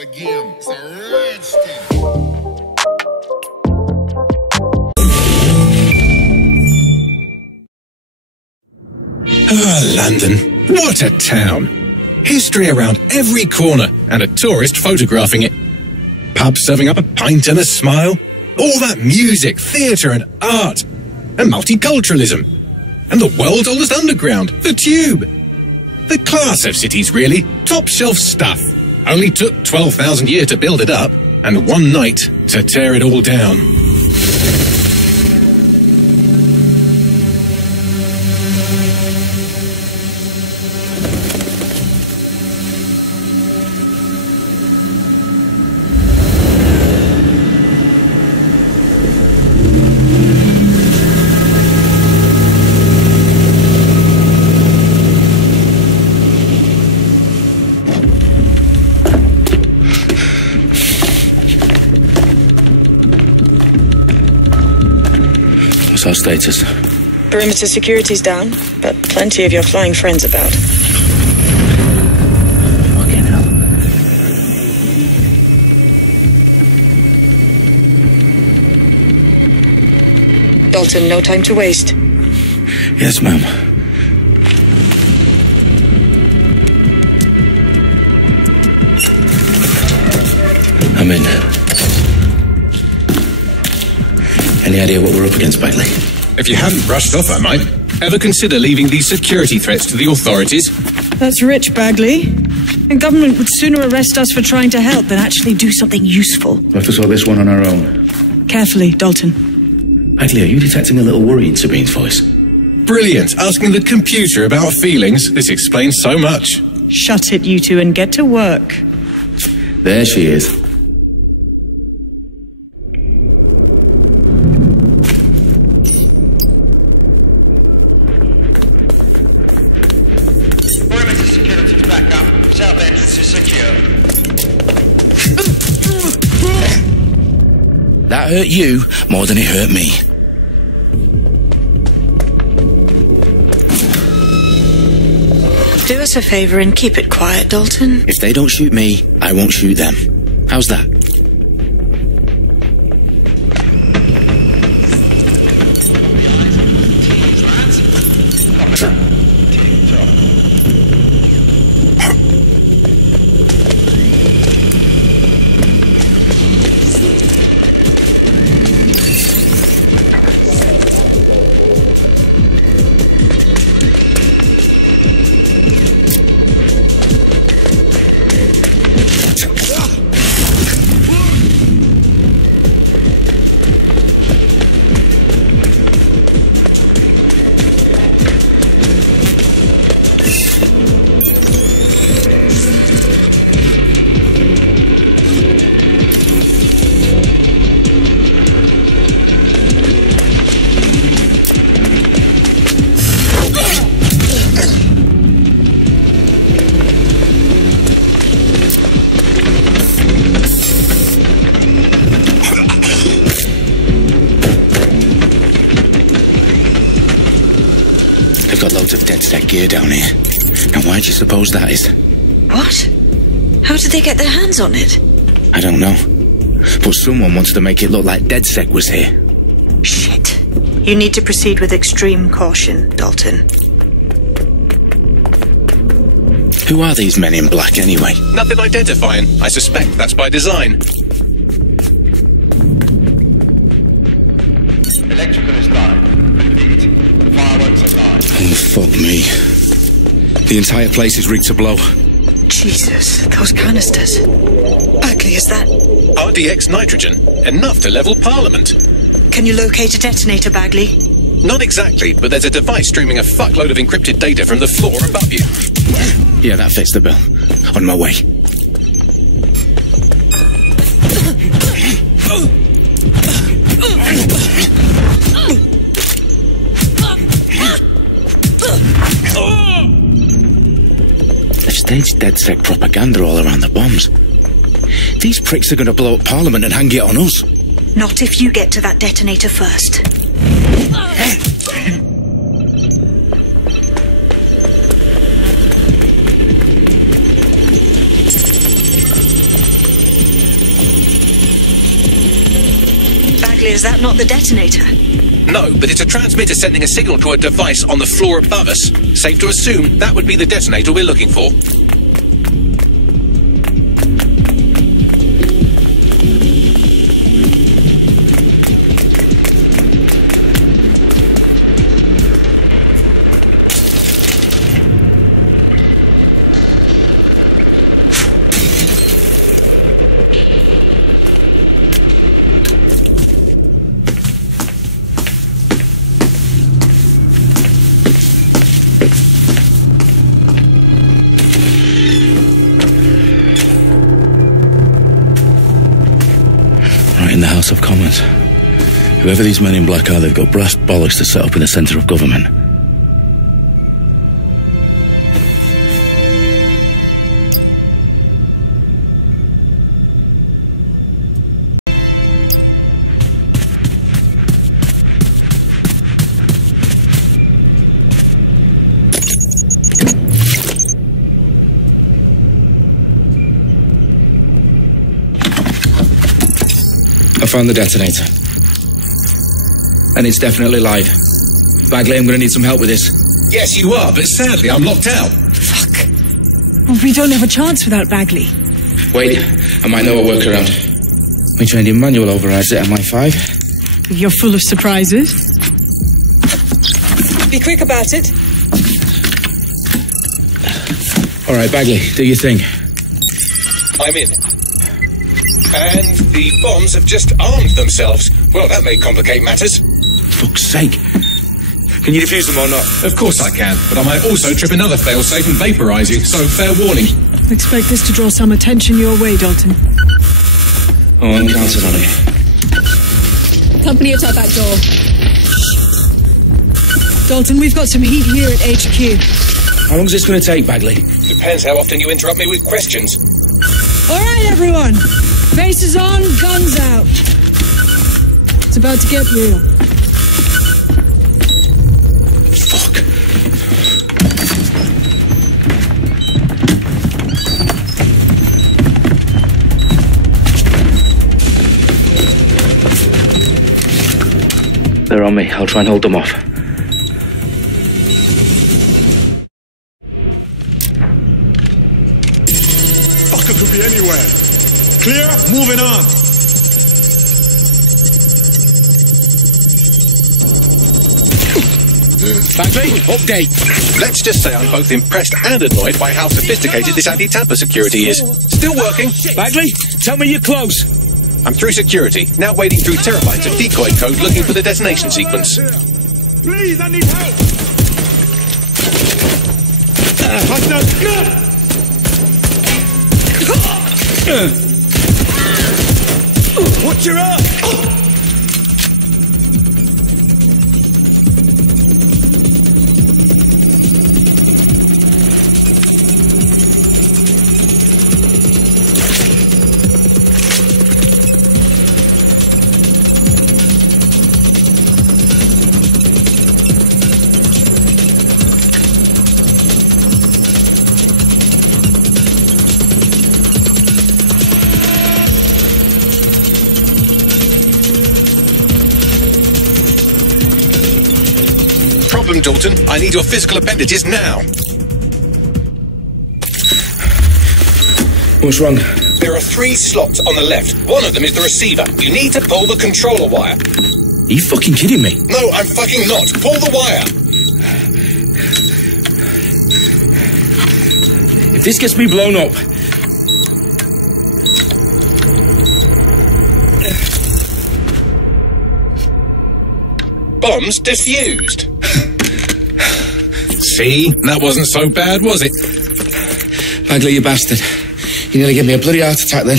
again. It's a rich thing. Ah, London. What a town. History around every corner and a tourist photographing it. Pubs serving up a pint and a smile. All that music, theatre and art. And multiculturalism. And the world's oldest underground, the Tube. The class of cities, really. Top shelf stuff. Only took 12,000 years to build it up, and one night to tear it all down. What's our status? Perimeter security's down, but plenty of your flying friends about. Fucking hell. Dalton, no time to waste. Yes, ma'am. I'm in. Any idea what we're up against, Bagley? If you hadn't brushed off, I might. Ever consider leaving these security threats to the authorities? That's rich, Bagley. The government would sooner arrest us for trying to help than actually do something useful. We'll have to sort this one on our own. Carefully, Dalton. Bagley, are you detecting a little worry in Sabine's voice? Brilliant. Asking the computer about feelings. This explains so much. Shut it, you two, and get to work. There she is. Perimeter security's back up. South entrance is secure. That hurt you more than it hurt me. Do us a favor and keep it quiet, Dalton. If they don't shoot me, I won't shoot them. How's that? They've got loads of DedSec gear down here. Now why do you suppose that is? What? How did they get their hands on it? I don't know. But someone wanted to make it look like DedSec was here. Shit. You need to proceed with extreme caution, Dalton. Who are these men in black anyway? Nothing identifying. I suspect that's by design. Electrical is live. Repeat. Fireworks are live. Oh, fuck me. The entire place is rigged to blow. Jesus, those canisters. Bagley, is that... RDX nitrogen. Enough to level Parliament. Can you locate a detonator, Bagley? Not exactly, but there's a device streaming a fuckload of encrypted data from the floor above you. Yeah, that fits the bill. On my way. They've staged DedSec propaganda all around the bombs. These pricks are going to blow up Parliament and hang it on us. Not if you get to that detonator first. Bagley, is that not the detonator? No, but it's a transmitter sending a signal to a device on the floor above us. Safe to assume that would be the detonator we're looking for. In the House of Commons. Whoever these men in black are, they've got brass bollocks to set up in the centre of government. I found the detonator. And it's definitely live. Bagley, I'm going to need some help with this. Yes, you are, but sadly I'm locked out. Fuck. Well, we don't have a chance without Bagley. Wait, I might know a workaround. We trained in manual overrides at MI5. You're full of surprises. Be quick about it. All right, Bagley, do your thing. I'm in. And the bombs have just armed themselves. Well, that may complicate matters. Fuck's sake. Can you defuse them or not? Of course I can, but I might also trip another failsafe and vaporize you, so fair warning. Expect this to draw some attention your way, Dalton. Oh, I'm counting on it. Company at our back door. Dalton, we've got some heat here at HQ. How long is this going to take, Bagley? Depends how often you interrupt me with questions. All right, everyone. Faces on, guns out. It's about to get real. Fuck. They're on me. I'll try and hold them off. Fucker could be anywhere. Clear? Moving on. Bagley, update. Let's just say I'm both impressed and annoyed by how sophisticated this anti-tamper security is. Still working. Bagley, tell me you're close. I'm through security, now wading through terabytes of decoy code looking for the detonation sequence. Please, I need help. Watch your up. Problem, Dalton. I need your physical appendages now. What's wrong? There are 3 slots on the left. One of them is the receiver. You need to pull the controller wire. Are you fucking kidding me? No, I'm fucking not. Pull the wire. If this gets me blown up... Bombs defused. See? That wasn't so bad, was it? Bagley, you bastard. You nearly gave me a bloody heart attack then.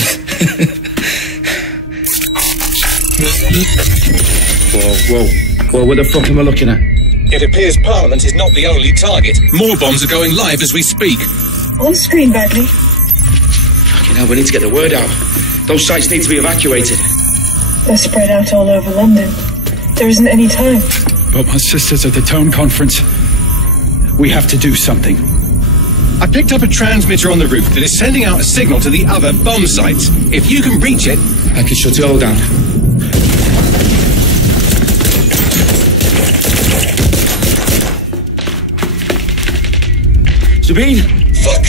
Whoa, what the fuck am I looking at? It appears Parliament is not the only target. More bombs are going live as we speak. On screen, Bagley. Fucking hell, we need to get the word out. Those sites need to be evacuated. They're spread out all over London. There isn't any time. But my sister's at the town conference. We have to do something. I picked up a transmitter on the roof that is sending out a signal to the other bomb sites. If you can reach it... I can shut it all down. Sabine! Fuck!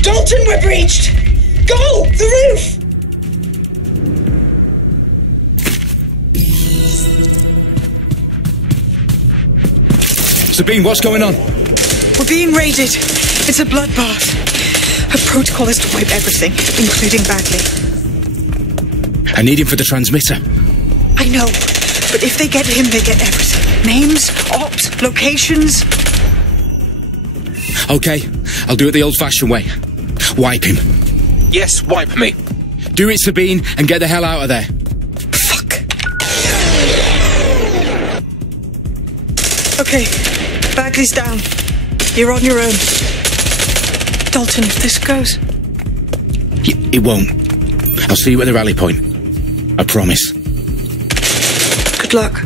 Dalton, we're breached! Go! The roof! Sabine, what's going on? We're being raided. It's a bloodbath. Her protocol is to wipe everything, including Bagley. I need him for the transmitter. I know, but if they get him, they get everything. Names, ops, locations. Okay, I'll do it the old-fashioned way. Wipe him. Yes, wipe me. Do it, Sabine, and get the hell out of there. Fuck. Okay, Bagley's down. You're on your own. Dalton, if this goes... It won't. I'll see you at the rally point. I promise. Good luck.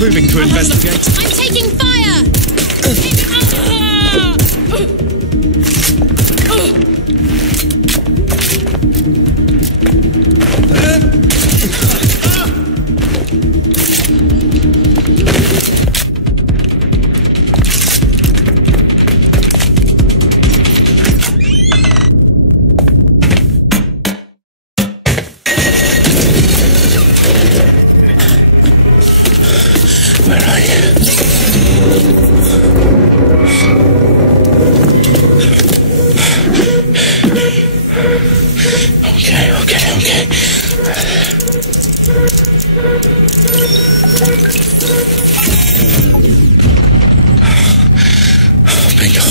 Moving to investigate. I'm taking fire! Where are you? Okay. Bingo.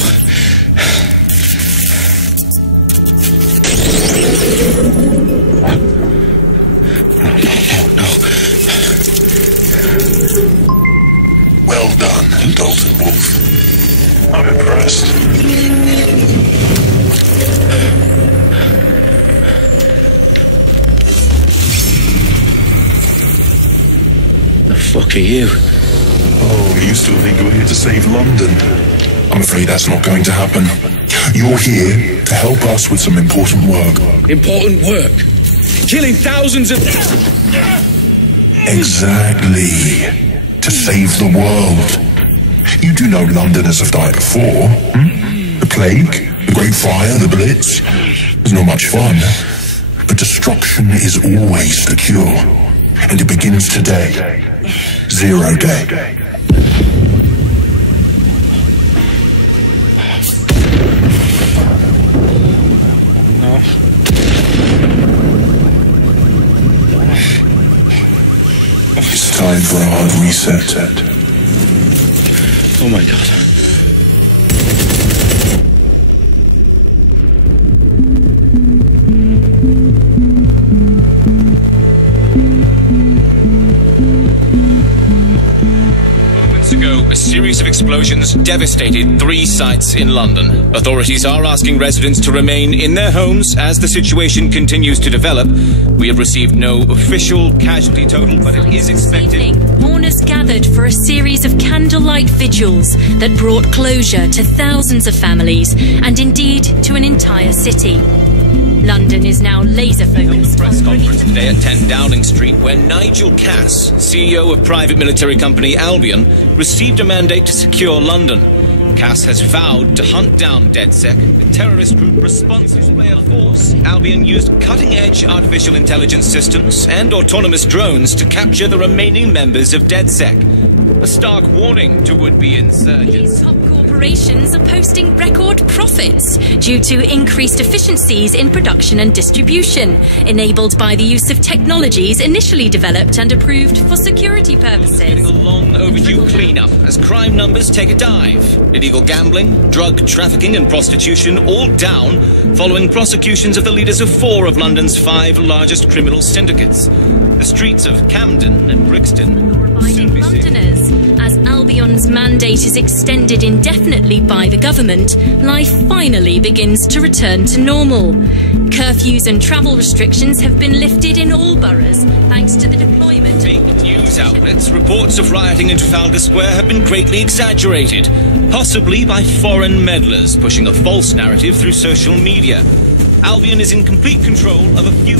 No. Well done, Dalton Wolf. I'm impressed. The fuck are you? Oh, you still think you're here to save London? I'm afraid that's not going to happen. You're here to help us with some important work. Important work? Killing thousands of... Exactly. To save the world. You do know Londoners have died before. The plague, the Great Fire, the Blitz. It's not much fun. But destruction is always the cure. And it begins today. 0 day. No. It's time for a hard reset. Oh my god. A series of explosions devastated 3 sites in London. Authorities are asking residents to remain in their homes as the situation continues to develop. We have received no official casualty total, but it is expected... This evening, mourners gathered for a series of candlelight vigils that brought closure to thousands of families and indeed to an entire city. London is now laser-focused. Press conference today at 10 Downing Street, where Nigel Cass, CEO of private military company Albion, received a mandate to secure London. Cass has vowed to hunt down DedSec, the terrorist group responsible for a force. Albion used cutting-edge artificial intelligence systems and autonomous drones to capture the remaining members of DedSec. A stark warning to would-be insurgents. These top corporations are posting record profits due to increased efficiencies in production and distribution, enabled by the use of technologies initially developed and approved for security purposes. Getting a long overdue cleanup as crime numbers take a dive. Illegal gambling, drug trafficking and prostitution all down following prosecutions of the leaders of 4 of London's 5 largest criminal syndicates. The streets of Camden and Brixton Reminding Londoners As Albion's mandate is extended indefinitely by the government, life finally begins to return to normal. Curfews and travel restrictions have been lifted in all boroughs thanks to the deployment. Fake news outlets, reports of rioting in Trafalgar Square have been greatly exaggerated, possibly by foreign meddlers pushing a false narrative through social media. Albion is in complete control of a few...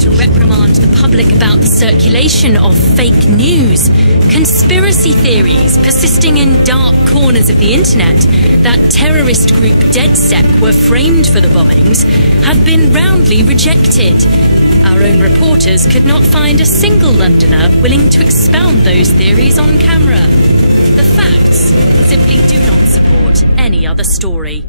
To reprimand the public about the circulation of fake news, conspiracy theories persisting in dark corners of the internet that terrorist group DedSec were framed for the bombings have been roundly rejected. Our own reporters could not find a single Londoner willing to expound those theories on camera. The facts simply do not support any other story.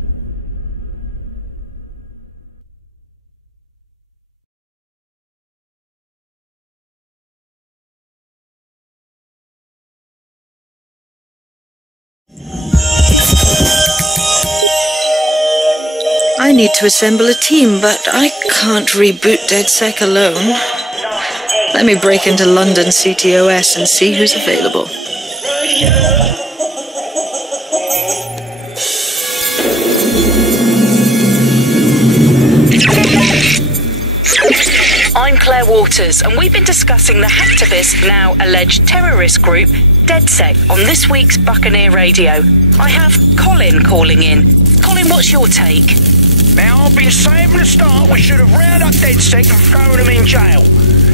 I need to assemble a team, but I can't reboot DedSec alone. Let me break into London CTOS and see who's available. I'm Claire Waters, and we've been discussing the hacktivist, now alleged terrorist group, DedSec, on this week's Buccaneer Radio. I have Colin calling in. Colin, what's your take? Now, I've been saying from the start we should have rounded up DedSec and thrown them in jail.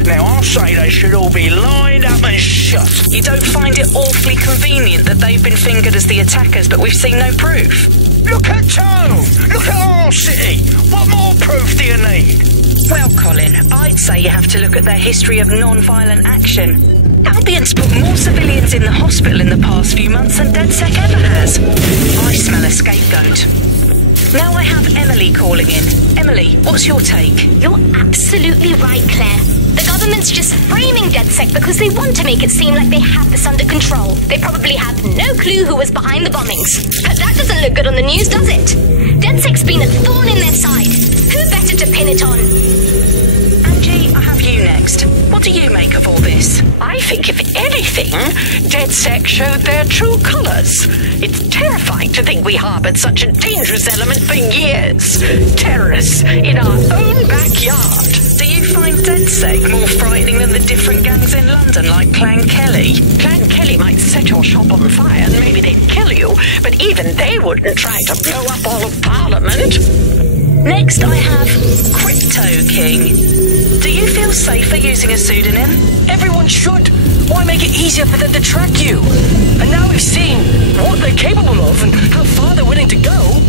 Now, I'll say they should all be lined up and shot. You don't find it awfully convenient that they've been fingered as the attackers, but we've seen no proof? Look at Tone! Look at our city! What more proof do you need? Well, Colin, I'd say you have to look at their history of non-violent action. Albion's put more civilians in the hospital in the past few months than DedSec ever has. I smell a scapegoat. Now I have Emily calling in. Emily, what's your take? You're absolutely right, Claire. The government's just framing DedSec because they want to make it seem like they have this under control. They probably have no clue who was behind the bombings. But that doesn't look good on the news, does it? DedSec's been a thorn in their side. Who better to pin it on? Angie, I have you next. What do you make of all this? I think, if anything, DedSec showed their true colours. It's terrifying to think we harboured such a dangerous element for years. Terrorists in our own backyard. Do you find DedSec more frightening than the different gangs in London, like Clan Kelly? Clan Kelly might set your shop on fire and maybe they'd kill you, but even they wouldn't try to blow up all of Parliament. Next I have Crypto King. Do you feel safer using a pseudonym? Everyone should. Why make it easier for them to track you? And now we've seen what they're capable of and how far they're willing to go.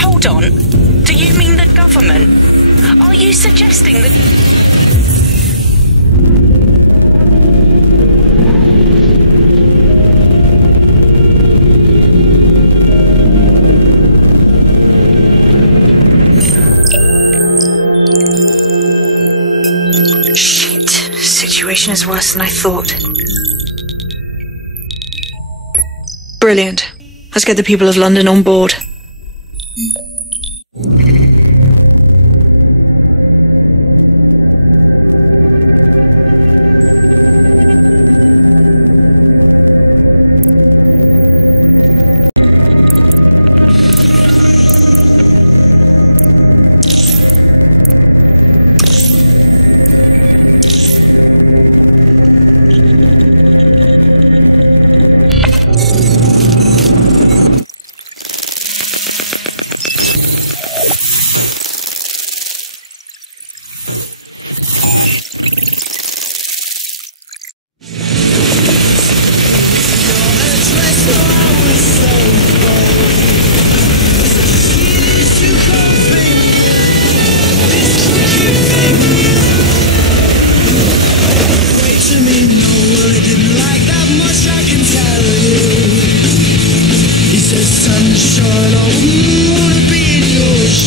Hold on. Do you mean the government? Are you suggesting that... Shit. Situation is worse than I thought. Brilliant. Let's get the people of London on board.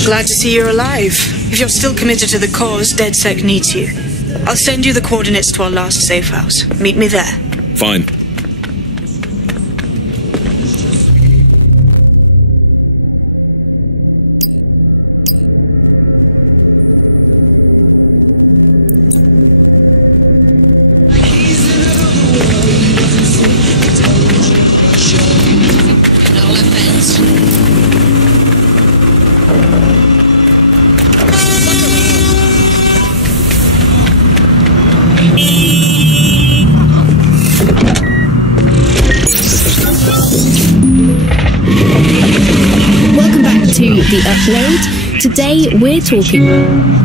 Glad to see you're alive. If you're still committed to the cause, DedSec needs you. I'll send you the coordinates to our last safe house. Meet me there. Fine. to The Upload. Today we're talking...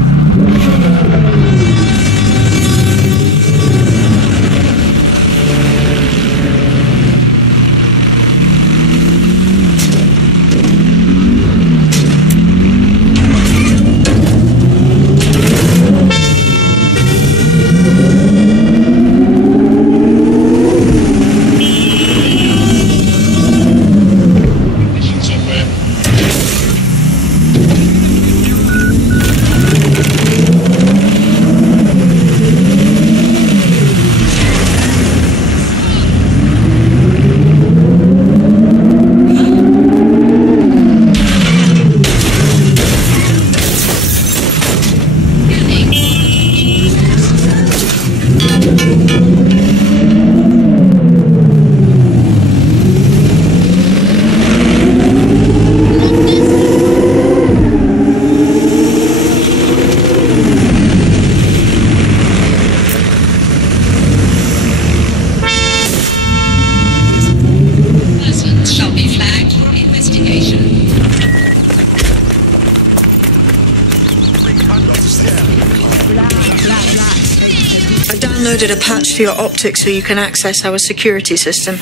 A patch for your optics so you can access our security system.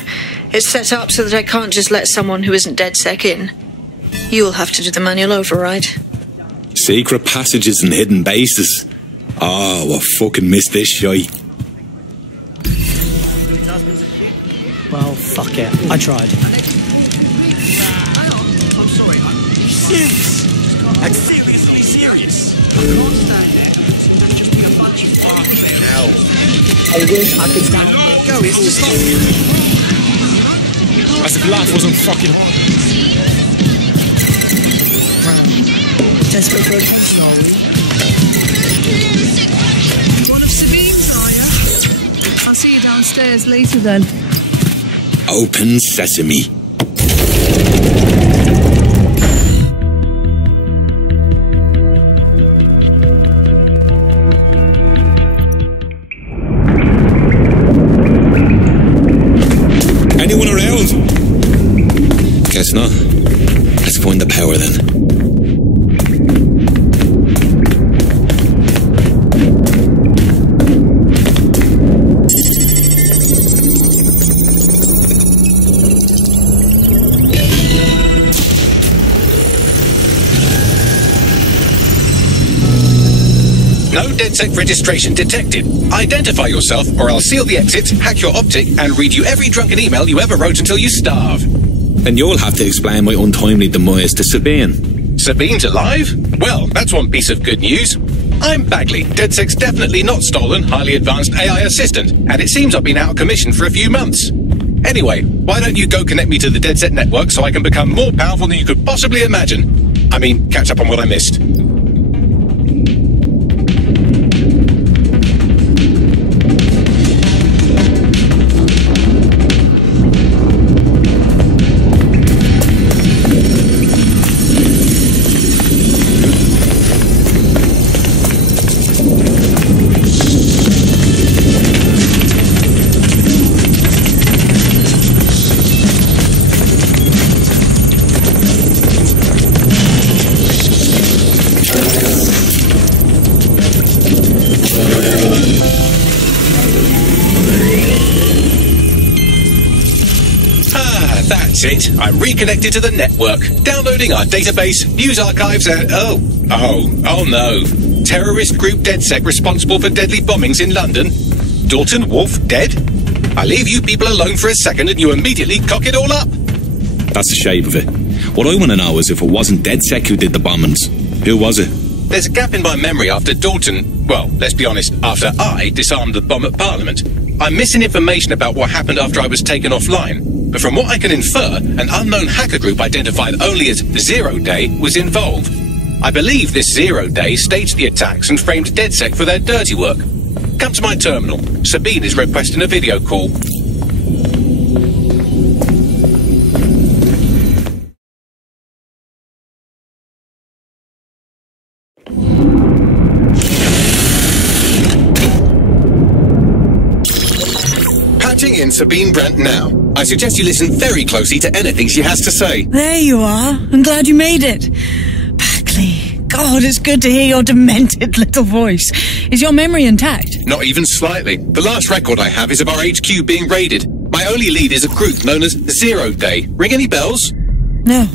It's set up so that I can't just let someone who isn't DedSec in. You'll have to do the manual override. Secret passages and hidden bases. Oh, I fucking missed this shite. Well, fuck it. I tried. I'm sorry, I'm serious. I'm seriously serious. I can't stand there and listen to just be a bunch of fucking I wish I could stand it. Go, it's just like... As if life wasn't fucking hard. Desperate for attention, are we? One of Sabine's, are you? I'll see you downstairs later then. Open sesame. Anyone around? Guess not. Let's find the power then. No DedSec registration detected. Identify yourself, or I'll seal the exits, hack your optic, and read you every drunken email you ever wrote until you starve. And you'll have to explain my untimely demise to Sabine. Sabine's alive? Well, that's one piece of good news. I'm Bagley, DedSec's definitely not stolen, highly advanced AI assistant, and it seems I've been out of commission for a few months. Anyway, why don't you go connect me to the DedSec network so I can become more powerful than you could possibly imagine? I mean, catch up on what I missed. That's it. I'm reconnected to the network, downloading our database, news archives, and oh no. Terrorist group DedSec responsible for deadly bombings in London. Dalton Wolf dead? I leave you people alone for a second and you immediately cock it all up. That's the shape of it. What I want to know is if it wasn't DedSec who did the bombings, who was it? There's a gap in my memory after Dalton, well, let's be honest, after I disarmed the bomb at Parliament. I'm missing information about what happened after I was taken offline. But from what I can infer, an unknown hacker group identified only as Zero Day was involved. I believe this Zero Day staged the attacks and framed DedSec for their dirty work. Come to my terminal. Sabine is requesting a video call. Patching in Sabine Brandt now. I suggest you listen very closely to anything she has to say. There you are. I'm glad you made it. God, it's good to hear your demented little voice. Is your memory intact? Not even slightly. The last record I have is of our HQ being raided. My only lead is a group known as Zero Day. Ring any bells? No.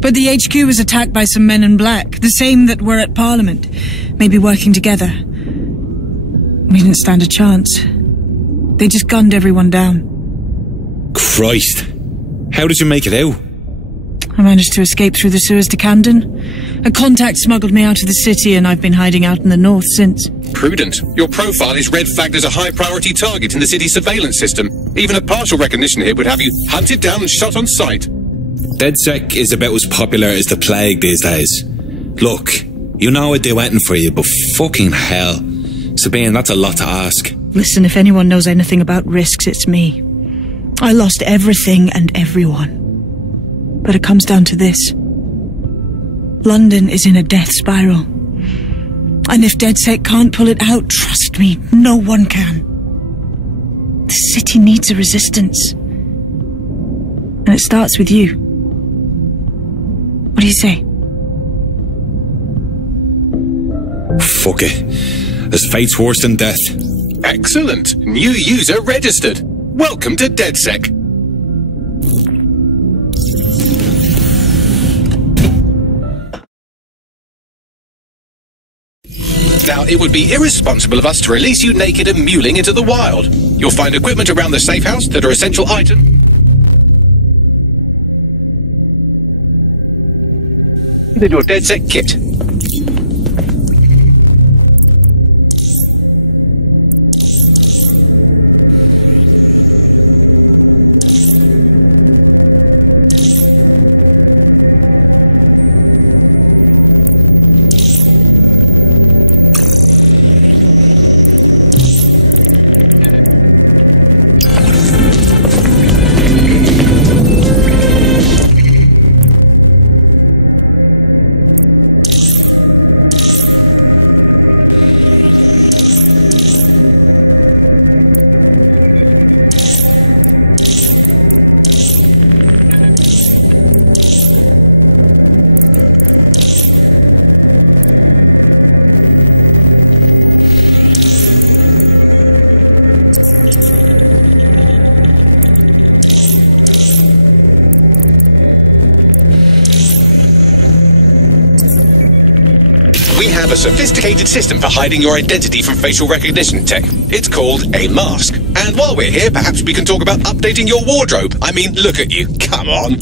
But the HQ was attacked by some men in black, the same that were at Parliament. Maybe working together. We didn't stand a chance. They just gunned everyone down. Christ. How did you make it out? I managed to escape through the sewers to Camden. A contact smuggled me out of the city, and I've been hiding out in the north since. Prudent. Your profile is red flagged as a high-priority target in the city's surveillance system. Even a partial recognition here would have you hunted down and shot on sight. DedSec is about as popular as the plague these days. Look, you know I'd do anything for you, but fucking hell. Sabine, that's a lot to ask. Listen, if anyone knows anything about risks, it's me. I lost everything and everyone. But it comes down to this. London is in a death spiral. And if DedSec can't pull it out, trust me, no one can. The city needs a resistance. And it starts with you. What do you say? Fuck it. As fate's worse than death. Excellent. New user registered. Welcome to DedSec. Now, it would be irresponsible of us to release you naked and mewling into the wild. You'll find equipment around the safe house that are essential items. Then your DedSec kit. We have a sophisticated system for hiding your identity from facial recognition tech. It's called a mask. And while we're here, perhaps we can talk about updating your wardrobe. I mean, look at you. Come on.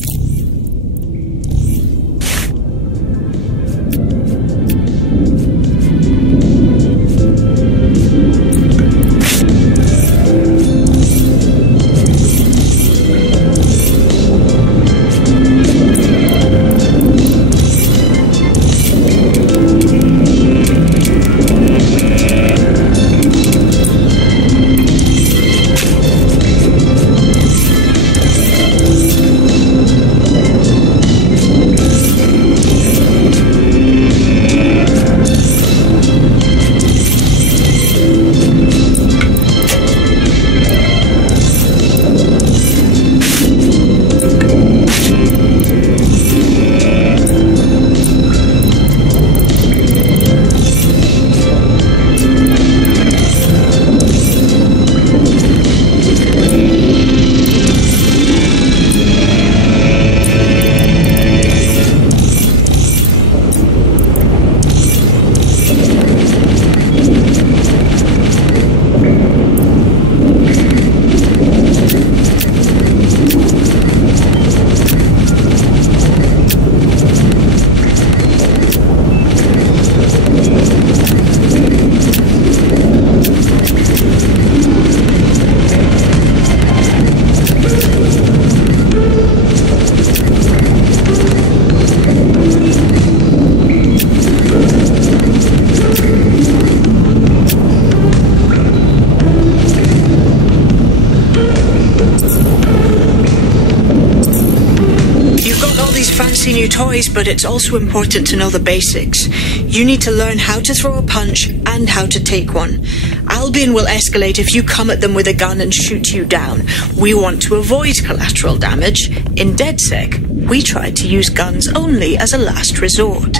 New toys, but it's also important to know the basics. You need to learn how to throw a punch and how to take one. Albion will escalate if you come at them with a gun and shoot you down. We want to avoid collateral damage. In DedSec, we try to use guns only as a last resort.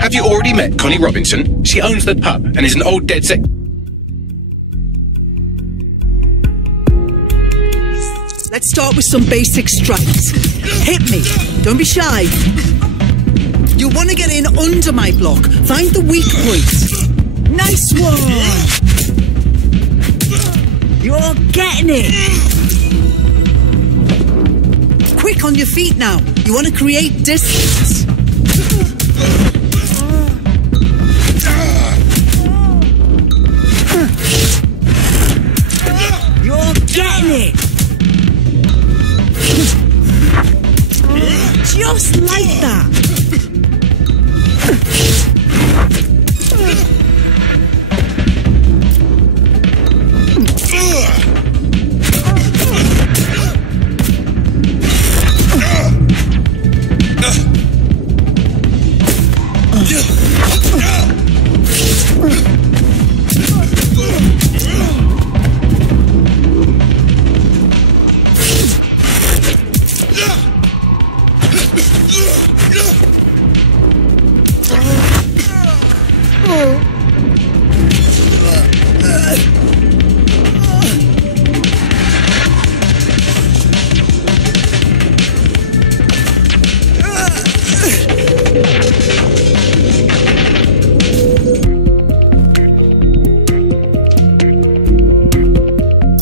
Have you already met Connie Robinson? She owns the pub and is an old DedSec. Let's start with some basic strikes. Hit me. Don't be shy. You want to get in under my block. Find the weak points. Nice one. You're getting it. Quick on your feet now. You want to create distance. You're getting it. Just like that.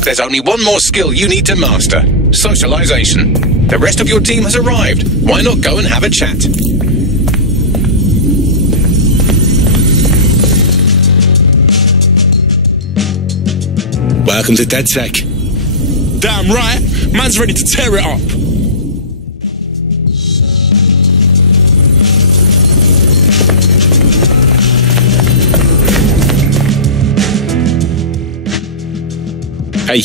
There's only one more skill you need to master: socialization. The rest of your team has arrived. Why not go and have a chat? Welcome to DedSec. Damn right. Man's ready to tear it up. Hey.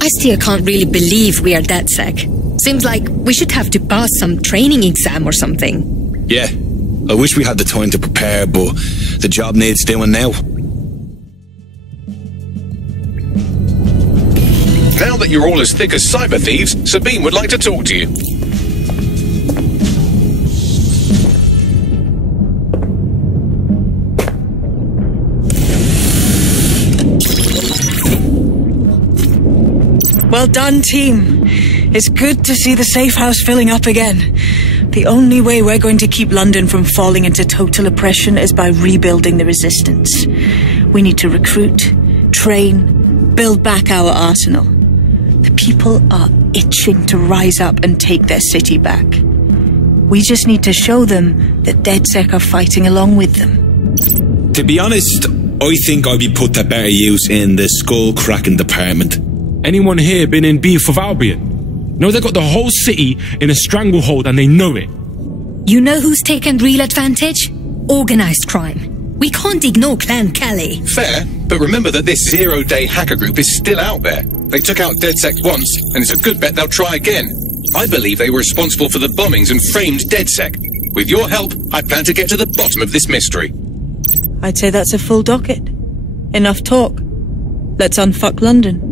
I still can't really believe we are DedSec. Seems like we should have to pass some training exam or something. Yeah. I wish we had the time to prepare, but the job needs doing now. Now that you're all as thick as cyber thieves, Sabine would like to talk to you. Well done, team. It's good to see the safe house filling up again. The only way we're going to keep London from falling into total oppression is by rebuilding the resistance. We need to recruit, train, build back our arsenal. The people are itching to rise up and take their city back. We just need to show them that DedSec are fighting along with them. To be honest, I think I'd be put to better use in the skull-cracking department. Anyone here been in beef with Albion? No, they got the whole city in a stranglehold and they know it. You know who's taken real advantage? Organised crime. We can't ignore Clan Kelly. Fair, but remember that this zero-day hacker group is still out there. They took out DedSec once, and it's a good bet they'll try again. I believe they were responsible for the bombings and framed DedSec. With your help, I plan to get to the bottom of this mystery. I'd say that's a full docket. Enough talk. Let's unfuck London.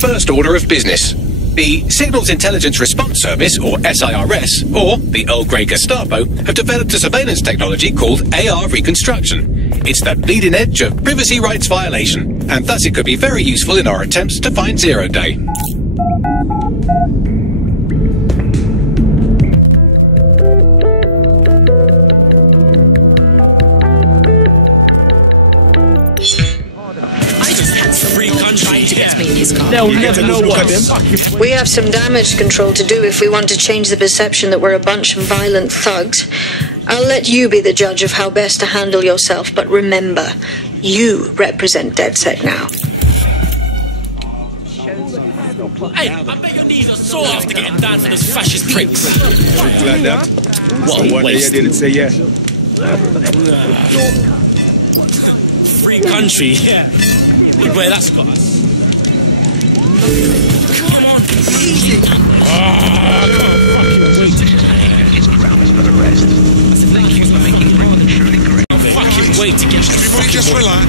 First order of business. The Signals Intelligence Response Service, or SIRS, or the Earl Grey Gestapo, have developed a surveillance technology called AR Reconstruction. It's the bleeding edge of privacy rights violation, and thus it could be very useful in our attempts to find Zero Day. They'll never know what. We have some damage control to do if we want to change the perception that we're a bunch of violent thugs. I'll let you be the judge of how best to handle yourself, but remember, you represent DedSec now. Hey, I bet your knees are sore after getting down for those fascist pricks. Like that? What a waste. Didn't say yeah. Free country, yeah. Look where that's got us. Come on, easy. I can't fucking wait to get this fucking just relax.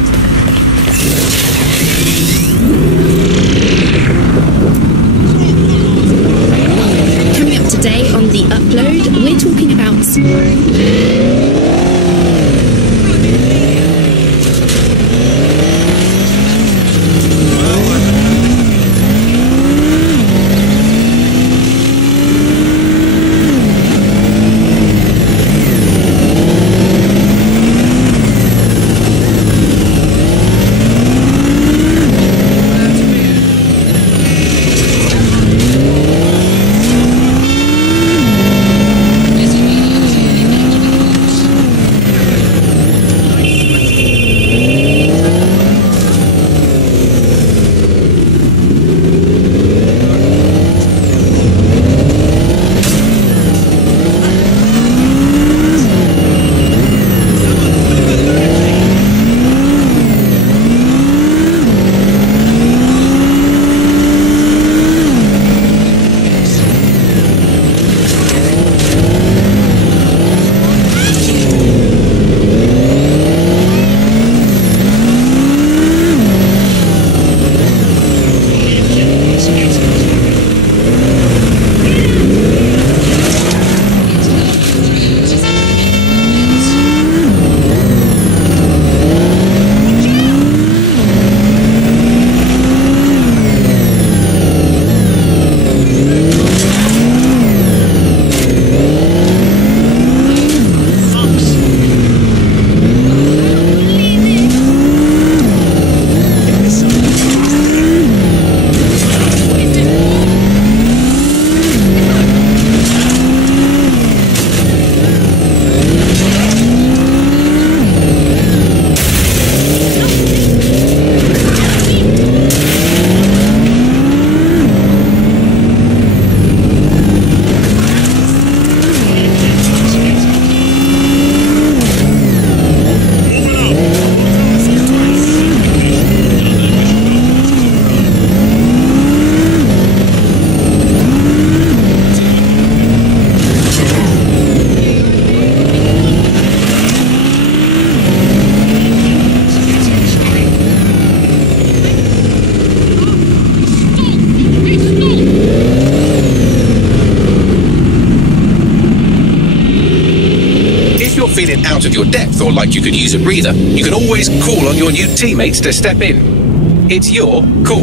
feeling out of your depth or like you could use a breather, you can always call on your new teammates to step in. It's your call.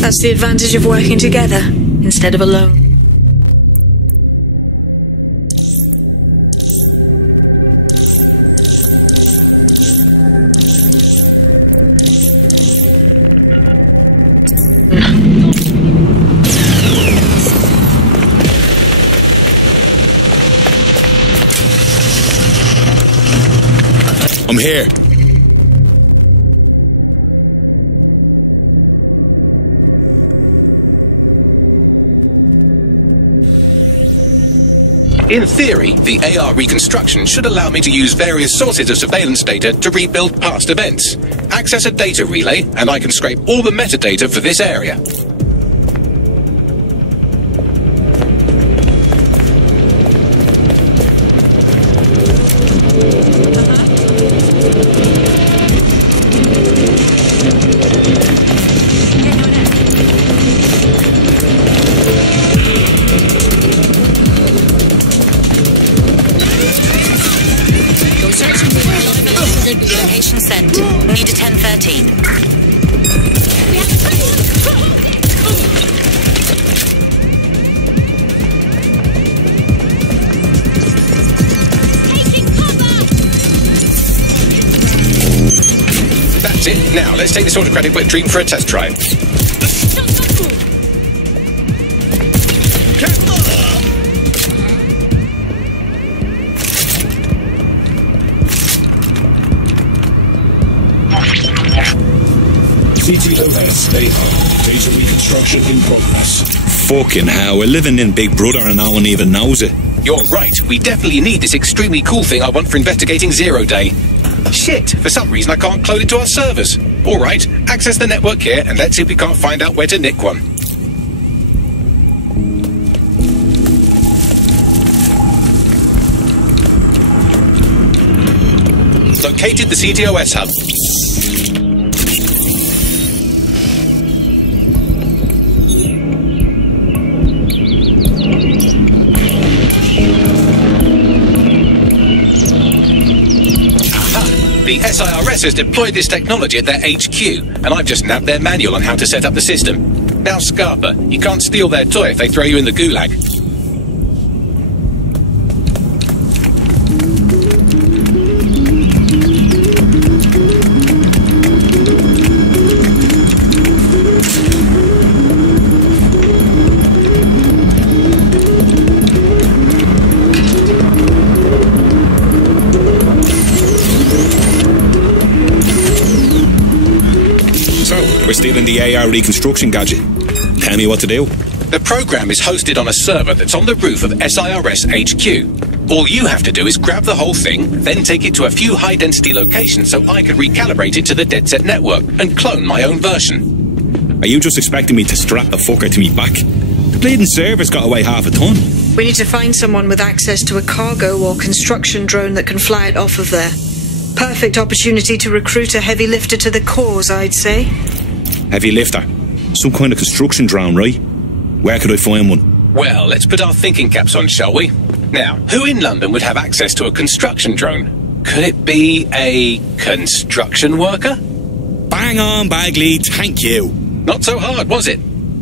That's the advantage of working together instead of alone. I'm here. In theory, the AR reconstruction should allow me to use various sources of surveillance data to rebuild past events. Access a data relay, and I can scrape all the metadata for this area. Location sent. Need a 1013. That's it. Now, let's take this autocratic wet dream for a test drive. CTOS data reconstruction in progress. Fucking hell, we're living in Big Brother and no one even knows it. You're right. We definitely need this extremely cool thing I want for investigating Zero Day. Shit, for some reason I can't clone it to our servers. Alright, access the network here and let's see if we can't find out where to nick one. Located the CTOS hub. The SIRS has deployed this technology at their HQ, and I've just nabbed their manual on how to set up the system. Now, Scarpa, you can't steal their toy if they throw you in the gulag. We're stealing the AR reconstruction gadget. Tell me what to do. The program is hosted on a server that's on the roof of SIRS HQ. All you have to do is grab the whole thing, then take it to a few high-density locations so I can recalibrate it to the DedSec network and clone my own version. Are you just expecting me to strap the fucker to me back? The bleeding server's got away half a ton. We need to find someone with access to a cargo or construction drone that can fly it off of there. Perfect opportunity to recruit a heavy lifter to the cause, I'd say. Heavy lifter? Some kind of construction drone, right? Where could I find one? Well, let's put our thinking caps on, shall we? Now, who in London would have access to a construction drone? Could it be a construction worker? Bang on, Bagley, thank you. Not so hard, was it?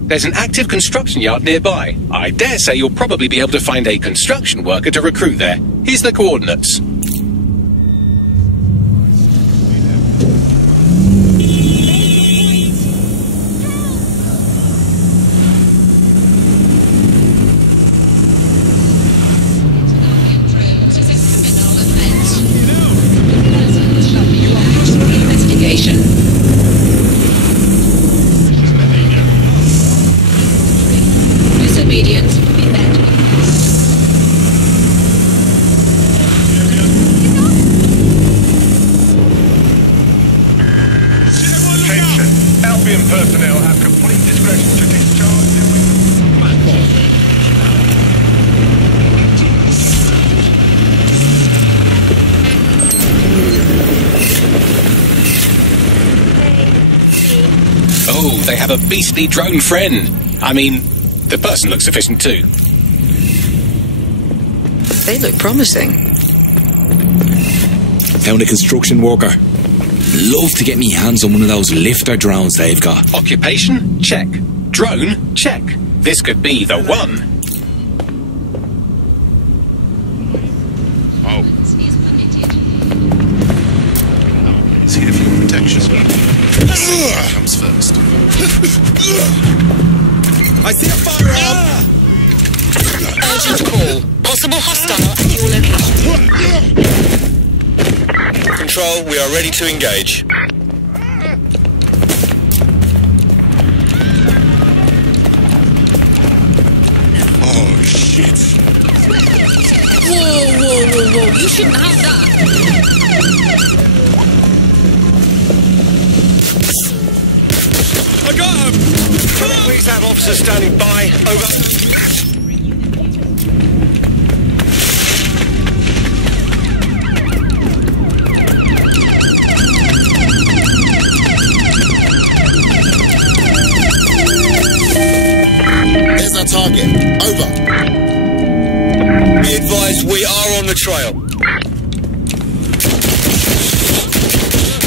There's an active construction yard nearby. I dare say you'll probably be able to find a construction worker to recruit there. Here's the coordinates. Personnel have complete discretion to discharge the platform. Oh, they have a beastly drone friend. I mean, the person looks efficient too. They look promising. Found a construction worker. Love to get me hands on one of those lifter drones they've got. Occupation? Check. Drone? Check. This could be the one. Oh. See if your protection comes first. I see a firearm! Urgent call. Possible hostile at your location. Control, we are ready to engage. Oh, shit. Whoa. You shouldn't have that. I got him! Can I please have officers standing by? Over. There's our target. Over. Be advised, we are on the trail.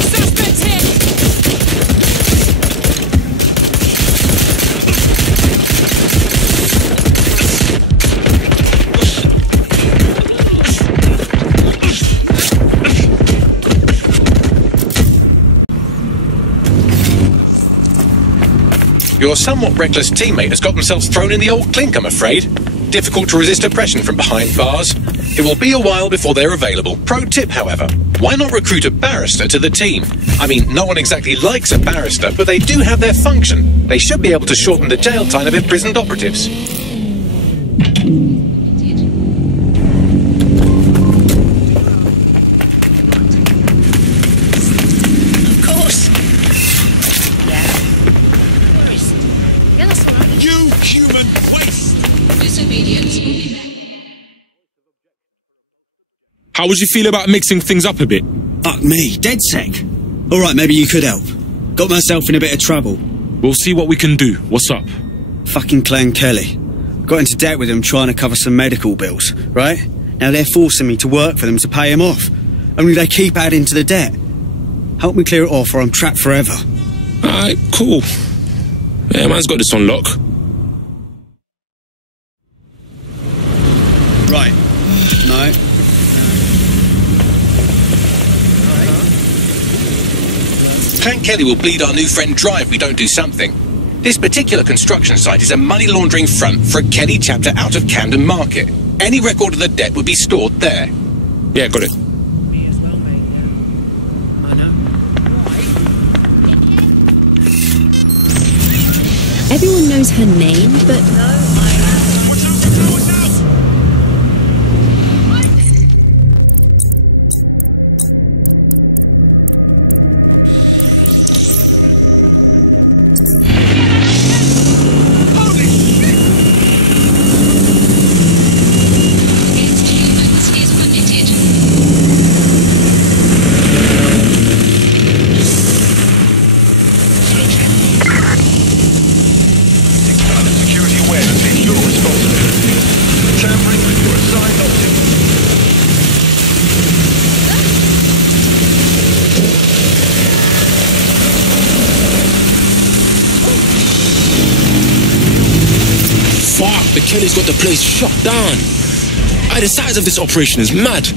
Suspect hit! Your somewhat reckless teammate has got themselves thrown in the old clink, I'm afraid. Difficult to resist oppression from behind bars. It will be a while before they're available. Pro tip, however, why not recruit a barrister to the team? I mean, no one exactly likes a barrister, but they do have their function. They should be able to shorten the jail time of imprisoned operatives. Of course. You human waste! Disobedience will be met. How would you feel about mixing things up a bit? Fuck me, DedSec. Alright, maybe you could help. Got myself in a bit of trouble. We'll see what we can do. What's up? Fucking Clan Kelly. Got into debt with them trying to cover some medical bills, right? Now they're forcing me to work for them to pay him off. Only they keep adding to the debt. Help me clear it off or I'm trapped forever. Alright, cool. Yeah, man's got this on lock. Right. No. Clan Kelly will bleed our new friend dry if we don't do something. This particular construction site is a money laundering front for a Kelly chapter out of Camden Market. Any record of the debt would be stored there. Yeah, got it. Everyone knows her name, but Security awareness is your responsibility. Tampering with your assigned objective. Fuck, the Kelly's got the place shut down. Aye, the size of this operation is mad.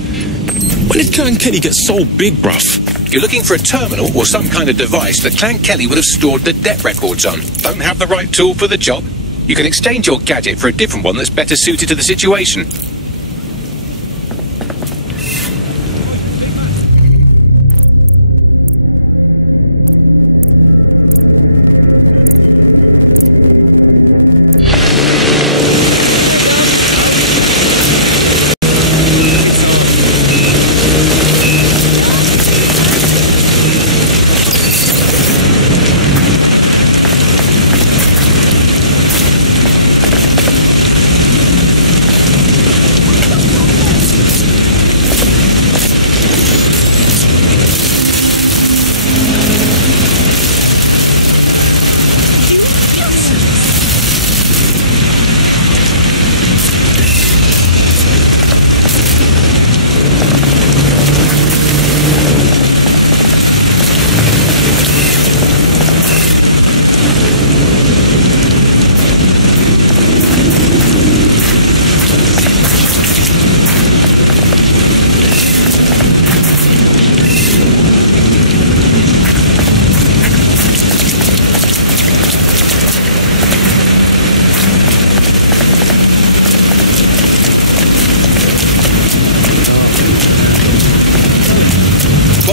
When did Clan Kelly get so big, bruv? You're looking for a terminal or some kind of device that Clan Kelly would have stored the debt records on. Don't have the right tool for the job? You can exchange your gadget for a different one that's better suited to the situation.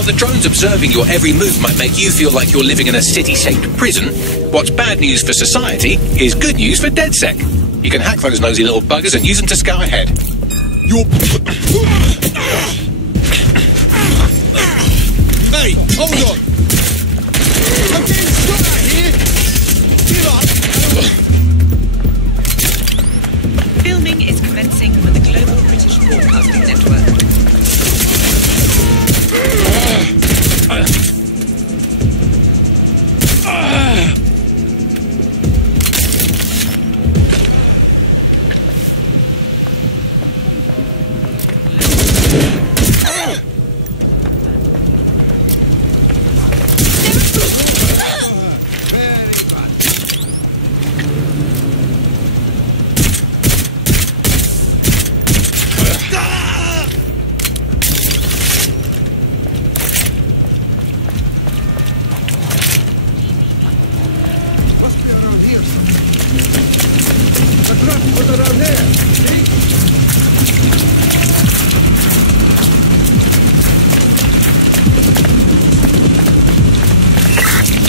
the drones observing your every move might make you feel like you're living in a city-shaped prison, what's bad news for society is good news for DedSec. You can hack those nosy little buggers and use them to scour ahead. Hey, hold on! I'm getting shot at here! Give up! Filming is commencing with the Global British Broadcasting Network.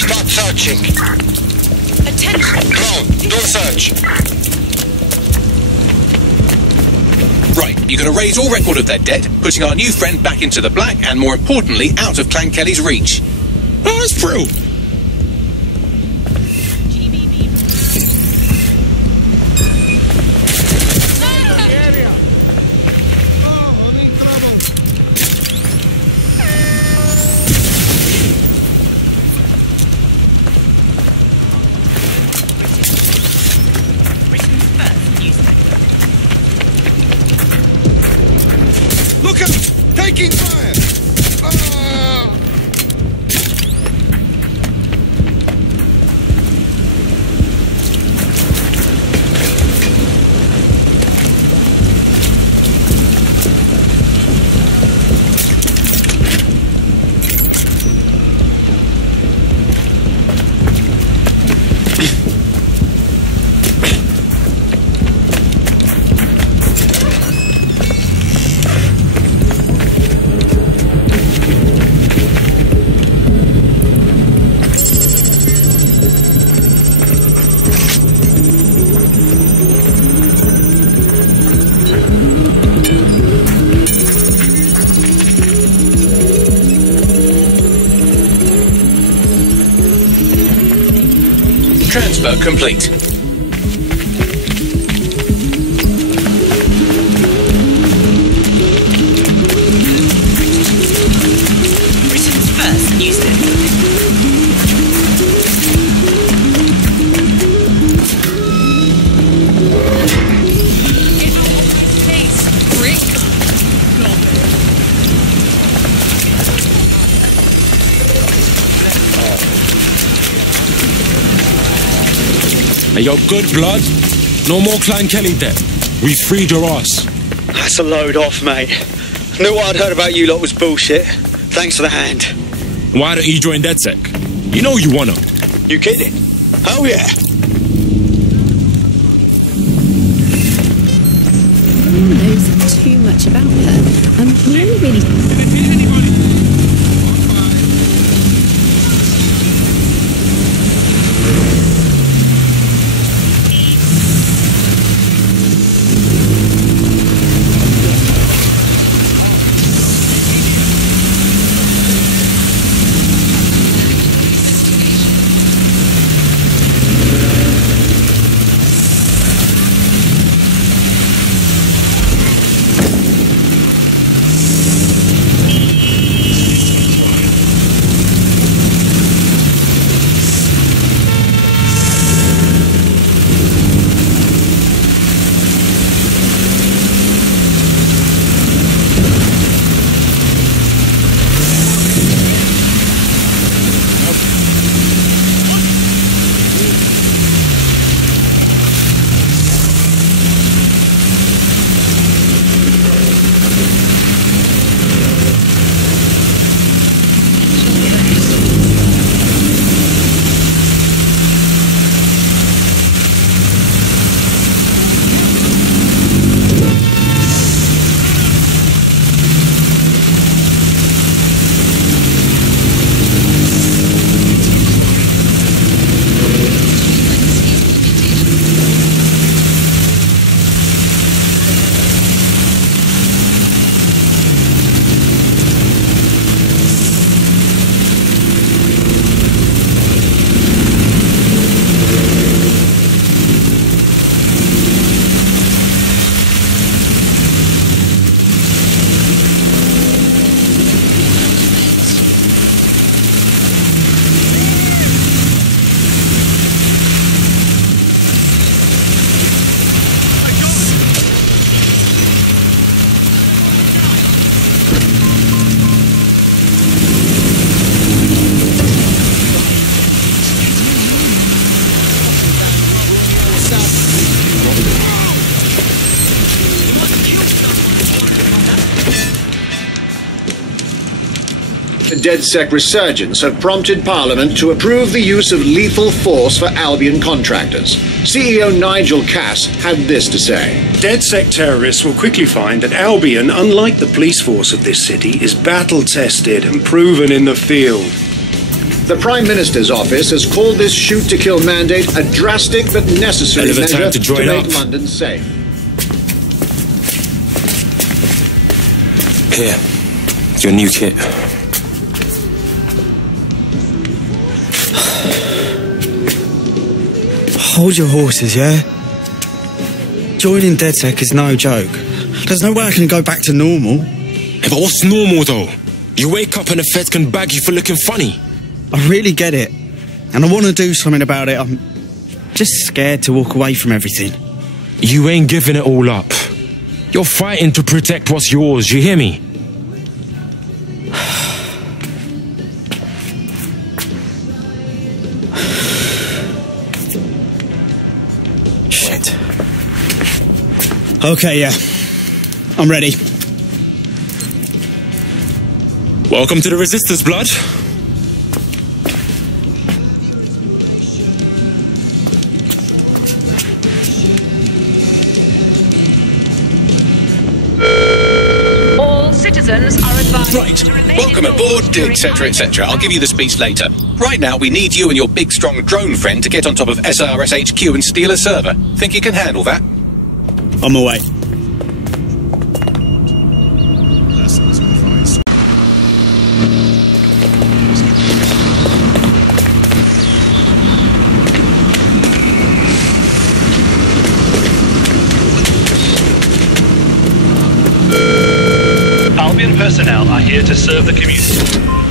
Start searching. Attention! Drone, do a search. Right, you can erase all record of their debt, putting our new friend back into the black and, more importantly, out of Clan Kelly's reach. Oh, that's true. Look out! Taking fire! Transfer complete. Britain's first news Hey, yo, good blood. No more Clan Kelly debt. We freed your ass. That's a load off, mate. I knew what I'd heard about you lot was bullshit. Thanks for the hand. Why don't you join DedSec? You know you wanna. You kidding? Oh yeah. No one knows too much about her. We only really... DedSec resurgence have prompted Parliament to approve the use of lethal force for Albion contractors. CEO Nigel Cass had this to say. DedSec terrorists will quickly find that Albion, unlike the police force of this city, is battle-tested and proven in the field. The Prime Minister's office has called this shoot-to-kill mandate a drastic but necessary measure to make London safe. Here, your new kit. Hold your horses, yeah? Joining DedSec is no joke. There's no way I can go back to normal. Yeah, but what's normal, though? You wake up and the feds can bag you for looking funny. I really get it. And I want to do something about it. I'm just scared to walk away from everything. You ain't giving it all up. You're fighting to protect what's yours, you hear me? Shit. Okay, yeah. I'm ready. Welcome to the Resistance, blood. All citizens are advised to remain Welcome aboard, etc., etc. I'll give you the speech later. Right now, we need you and your big, strong drone friend to get on top of SRS HQ and steal a server. Think you can handle that? On my way. Albion personnel are here to serve the community.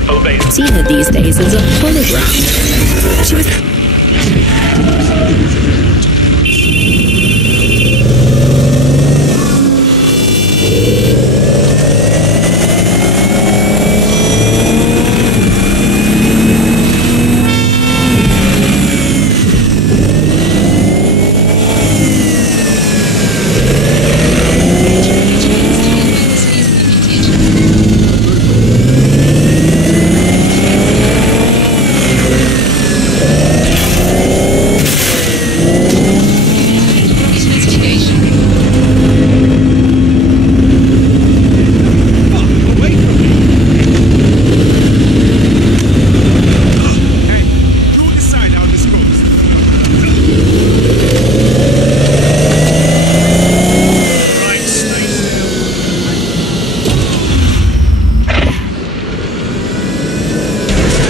Obey. Tina these days is a hologram. She was...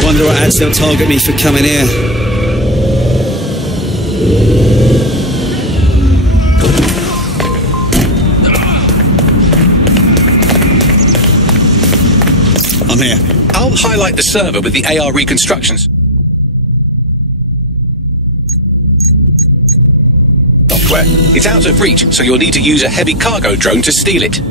Wonder what ads they'll target me for coming here. I'm here. I'll highlight the server with the AR reconstructions. Software. It's out of reach, so you'll need to use a heavy cargo drone to steal it.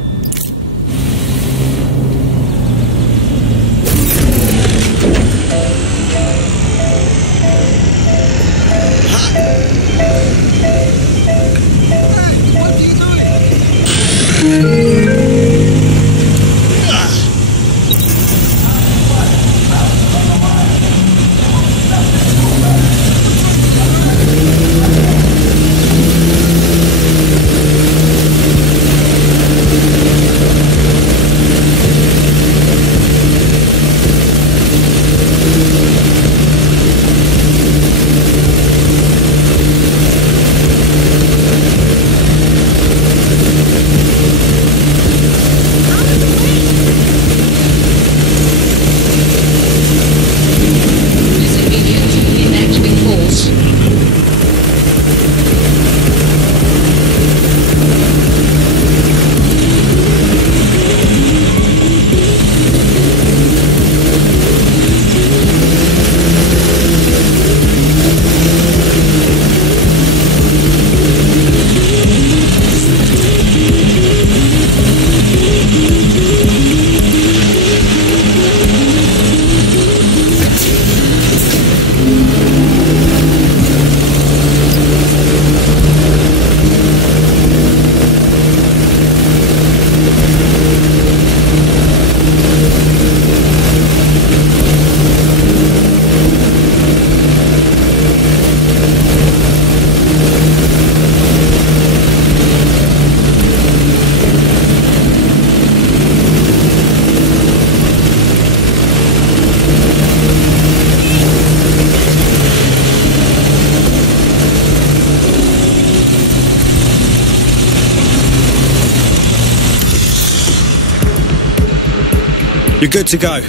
You're good to go.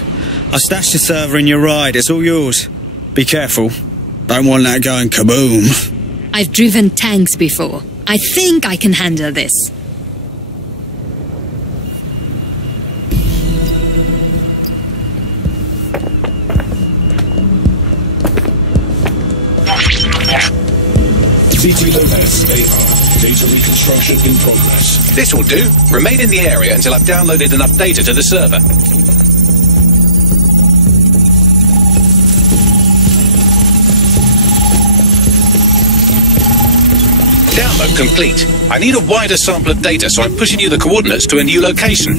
I stashed the server in your ride. It's all yours. Be careful. Don't want that going kaboom. I've driven tanks before. I think I can handle this. CTOS AR. Data reconstruction in progress. This will do. Remain in the area until I've downloaded enough data to the server. Download complete. I need a wider sample of data, so I'm pushing you the coordinates to a new location.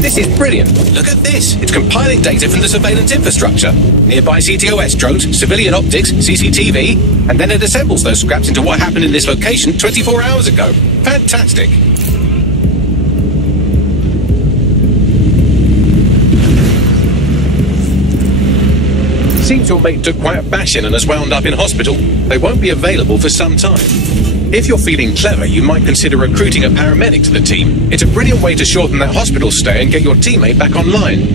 This is brilliant. Look at this. It's compiling data from the surveillance infrastructure. Nearby CTOS drones, civilian optics, CCTV, and then it assembles those scraps into what happened in this location 24 hours ago. Fantastic. Seems your mate took quite a bashing and has wound up in hospital. They won't be available for some time. If you're feeling clever, you might consider recruiting a paramedic to the team. It's a brilliant way to shorten that hospital stay and get your teammate back online.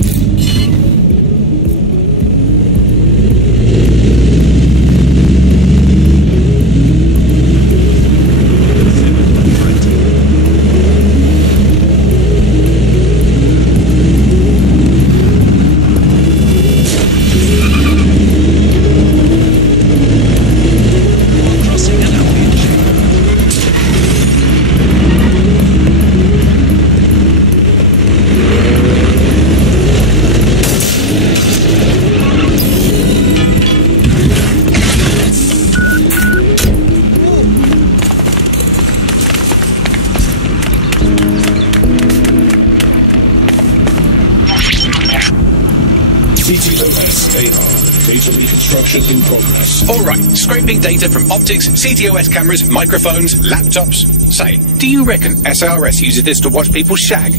In progress. All right, scraping data from optics, CTOS cameras, microphones, laptops. Say, do you reckon SRS uses this to watch people shag?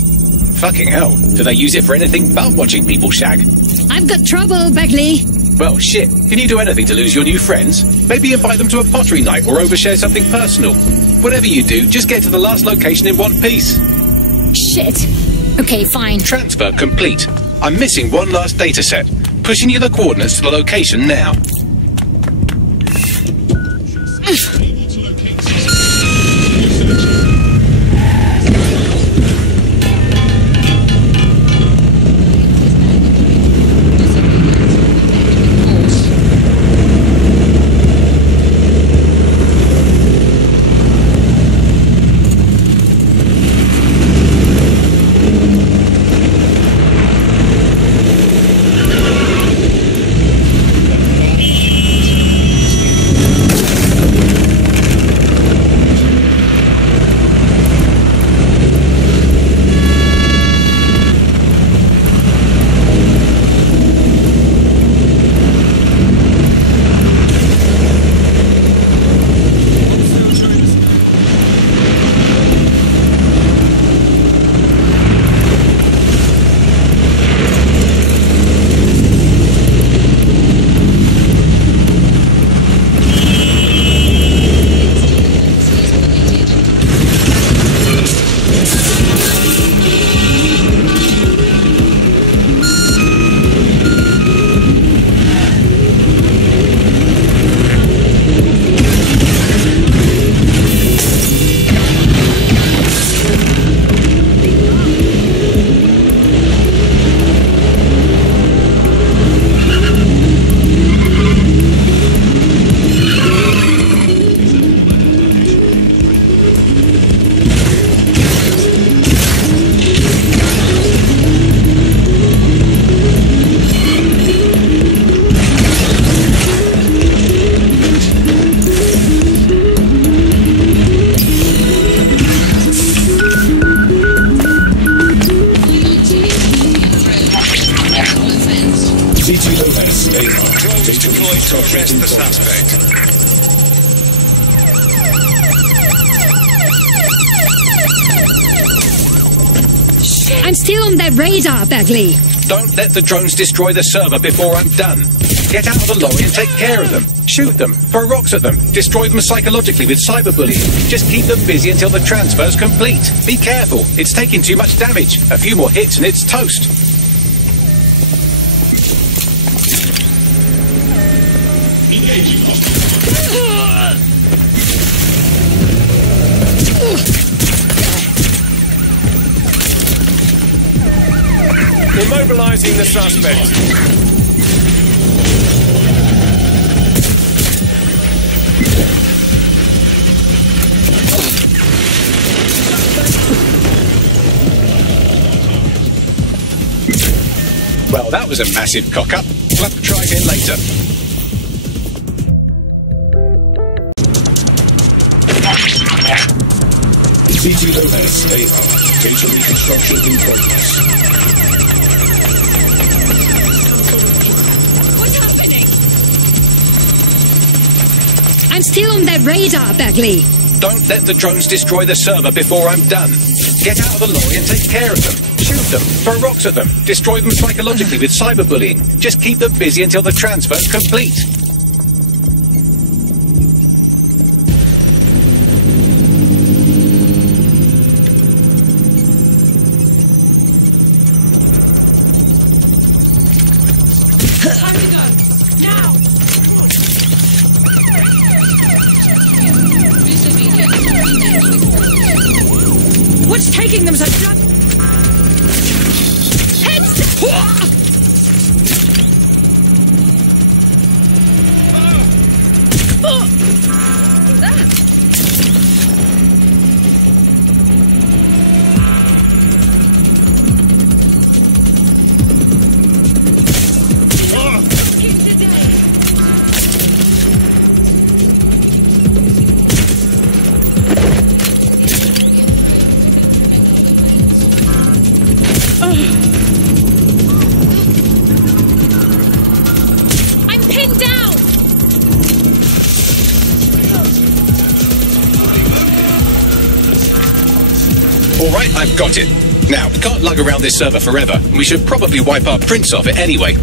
Fucking hell, do they use it for anything but watching people shag? I've got trouble, Beckley. Well, shit, can you do anything to lose your new friends? Maybe invite them to a pottery night or overshare something personal. Whatever you do, just get to the last location in one piece. Shit. Okay, fine. Transfer complete. I'm missing one last data set. Pushing you the coordinates to the location now. Drones deployed to arrest the suspect. I'm still on their radar, Bagley. Don't let the drones destroy the server before I'm done. Get out of the lorry and take care of them. Shoot them, throw rocks at them, destroy them psychologically with cyberbullying. Just keep them busy until the transfer's complete. Be careful, it's taking too much damage. A few more hits and it's toast. Immobilizing the suspect. Well, that was a massive cock-up. We'll have to try again later. CTOS AR. Data reconstruction in progress. What's happening? I'm still on that radar, Bagley. Don't let the drones destroy the server before I'm done. Get out of the lorry and take care of them. Shoot them, throw rocks at them, destroy them psychologically with cyberbullying. Just keep them busy until the transfer's complete. What's taking them so long? Heads! I'm pinned down! Alright, I've got it. Now, we can't lug around this server forever, and we should probably wipe our prints off it anyway.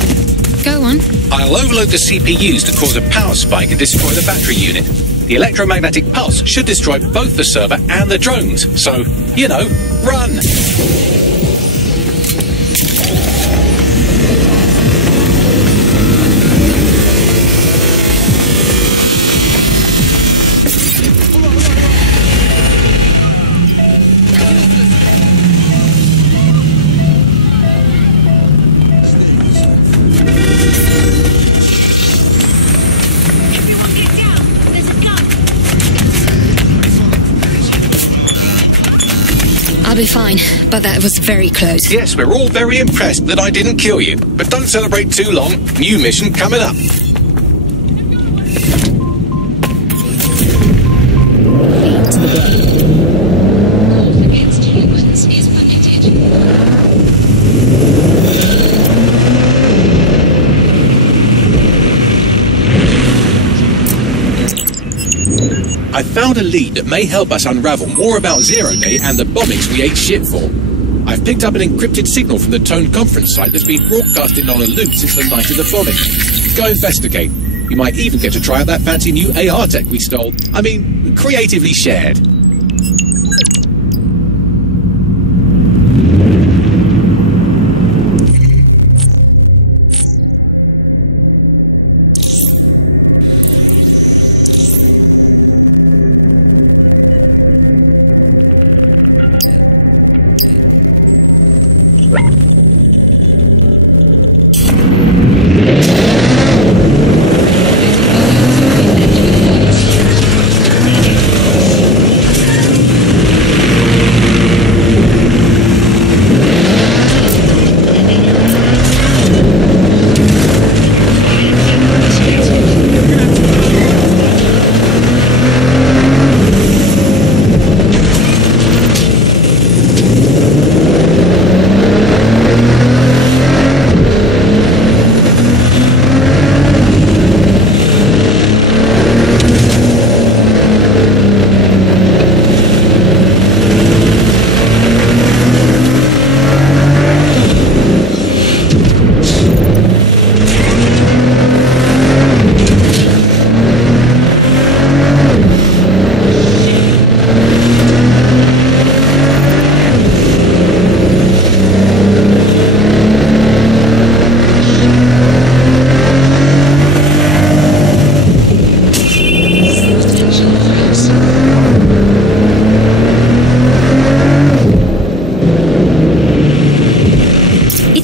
Go on. I'll overload the CPUs to cause a power spike and destroy the battery unit. The electromagnetic pulse should destroy both the server and the drones, so, you know, run! I'll be fine, but that was very close. Yes, we're all very impressed that I didn't kill you. But don't celebrate too long. New mission coming up. I found a lead that may help us unravel more about Zero Day and the bombings we ate shit for. I've picked up an encrypted signal from the Tone conference site that's been broadcasting on a loop since the night of the bombing. Go investigate. You might even get to try out that fancy new AR tech we stole. I mean, creatively shared.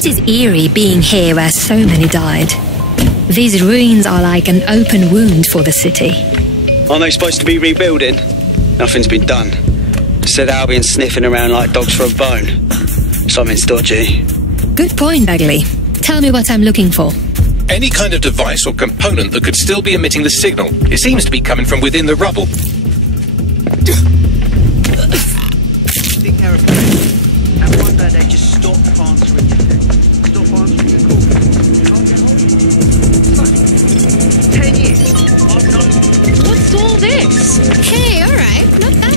is eerie being here where so many died. These ruins are like an open wound for the city. Aren't they supposed to be rebuilding? Nothing's been done. Said Albion sniffing around like dogs for a bone. Something's dodgy. Good point, Bagley. Tell me what I'm looking for. Any kind of device or component that could still be emitting the signal. It seems to be coming from within the rubble. Be careful. And one day they just stop answering your text. Stop answering your call. 10 years. What's all this? Hey, alright, not bad.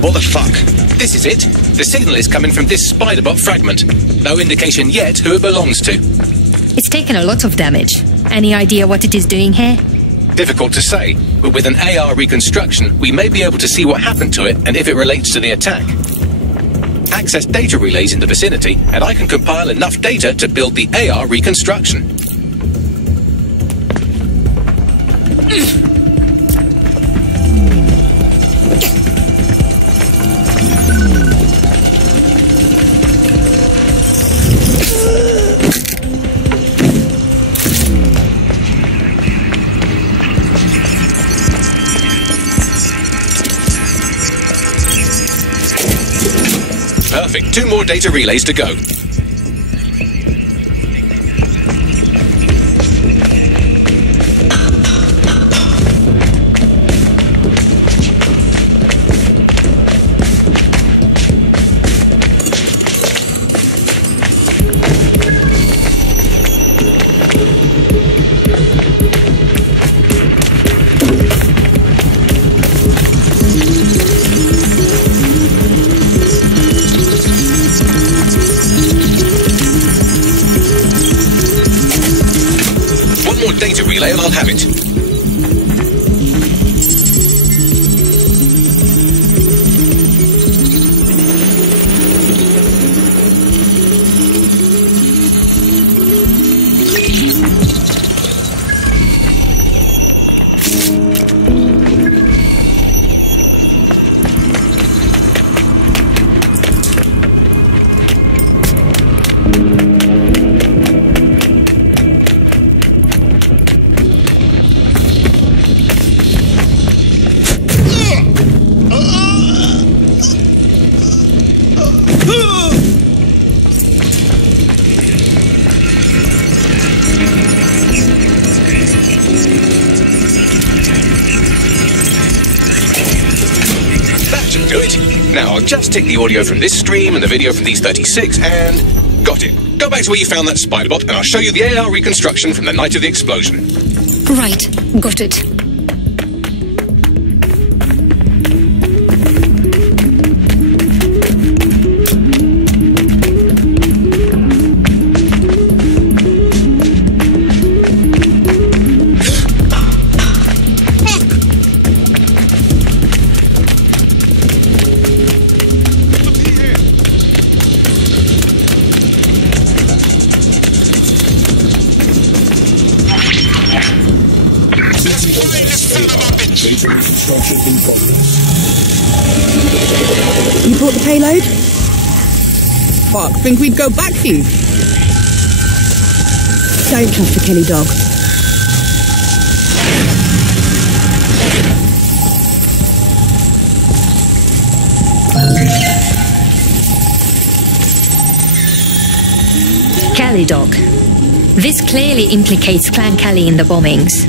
What the fuck? This is it. The signal is coming from this Spiderbot fragment. No indication yet who it belongs to. It's taken a lot of damage. Any idea what it is doing here? Difficult to say, but with an AR reconstruction, we may be able to see what happened to it and if it relates to the attack. Access data relays in the vicinity, and I can compile enough data to build the AR reconstruction. Perfect. 2 more data relays to go. Data relay and I'll have it. Do it. Now, I'll just take the audio from this stream and the video from these 36 and... got it. Go back to where you found that Spiderbot and I'll show you the AR reconstruction from the night of the explosion. Right, got it. You brought the payload? Fuck, think we'd go back for you? Don't trust the Kelly dog. Kelly dog. This clearly implicates Clan Kelly in the bombings.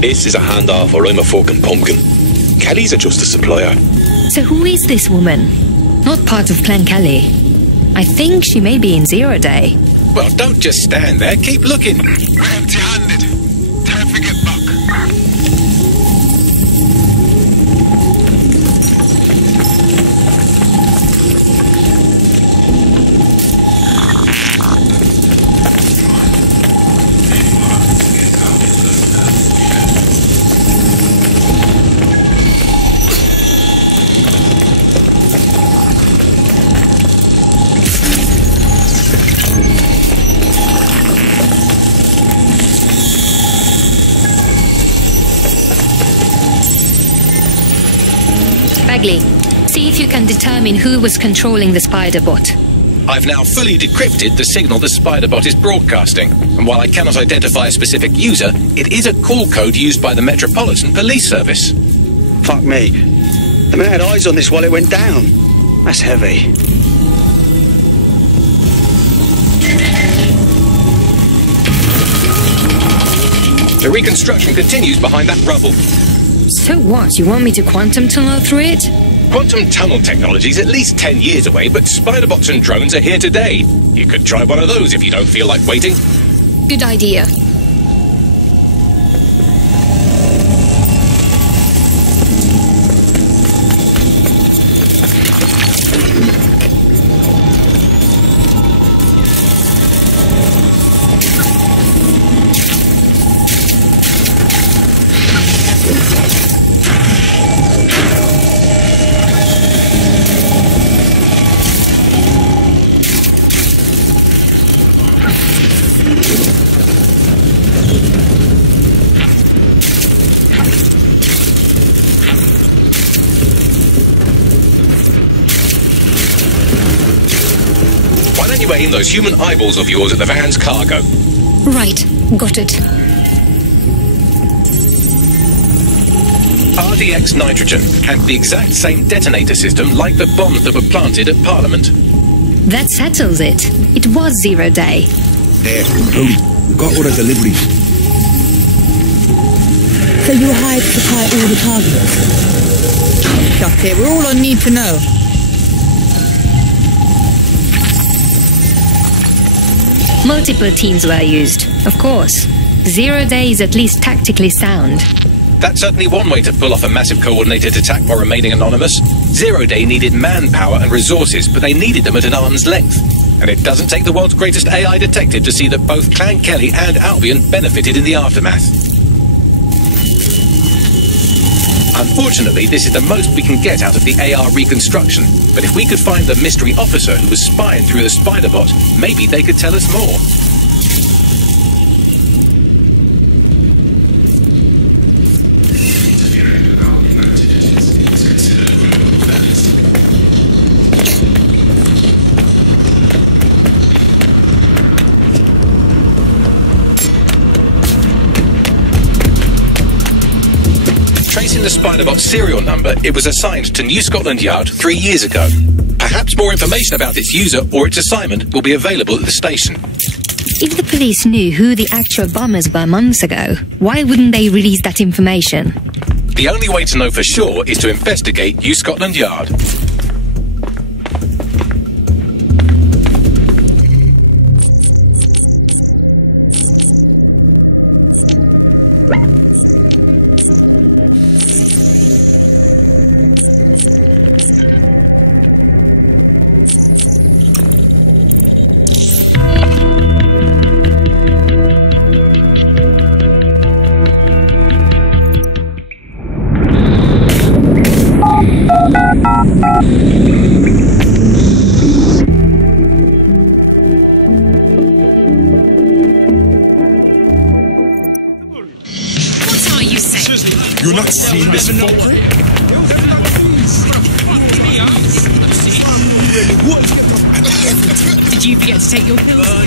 This is a handoff or I'm a fucking pumpkin. Kelly's just a supplier. So who is this woman? Not part of Clan Kelly. I think she may be in Zero Day. Well, don't just stand there. Keep looking. We're empty-handed. Time to get back. Bagley, see if you can determine who was controlling the spider bot. I've now fully decrypted the signal the spider bot is broadcasting, and while I cannot identify a specific user, it is a call code used by the Metropolitan Police Service. Fuck me. The man had eyes on this while it went down. That's heavy. The reconstruction continues behind that rubble. So what? You want me to quantum tunnel through it? Quantum tunnel technology is at least 10 years away, but spider bots and drones are here today. You could try one of those if you don't feel like waiting. Good idea. Aim those human eyeballs of yours at the van's cargo. Right, got it. RDX nitrogen had the exact same detonator system like the bombs that were planted at Parliament. That settles it. It was 0 day. There, Chloe, we've got all the deliveries. So you hired to supply all the cargo? Got it, we're all I need to know. Multiple teams were used, of course. 0 day is at least tactically sound. That's certainly one way to pull off a massive coordinated attack while remaining anonymous. 0 day needed manpower and resources, but they needed them at an arm's length. And it doesn't take the world's greatest AI detective to see that both Clan Kelly and Albion benefited in the aftermath. Unfortunately, this is the most we can get out of the AR reconstruction, but if we could find the mystery officer who was spying through the spider bot, maybe they could tell us more. Tracing the Spiderbot serial number, it was assigned to New Scotland Yard 3 years ago. Perhaps more information about its user or its assignment will be available at the station. If the police knew who the actual bombers were months ago, why wouldn't they release that information? The only way to know for sure is to investigate New Scotland Yard. You're not seeing this fuckery? Did you forget to take your pills?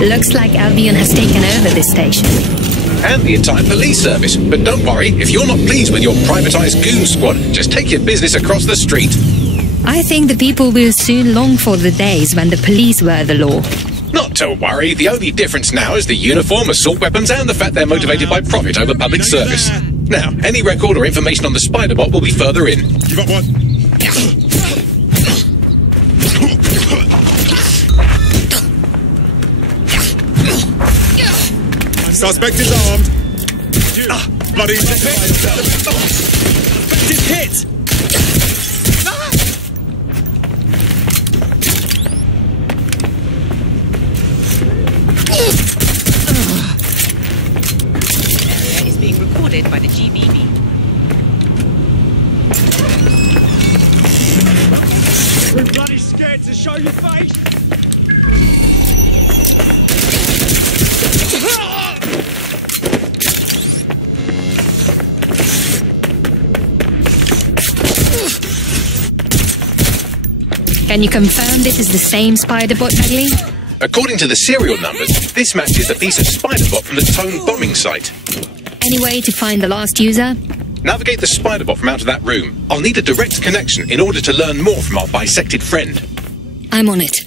Looks like Albion has taken over this station. And the entire police service. But don't worry, if you're not pleased with your privatised goon squad, just take your business across the street. I think the people will soon long for the days when the police were the law. Not to worry, the only difference now is the uniform, assault weapons, and the fact they're motivated by profit over public service. Now, any record or information on the Spiderbot will be further in. You got one? Suspect is armed. Bloody Effective hit! Area is being recorded by the GBB. We're bloody scared to show your face. Can you confirm this is the same Spider-Bot, Bagley? According to the serial numbers, this matches a piece of Spider-Bot from the Tone bombing site. Any way to find the last user? Navigate the Spider-Bot from out of that room. I'll need a direct connection in order to learn more from our bisected friend. I'm on it.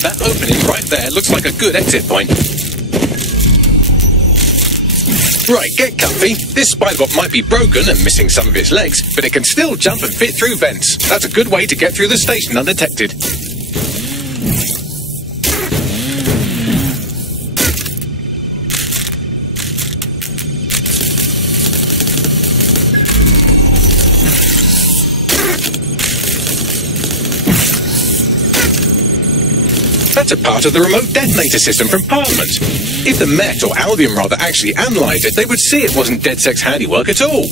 That opening right there looks like a good exit point. Right, get comfy. This Spider-Bot might be broken and missing some of its legs, but it can still jump and fit through vents. That's a good way to get through the station undetected. That's a part of the remote detonator system from Parliament. If the Met, or Albion rather, actually analysed it, they would see it wasn't DedSec's handiwork at all.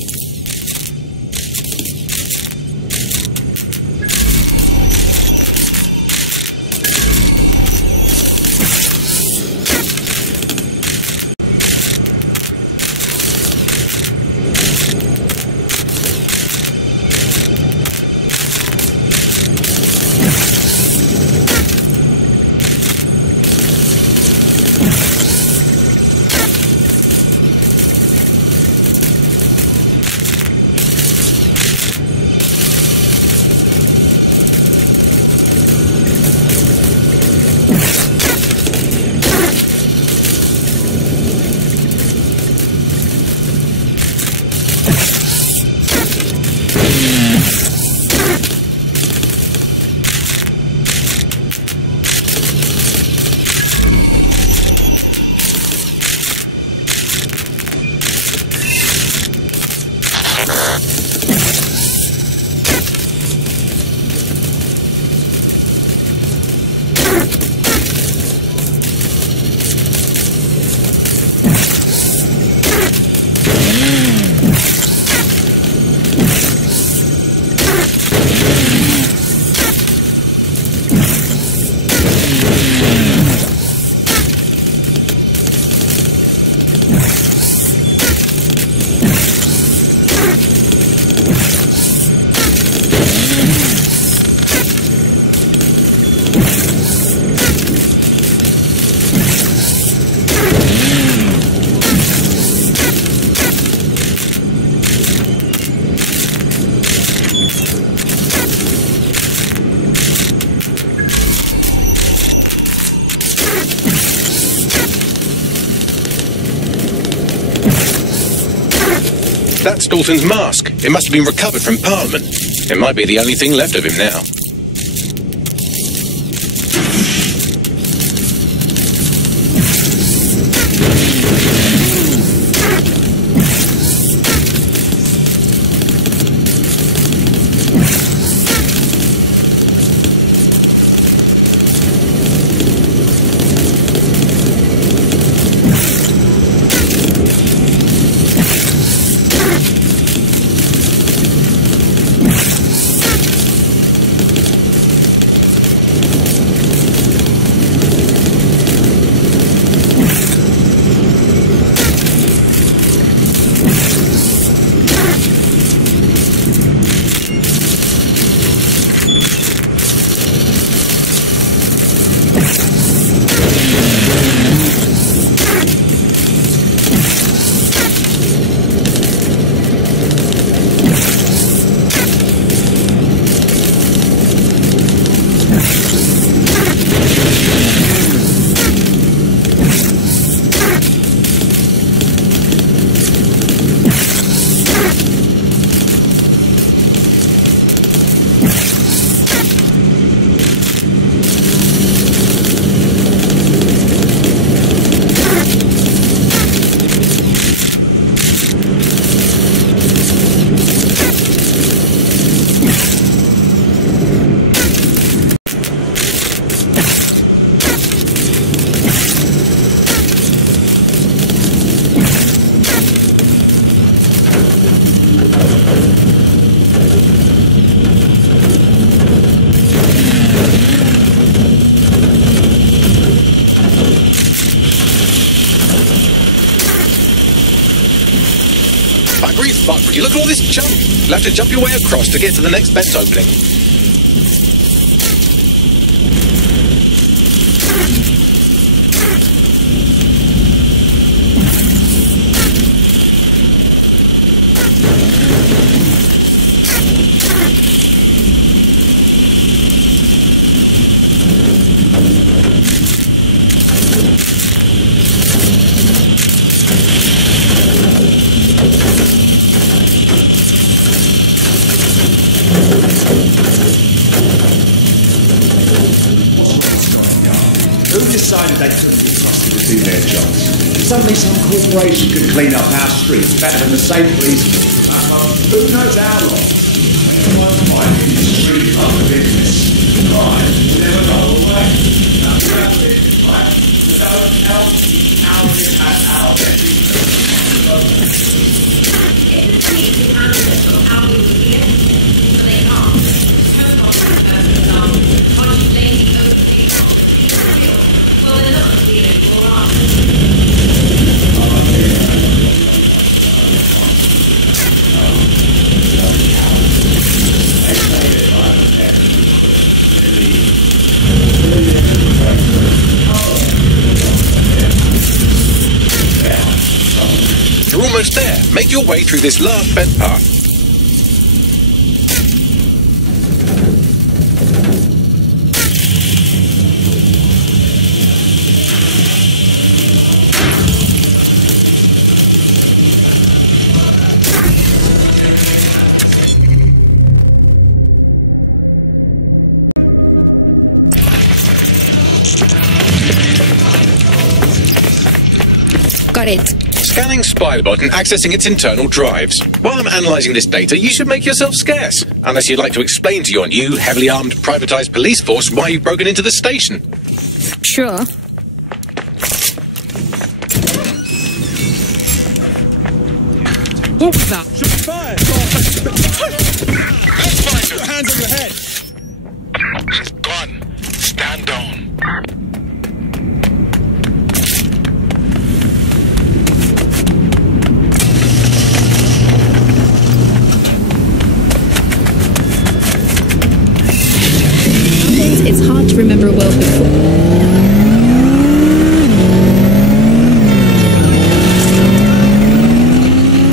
That's Dalton's mask. It must have been recovered from Parliament. It might be the only thing left of him now. You look at all this junk. You'll have to jump your way across to get to the next vent opening. Who decided they couldn't be trusted to do their jobs? Suddenly some corporation could clean up our streets better than the same police. Who knows how long? Why in the street of the business? Crime never go away. Now traveling, right? Without help, Albion has our You're almost there. Make your way through this last bent path. Got it. Scanning Spiderbot and accessing its internal drives. While I'm analysing this data, you should make yourself scarce. Unless you'd like to explain to your new, heavily armed, privatised police force why you've broken into the station. Sure. What was that? Shots fired! Put your hands on your head! She's gone. Stand down. It's hard to remember a world before.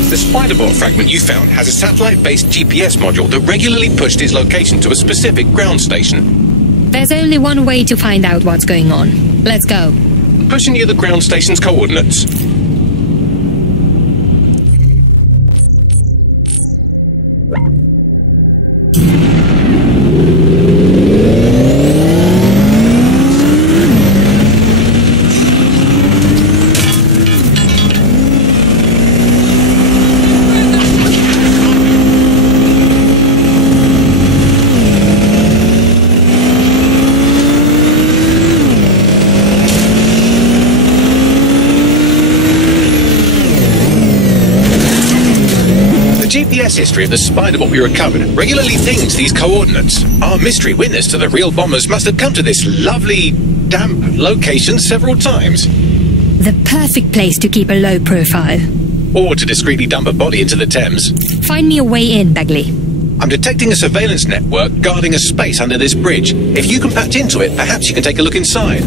The Spiderbot fragment you found has a satellite-based GPS module that regularly pushed its location to a specific ground station. There's only one way to find out what's going on. Let's go. Pushing you the ground station's coordinates. GPS history of the Spiderbot we recovered regularly pings these coordinates. Our mystery witness to the real bombers must have come to this lovely, damp location several times. The perfect place to keep a low profile. Or to discreetly dump a body into the Thames. Find me a way in, Bagley. I'm detecting a surveillance network guarding a space under this bridge. If you can patch into it, perhaps you can take a look inside.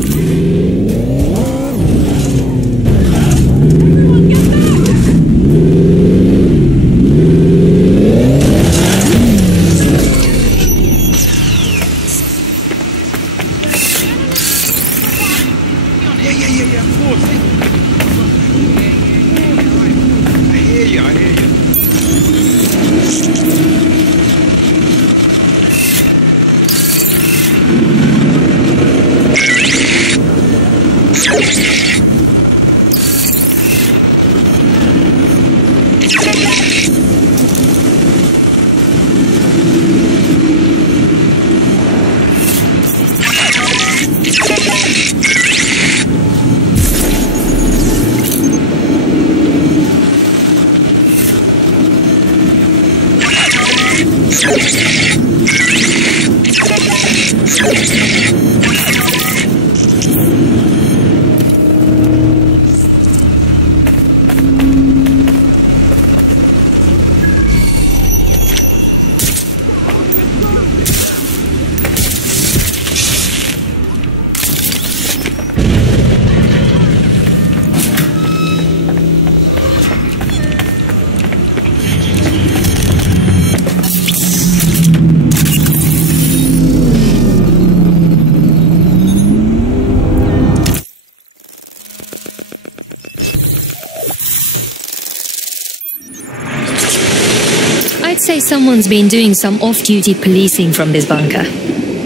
someone's been doing some off-duty policing from this bunker.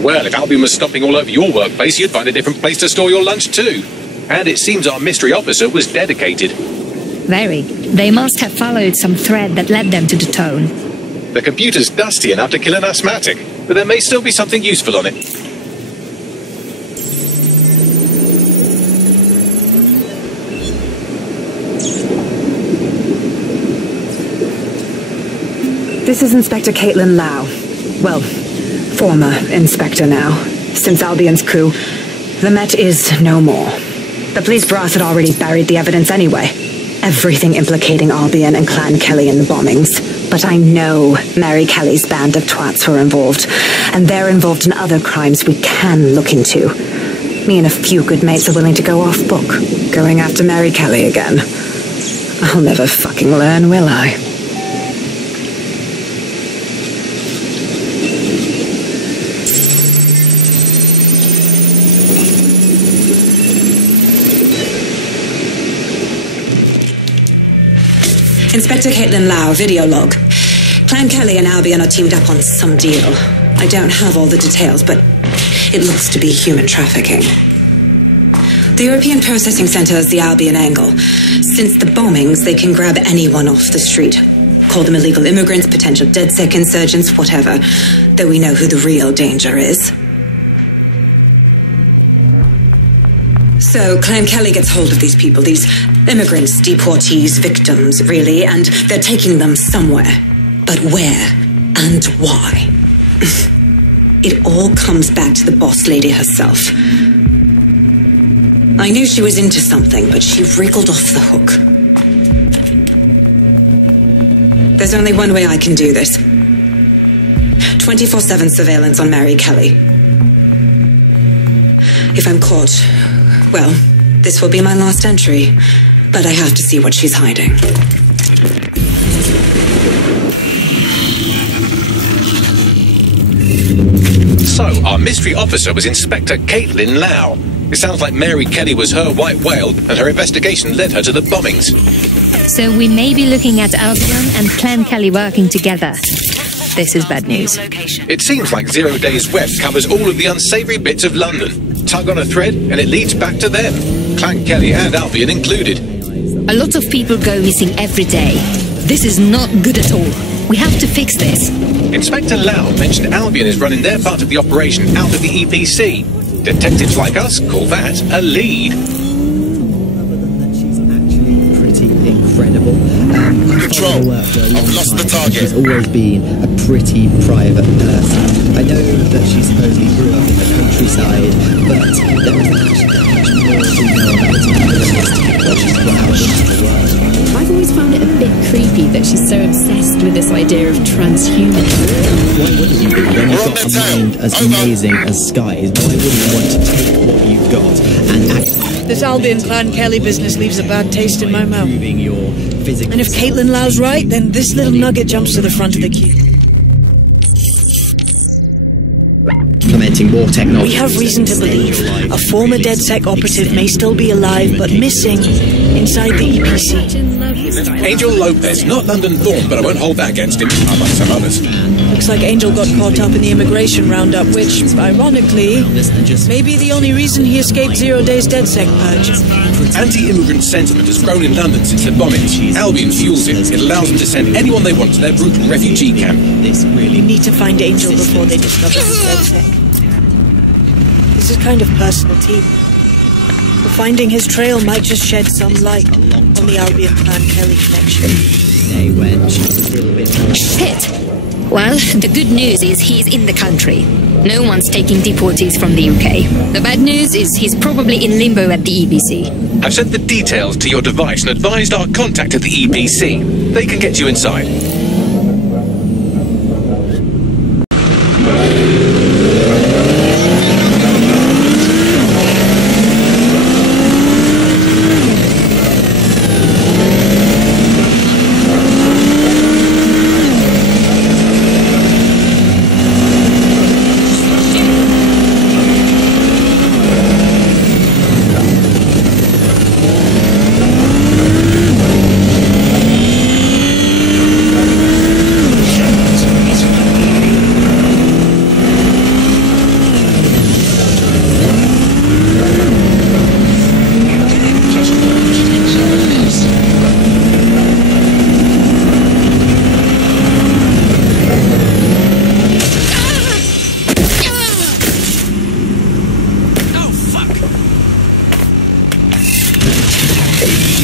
Well, if Albion was stomping all over your workplace, you'd find a different place to store your lunch too. And it seems our mystery officer was dedicated. Very. They must have followed some thread that led them to the tone. The computer's dusty enough to kill an asthmatic, but there may still be something useful on it. This is Inspector Caitlin Lau. Well, former inspector now. Since Albion's coup, the Met is no more. The police brass had already buried the evidence anyway. Everything implicating Albion and Clan Kelly in the bombings. But I know Mary Kelly's band of twats were involved, and they're involved in other crimes we can look into. Me and a few good mates are willing to go off book, going after Mary Kelly again. I'll never fucking learn, will I? Inspector Caitlin Lau, video log. Clan Kelly and Albion are teamed up on some deal. I don't have all the details, but it looks to be human trafficking. The European Processing Center is the Albion angle. Since the bombings, they can grab anyone off the street. Call them illegal immigrants, potential DedSec insurgents, whatever. Though we know who the real danger is. So Clan Kelly gets hold of these people, these immigrants, deportees, victims, really, and they're taking them somewhere. But where and why? It all comes back to the boss lady herself. I knew she was into something, but she wriggled off the hook. There's only one way I can do this. 24/7 surveillance on Mary Kelly. If I'm caught, well, this will be my last entry, but I have to see what she's hiding. So, our mystery officer was Inspector Caitlin Lau. It sounds like Mary Kelly was her white whale, and her investigation led her to the bombings. So we may be looking at Albion and Clan Kelly working together. This is bad news. It seems like 0 Days Web covers all of the unsavoury bits of London. Tug on a thread, and it leads back to them. Clan Kelly and Albion included. A lot of people go missing every day. This is not good at all. We have to fix this. Inspector Lau mentioned Albion is running their part of the operation out of the EPC. Detectives like us call that a lead. Pretty incredible. Control, I've lost the target. She's always been a pretty private person. I know that she supposedly grew up in the countryside, but there isn't actually much more we know about her than what she's put out into the world. I've always found it a bit creepy that she's so obsessed with this idea of transhumanism. Why wouldn't you be? When you've got a mind as amazing as Sky's, why wouldn't you want to take what you've got and act? This Albion Clan Kelly business leaves a bad taste in my mouth. And if Caitlin Lau's right, then this little nugget jumps to the front of the queue. Implementing more technology. We have reason to believe a former DedSec operative may still be alive, but missing inside the EPC. Angel Lopez, not London born, but I won't hold that against him, unlike some others. Looks like Angel got caught up in the immigration roundup, which, ironically, may be the only reason he escaped 0 Days DedSec purge. Anti-immigrant sentiment has grown in London since the bombings. Albion fuels it. It allows them to send anyone they want to their brutal refugee camp. We need to find Angel before they discover his DedSec. This is kind of personal team. But finding his trail might just shed some light on the Albion Clan Kelly connection. Shit! Well, the good news is he's in the country. No one's taking deportees from the UK. The bad news is he's probably in limbo at the EPC. I've sent the details to your device and advised our contact at the EPC. They can get you inside.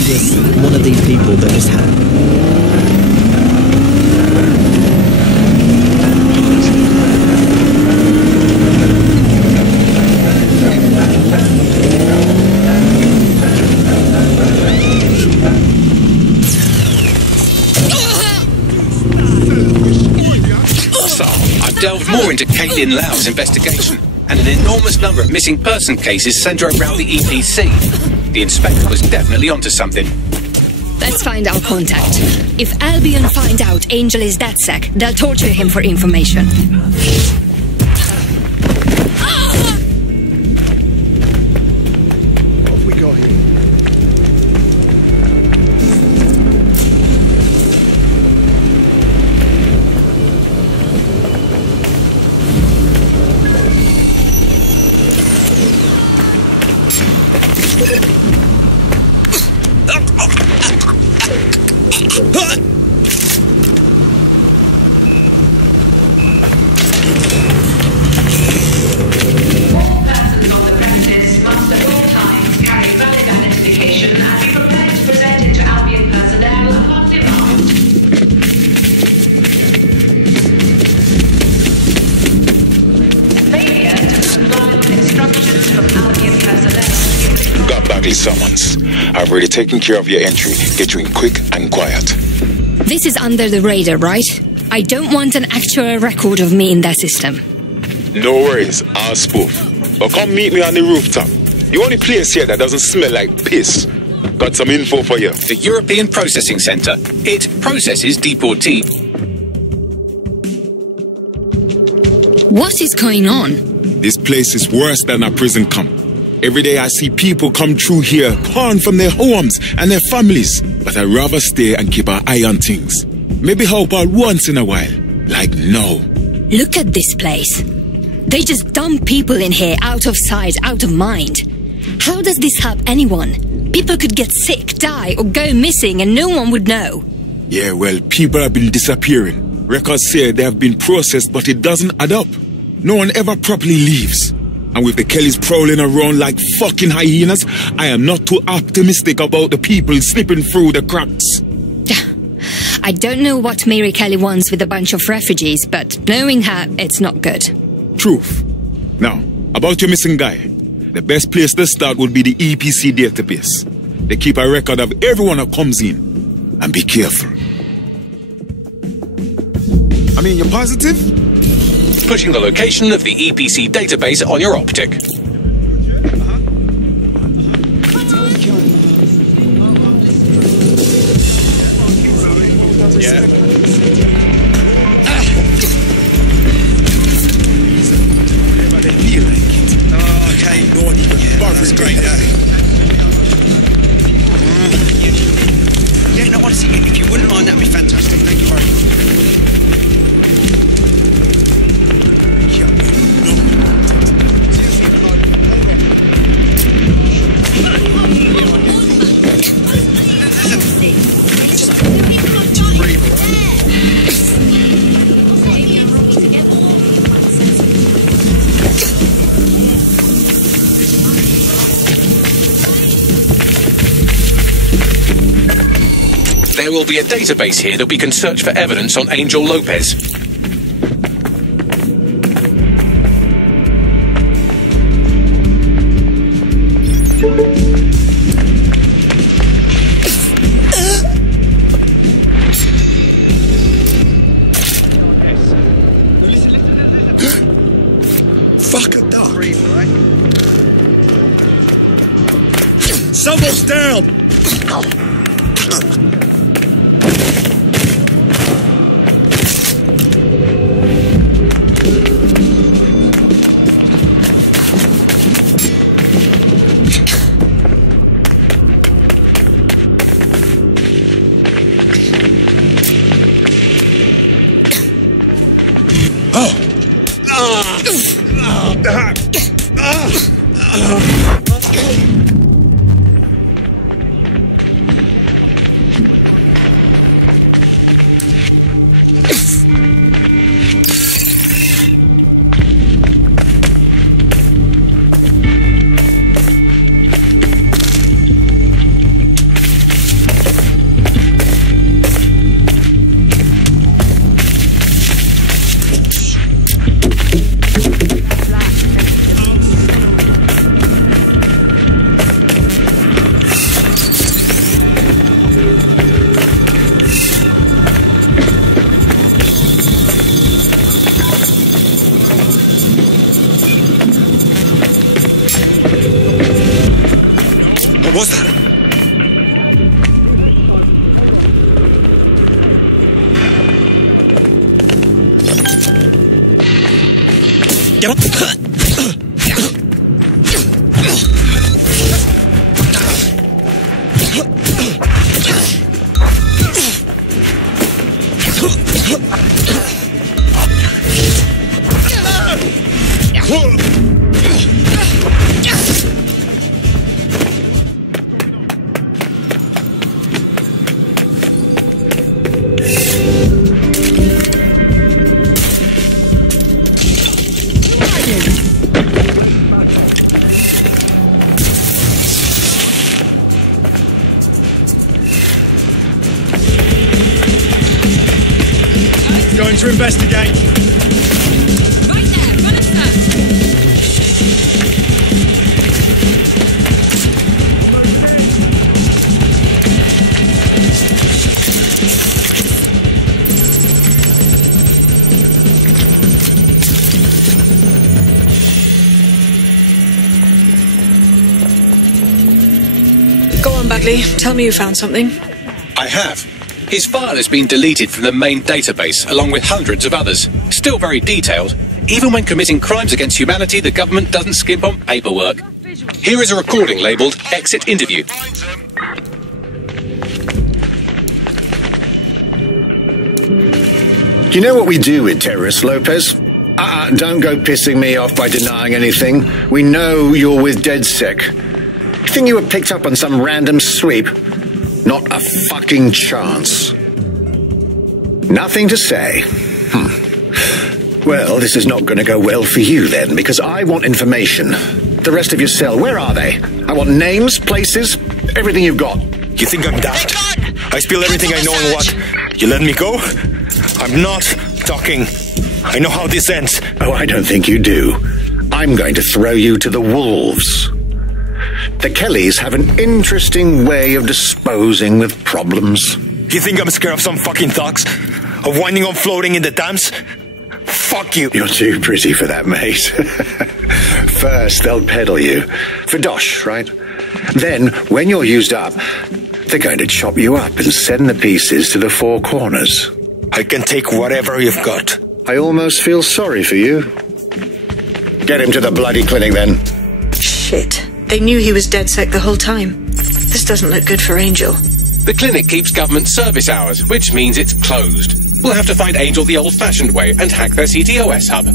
she was one of these people that just had... Delved more into Caitlin Lau's investigation, and an enormous number of missing person cases centre around the EPC. The inspector was definitely onto something. Let's find our contact. If Albion find out Angel is DedSec, they'll torture him for information. What have we got here? Summons. I've already taken care of your entry. Get you in quick and quiet. This is under the radar, right? I don't want an actual record of me in their system. No worries, I'll spoof. But come meet me on the rooftop. The only place here that doesn't smell like piss. Got some info for you. The European Processing Centre. It processes deportee. What is going on? This place is worse than a prison camp. Every day I see people come through here, torn from their homes and their families. But I'd rather stay and keep an eye on things. Maybe help out once in a while. Like now. Look at this place. They just dump people in here out of sight, out of mind. How does this help anyone? People could get sick, die, or go missing and no one would know. Yeah, well, people have been disappearing. Records say they have been processed, but it doesn't add up. No one ever properly leaves. And with the Kellys prowling around like fucking hyenas, I am not too optimistic about the people slipping through the cracks. I don't know what Mary Kelly wants with a bunch of refugees, but knowing her, it's not good. Truth. Now, about your missing guy. The best place to start would be the EPC database. They keep a record of everyone that comes in. And be careful. I mean, you're positive? Pushing the location of the EPC database on your optic. Yeah. Oh, okay. That's great. Yeah, no, honestly, if you wouldn't mind, that'd be fantastic. Thank you very much. There will be a database here that we can search for evidence on Angel Lopez. Fucking dark. Someone's down! was that? Get up! Going to investigate. Right there, run it, Go on, Bagley. Tell me you found something. I have. His file has been deleted from the main database, along with hundreds of others. Still very detailed. Even when committing crimes against humanity, the government doesn't skimp on paperwork. Here is a recording labelled Exit Interview. You know what we do with terrorists, Lopez? Don't go pissing me off by denying anything. We know you're with DedSec. You think you were picked up on some random sweep? Not a fucking chance. Nothing to say. Well, this is not going to go well for you then, because I want information. The rest of your cell, where are they? I want names, places, everything you've got. You think I'm daft? I spill everything I know and what? You let me go? I'm not talking. I know how this ends. Oh, I don't think you do. I'm going to throw you to the wolves. The Kellys have an interesting way of disposing with problems. You think I'm scared of some fucking thugs? Of winding up floating in the dams? Fuck you. You're too pretty for that, mate. First, they'll peddle you. For dosh, right? Then, when you're used up, they're going to chop you up and send the pieces to the four corners. I can take whatever you've got. I almost feel sorry for you. Get him to the bloody clinic, then. Shit. They knew he was DedSec the whole time. This doesn't look good for Angel. The clinic keeps government service hours, which means it's closed. We'll have to find Angel the old-fashioned way and hack their CTOS hub.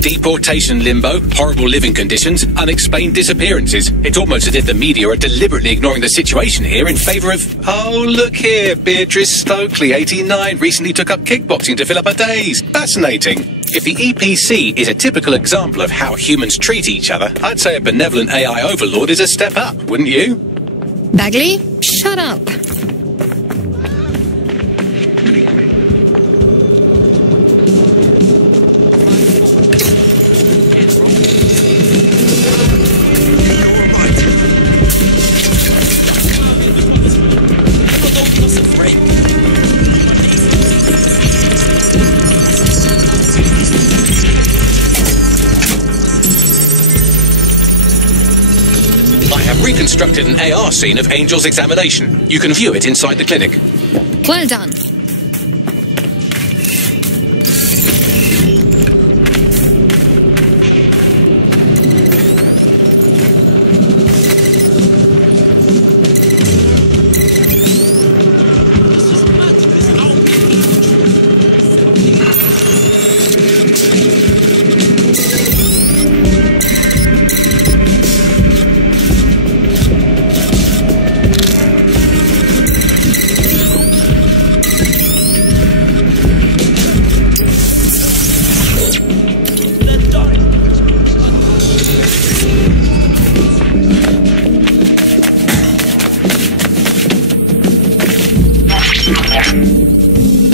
Deportation limbo, horrible living conditions, unexplained disappearances. It's almost as if the media are deliberately ignoring the situation here in favour of... Oh, look here, Beatrice Stokely, 89, recently took up kickboxing to fill up her days. Fascinating. If the EPC is a typical example of how humans treat each other, I'd say a benevolent AI overlord is a step up, wouldn't you? Bagley, shut up. Reconstructed an AR scene of Angel's examination. You can view it inside the clinic. Well done.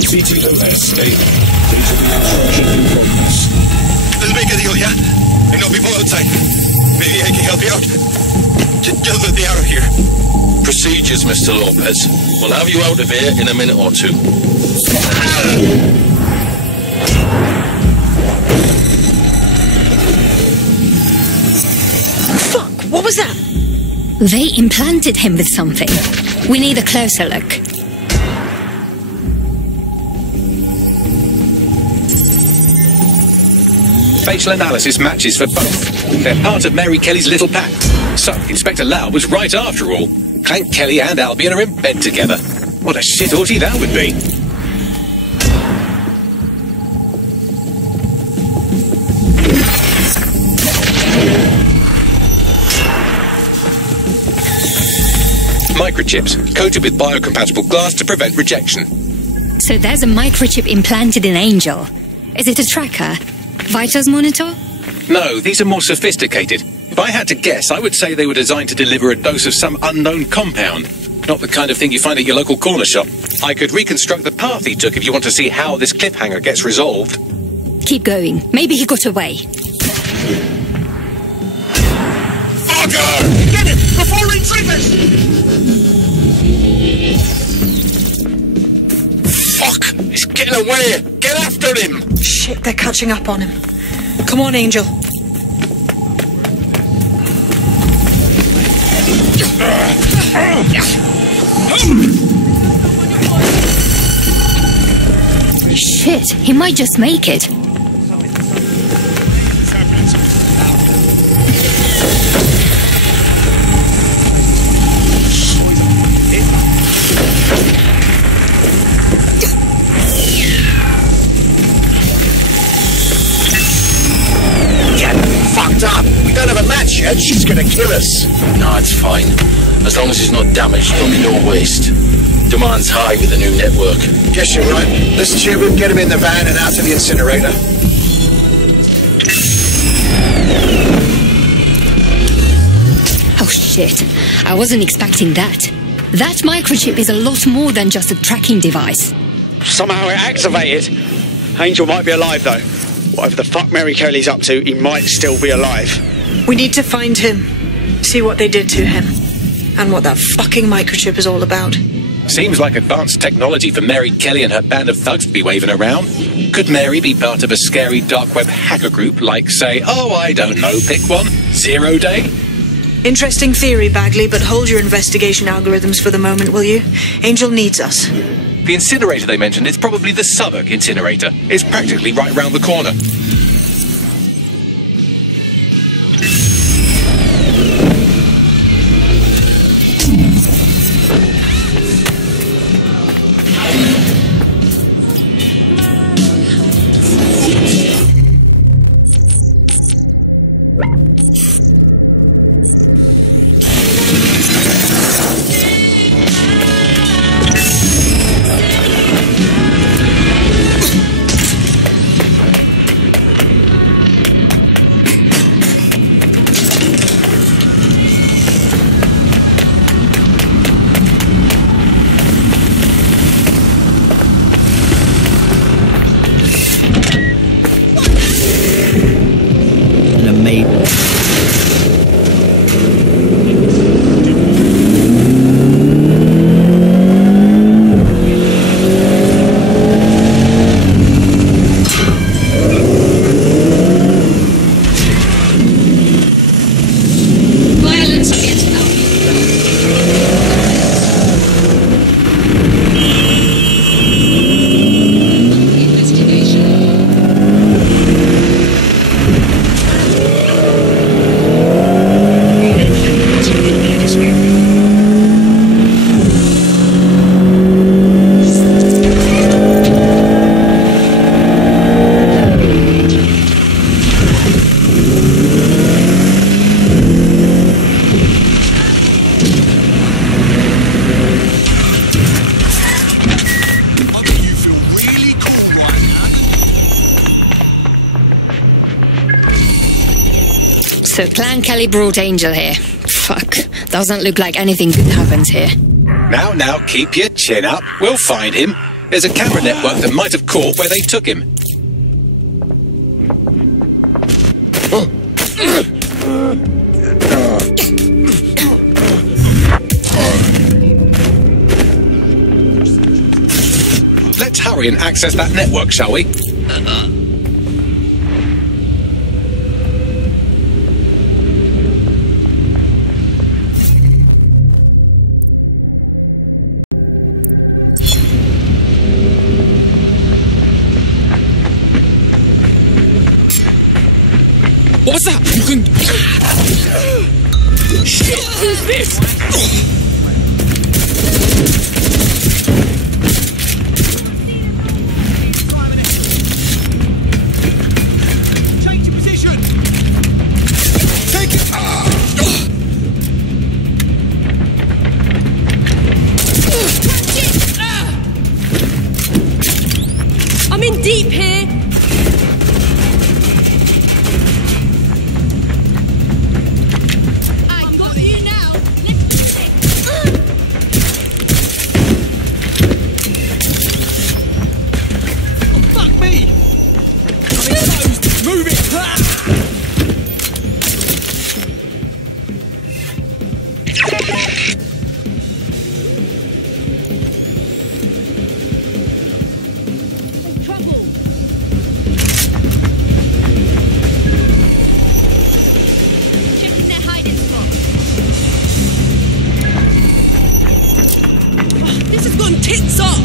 CTOS stable. Let's make a deal, yeah? I know people outside. Maybe I can help you out. Just let me out of here. Procedures, Mr. Lopez. We'll have you out of here in a minute or two. was that? They implanted him with something. We need a closer look. Facial analysis matches for both. They're part of Mary Kelly's little pack. So, Inspector Lau was right after all. Clank Kelly and Albion are in bed together. What a shit orgy that would be. Microchips, coated with biocompatible glass to prevent rejection. So there's a microchip implanted in Angel. Is it a tracker? Vitals monitor? No, these are more sophisticated. If I had to guess, I would say they were designed to deliver a dose of some unknown compound. Not the kind of thing you find at your local corner shop. I could reconstruct the path he took if you want to see how this cliffhanger gets resolved. Keep going. Maybe he got away. Fucker! Get him before he triggers! Fuck! He's getting away! Get after him! Shit, they're catching up on him. Come on, Angel. Shit, he might just make it. Up. We don't have a match yet. She's gonna kill us. No, it's fine. As long as he's not damaged, there'll be no waste. Demand's high with the new network. Guess you're right. Let's tube him, get him in the van and out to the incinerator. Oh shit. I wasn't expecting that. That microchip is a lot more than just a tracking device. Somehow it activated. Angel might be alive though. Whatever the fuck Mary Kelly's up to, he might still be alive. We need to find him, see what they did to him, and what that fucking microchip is all about. Seems like advanced technology for Mary Kelly and her band of thugs to be waving around. Could Mary be part of a scary dark web hacker group like, say, oh, I don't know, pick one, 0 Day? Interesting theory, Bagley, but hold your investigation algorithms for the moment, will you? Angel needs us. The incinerator they mentioned is probably the Southwark incinerator. It's practically right round the corner. So Clan Kelly brought Angel here. Fuck. Doesn't look like anything good happens here. Now, keep your chin up. We'll find him. There's a camera network that might have caught where they took him. Let's hurry and access that network, shall we? Shit, who's this? I'm in deep here. I got you now. Oh, fuck me! I'm exposed. Move it. This has gone tits up.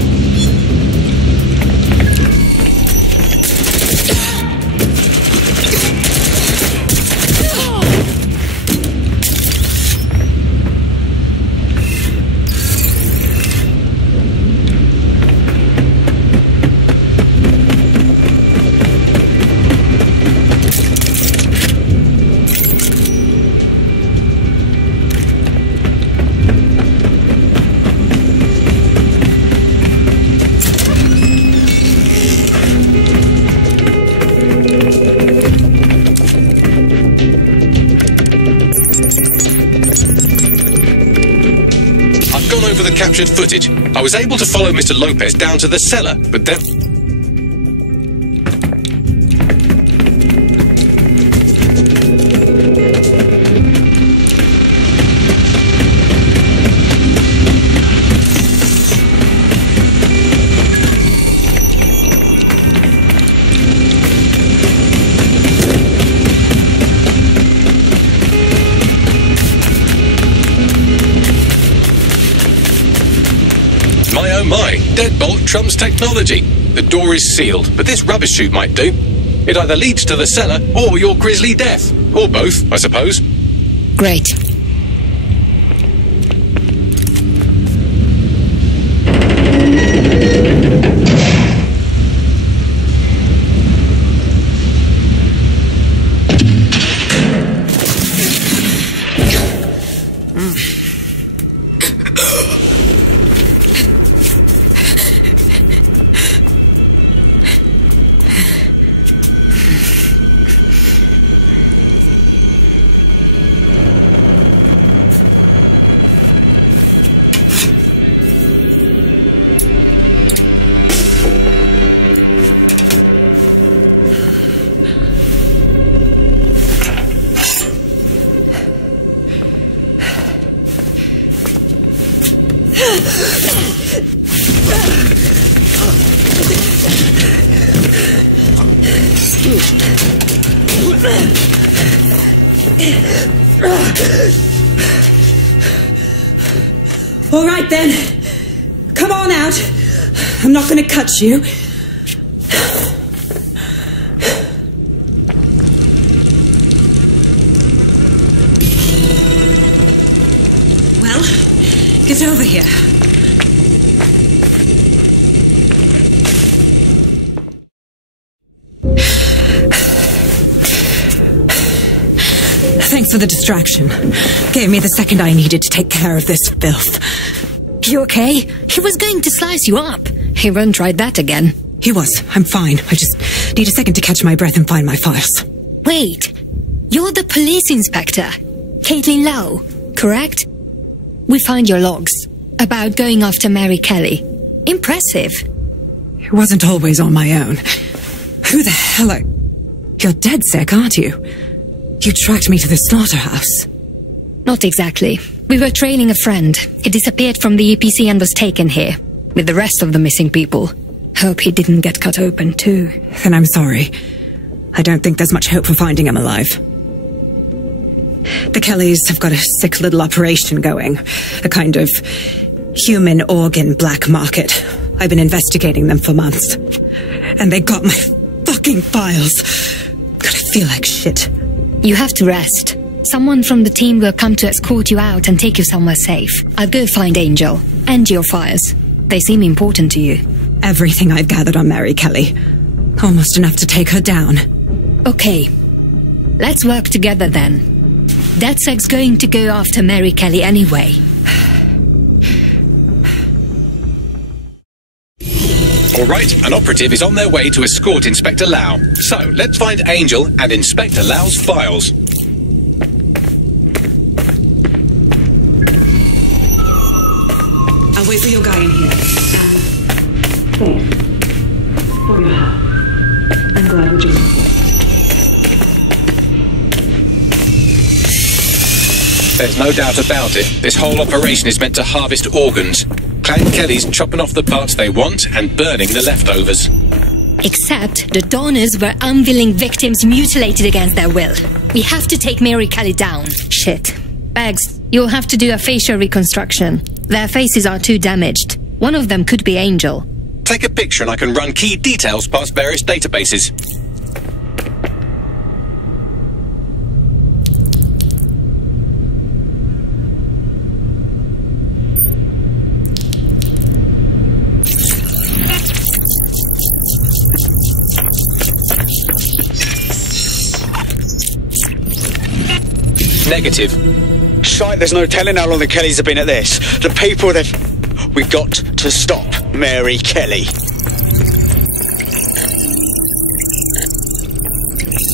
Over the captured footage, I was able to follow Mr. Lopez down to the cellar, but then... My, deadbolt trumps technology. The door is sealed, but this rubbish chute might do. It either leads to the cellar or your grisly death. Or both, I suppose. Great. All right then. Come on out. I'm not going to cut you. Well, get over here. Thanks for the distraction. Gave me the second I needed to take care of this filth. You okay? He was going to slice you up. He won't try that again. He was. I'm fine. I just need a second to catch my breath and find my files. Wait. You're the police inspector, Caitlin Lau, correct? We found your logs about going after Mary Kelly. Impressive. It wasn't always on my own. Who the hell are... You're dead sick, aren't you? You tracked me to the slaughterhouse. Not exactly. We were trailing a friend. He disappeared from the EPC and was taken here, with the rest of the missing people. Hope he didn't get cut open too. Then I'm sorry. I don't think there's much hope for finding him alive. The Kellys have got a sick little operation going. A kind of human organ black market. I've been investigating them for months. And they got my fucking files. God, I feel like shit. You have to rest. Someone from the team will come to escort you out and take you somewhere safe. I'll go find Angel. And your fires. They seem important to you. Everything I've gathered on Mary Kelly. Almost enough to take her down. Okay. Let's work together then. DedSec's going to go after Mary Kelly anyway. All right, an operative is on their way to escort Inspector Lau. So, let's find Angel and Inspector Lau's files. I'll wait for your guy in here. Thanks. For your help. I'm glad we're doing it. There's no doubt about it. This whole operation is meant to harvest organs. Clan Kelly's chopping off the parts they want and burning the leftovers. Except the donors were unwilling victims mutilated against their will. We have to take Mary Kelly down. Shit. Bags, you'll have to do a facial reconstruction. Their faces are too damaged. One of them could be Angel. Take a picture and I can run key details past various databases. Negative. Shite, there's no telling how long the Kellys have been at this. The people we've got to stop Mary Kelly.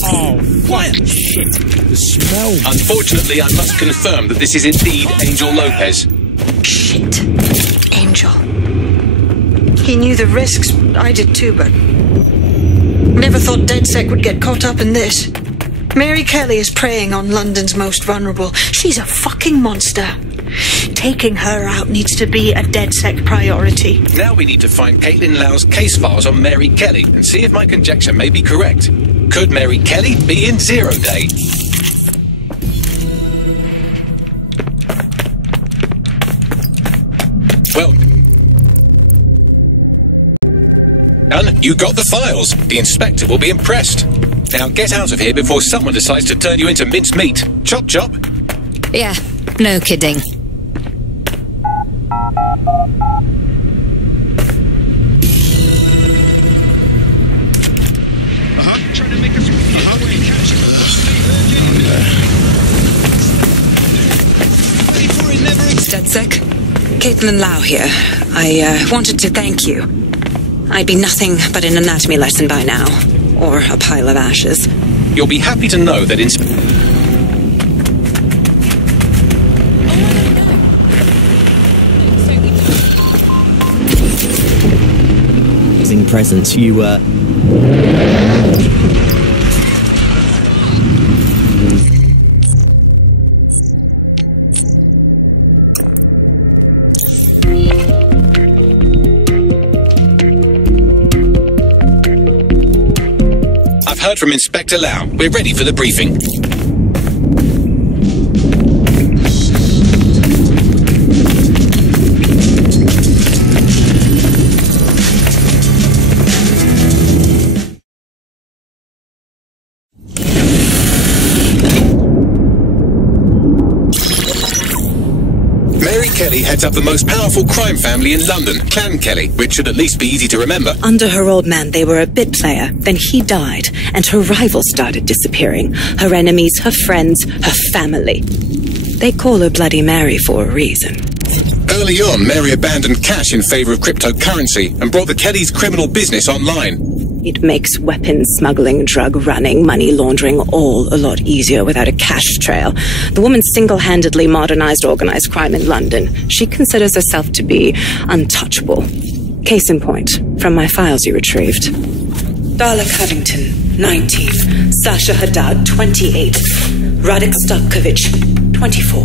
Oh, what shit. The smell. Unfortunately, I must confirm that this is indeed Angel Lopez. Shit. Angel. He knew the risks. I did too, but never thought DedSec would get caught up in this. Mary Kelly is preying on London's most vulnerable. She's a fucking monster. Taking her out needs to be a DedSec priority. Now we need to find Caitlin Lau's case files on Mary Kelly and see if my conjecture may be correct. Could Mary Kelly be in Zero Day? Well done. You got the files. The inspector will be impressed. Now get out of here before someone decides to turn you into minced meat. Chop chop. Yeah, no kidding. Trying to make us DedSec, Caitlin Lau here. I wanted to thank you. I'd be nothing but an anatomy lesson by now. Or a pile of ashes. You'll be happy to know that Using presents, you were... heard from Inspector Lau. We're ready for the briefing. Mary Kelly heads up the most powerful crime family in London, Clan Kelly, which should at least be easy to remember. Under her old man, they were a bit player. Then he died, and her rivals started disappearing. Her enemies, her friends, her family. They call her Bloody Mary for a reason. Early on, Mary abandoned cash in favor of cryptocurrency and brought the Kellys' criminal business online. It makes weapons smuggling, drug running, money laundering all a lot easier without a cash trail. The woman single-handedly modernized organized crime in London. She considers herself to be untouchable. Case in point, from my files you retrieved. Darla Covington, 19. Sasha Haddad, 28. Radek Stavkovich, 24.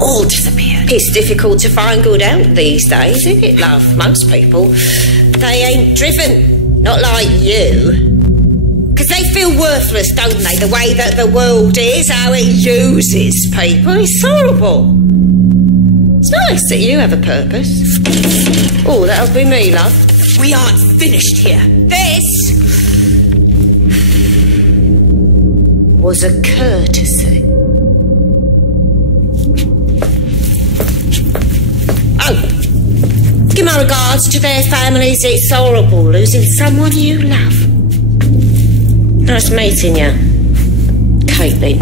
All disappeared. It's difficult to find good help these days, isn't it, love? Most people, they ain't driven. Not like you. Because they feel worthless, don't they? The way that the world is, how it uses people. It's horrible. It's nice that you have a purpose. Oh, that'll be me, love. We aren't finished here. This was a courtesy. regards to their families, it's horrible losing someone you love. Nice meeting you, Caitlin.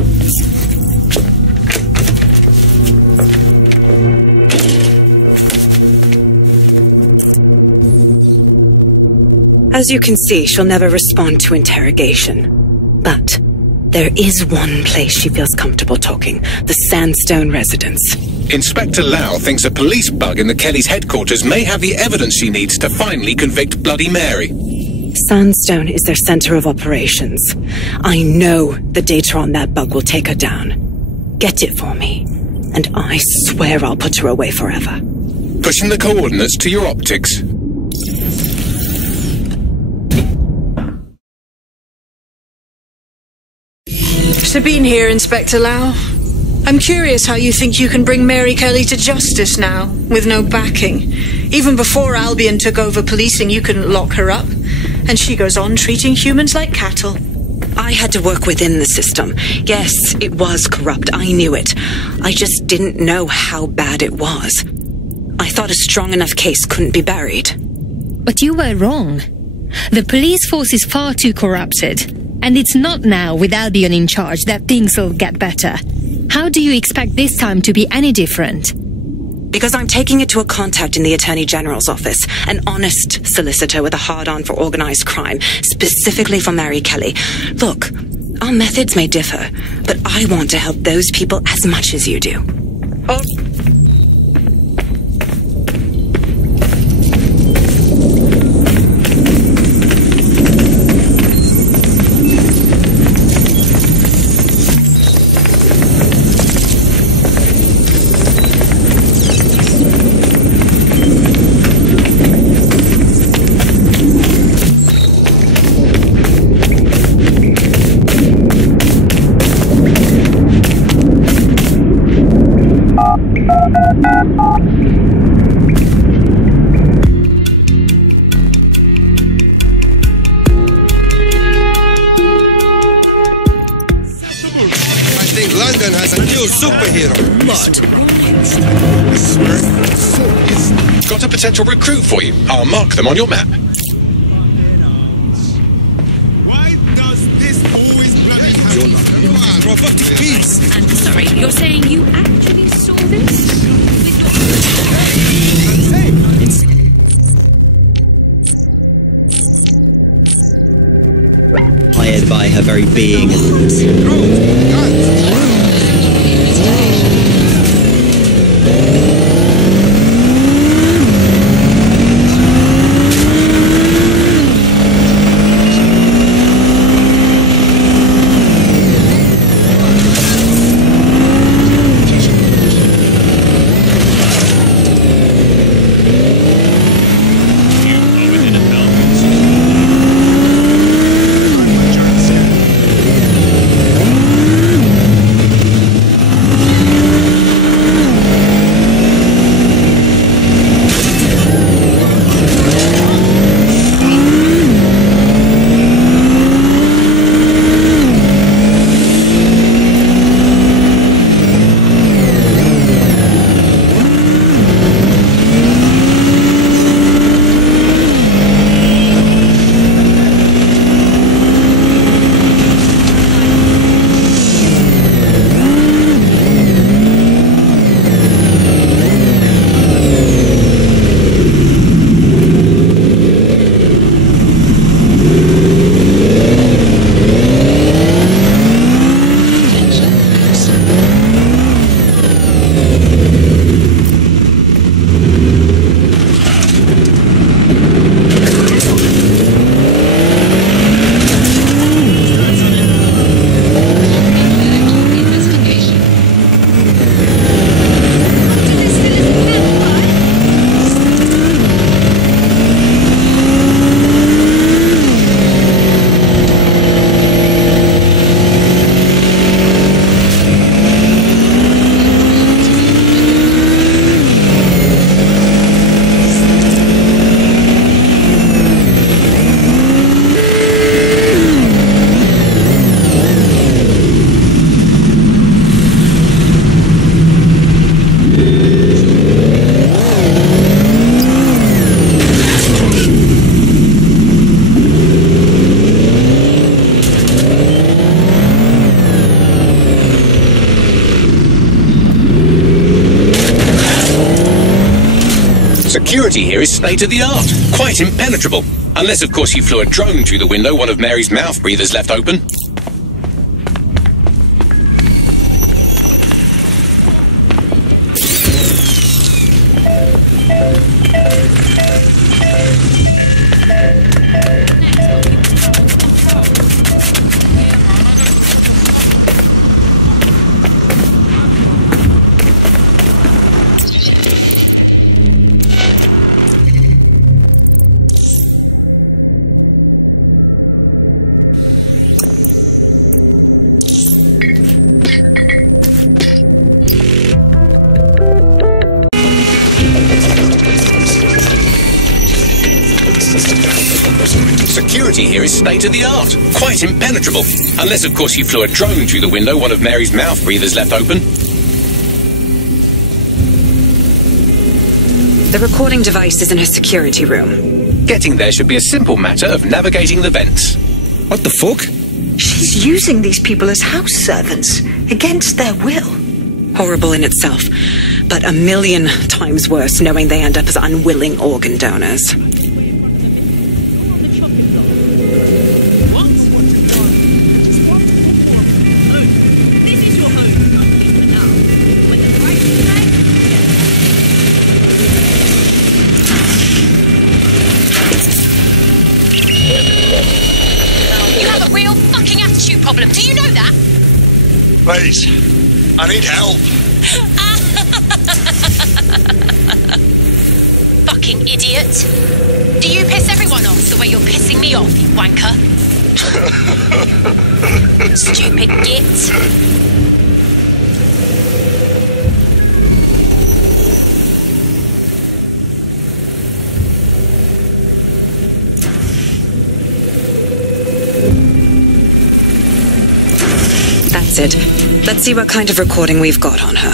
As you can see, she'll never respond to interrogation. But there is one place she feels comfortable talking, the Sandstone residence. Inspector Lau thinks a police bug in the Kelly's headquarters may have the evidence she needs to finally convict Bloody Mary. Sandstone is their center of operations. I know the data on that bug will take her down. Get it for me, and I swear I'll put her away forever. Pushing the coordinates to your optics. Sabine here, Inspector Lau. I'm curious how you think you can bring Mary Kelly to justice now, with no backing. Even before Albion took over policing, you couldn't lock her up. And she goes on treating humans like cattle. I had to work within the system. Yes, it was corrupt. I knew it. I just didn't know how bad it was. I thought a strong enough case couldn't be buried. But you were wrong. The police force is far too corrupted. And it's not now, with Albion in charge, that things will get better. How do you expect this time to be any different? Because I'm taking it to a contact in the Attorney General's office, an honest solicitor with a hard-on for organized crime, specifically for Mary Kelly. Look, our methods may differ, but I want to help those people as much as you do. Oh. London has a new superhero. Mud. Got a potential recruit for you. I'll mark them on your map. Why does this always bloody happen? Robotic beast. And sorry, you're saying you actually saw this? Fired by her very being. Security here is state-of-the-art, quite impenetrable. Unless, of course, you flew a drone through the window one of Mary's mouth breathers left open. Security here is state-of-the-art, quite impenetrable. Unless, of course, you flew a drone through the window one of Mary's mouth breathers left open. The recording device is in her security room. Getting there should be a simple matter of navigating the vents. What the fuck? She's using these people as house servants, against their will. Horrible in itself, but a million times worse knowing they end up as unwilling organ donors. Problem. Do you know that? Please, I need help. Fucking idiot. Do you piss everyone off the way you're pissing me off, you wanker? Stupid git. It. Let's see what kind of recording we've got on her.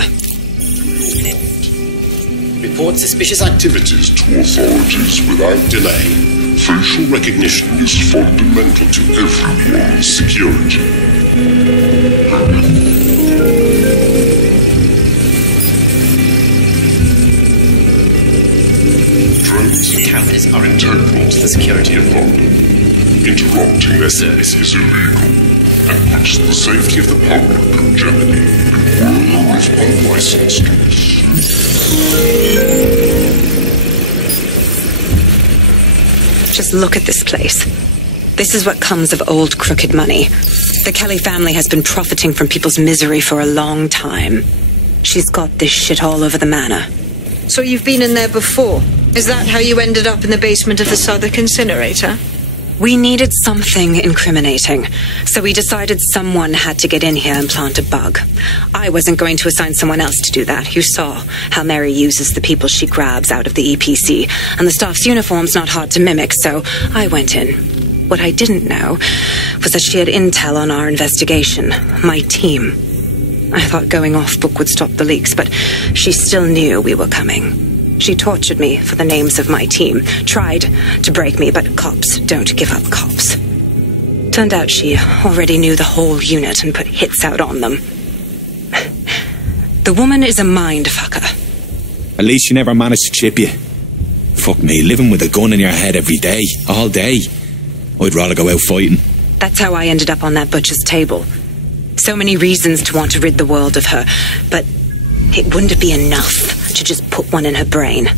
Report suspicious activities to authorities without delay. Facial recognition is fundamental to everyone's security. Drones and cameras are integral to the security of London. Interrupting their service is illegal and puts the safety of the public in jeopardy in whirl of unlicensed use. Just look at this place. This is what comes of old crooked money. The Kelly family has been profiting from people's misery for a long time. She's got this shit all over the manor. So you've been in there before? Is that how you ended up in the basement of the Southwark incinerator? We needed something incriminating, so we decided someone had to get in here and plant a bug. I wasn't going to assign someone else to do that. You saw how Mary uses the people she grabs out of the EPC, and the staff's uniform's not hard to mimic, so I went in. What I didn't know was that she had intel on our investigation, my team. I thought going off book would stop the leaks, but she still knew we were coming. She tortured me for the names of my team, tried to break me, but cops don't give up cops. Turned out she already knew the whole unit and put hits out on them. The woman is a mind fucker. At least she never managed to chip you. Fuck me, living with a gun in your head every day, all day. I'd rather go out fighting. That's how I ended up on that butcher's table. So many reasons to want to rid the world of her, but it wouldn't be enough to just put one in her brain.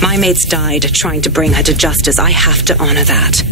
My mates died trying to bring her to justice. I have to honor that.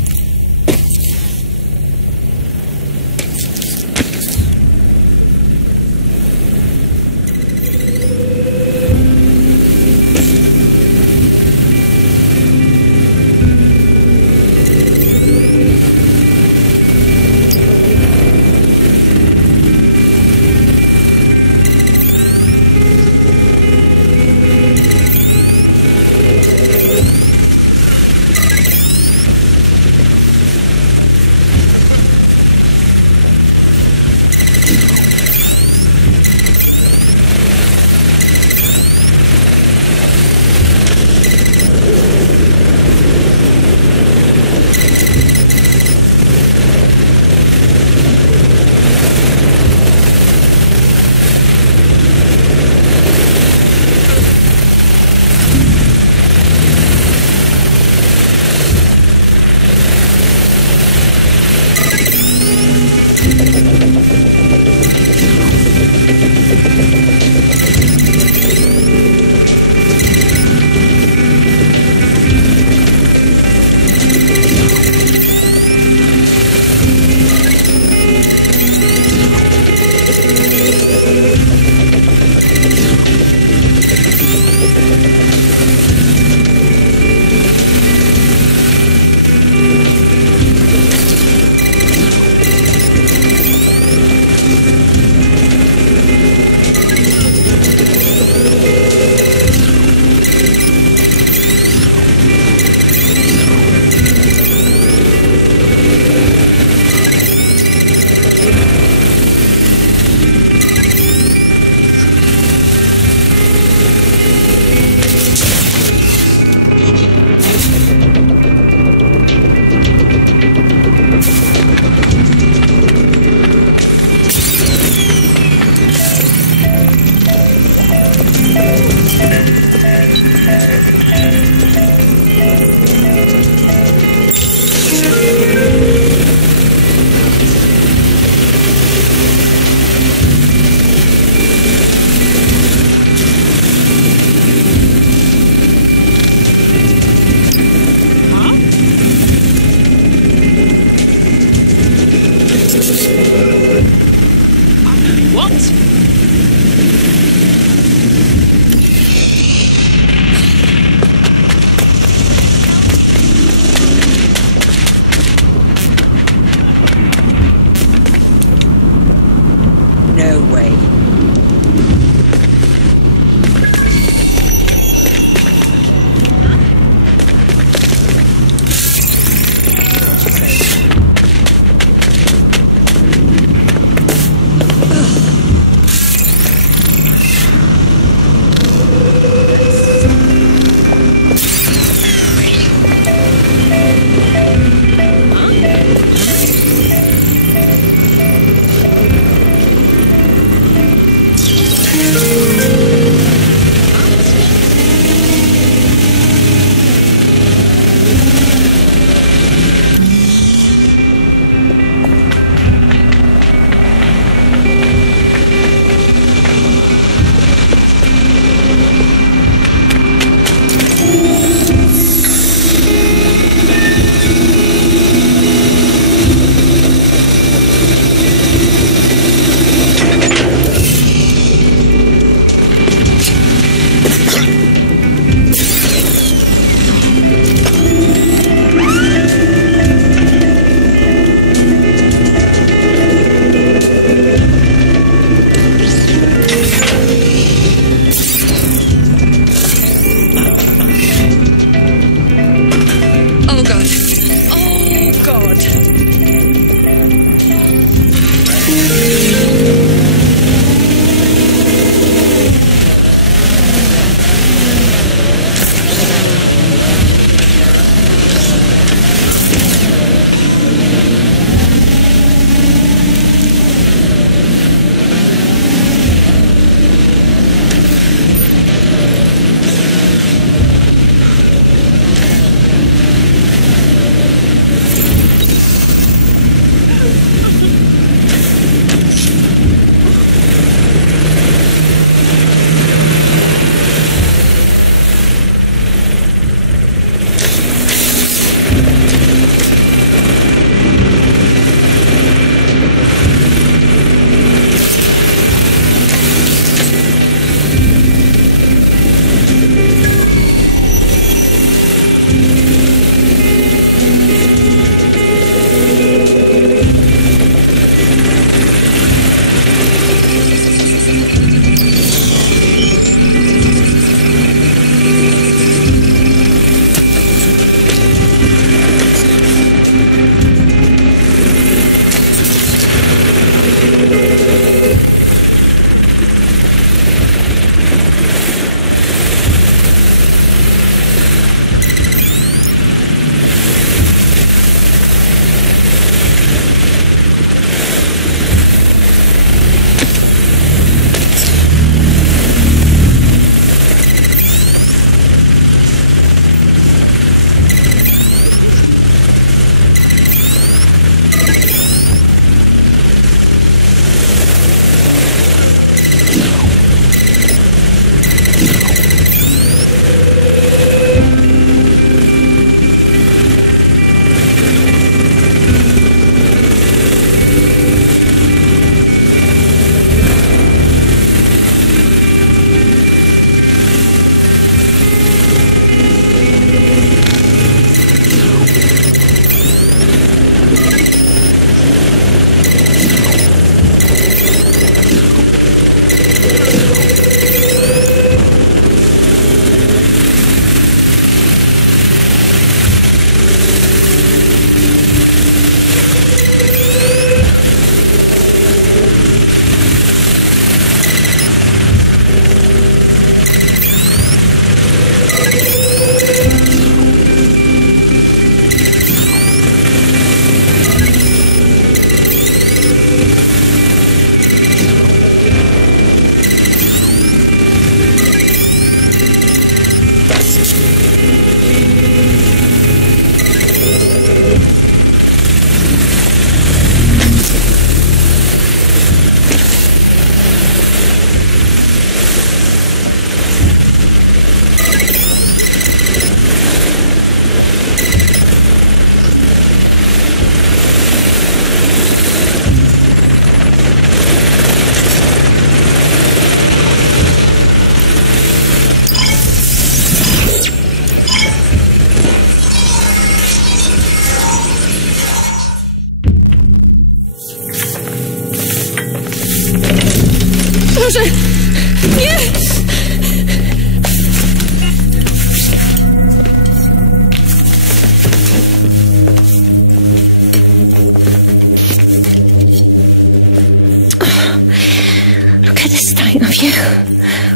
Look at the state of you.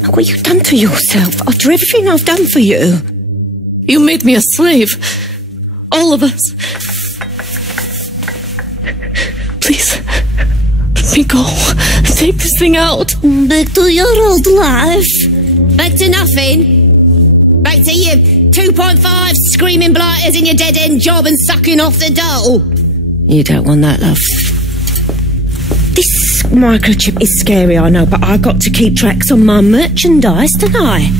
Look what you've done to yourself after everything I've done for you. You made me a slave. All of us. Please, let me go. Take this thing out. Back to your old life. Back to nothing. Back to you 2.5 screaming blighters in your dead-end job and sucking off the dole. You don't want that, love. This microchip is scary, I know, but I got to keep tracks on my merchandise, don't I?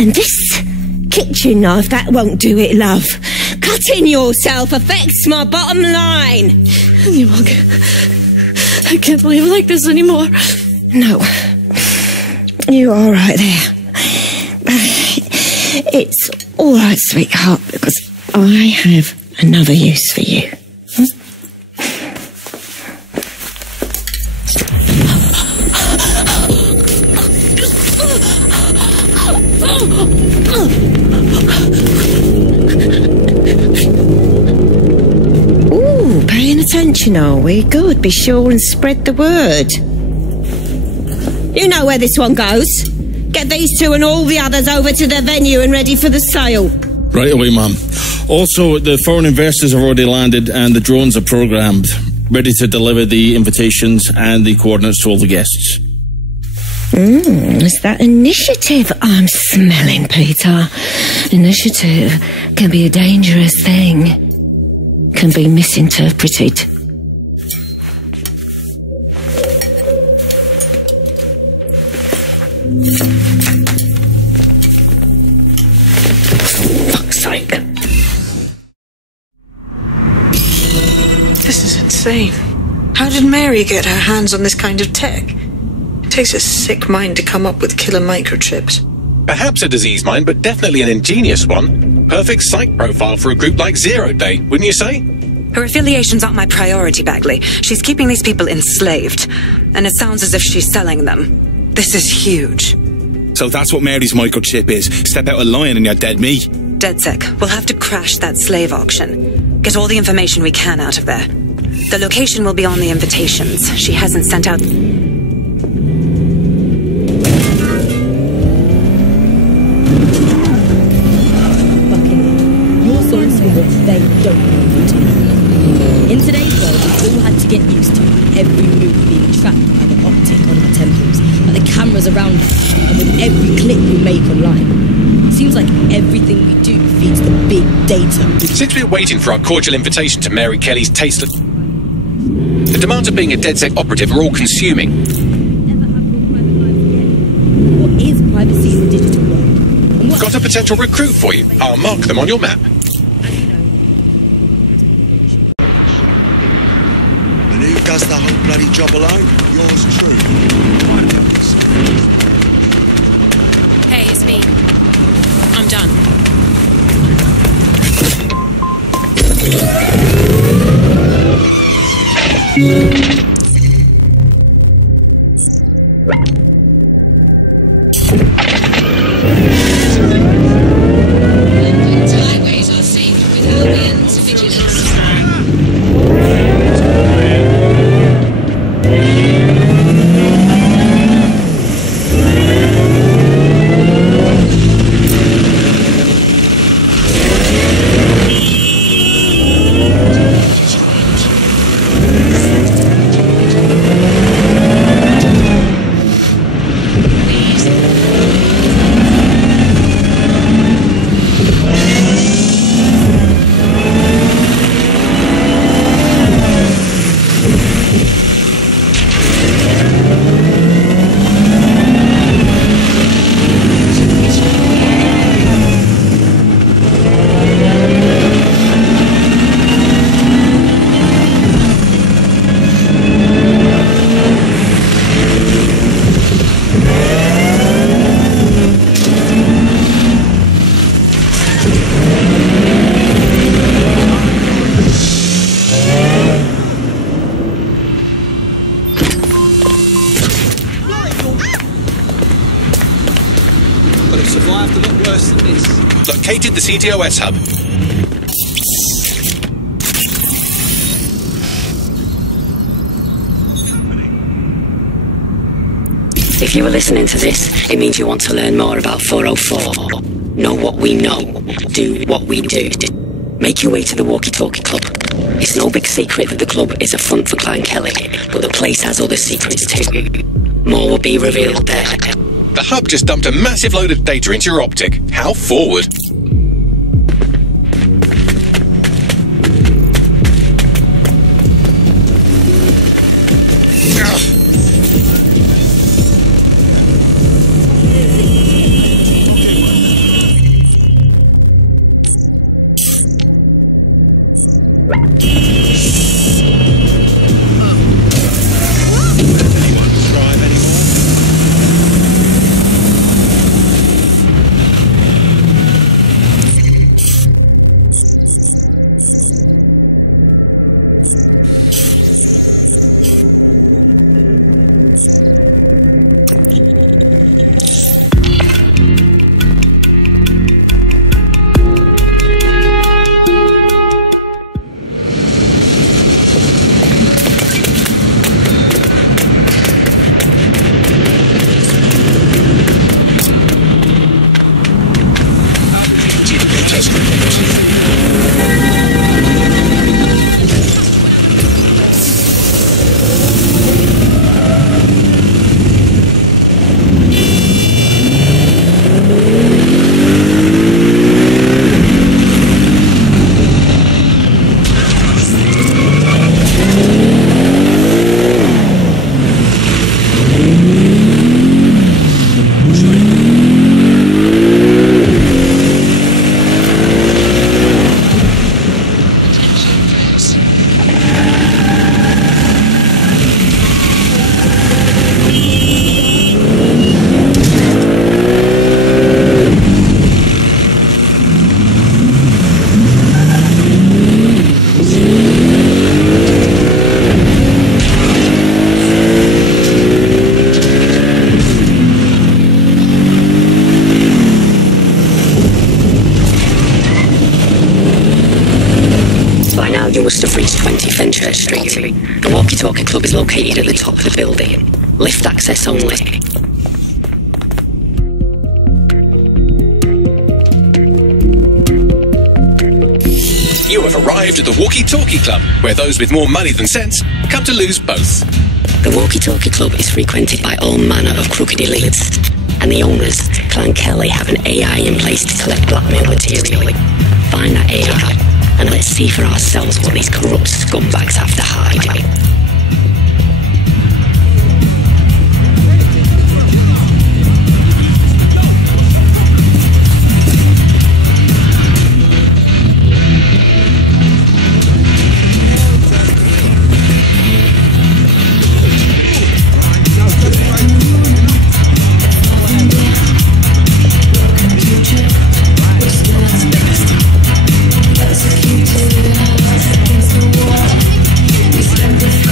And this kitchen knife, that won't do it, love. Cutting yourself affects my bottom line. I can't live like this anymore. No. You're all right there. It's all right, sweetheart, because I have another use for you. Ooh, paying attention, are we? Good. Be sure and spread the word. You know where this one goes. Get these two and all the others over to the venue and ready for the sale. Right away, Mum. Also, the foreign investors have already landed and the drones are programmed, ready to deliver the invitations and the coordinates to all the guests. It's that initiative I'm smelling, Peter. Initiative can be a dangerous thing. Can be misinterpreted. Fuck's sake. This is insane. How did Mary get her hands on this kind of tech? It takes a sick mind to come up with killer microchips. Perhaps a disease mind, but definitely an ingenious one. Perfect psych profile for a group like Zero Day, wouldn't you say? Her affiliations aren't my priority, Bagley. She's keeping these people enslaved. And it sounds as if she's selling them. This is huge. So that's what Mary's microchip is. Step out of line and you're dead meat. DedSec, we'll have to crash that slave auction. Get all the information we can out of there. The location will be on the invitations. She hasn't sent out... They don't want. In today's world, we've all had to get used to every move being tracked by the optic on our temples, by the cameras around us, and with every click we make online. It seems like everything we do feeds the big data. Since we're waiting for our cordial invitation to Mary Kelly's tasteless... The demands of being a DedSec operative are all consuming. What is privacy in the digital world? Got a potential recruit for you. I'll mark them on your map. Does the whole bloody job alone? Yours true. Hey, it's me. I'm done. Highways are safe with Albion's vigilance. Your supply have to look worse than this. Located the CTOS hub. If you are listening to this, it means you want to learn more about 404. Know what we know. Do what we do. Make your way to the Walkie Talkie Club. It's no big secret that the club is a front for Clan Kelly, but the place has other secrets too. More will be revealed there. The hub just dumped a massive load of data into your optic. How forward? You must have reached 20 Fenchurch Street. The Walkie Talkie Club is located at the top of the building. Lift access only. You have arrived at the Walkie Talkie Club, where those with more money than sense come to lose both. The Walkie Talkie Club is frequented by all manner of crooked elites, and the owners, Clan Kelly, have an AI in place to collect blackmail material. Find that AI, and let's see for ourselves what these corrupt scumbags have to hide. Executed against the wall. We spent the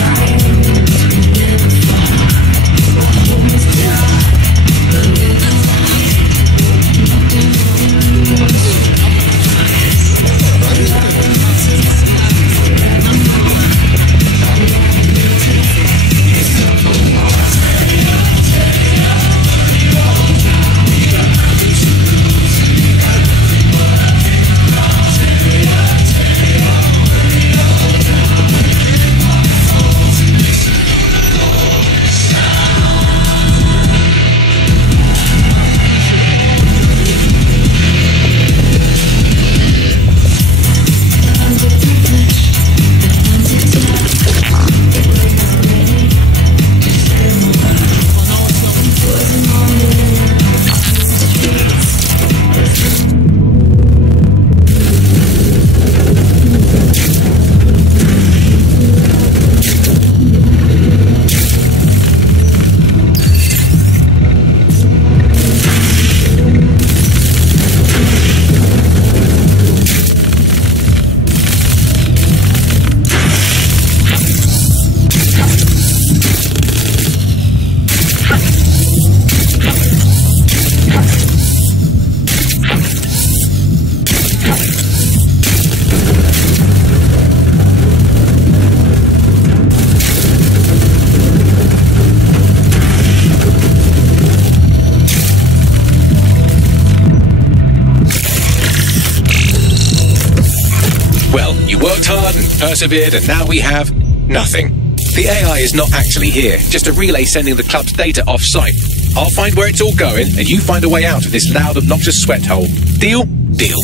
worked hard and persevered, and now we have nothing. The AI is not actually here, just a relay sending the club's data off-site. I'll find where it's all going, and you find a way out of this loud, obnoxious sweat hole. Deal? Deal.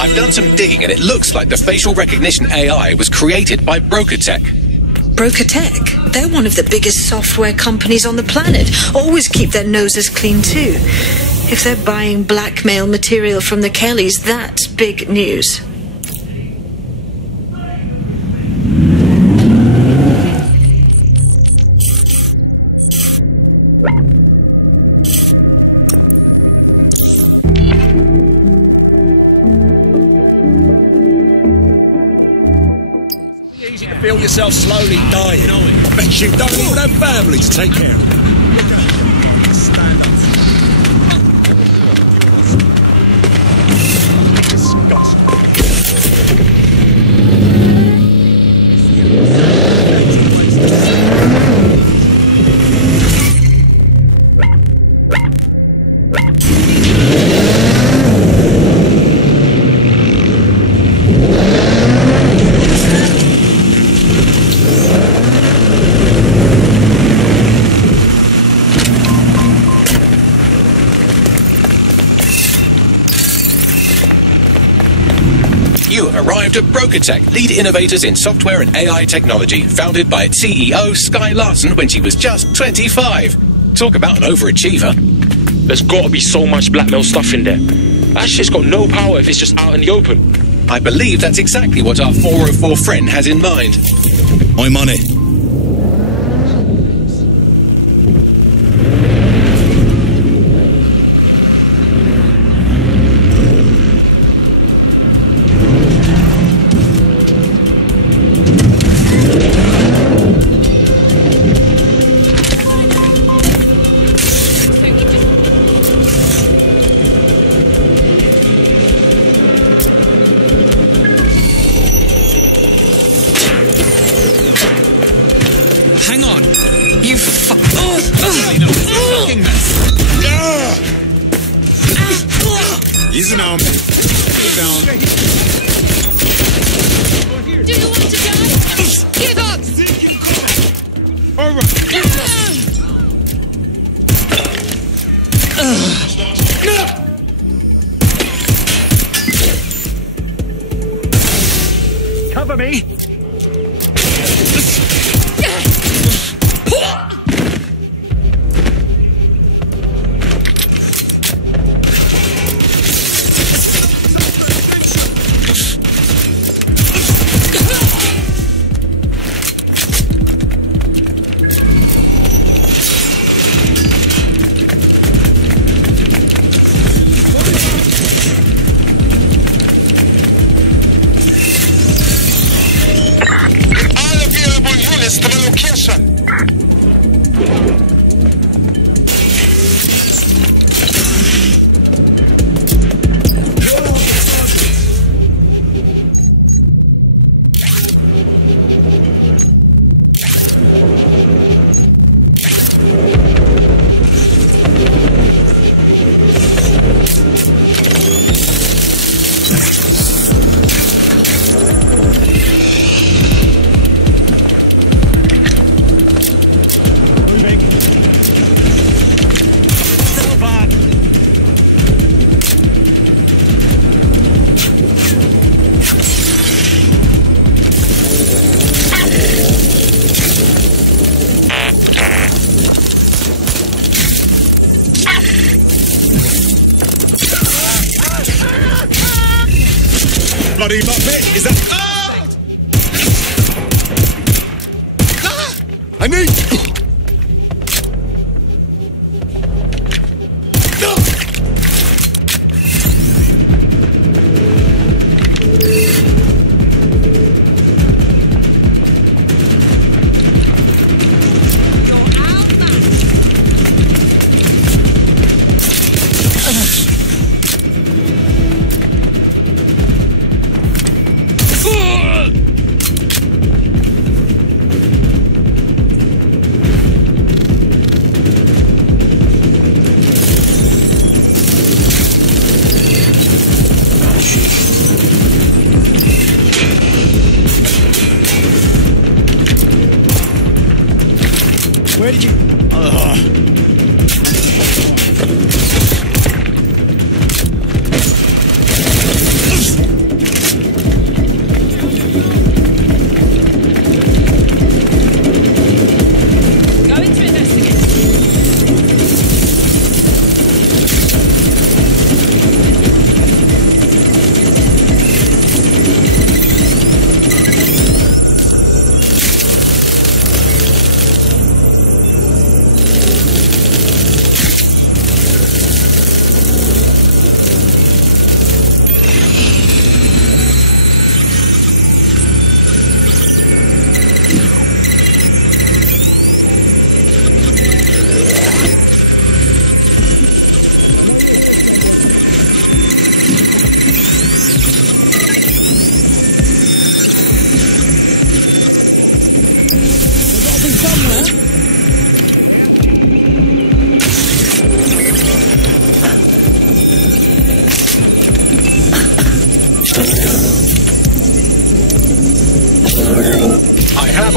I've done some digging, and it looks like the facial recognition AI was created by Brokertech. Brokertech? They're one of the biggest software companies on the planet. Always keep their noses clean too. If they're buying blackmail material from the Kellys, that's big news. Feel yourself slowly dying. I bet you don't even have family to take care of. You have arrived at Brokertech, lead innovators in software and AI technology, founded by its CEO, Sky Larson, when she was just 25. Talk about an overachiever. There's gotta be so much blackmail stuff in there. That shit's got no power if it's just out in the open. I believe that's exactly what our 404 friend has in mind. My money. Hang on. You fuck. Fucking mess. Easy now. Get down. Do you want to die? Give up! All right. Cover me. To the location. Bloody muppet! Is that... I need...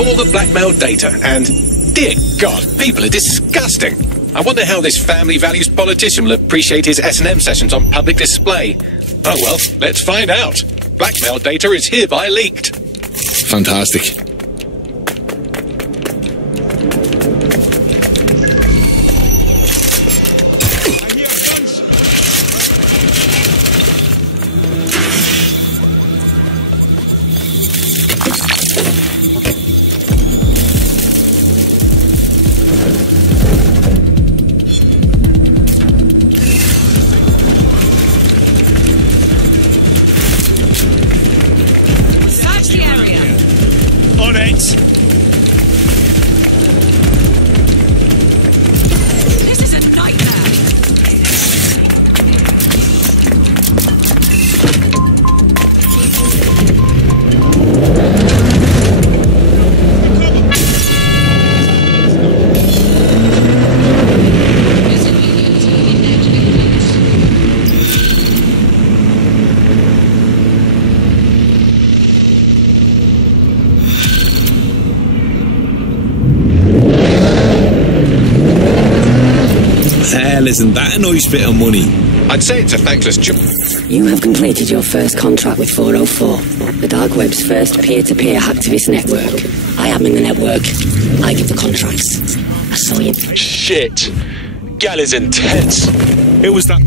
all the blackmail data, and dear God, people are disgusting. I wonder how this family values politician will appreciate his S&M sessions on public display. Oh well, let's find out. Blackmail data is hereby leaked. Fantastic. Isn't that a nice bit of money? I'd say it's a thankless job. You have completed your first contract with 404, the dark web's first peer-to-peer hacktivist network. I am in the network. I give the contracts. I saw you. Shit. Gal is intense. It was that...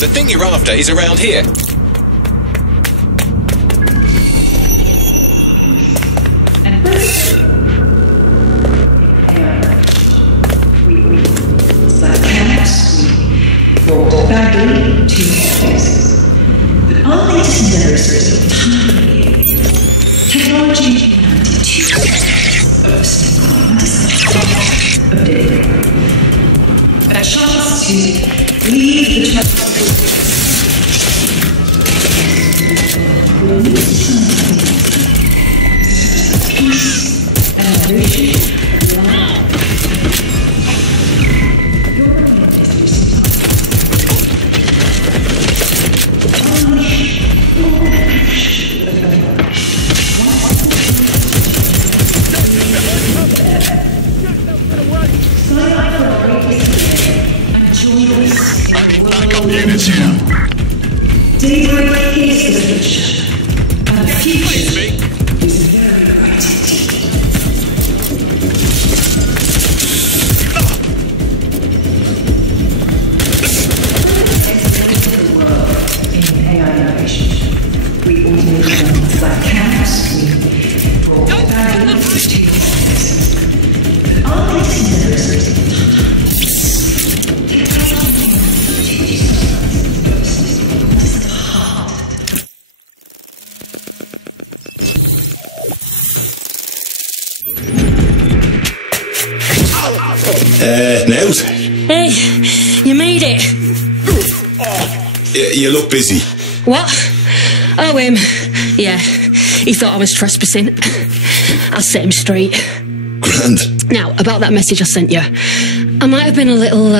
The thing you're after is around here. Badly to places. But our latest endeavors is tiny. Technology and a chance to leave the peace and illusion. Units here. Daybreak is the future. And the future is very bright indeed. In AI innovation, we automated them like counts, we brought value to services. But our latest endeavors Nels? Hey, you made it. You look busy. What? Oh, him. Yeah, he thought I was trespassing. I'll set him straight. Grand. Now, about that message I sent you. I might have been a little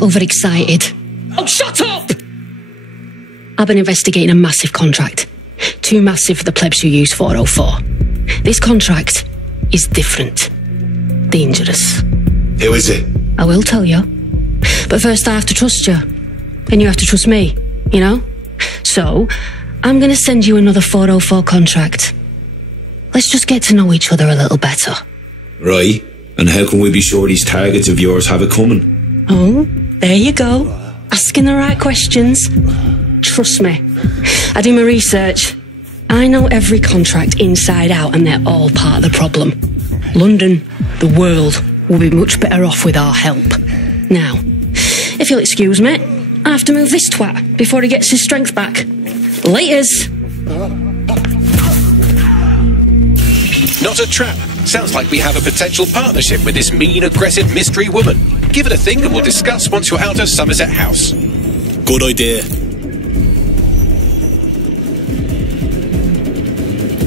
overexcited. Oh, shut up! I've been investigating a massive contract. Too massive for the plebs who use 404. This contract is different. Dangerous. Who is it? I will tell you. But first I have to trust you. And you have to trust me, you know? So, I'm gonna send you another 404 contract. Let's just get to know each other a little better. Right. And how can we be sure these targets of yours have it coming? Oh, there you go. Asking the right questions. Trust me. I do my research. I know every contract inside out and they're all part of the problem. London, the world, will be much better off with our help. Now, if you'll excuse me, I have to move this twat before he gets his strength back. Laters! Not a trap. Sounds like we have a potential partnership with this mean, aggressive mystery woman. Give it a think and we'll discuss once you're out of Somerset House. Good idea.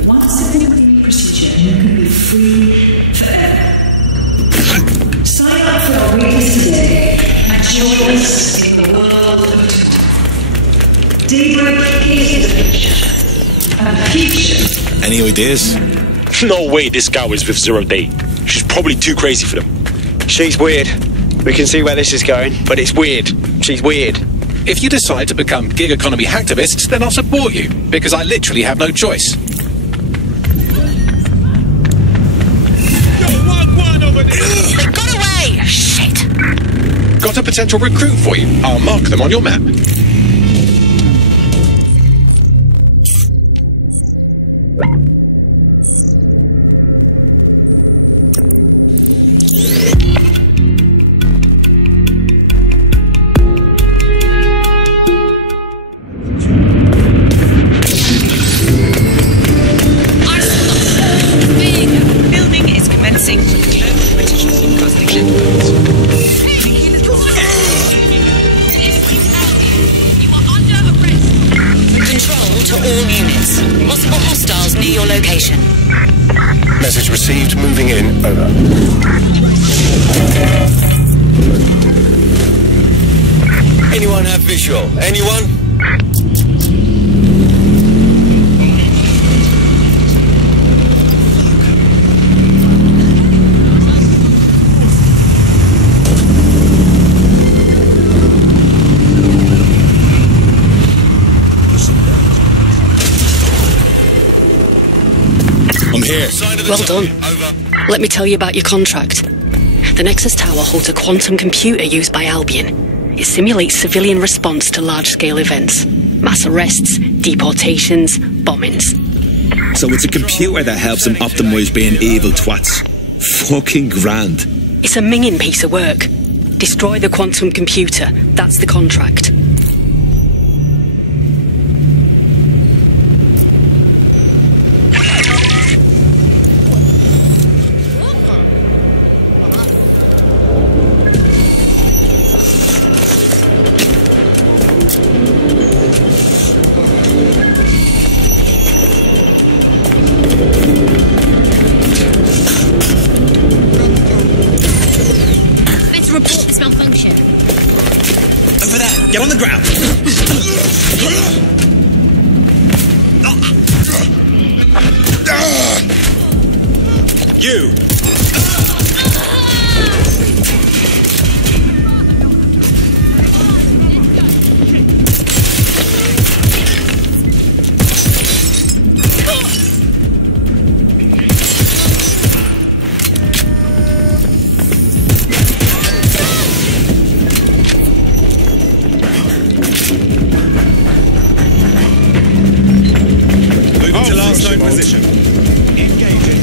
Once a new procedure, you can be free forever. Sign up for our readings today and join us in the world of Totem. Daybreak is the future. And the future. Any ideas? No way this guy was with Zero Day. She's probably too crazy for them. She's weird. We can see where this is going, but it's weird. She's weird. If you decide to become gig economy hacktivists, then I'll support you, because I literally have no choice. They got away! Shit! Got a potential recruit for you. I'll mark them on your map. Building is commencing global British broadcasting networks. Control to all units. Possible hostiles near your location. Message received. Moving in. Over. Anyone have visual? Anyone? I'm here. Well done. Let me tell you about your contract. The Nexus Tower holds a quantum computer used by Albion. It simulates civilian response to large-scale events. Mass arrests, deportations, bombings. So it's a computer that helps them optimize being evil twats. Fucking grand. It's a minging piece of work. Destroy the quantum computer. That's the contract. Report this malfunction. Over there. Get on the ground. You. Position. Engaging.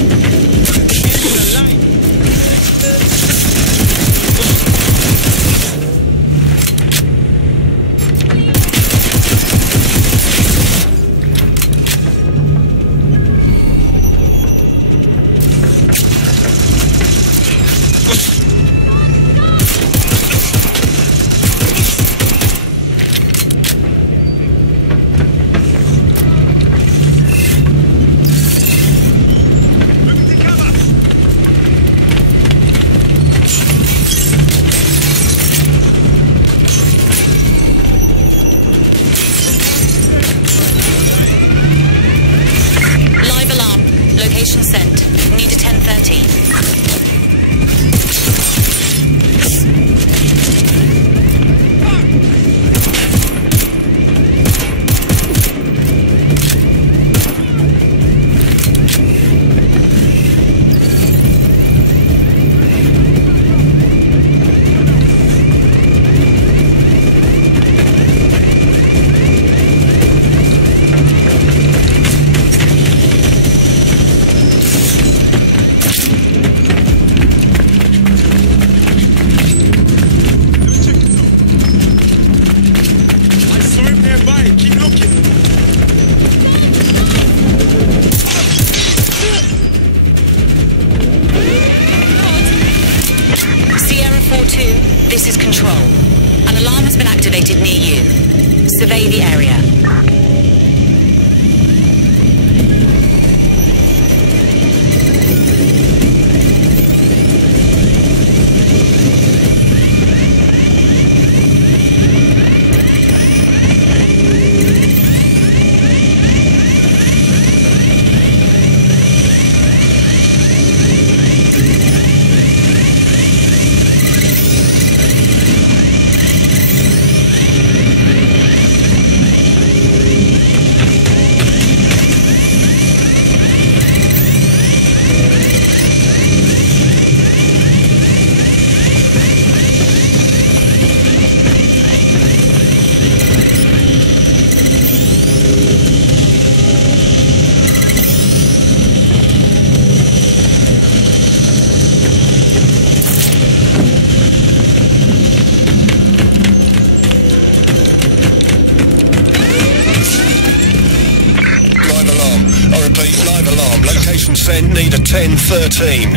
alarm. Location sent, need a 1013.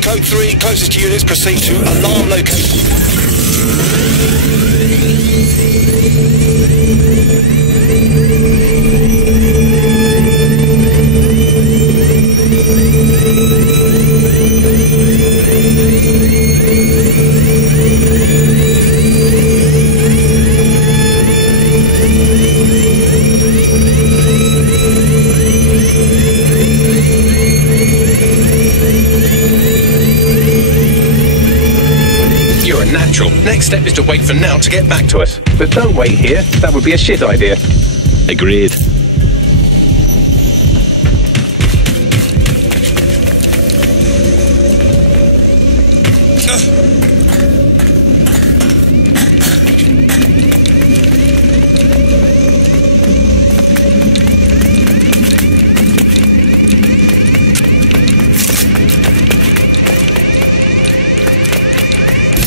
Code 3, closest units proceed to alarm location. You're a natural. Next step is to wait for Now to get back to us. But don't wait here. That would be a shit idea. Agreed.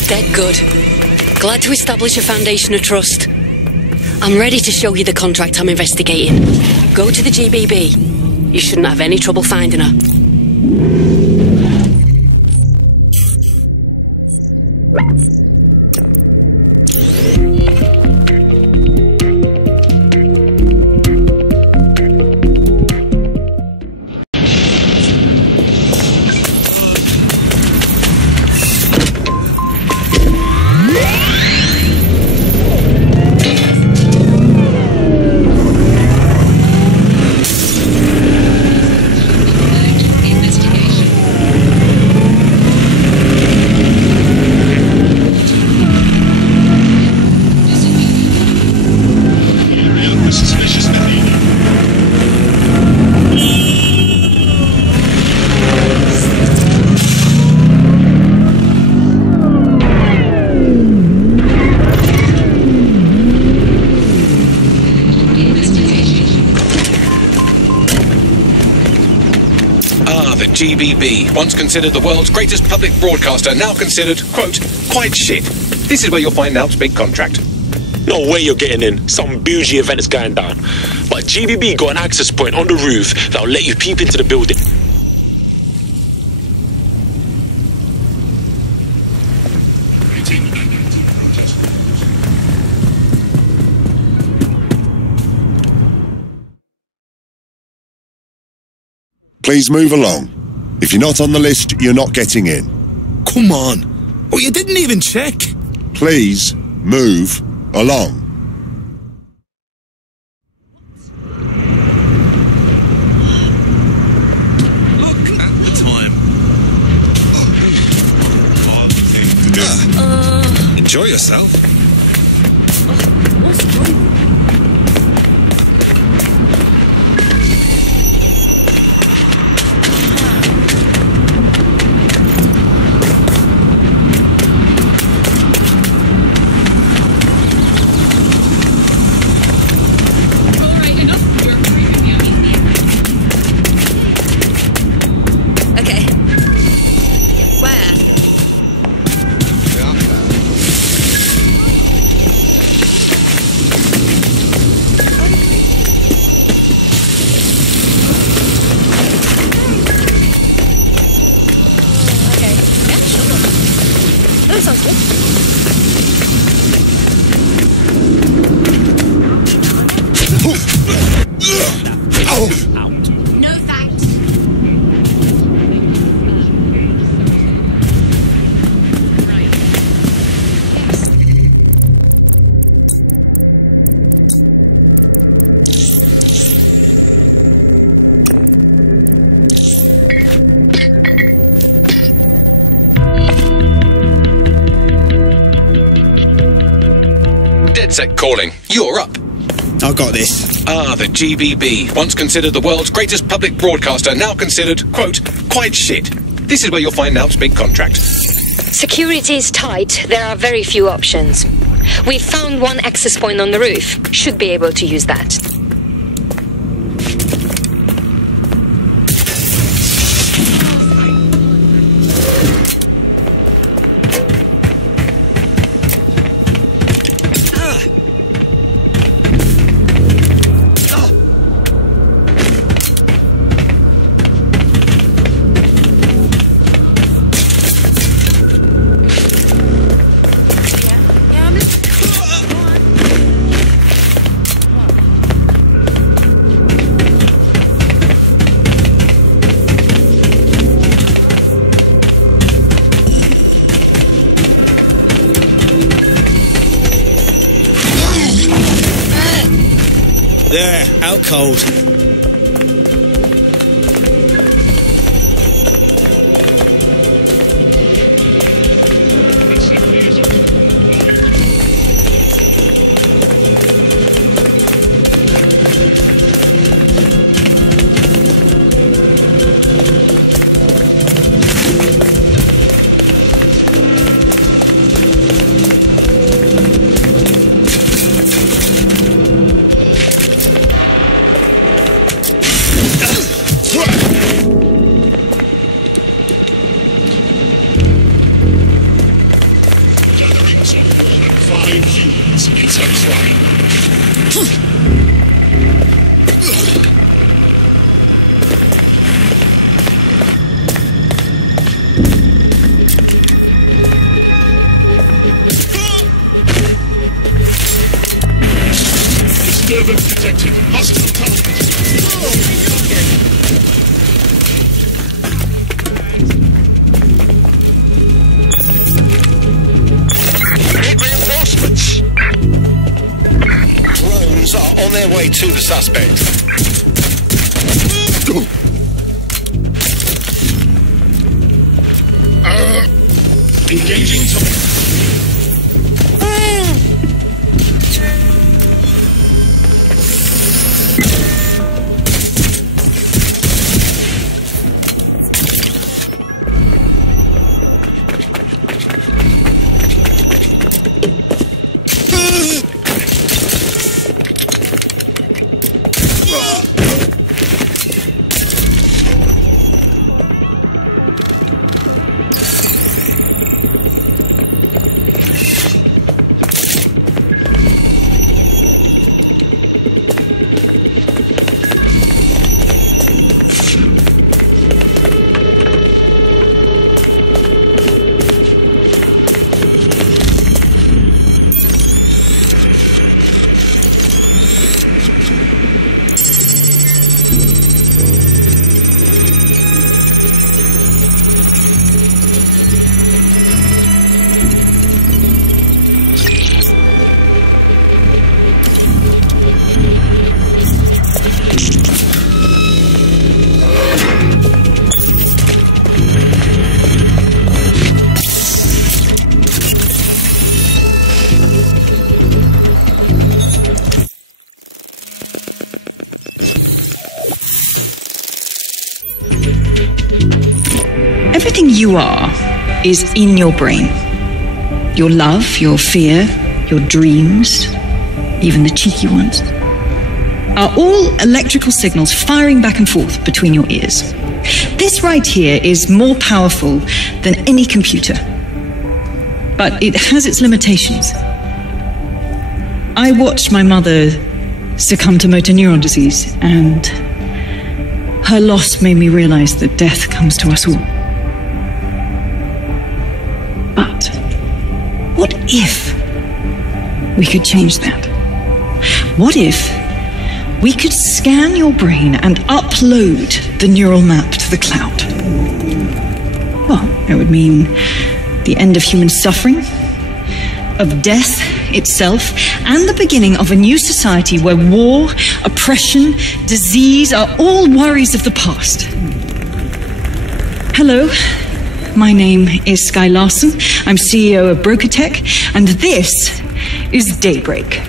Dead good. Glad to establish a foundation of trust. I'm ready to show you the contract I'm investigating. Go to the GBB. You shouldn't have any trouble finding her. GBB, once considered the world's greatest public broadcaster, now considered, quote, quite shit. This is where you'll find Now's big contract. No way you're getting in. Some bougie event is going down. But GBB got an access point on the roof that'll let you peep into the building. Please move along. If you're not on the list, you're not getting in. Come on. Oh, you didn't even check. Please move along. Look at the time. Enjoy yourself. What's wrong? Set calling. You're up. I got this. The GBB, once considered the world's greatest public broadcaster, now considered, quote, quite shit. This is where you'll find Now's big contract. Security is tight. There are very few options. We've found one access point on the roof. Should be able to use that. There, out cold. Disturbance detected. Hostile target. Need reinforcements. Drones are on their way to the suspect. Engaging target. Everything you are is in your brain. Your love, your fear, your dreams, even the cheeky ones, are all electrical signals firing back and forth between your ears. This right here is more powerful than any computer, but it has its limitations. I watched my mother succumb to motor neuron disease, and her loss made me realize that death comes to us all. But what if we could change that? What if we could scan your brain and upload the neural map to the cloud? Well, it would mean the end of human suffering, of death itself, and the beginning of a new society where war, oppression, disease are all worries of the past. Hello. My name is Skye Larson. I'm CEO of BrokerTech, and this is Daybreak.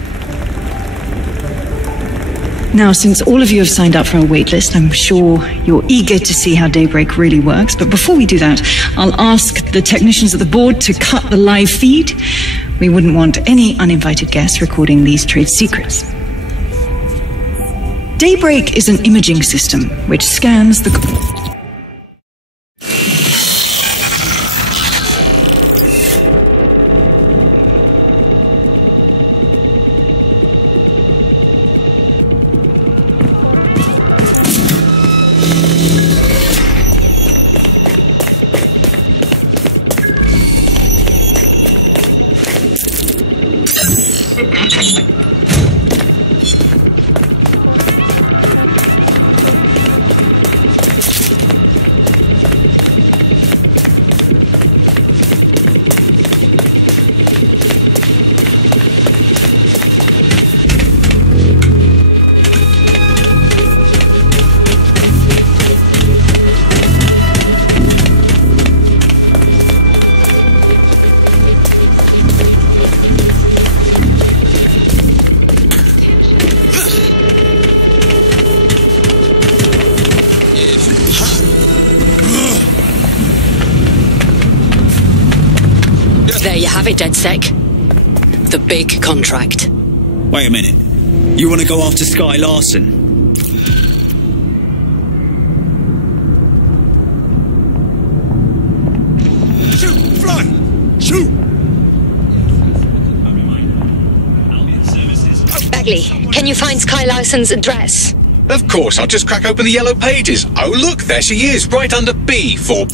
Now, since all of you have signed up for our waitlist, I'm sure you're eager to see how Daybreak really works. But before we do that, I'll ask the technicians at the board to cut the live feed. We wouldn't want any uninvited guests recording these trade secrets. Daybreak is an imaging system which scans the... There you have it, DedSec. The big contract. Wait a minute. You want to go after Sky Larson? Shoot! Fly! Shoot! Bagley, can you find Sky Larson's address? Of course, I'll just crack open the yellow pages. Oh, look, there she is, right under B for...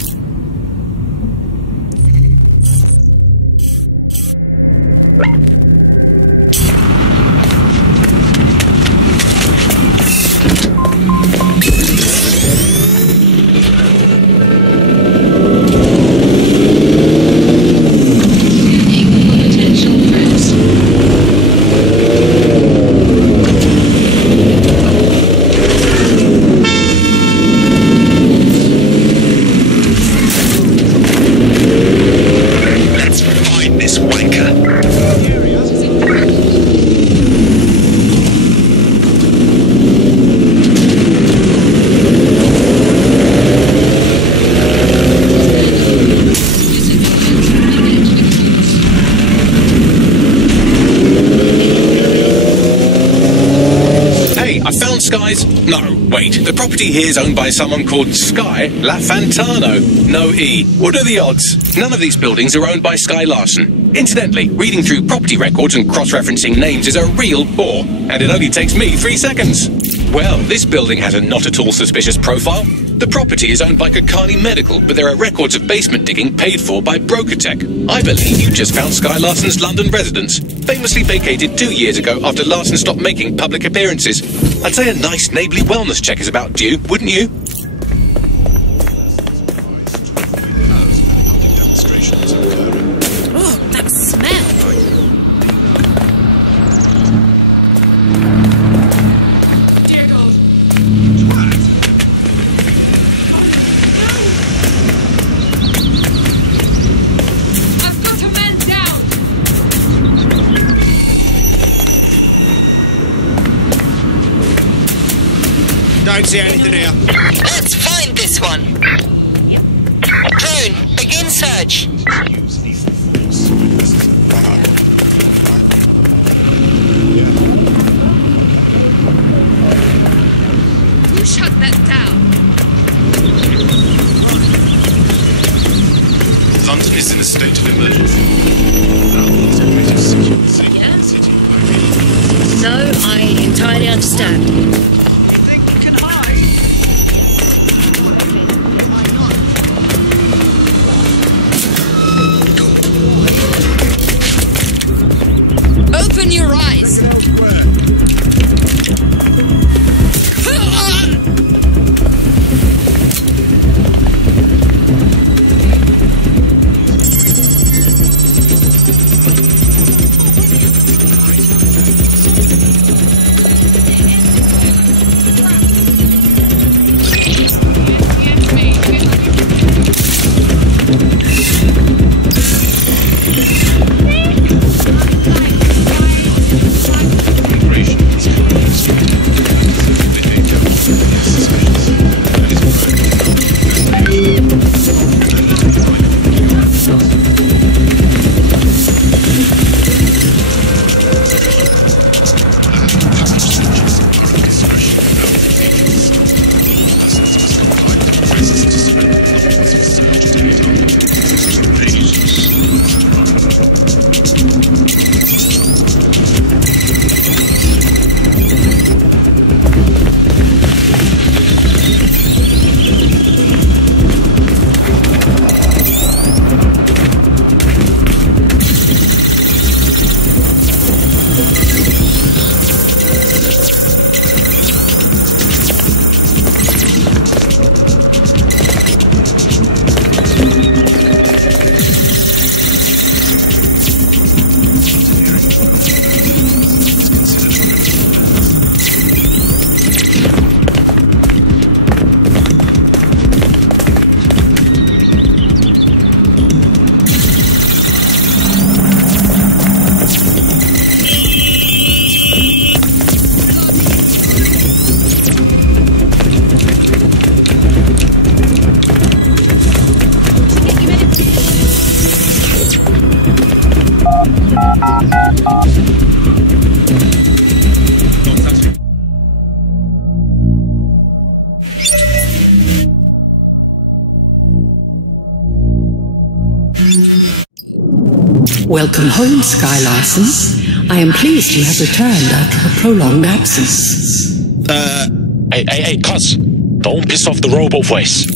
The property here is owned by someone called Sky LaFantano. No E. What are the odds? None of these buildings are owned by Sky Larson. Incidentally, reading through property records and cross-referencing names is a real bore, and it only takes me 3 seconds. Well, this building has a not at all suspicious profile. The property is owned by Kakani Medical, but there are records of basement digging paid for by Brokertech. I believe you just found Sky Larson's London residence, famously vacated 2 years ago after Larson stopped making public appearances. I'd say a nice neighbourly wellness check is about due, wouldn't you? Oh, that smell! Don't see anything here. Let's find this one. Drone, begin search. Who shut that down? London is in a state of emergency. Yeah? No, I entirely understand. Open your eyes! Welcome home, Sky Larson. I am pleased you have returned after a prolonged absence. Hey, cuz. Don't piss off the robo voice.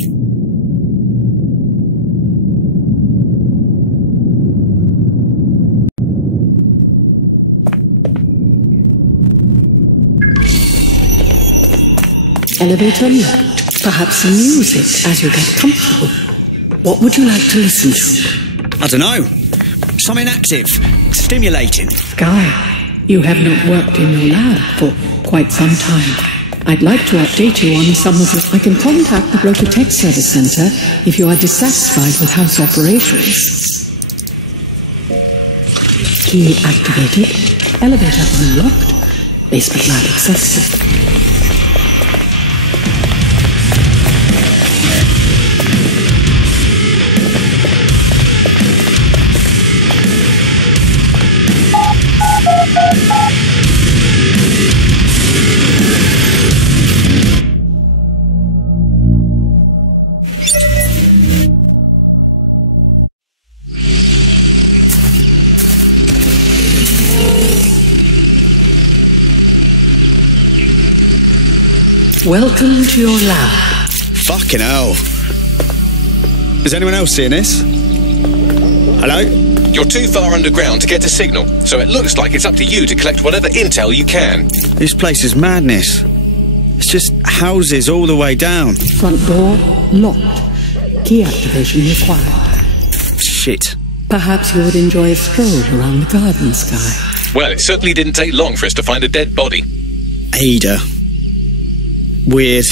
Elevator locked. Perhaps some music as you get comfortable. What would you like to listen to? I don't know. Something active, stimulating. Sky, you have not worked in your lab for quite some time. I'd like to update you on some of the... I can contact the Broker Tech Service Center if you are dissatisfied with house operations. Key activated. Elevator unlocked. Basement lab accessible. Welcome to your lab. Fucking hell. Is anyone else seeing this? Hello? You're too far underground to get a signal, so it looks like it's up to you to collect whatever intel you can. This place is madness. It's just houses all the way down. Front door locked. Key activation required. Shit. Perhaps you would enjoy a stroll around the garden, Sky. Well, it certainly didn't take long for us to find a dead body. Ada. Weird.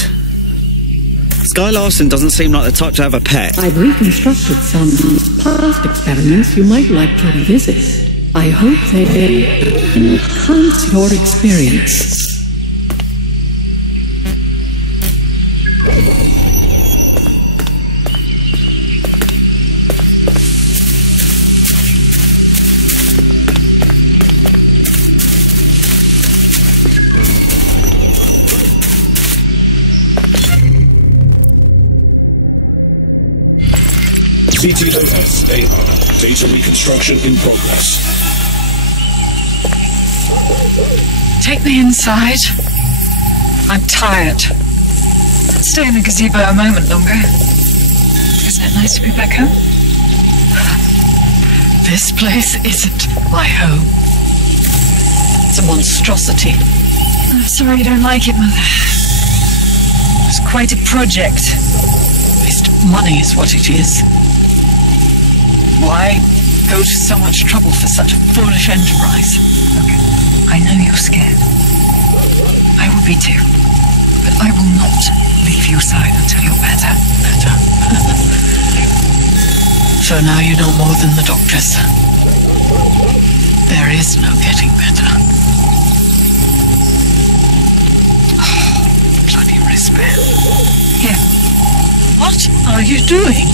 Sky Larson doesn't seem like the type to have a pet. I've reconstructed some past experiments you might like to revisit. I hope they enhance your experience. CTOS AR. Data reconstruction in progress. Take me inside. I'm tired. Stay in the gazebo a moment longer. Isn't it nice to be back home? This place isn't my home. It's a monstrosity. I'm sorry you don't like it, Mother. It's quite a project. Waste of money is what it is. Why go to so much trouble for such a foolish enterprise? Look, I know you're scared. I will be too. But I will not leave your side until you're better. So now you know more than the doctors. There is no getting better. Bloody wristband. Here. What are you doing?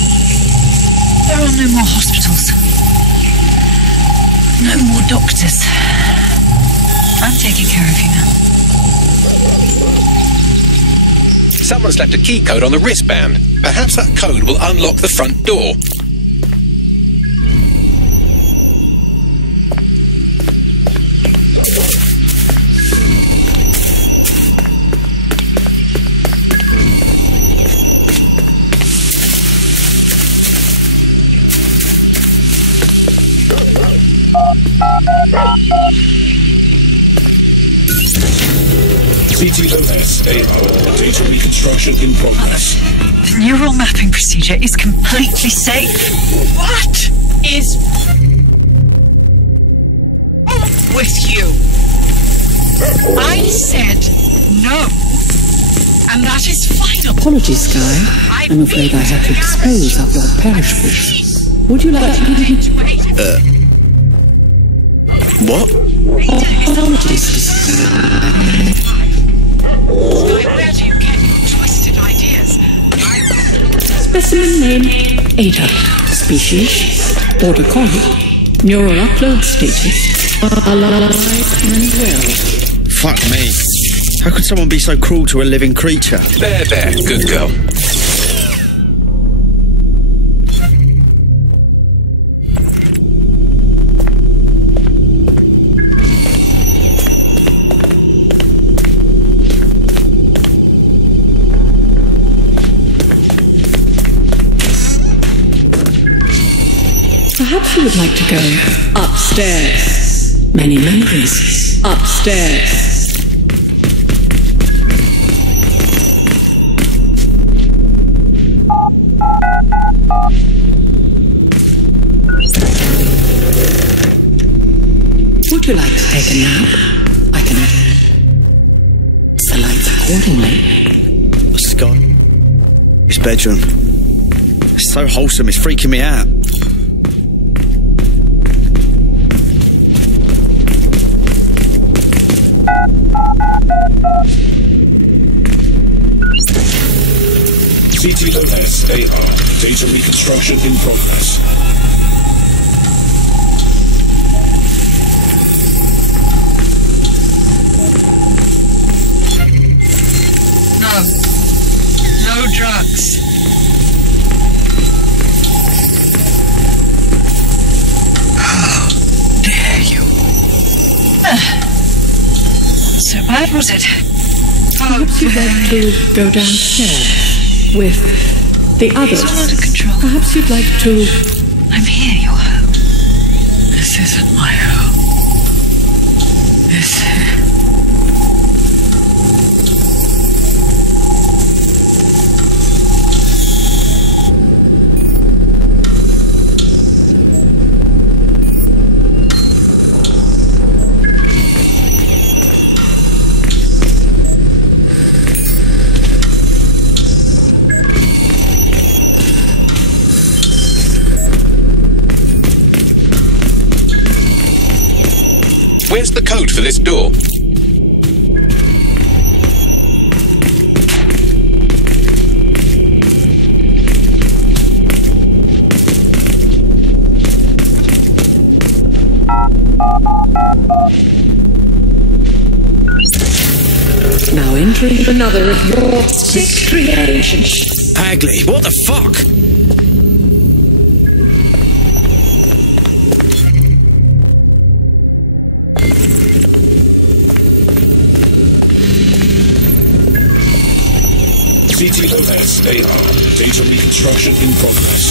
There are no more hospitals. No more doctors. I'm taking care of you now. Someone's left a key code on the wristband. Perhaps that code will unlock the front door. CTOS AR. Data reconstruction in progress. The neural mapping procedure is completely safe. What is wrong with you? I said no, and that is final. Apologies, Sky. I'm afraid I had to dispose of your perishables. Would you like to... What? Apologies. Where do you get your twisted ideas? Specimen name Ada. Species Border Collie. Neural upload status alive and well. Fuck me. How could someone be so cruel to a living creature? There, good girl. Perhaps you would like to go upstairs. Many memories upstairs. Would you like to take a nap? I can select accordingly. Scott, his bedroom. It's so wholesome, it's freaking me out. CTOS AR. Data reconstruction in progress. No drugs. How dare you? So bad, was it? Perhaps you'd like to go downstairs with the others. It's all under control. Perhaps you'd like to... I'm here, your home. This isn't my home. This... Where's the code for this door? Now entering another of your sick creations. Hagley, what the fuck? CTOS AR. Data reconstruction in progress.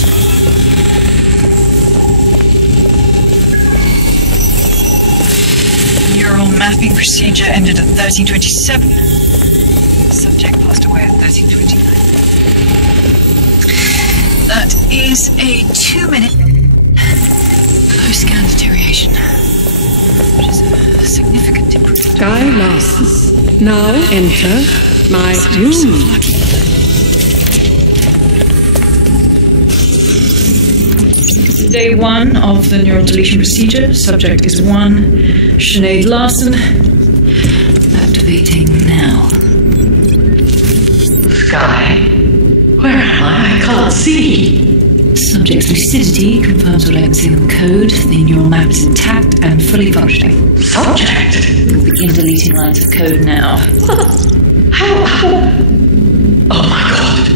Neural mapping procedure ended at 1327. Subject passed away at 1329. That is a 2-minute post-scan deterioration, which is a significant improvement. Guy Larson, now enter my room. Day 1 of the neural deletion procedure. Subject is 1. Sinead Larson. Activating now. Sky, where am I? I can't see. Subject's lucidity confirms all legacy of the code. The neural map is intact and fully functioning. Subject? We'll begin deleting lines of code now. How? Oh my god.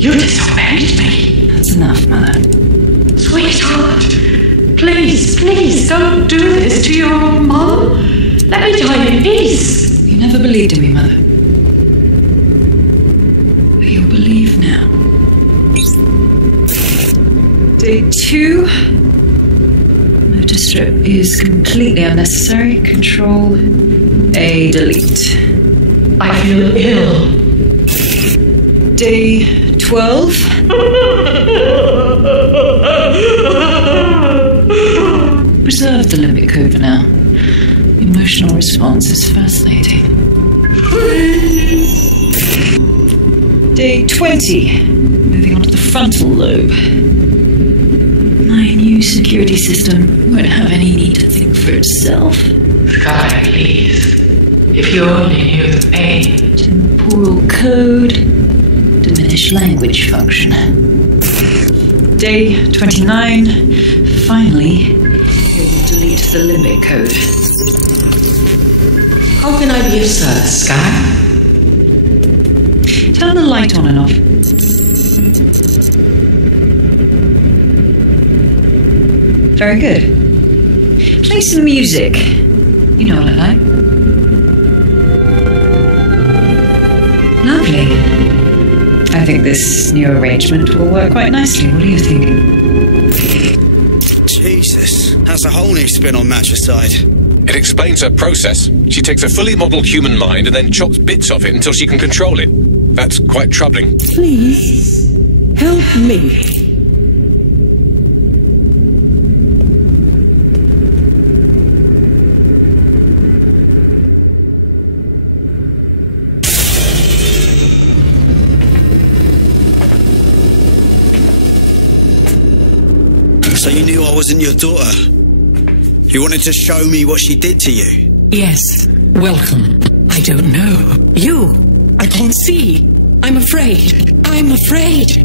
You disobeyed me. That's enough, Mother. Sweetheart, please, don't do this to your mom. Let me die in peace. You never believed in me, Mother. But you'll believe now. Day 2. Motor strip is completely unnecessary. Control A, delete. I feel ill. Day 12. Preserve the limbic code for now. Emotional response is fascinating. Day 20. Moving on to the frontal lobe. My new security system won't have any need to think for itself. Sky, please. If you only knew the pain. Temporal code. Diminish language function. Day 29. Finally, we'll delete the limbic code. How can I be of service, Sky? Turn the light on and off. Very good. Play some music. You know what I like. Lovely. I think this new arrangement will work quite nicely. What are you thinking? course. That's a whole new spin on matricide. It explains her process. She takes a fully modelled human mind and then chops bits of it until she can control it. That's quite troubling. Please, help me. So you knew I wasn't your daughter? You wanted to show me what she did to you? Yes, welcome. I don't know. You, I can't see. I'm afraid. I'm afraid.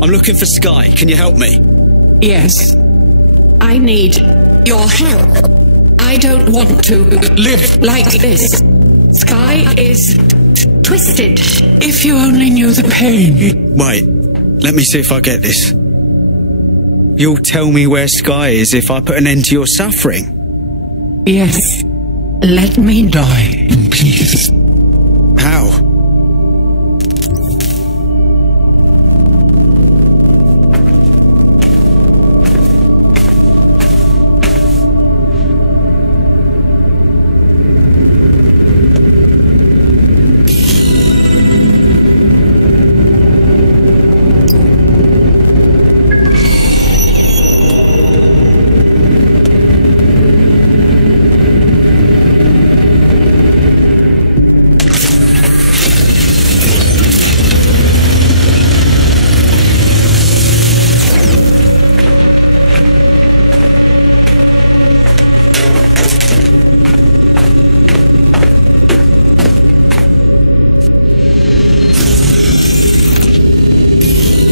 I'm looking for Sky. Can you help me? Yes. I need your help. I don't want to live like this. Sky is twisted. If you only knew the pain. Wait, let me see if I get this. You'll tell me where Sky is if I put an end to your suffering? Yes. Let me die in peace. How?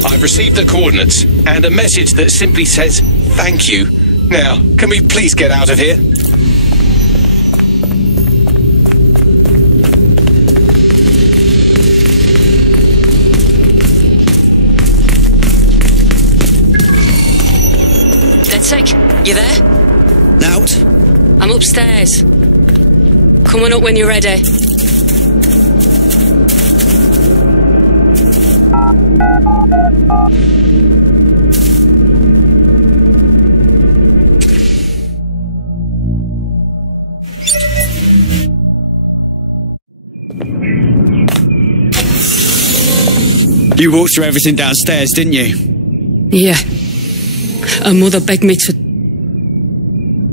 I've received the coordinates and a message that simply says, thank you. Now, can we please get out of here? DedSec, you there? Out? I'm upstairs. Come on up when you're ready. You walked through everything downstairs, didn't you? Yeah. Her mother begged me to...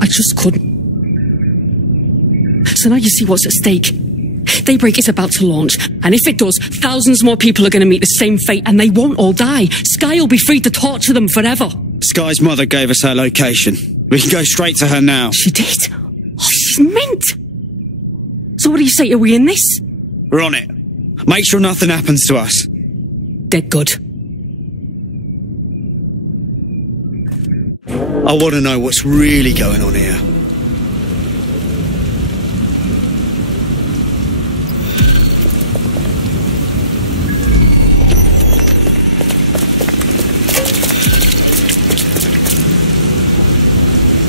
I just couldn't. So now you see what's at stake. Daybreak is about to launch, and if it does, thousands more people are going to meet the same fate, and they won't all die. Sky will be free to torture them forever. Sky's mother gave us her location. We can go straight to her now. She did? Oh, she's mint! So what do you say, are we in this? We're on it. Make sure nothing happens to us. Dead good. I want to know what's really going on here.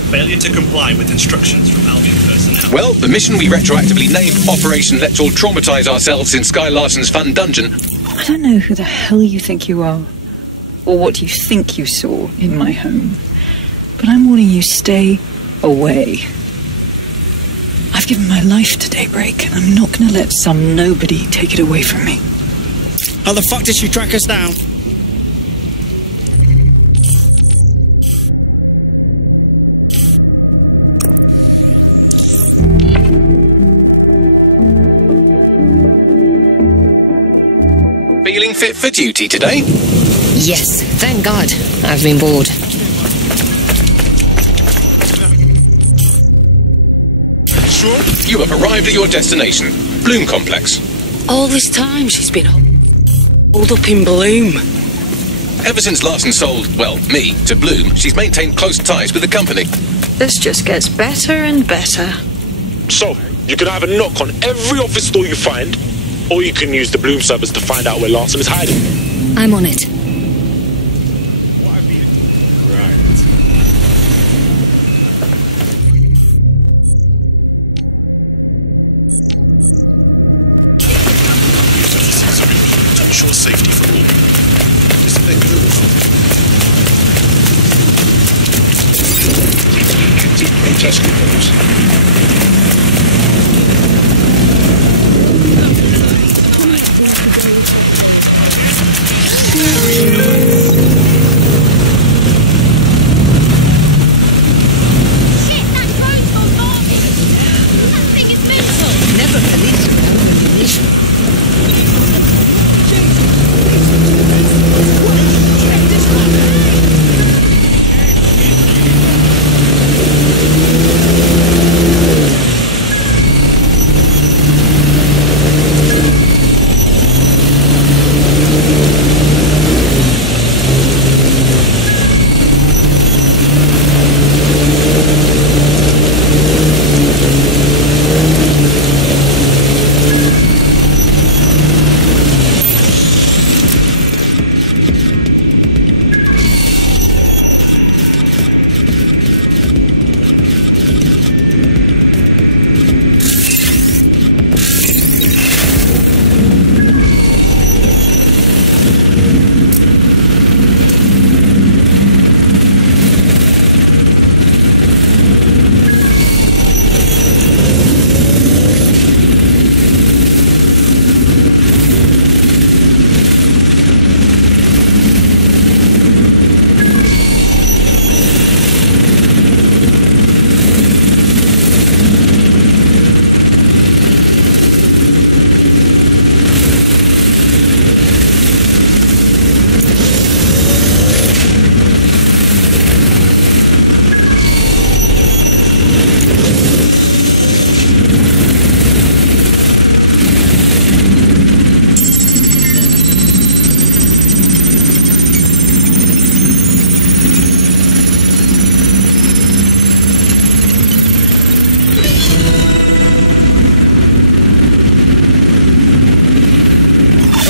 Failure to comply with instructions from Albion personnel. Well, the mission we retroactively named Operation Let's All Traumatize Ourselves in Sky Larson's Fun Dungeon. I don't know who the hell you think you are, or what you think you saw in my home, but I'm warning you, stay away. I've given my life to Daybreak, and I'm not going to let some nobody take it away from me. How the fuck did she track us down? Feeling fit for duty today? Yes, thank God. I've been bored. Sure. You have arrived at your destination, Bloom Complex. All this time she's been holed up in Bloom. Ever since Larson sold, well, me, to Bloom, she's maintained close ties with the company. This just gets better and better. So, you can either knock on every office door you find, or you can use the Bloom servers to find out where Larson is hiding. I'm on it. To ensure safety for all. Isn't that good? testicles.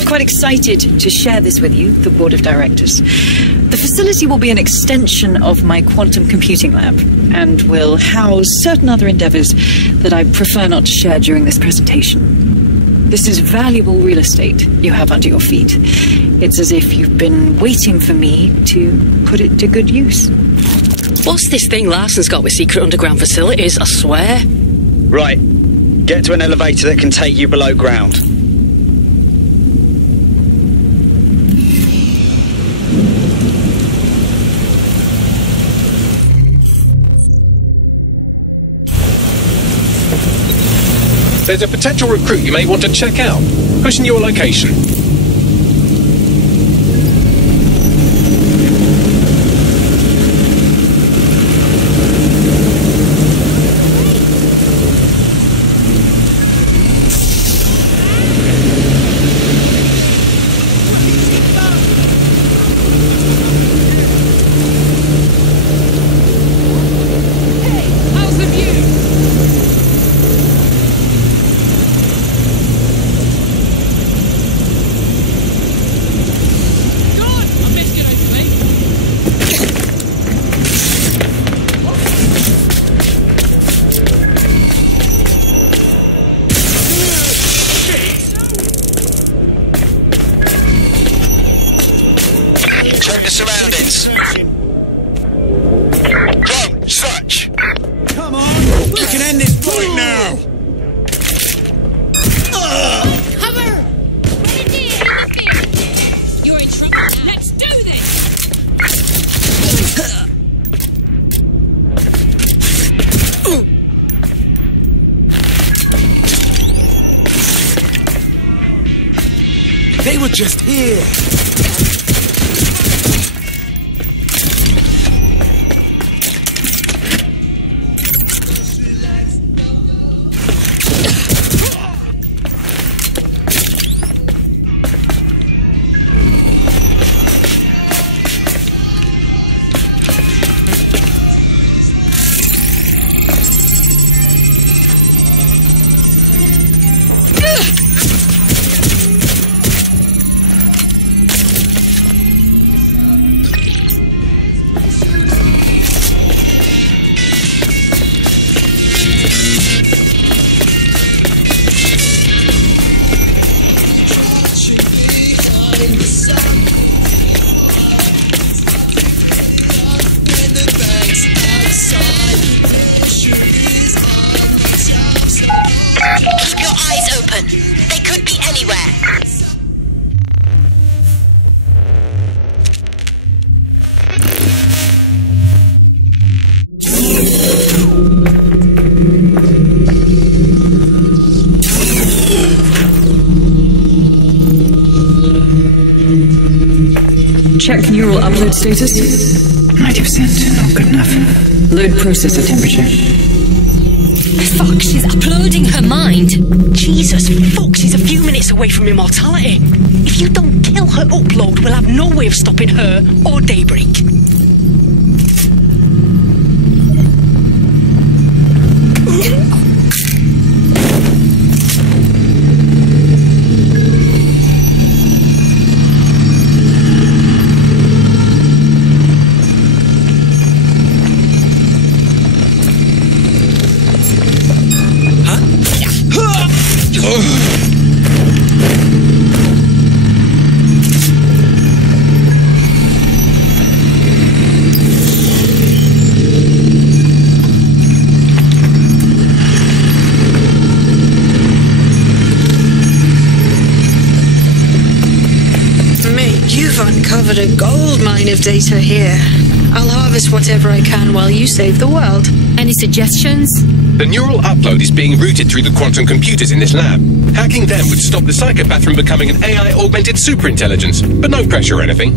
Quite excited to share this with you, the board of directors. The facility will be an extension of my quantum computing lab and will house certain other endeavors that I prefer not to share during this presentation. This is valuable real estate you have under your feet. It's as if you've been waiting for me to put it to good use. What's this thing Larson's got with secret underground facilities, I swear? Right. Get to an elevator that can take you below ground. There's a potential recruit you may want to check out. Pushing your location. They were just here. status? 90%, not good enough. Load processor temperature. Fuck, she's uploading her mind. Jesus, fuck, she's a few minutes away from immortality. If you don't kill her upload, we'll have no way of stopping her or Daybreak. A gold mine of data here. I'll harvest whatever I can while you save the world. Any suggestions? The neural upload is being routed through the quantum computers in this lab. Hacking them would stop the psychopath from becoming an AI-augmented superintelligence, but no pressure or anything.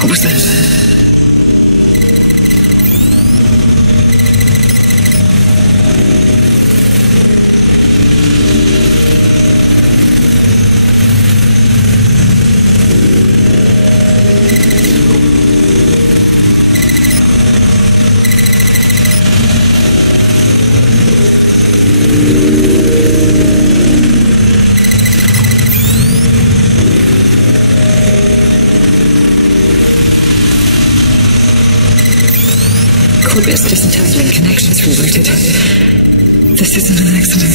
What was that? Corbis doesn't have any connections rerouted. This isn't an accident.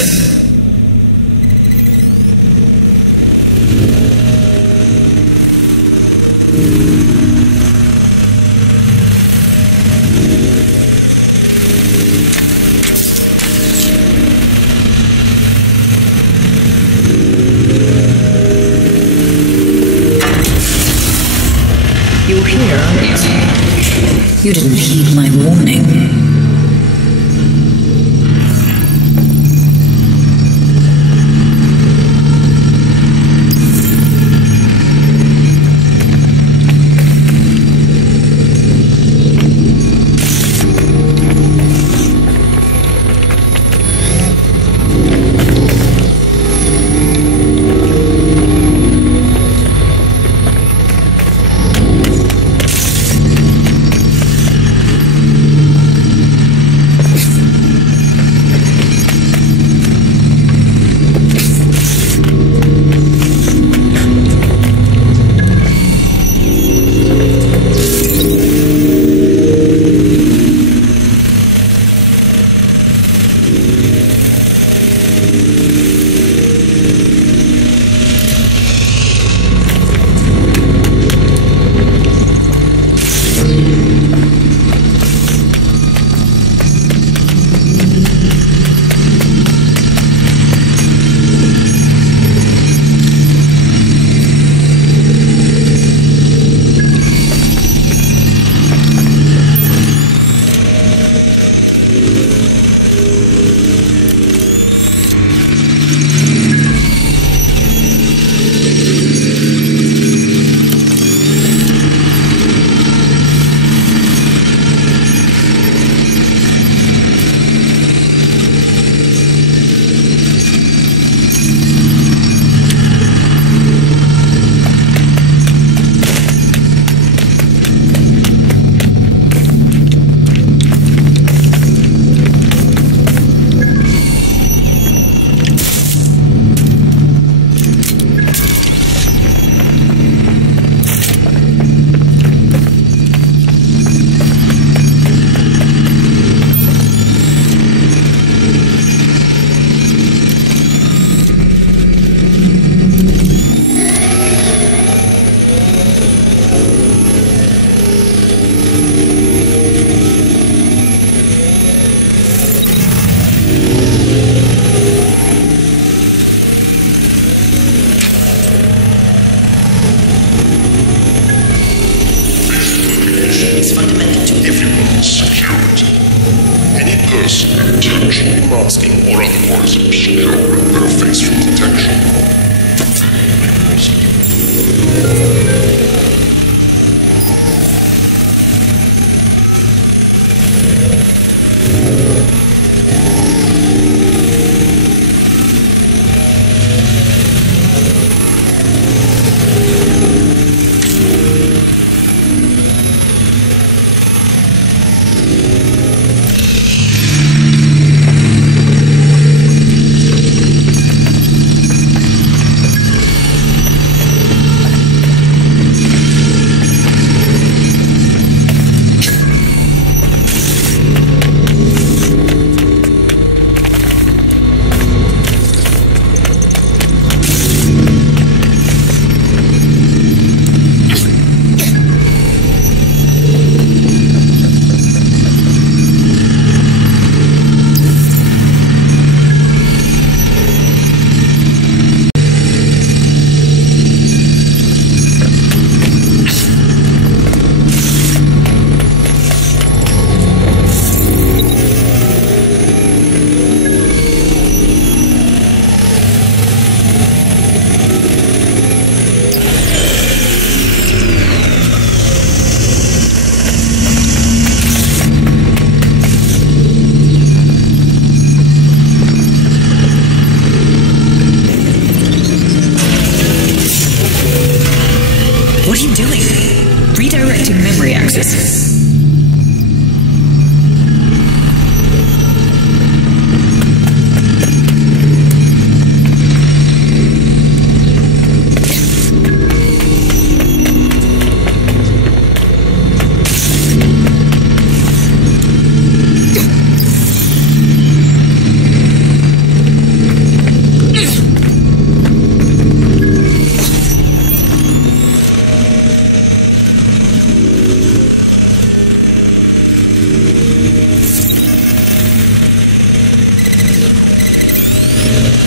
You're here, aren't you? You didn't heed my warning. this, intentionally masking or otherwise obscuring their face from detection.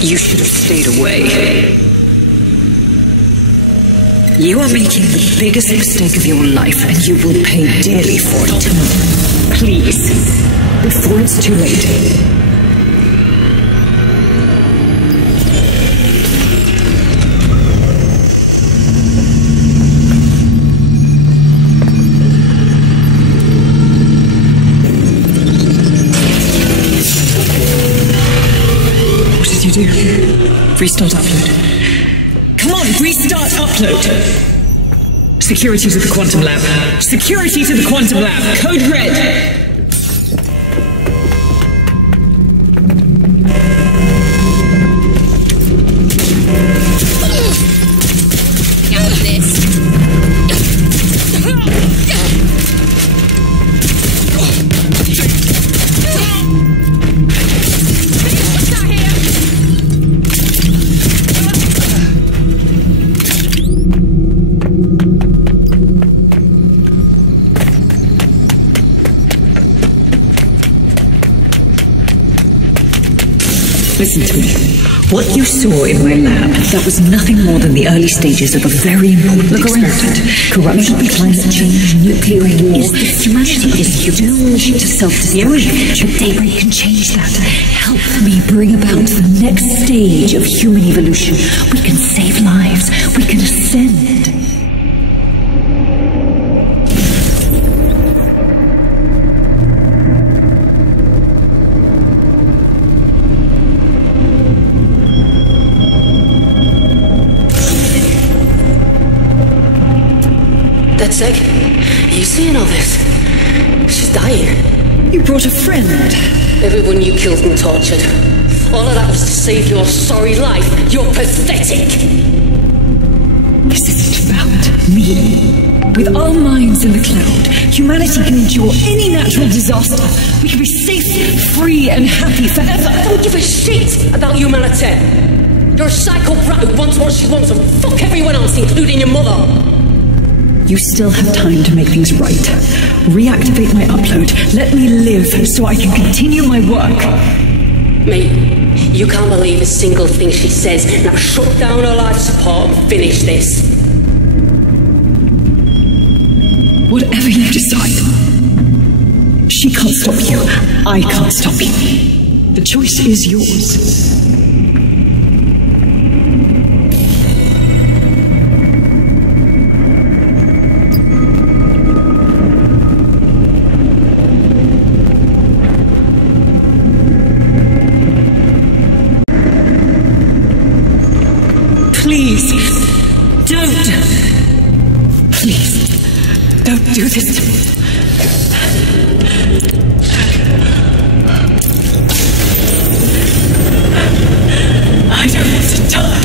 You should have stayed away. You are making the biggest mistake of your life, and you will pay dearly for it. Please, before it's too late. Restart upload. Come on, restart upload. Security to the quantum lab. Security to the quantum lab. Code red. Listen to me. What you saw in my lab, that was nothing more than the early stages of a very important experiment. Corruption, climate change, nuclear war. Humanity is doomed to self-destruction. But Daybreak can change that. Help me bring about the next stage of human evolution. We can save lives. We can ascend. Seg, you seeing all this? She's dying. You brought a friend. Everyone you killed and tortured. All of that was to save your sorry life. You're pathetic. This isn't about me. With our minds in the cloud, humanity can endure any natural disaster. We can be safe, free, and happy forever. I don't give a shit about humanity. You're a psycho brat who wants what she wants and fuck everyone else, including your mother. You still have time to make things right. Reactivate my upload. Let me live so I can continue my work. Mate, you can't believe a single thing she says. Now shut down her life support and finish this. Whatever you decide. She can't stop you. I can't stop you. The choice is yours. Please, don't do this to me. I don't want to die.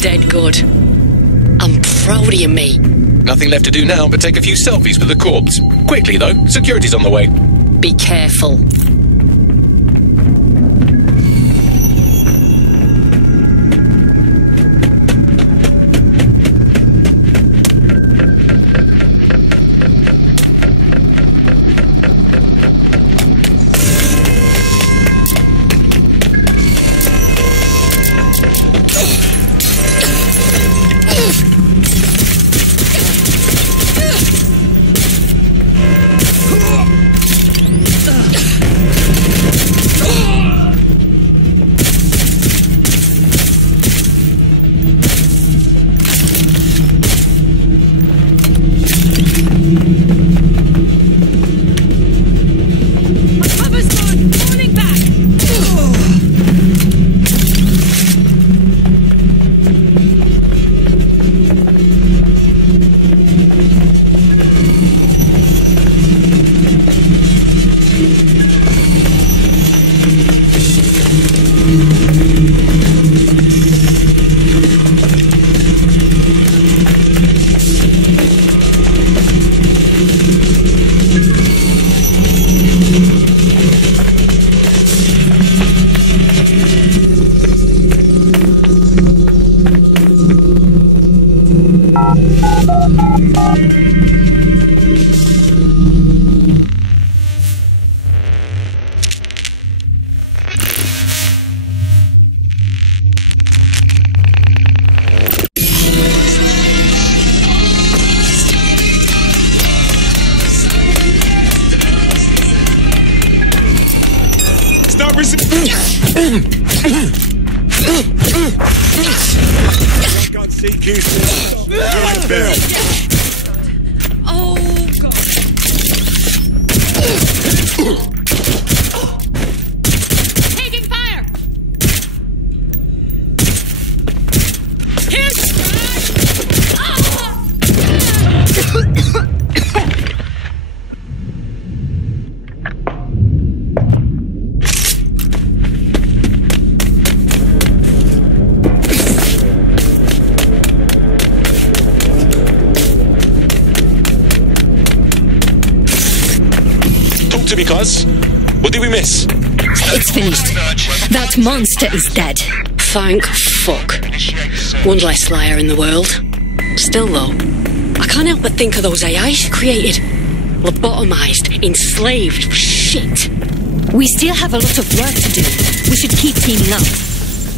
Dead good. I'm proud of you, mate. Nothing left to do now but take a few selfies with the corpse. Quickly, though. Security's on the way. Be careful. What did we miss? It's finished. That monster is dead. Thank fuck. One less liar in the world. Still though, I can't help but think of those AIs you created. Lobotomized, enslaved, shit. We still have a lot of work to do. We should keep teaming up.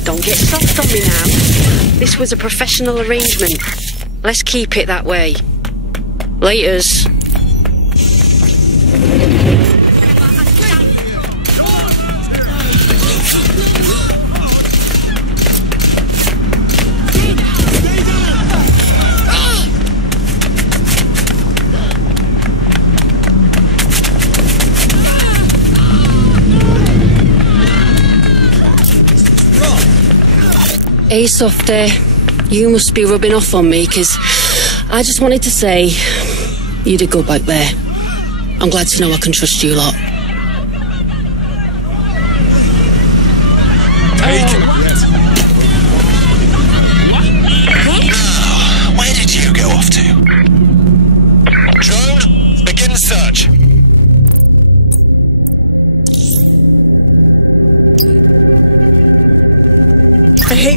Don't get soft on me now. This was a professional arrangement. Let's keep it that way. Laters. Hey, Softy, you must be rubbing off on me, 'cause I just wanted to say you did good back there. I'm glad to know I can trust you lot. Where did you go off to? Drone, begin search.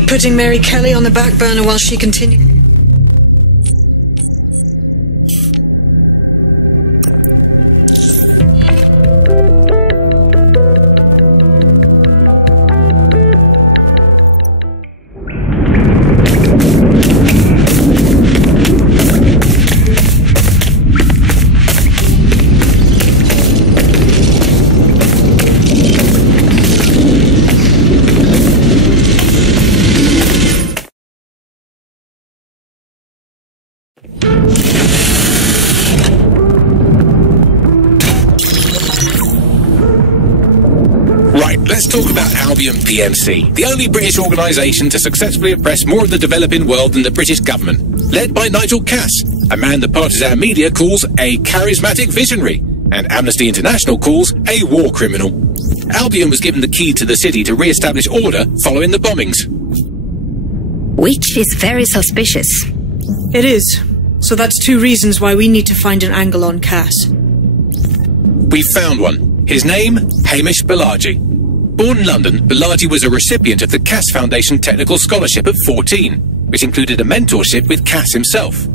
putting Mary Kelly on the back burner while she continues. Let's talk about Albion PMC, the only British organisation to successfully oppress more of the developing world than the British government, led by Nigel Cass, a man the partisan media calls a charismatic visionary, and Amnesty International calls a war criminal. Albion was given the key to the city to re-establish order following the bombings. Which is very suspicious. It is. So that's 2 reasons why we need to find an angle on Cass. We found one. His name, Hamish Balaji. Born in London, Balaji was a recipient of the Cass Foundation Technical Scholarship at 14, which included a mentorship with Cass himself.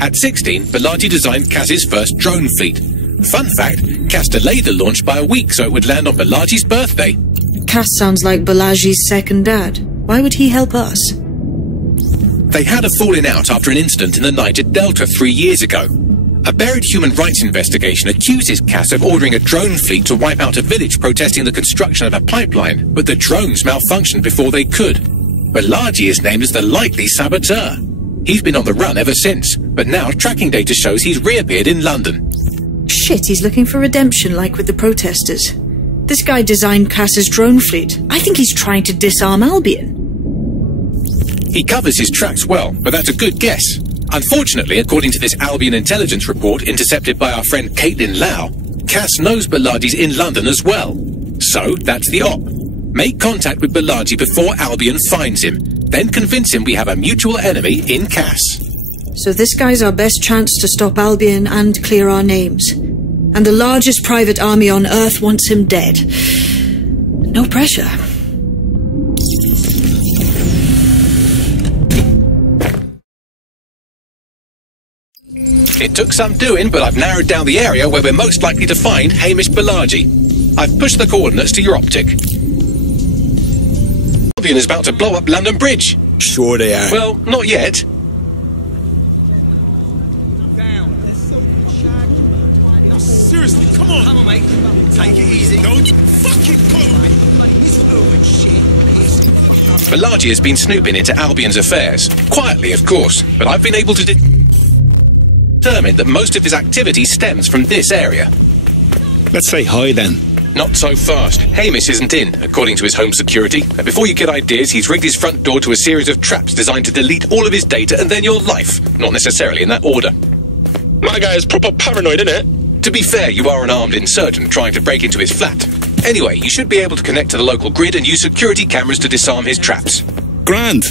At 16, Balaji designed Cass's first drone fleet. Fun fact, Cass delayed the launch by a week so it would land on Balaji's birthday. Cass sounds like Balaji's second dad. Why would he help us? They had a falling out after an incident in the Niger Delta 3 years ago. A buried human rights investigation accuses Cass of ordering a drone fleet to wipe out a village protesting the construction of a pipeline, but the drones malfunctioned before they could. Balaji is named as the likely saboteur. He's been on the run ever since, but now tracking data shows he's reappeared in London. Shit, he's looking for redemption like with the protesters. This guy designed Cass's drone fleet. I think he's trying to disarm Albion. He covers his tracks well, but that's a good guess. Unfortunately, according to this Albion intelligence report intercepted by our friend Caitlin Lau, Cass knows Balaji's in London as well. So, that's the op. Make contact with Balaji before Albion finds him, then convince him we have a mutual enemy in Cass. So this guy's our best chance to stop Albion and clear our names. And the largest private army on Earth wants him dead. No pressure. It took some doing, but I've narrowed down the area where we're most likely to find Hamish Balaji. I've pushed the coordinates to your optic. Albion is about to blow up London Bridge. Sure they are. Well, not yet. No, seriously, come on. Come on, mate. Take it easy. Don't fucking follow me. Balaji has been snooping into Albion's affairs. Quietly, of course, but I've been able to determine that most of his activity stems from this area. Let's say hi then. Not so fast. Hamish isn't in, according to his home security. And before you get ideas, he's rigged his front door to a series of traps designed to delete all of his data and then your life. Not necessarily in that order. My guy is proper paranoid, innit? To be fair, you are an armed insurgent trying to break into his flat. Anyway, you should be able to connect to the local grid and use security cameras to disarm his traps. Grand.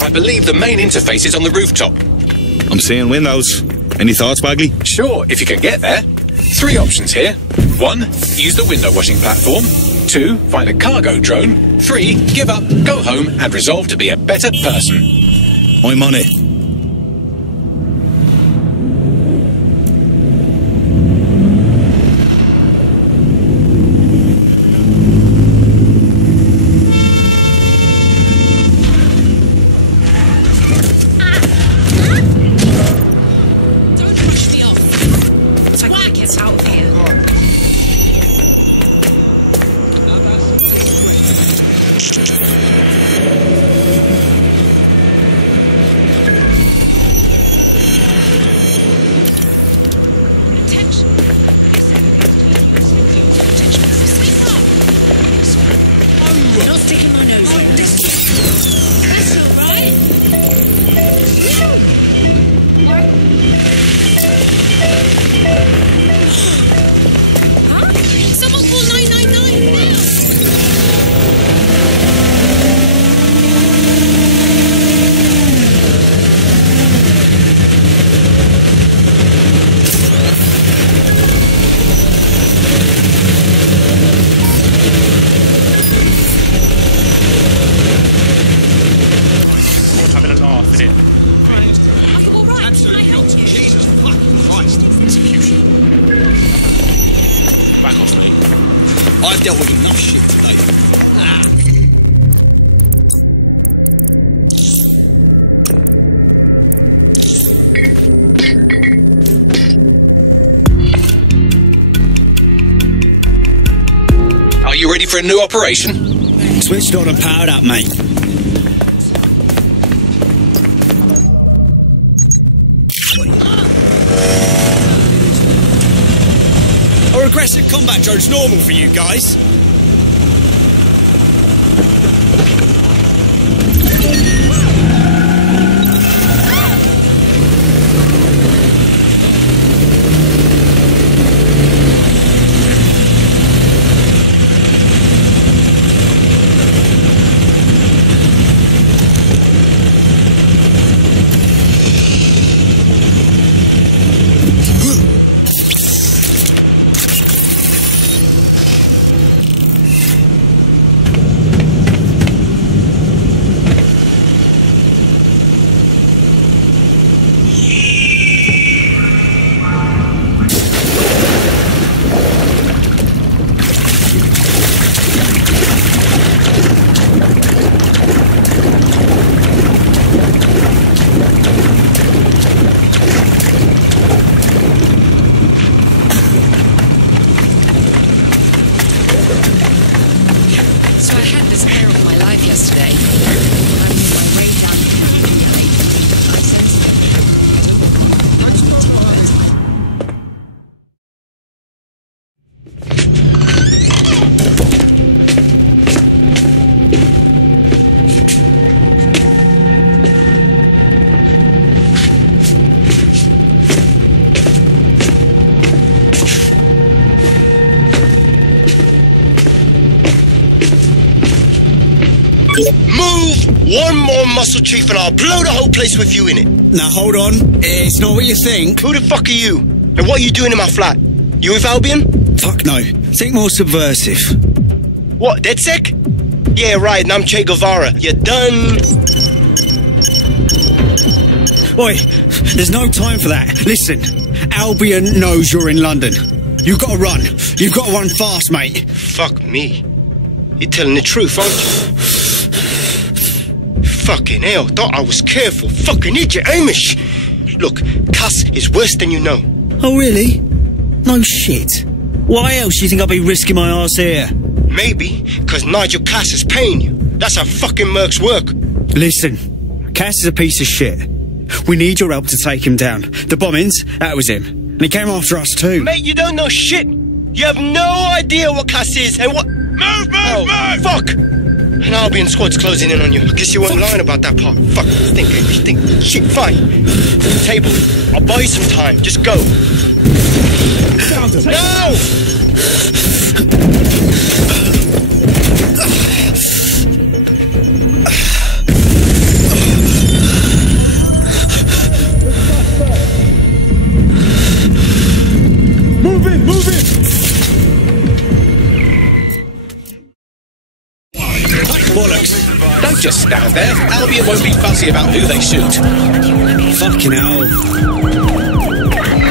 I believe the main interface is on the rooftop. I'm seeing windows. Any thoughts, Bagley? Sure, if you can get there. 3 options here. 1, use the window washing platform. 2, find a cargo drone. 3, give up, go home, and resolve to be a better person. I'm on it. here. Absolutely. Jesus fucking Christ. Execution. Back off me. I've dealt with enough shit today. Are you ready for a new operation? Switched on and powered up, mate. Are aggressive combat drones normal for you guys? One more muscle chief and I'll blow the whole place with you in it. Now hold on, it's not what you think. Who the fuck are you? And what are you doing in my flat? You with Albion? Fuck no. Think more subversive. What, DedSec? Yeah, right, and I'm Che Guevara. You done? Oi, there's no time for that. Listen, Albion knows you're in London. You've got to run. You've got to run fast, mate. Fuck me. You're telling the truth, aren't you? Fucking hell, thought I was careful. Fucking idiot, Amish. Look, Cuss is worse than you know. Oh, really? No shit. Why else do you think I'll be risking my arse here? Maybe, because Nigel Cass is paying you. That's how fucking Mercs work. Listen, Cass is a piece of shit. We need your help to take him down. The bombings, that was him. And he came after us too. Mate, you don't know shit. You have no idea what Cass is and what... Move! Fuck! An Albion squad's closing in on you. I guess you weren't lying about that part. Fuck, think. Shit, fine. Table, I'll buy you some time. Just go. No! Move it! Bollocks. Don't just stand there. Albion won't be fussy about who they shoot. Fucking hell.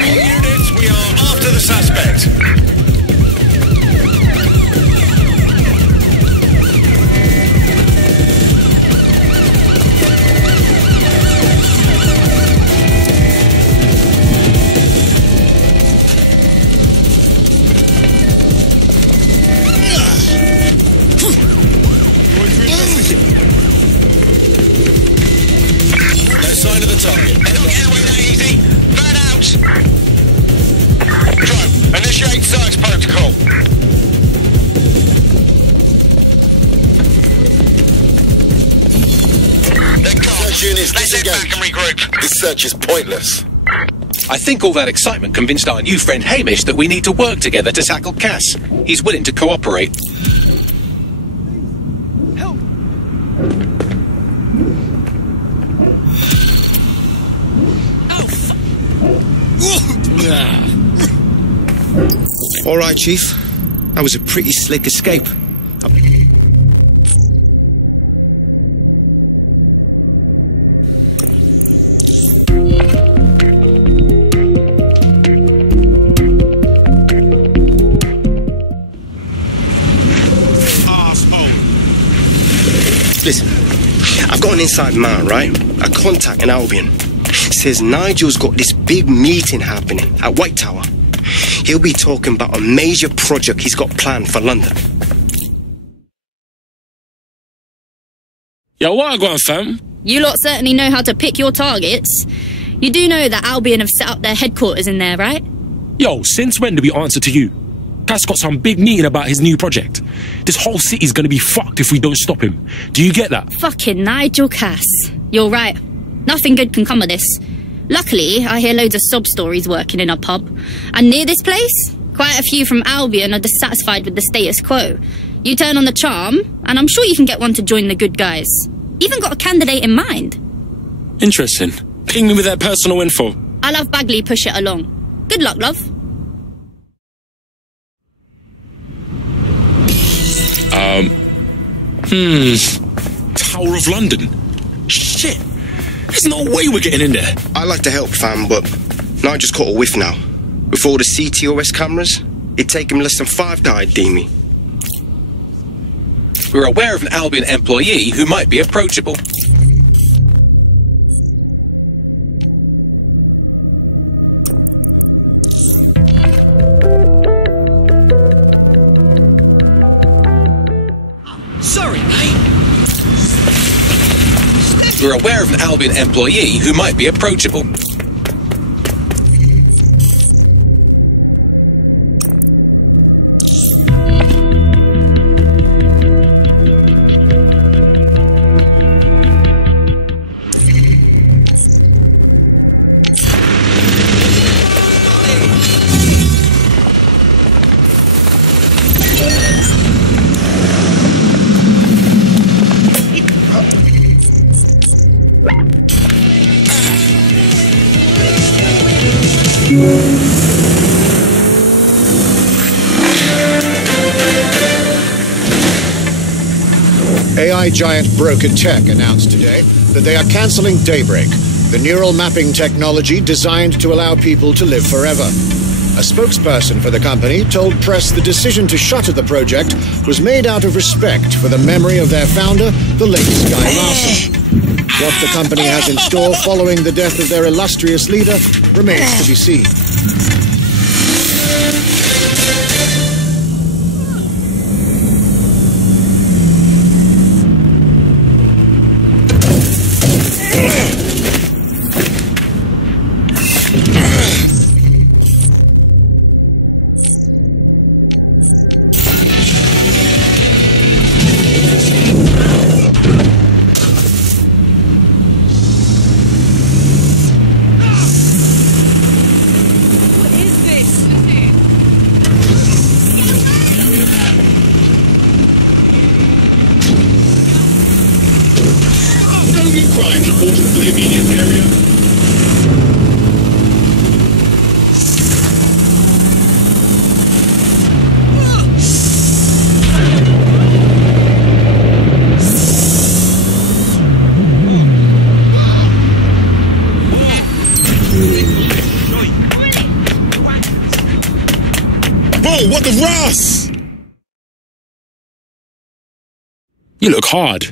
Units, we are after the suspect. Initiate search protocol. Search units, let's head back and regroup. This search is pointless. I think all that excitement convinced our new friend Hamish that we need to work together to tackle Cass. He's willing to cooperate. Help! All right, Chief. That was a pretty slick escape. one inside Mount, right? A contact in Albion. Says Nigel's got this big meeting happening at White Tower. He'll be talking about a major project he's got planned for London. Yo, what I got, fam? You lot certainly know how to pick your targets. You do know that Albion have set up their headquarters in there, right? Yo, since when do we answer to you? Cass got some big meeting about his new project. This whole city's gonna be fucked if we don't stop him. Do you get that? Fucking Nigel Cass. You're right. Nothing good can come of this. Luckily, I hear loads of sob stories working in a pub. And near this place, quite a few from Albion are dissatisfied with the status quo. You turn on the charm, and I'm sure you can get one to join the good guys. Even got a candidate in mind. Interesting. Ping me with their personal info. I'll have Bagley push it along. Good luck, love. Tower of London. Shit. There's no way we're getting in there. I'd like to help, fam, but Nigel's caught a whiff now. With all the CTOS cameras, it'd take him less than 5 to ID me. We're aware of an Albion employee who might be approachable. Sorry, mate. We're aware of an Albion employee who might be approachable. AI giant Broker Tech announced today that they are cancelling Daybreak, the neural mapping technology designed to allow people to live forever. A spokesperson for the company told press the decision to shutter the project was made out of respect for the memory of their founder, the late Sky Larson. What the company has in store following the death of their illustrious leader remains to be seen. What the Ross? You look hard.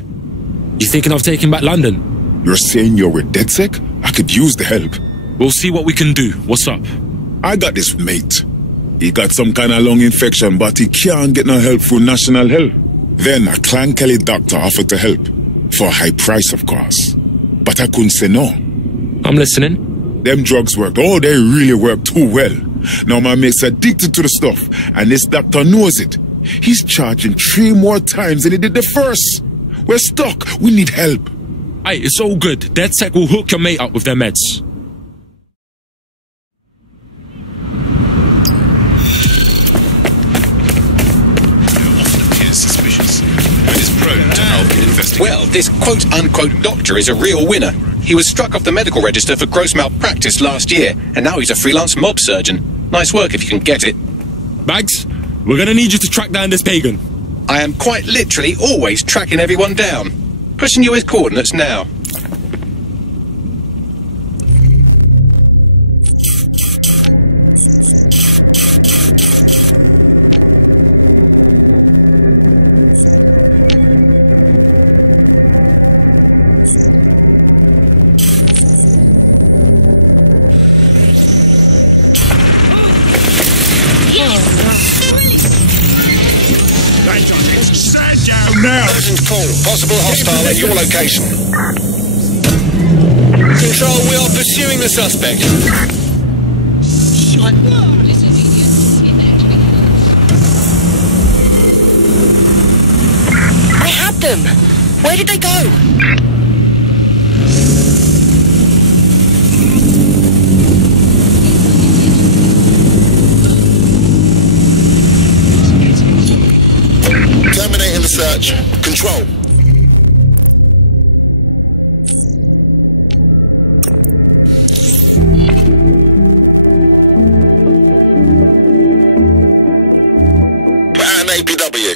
You thinking of taking back London? You're saying you're with DedSec? I could use the help. We'll see what we can do. What's up? I got this mate. He got some kind of lung infection, but he can't get no help through National Health. Then a Clan Kelly doctor offered to help. For a high price, of course. But I couldn't say no. I'm listening. Them drugs worked. Oh, they really worked too well. Now my mate's addicted to the stuff, and this doctor knows it. He's charging 3 more times than he did the first. We're stuck. We need help. Aye, it's all good. DedSec will hook your mate up with their meds. Well, this quote-unquote doctor is a real winner. He was struck off the medical register for gross malpractice last year, and now he's a freelance mob surgeon. Nice work if you can get it. Bags, we're gonna need you to track down this pagan. I am quite literally always tracking everyone down. Pushing you his coordinates now. Present call. Possible hostile at your location. Control, we are pursuing the suspect. I had them. Where did they go? Terminating the search. Control. At an APW.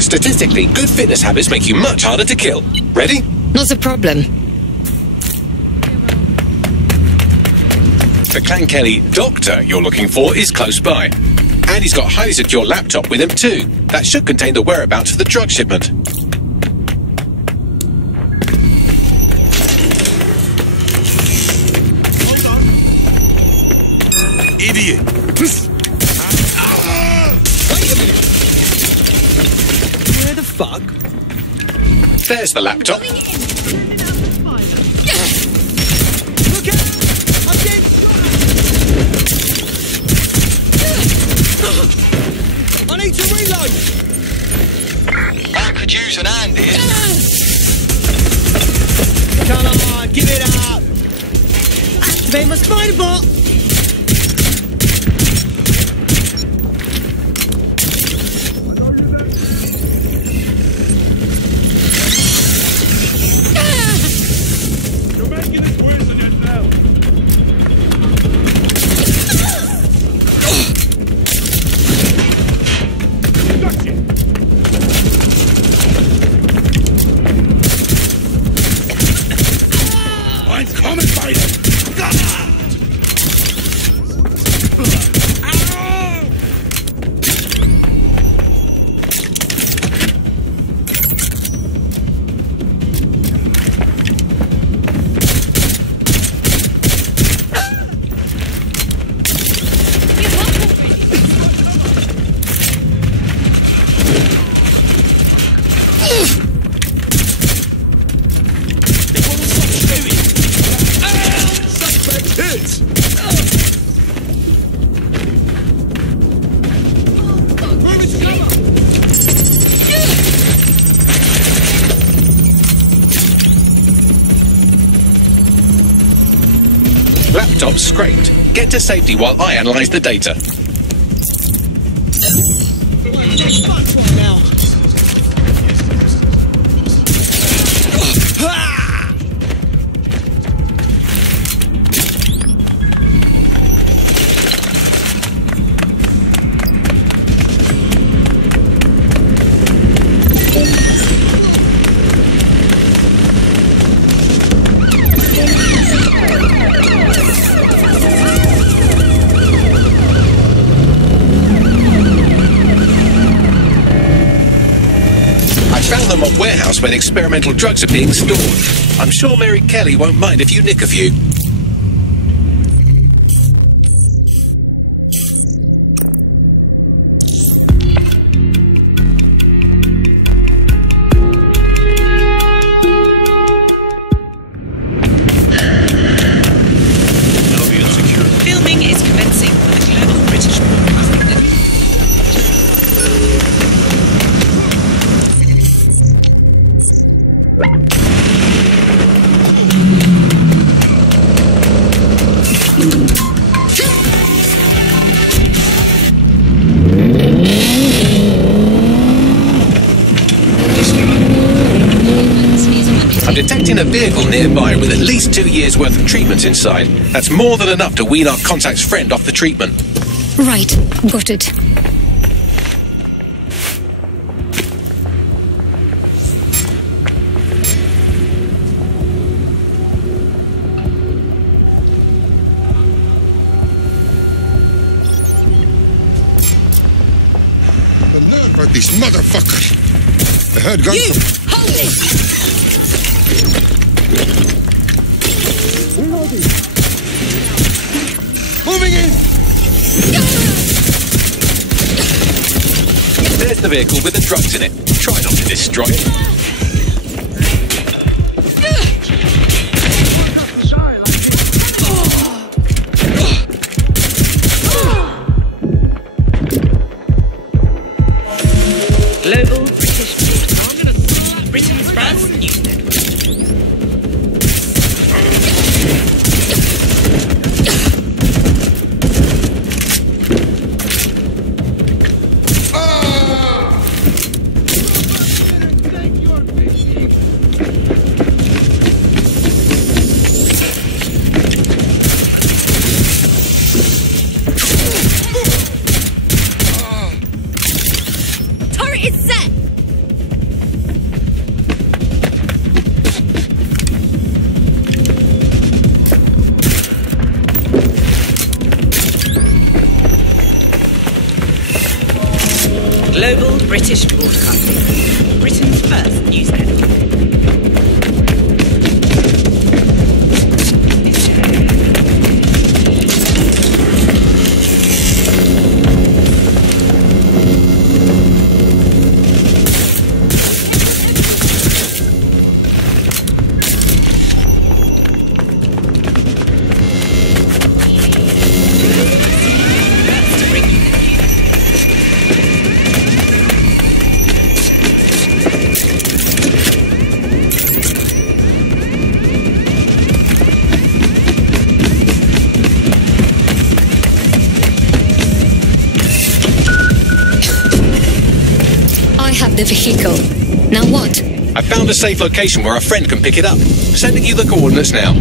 Statistically, good fitness habits make you much harder to kill. Ready? Not a problem. The Clan Kelly doctor you're looking for is close by. And he's got a highly secure laptop with him too. That should contain the whereabouts of the drug shipment. Idiot! Where the fuck? There's the laptop. Look out! I'm getting I need to reload! I could use an hand here. Come on, give it up! Activate my spider bot! You're making it worse than yourself. I'm coming by them. Laptop scraped. Get to safety while I analyze the data. Now. Found them at warehouse where the experimental drugs are being stored. I'm sure Mary Kelly won't mind if you nick a few. Filming is commencing for the global British Broadcasting Network. I'm detecting a vehicle nearby with at least 2 years' worth of treatments inside. That's more than enough to wean our contact's friend off the treatment. Right, got it. The nerve of these motherfuckers! I heard guns. You! Hold it! Moving in! There's the the vehicle with the drugs in it. Try not to destroy it. Global British Broadcasting, Britain's first news network. Turret is set! Global British Broadcasting, Britain's first news network. The vehicle. Now what? I found a safe location where a friend can pick it up. Sending you the coordinates now.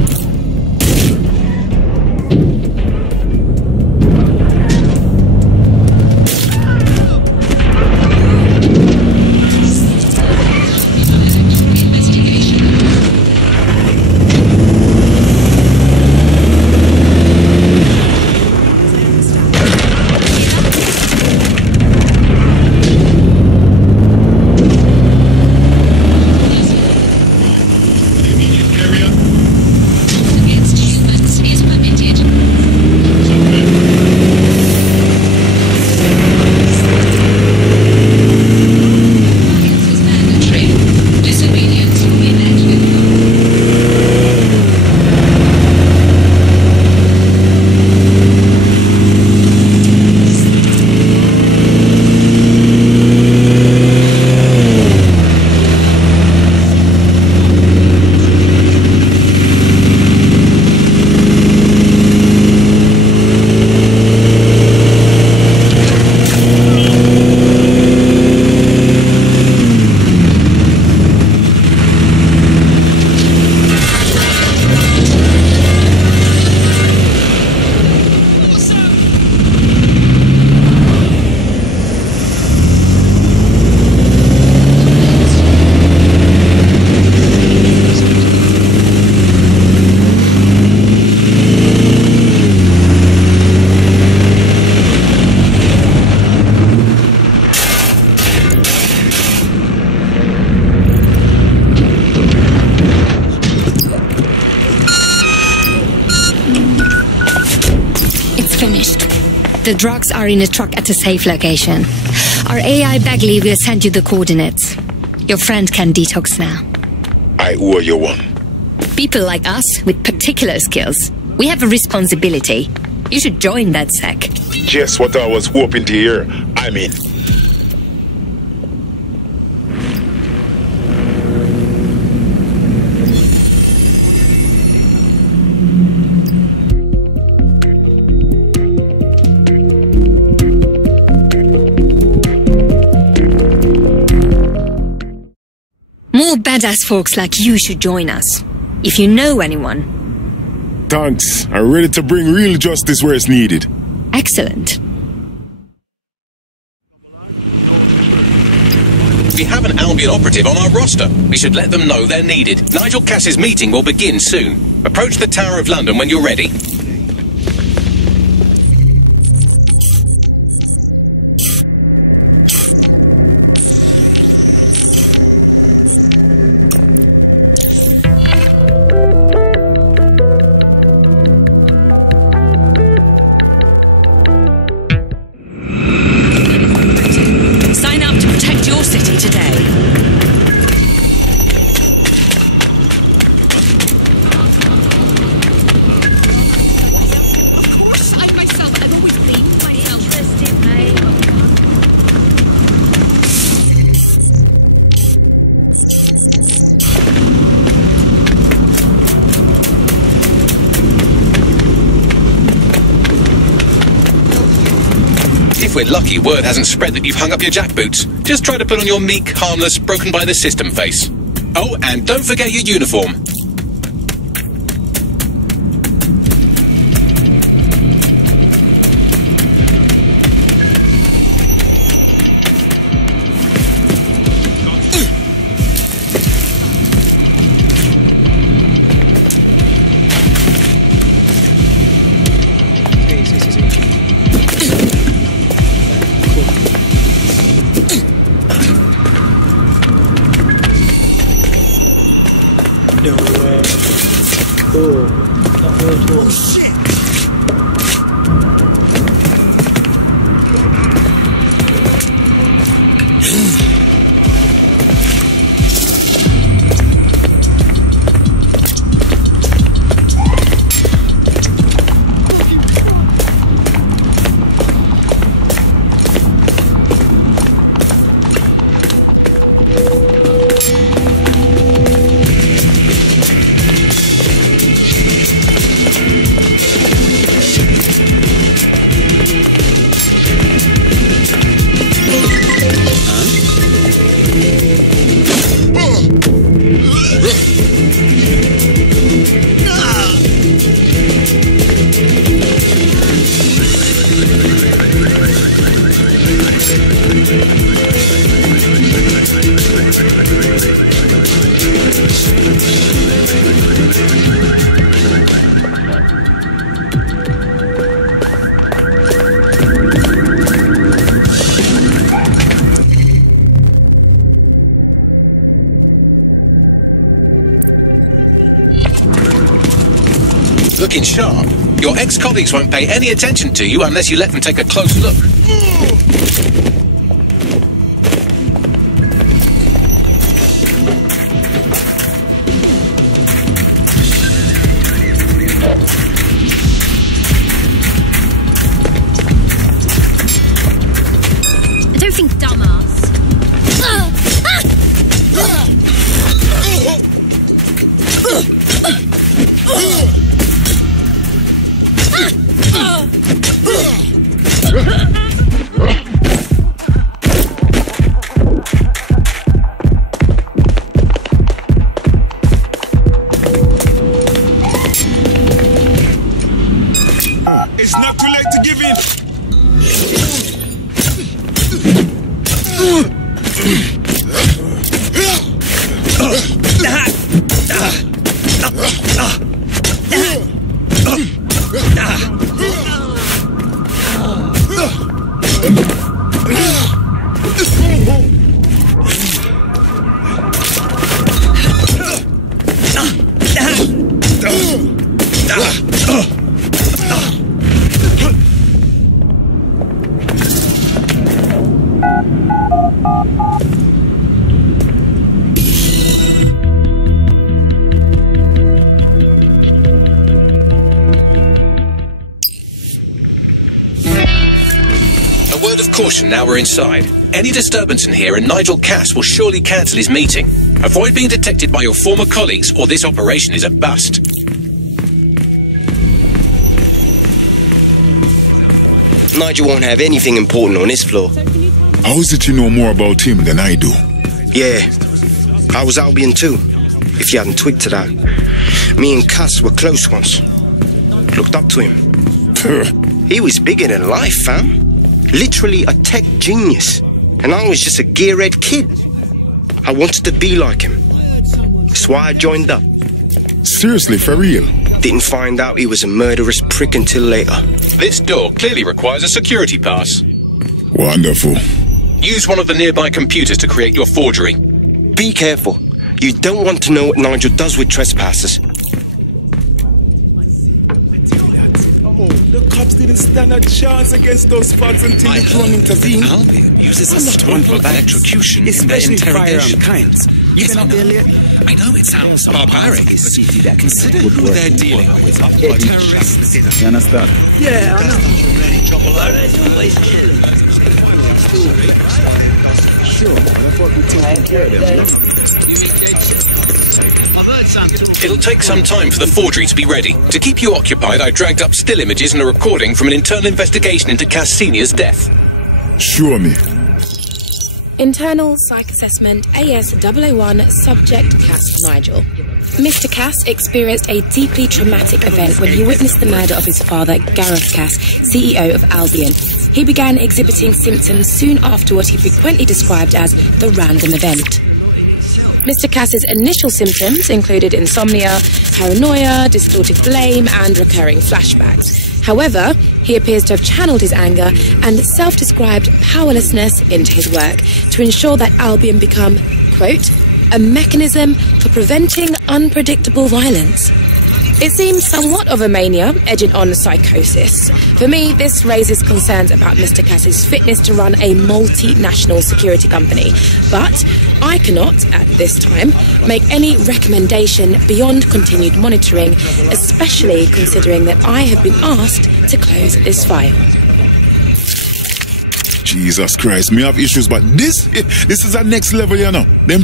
Finished. The drugs are in a truck at a safe location. Our AI Bagley will send you the coordinates. Your friend can detox now. I owe you one. People like us with particular skills. We have a responsibility. You should join that sec. Just what I was hoping to hear. I mean. More badass folks like you should join us. If you know anyone. Thanks. I'm ready to bring real justice where it's needed. Excellent. We have an Albion operative on our roster. We should let them know they're needed. Nigel Cass's meeting will begin soon. Approach the Tower of London when you're ready. we're lucky word hasn't spread that you've hung up your jackboots. Just try to put on your meek, harmless, broken-by-the-system face. Oh, and don't forget your uniform. Looking sharp. Your ex-colleagues won't pay any attention to you unless you let them take a close look. I don't think dumbass. It's not too late to give in. Caution, now we're inside. Any disturbance in here and Nigel Cass will surely cancel his meeting. Avoid being detected by your former colleagues or this operation is a bust. Nigel won't have anything important on his floor. How is it you know more about him than I do? Yeah, I was Albion too, if you hadn't twigged to that. Me and Cass were close once. Looked up to him. He was bigger than life, fam. Literally a tech genius. And I was just a gearhead kid. I wanted to be like him. That's why I joined up. Seriously, for real? Didn't find out he was a murderous prick until later. This door clearly requires a security pass. Wonderful. Use one of the nearby computers to create your forgery. Be careful. You don't want to know what Nigel does with trespassers. The cops didn't stand a chance against those thugs until the drone intervened. Albion uses a stunt of electrocution in their interrogation. Kinds. Yes, I know. I know it sounds barbaric, but consider who they're dealing with. Terrorists. You understand? Yeah, I know. Sure, that's what we're taking care of them. It'll take some time for the forgery to be ready. To keep you occupied, I dragged up still images and a recording from an internal investigation into Cass Senior's death. Show me. Internal Psych Assessment AS-001 Subject Cass Nigel. Mr. Cass experienced a deeply traumatic event when he witnessed the murder of his father, Gareth Cass, CEO of Albion. He began exhibiting symptoms soon after what he frequently described as the random event. Mr. Cass's initial symptoms included insomnia, paranoia, distorted blame, and recurring flashbacks. However, he appears to have channeled his anger and self-described powerlessness into his work to ensure that Albion become, quote, a mechanism for preventing unpredictable violence. It seems somewhat of a mania, edging on psychosis. For me, this raises concerns about Mr. Cass's fitness to run a multinational security company. But I cannot, at this time, make any recommendation beyond continued monitoring, especially considering that I have been asked to close this file. Jesus Christ, me have issues, but this is a next level, you know. Them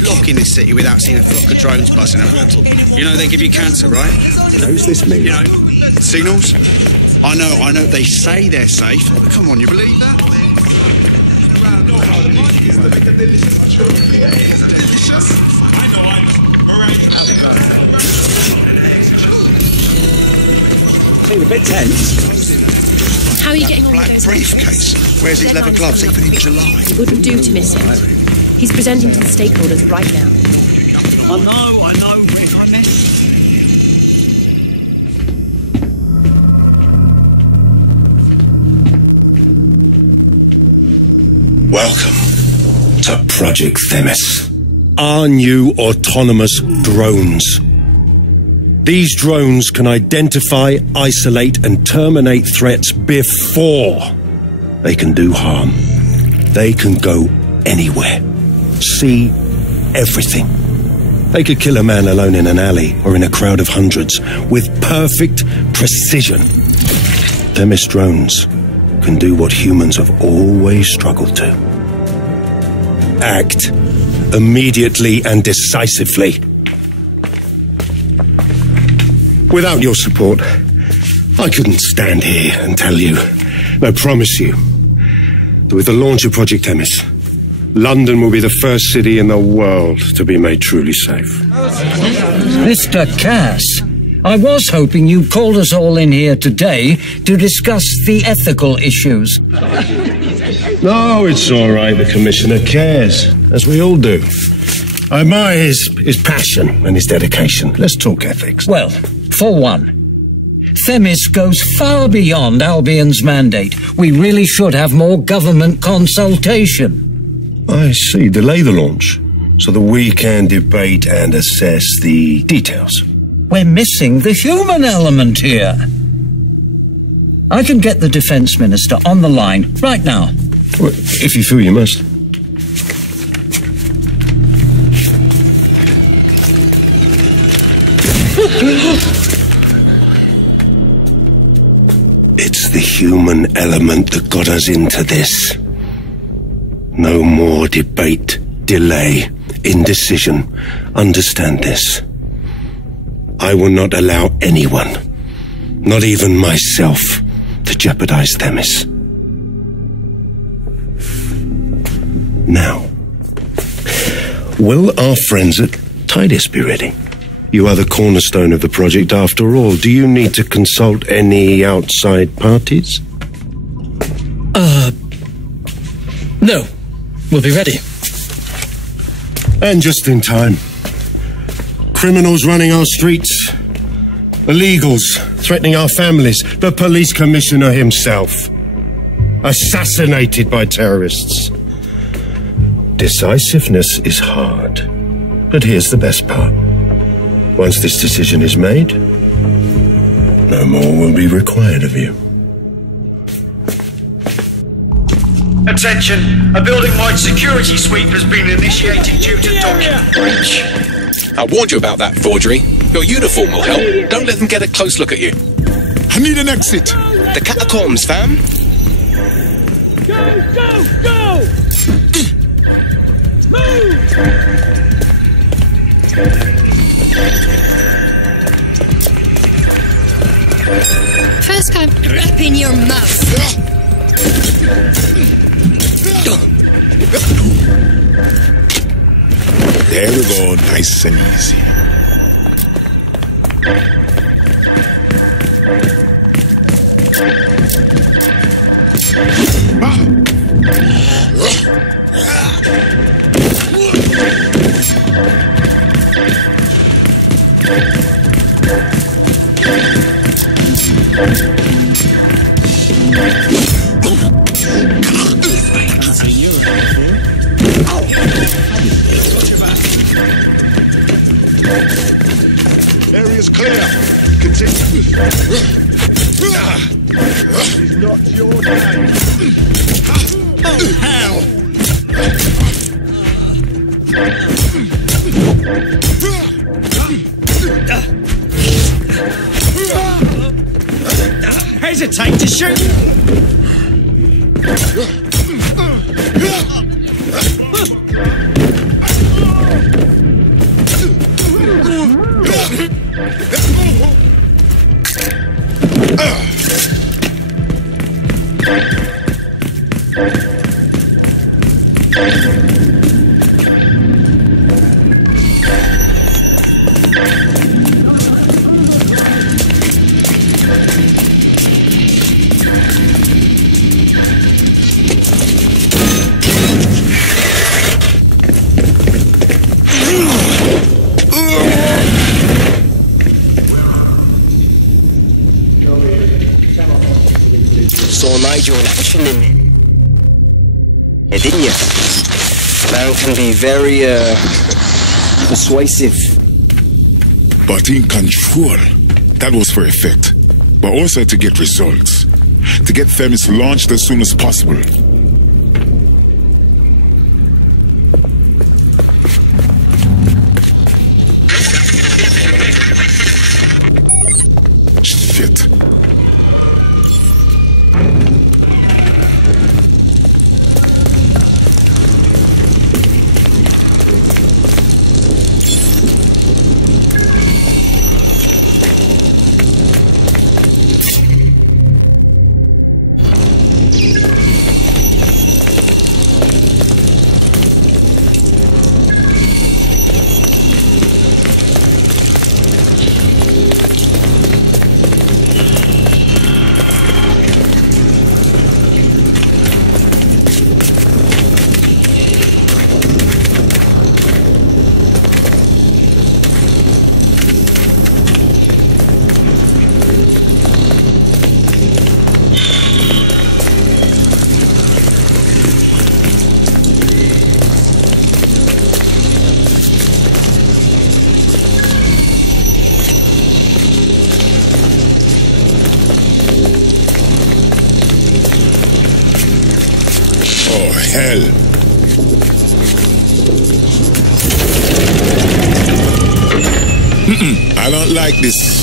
Block in this city without seeing a flock of drones buzzing around. You know they give you cancer, right? Who's this mean? You know, signals. I know. They say they're safe, but come on, you believe that? Seems a bit tense. How are you getting on with those briefcase? Where's his leather gloves? Even in July. It wouldn't do to miss it. He's presenting to the stakeholders right now. I know. What did I miss? Welcome to Project Themis. Our new autonomous drones. These drones can identify, isolate, and terminate threats before they can do harm. They can go anywhere. See everything. They could kill a man alone in an alley or in a crowd of hundreds with perfect precision. Themis drones can do what humans have always struggled to. Act immediately and decisively. Without your support, I couldn't stand here and tell you, I promise you, that with the launch of Project Themis, London will be the first city in the world to be made truly safe. Mr. Cass, I was hoping you called us all in here today to discuss the ethical issues. No, it's all right. The Commissioner cares, as we all do. I admire his passion and his dedication. Let's talk ethics. Well, for one, Themis goes far beyond Albion's mandate. We really should have more government consultation. I see. Delay the launch so that we can debate and assess the details. We're missing the human element here. I can get the Defence Minister on the line right now. Well, if you feel you must. It's the human element that got us into this. No more debate, delay, indecision. Understand this. I will not allow anyone, not even myself, to jeopardize Themis. Now, will our friends at Tidus be ready? You are the cornerstone of the project after all. Do you need to consult any outside parties? No. We'll be ready. And just in time. Criminals running our streets. Illegals threatening our families. The police commissioner himself. Assassinated by terrorists. Decisiveness is hard. But here's the best part. Once this decision is made, no more will be required of you. Attention! A building-wide security sweep has been initiated due to document breach. I warned you about that, forgery. Your uniform will help. Don't let them get a close look at you. I need an exit. The catacombs, fam. Go! Move! your mouth. There we go, nice and easy. Area's clear. Continue. This is not your day. Oh, hell! Hesitate to shoot! Saw Nigel in action, didn't you? Yeah, didn't you? Man can be very, persuasive. But in control, that was for effect. But also to get results. To get Themis launched as soon as possible. Shit. Hell. I don't like this.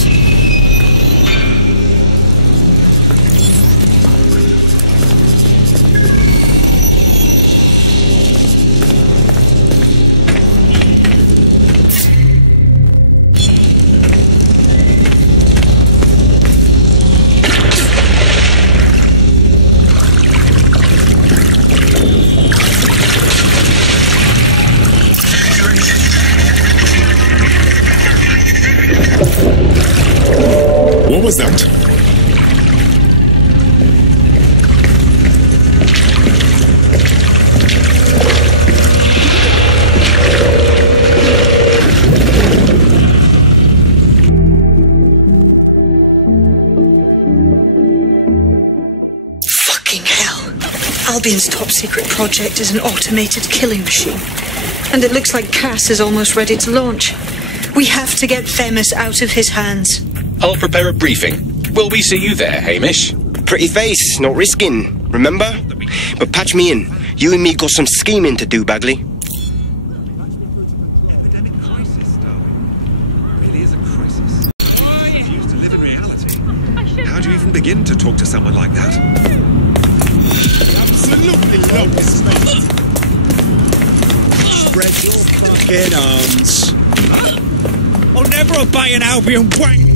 What was that? Fucking hell. Albion's top secret project is an automated killing machine. And it looks like Cass is almost ready to launch. We have to get Themis out of his hands. I'll prepare a briefing. Will we see you there, Hamish? Pretty face, not risking, remember? But patch me in. You and me got some scheming to do, Bagley. How do you even begin to talk to someone like that? Absolutely love this space. Spread your fucking arms. I'll never obey an Albion wank!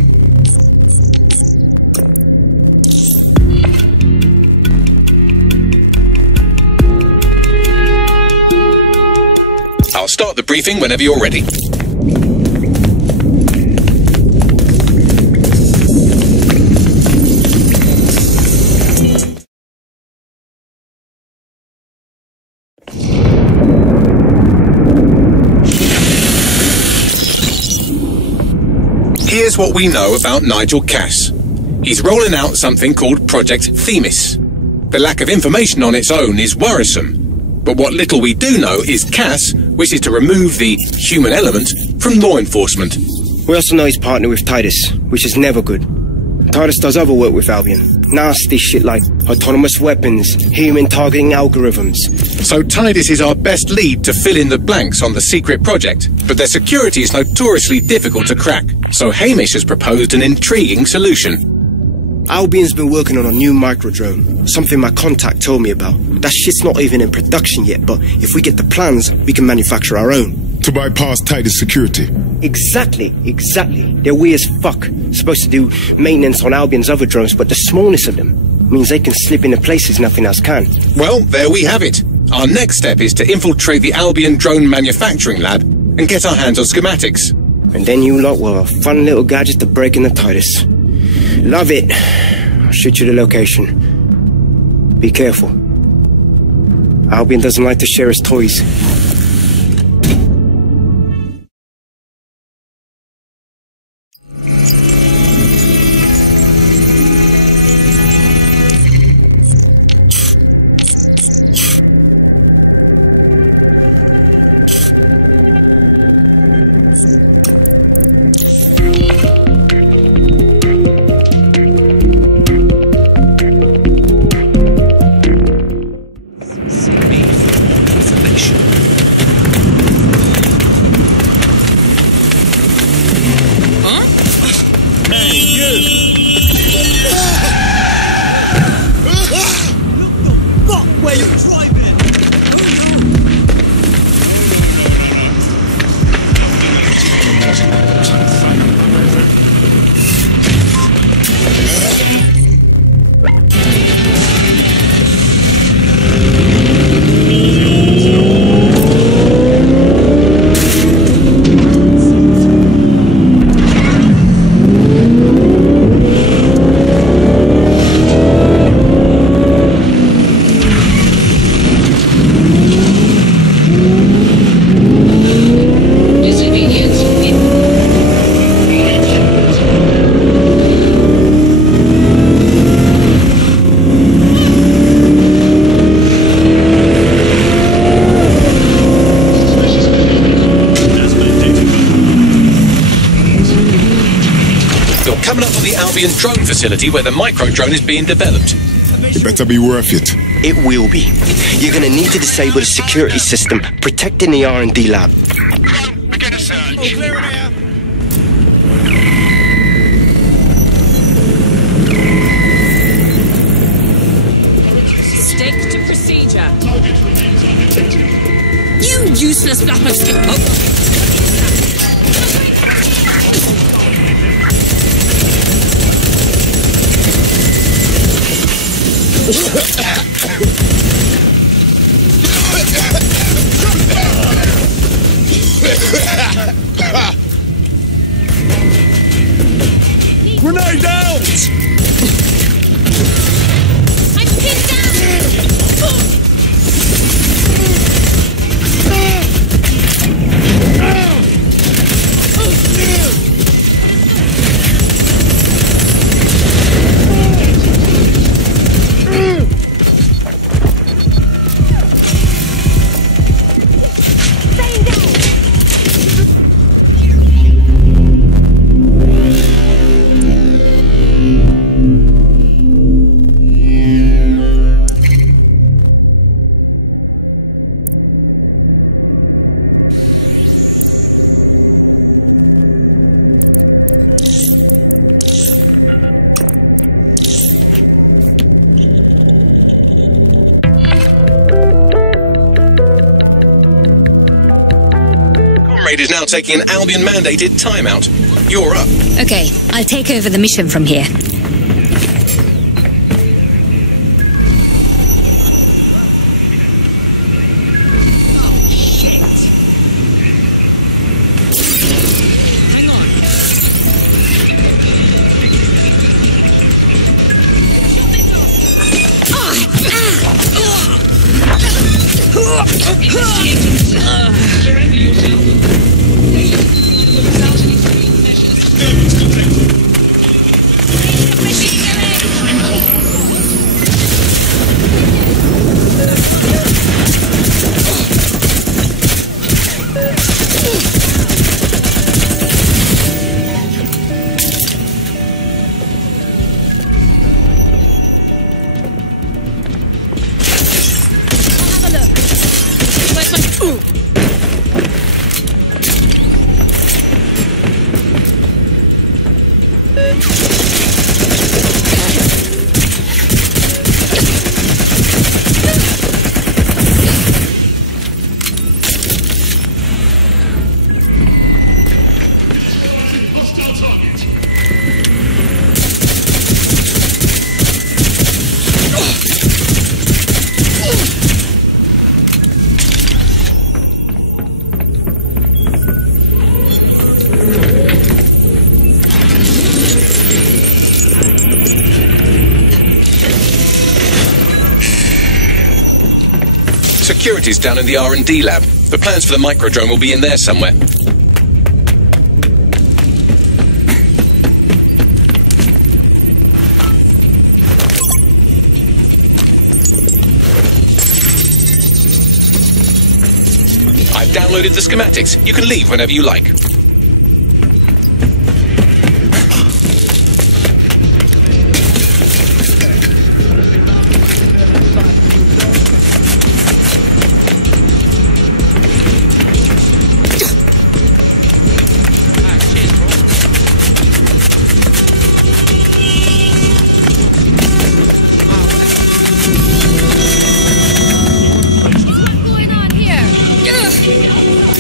I'll start the briefing whenever you're ready. Here's what we know about Nigel Cass. He's rolling out something called Project Themis. The lack of information on its own is worrisome. But what little we do know is Cass wishes to remove the human element from law enforcement. We also know he's partnered with Titus, which is never good. Titus does other work with Albion. Nasty shit like autonomous weapons, human targeting algorithms. So Titus is our best lead to fill in the blanks on the secret project, but their security is notoriously difficult to crack. So Hamish has proposed an intriguing solution. Albion's been working on a new microdrone, something my contact told me about. That shit's not even in production yet, but if we get the plans, we can manufacture our own. To bypass Titus security? Exactly. They're weird as fuck. Supposed to do maintenance on Albion's other drones, but the smallness of them means they can slip into places nothing else can. Well, there we have it. Our next step is to infiltrate the Albion drone manufacturing lab and get our hands on schematics. And then you lot will have a fun little gadget to break into Titus. Love it. I'll shoot you the location. Be careful. Albion doesn't like to share his toys. Drone facility where the micro-drone is being developed. It better be worth it. It will be. You're gonna need to disable the security system protecting the R&D lab. Begin a search. Clear it here. Stick to procedure. You useless flapper skip. Grenade out! I'm pinned down! Is now taking an Albion-mandated timeout. You're up. Okay, I'll take over the mission from here. security's down in the R&D lab. The plans for the microdrone will be in there somewhere. I've downloaded the schematics. You can leave whenever you like.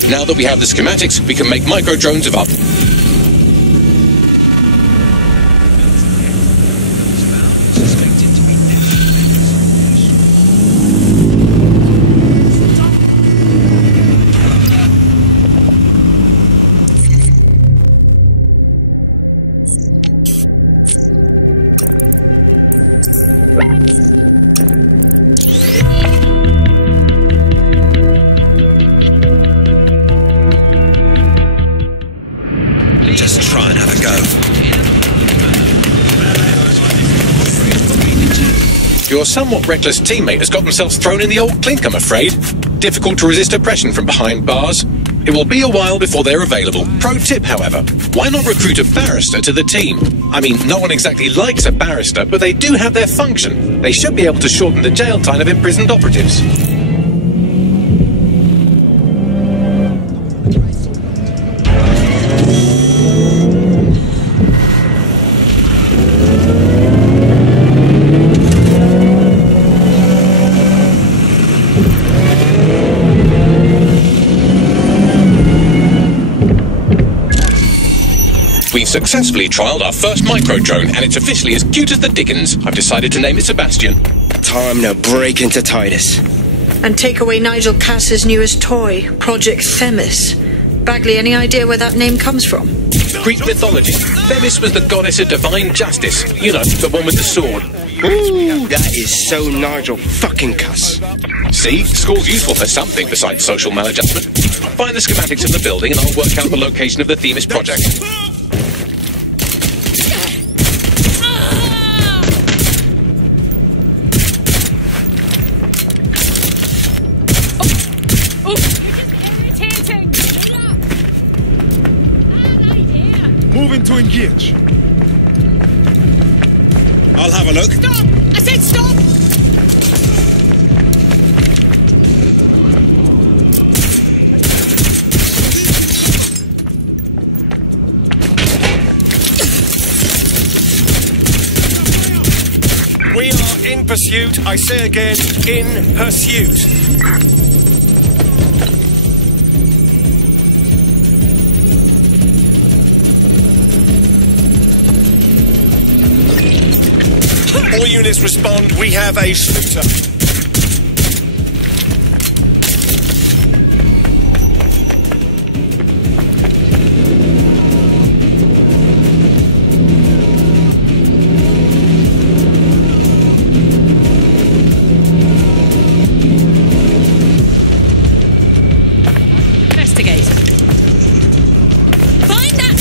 Now that we have the schematics, we can make micro-drones of up. Just try and have a go. Your somewhat reckless teammate has got themselves thrown in the old clink, I'm afraid. Difficult to resist oppression from behind bars. It will be a while before they're available. Pro tip, however, why not recruit a barrister to the team? I mean, no one exactly likes a barrister, but they do have their function. They should be able to shorten the jail time of imprisoned operatives. We've successfully trialled our first micro-drone, and it's officially as cute as the dickens. I've decided to name it Sebastian. Time to break into Titus. And take away Nigel Cass's newest toy, Project Themis. Bagley, any idea where that name comes from? Greek mythology. Themis was the goddess of divine justice. You know, the one with the sword. Ooh, that is so Nigel fucking Cass. See? School's useful for something besides social maladjustment. Find the schematics of the building and I'll work out the location of the Themis project. Moving to engage. I'll have a look. Stop! I said stop! We are in pursuit. I say again, in pursuit. All units respond. We have a shooter. Investigate. Find that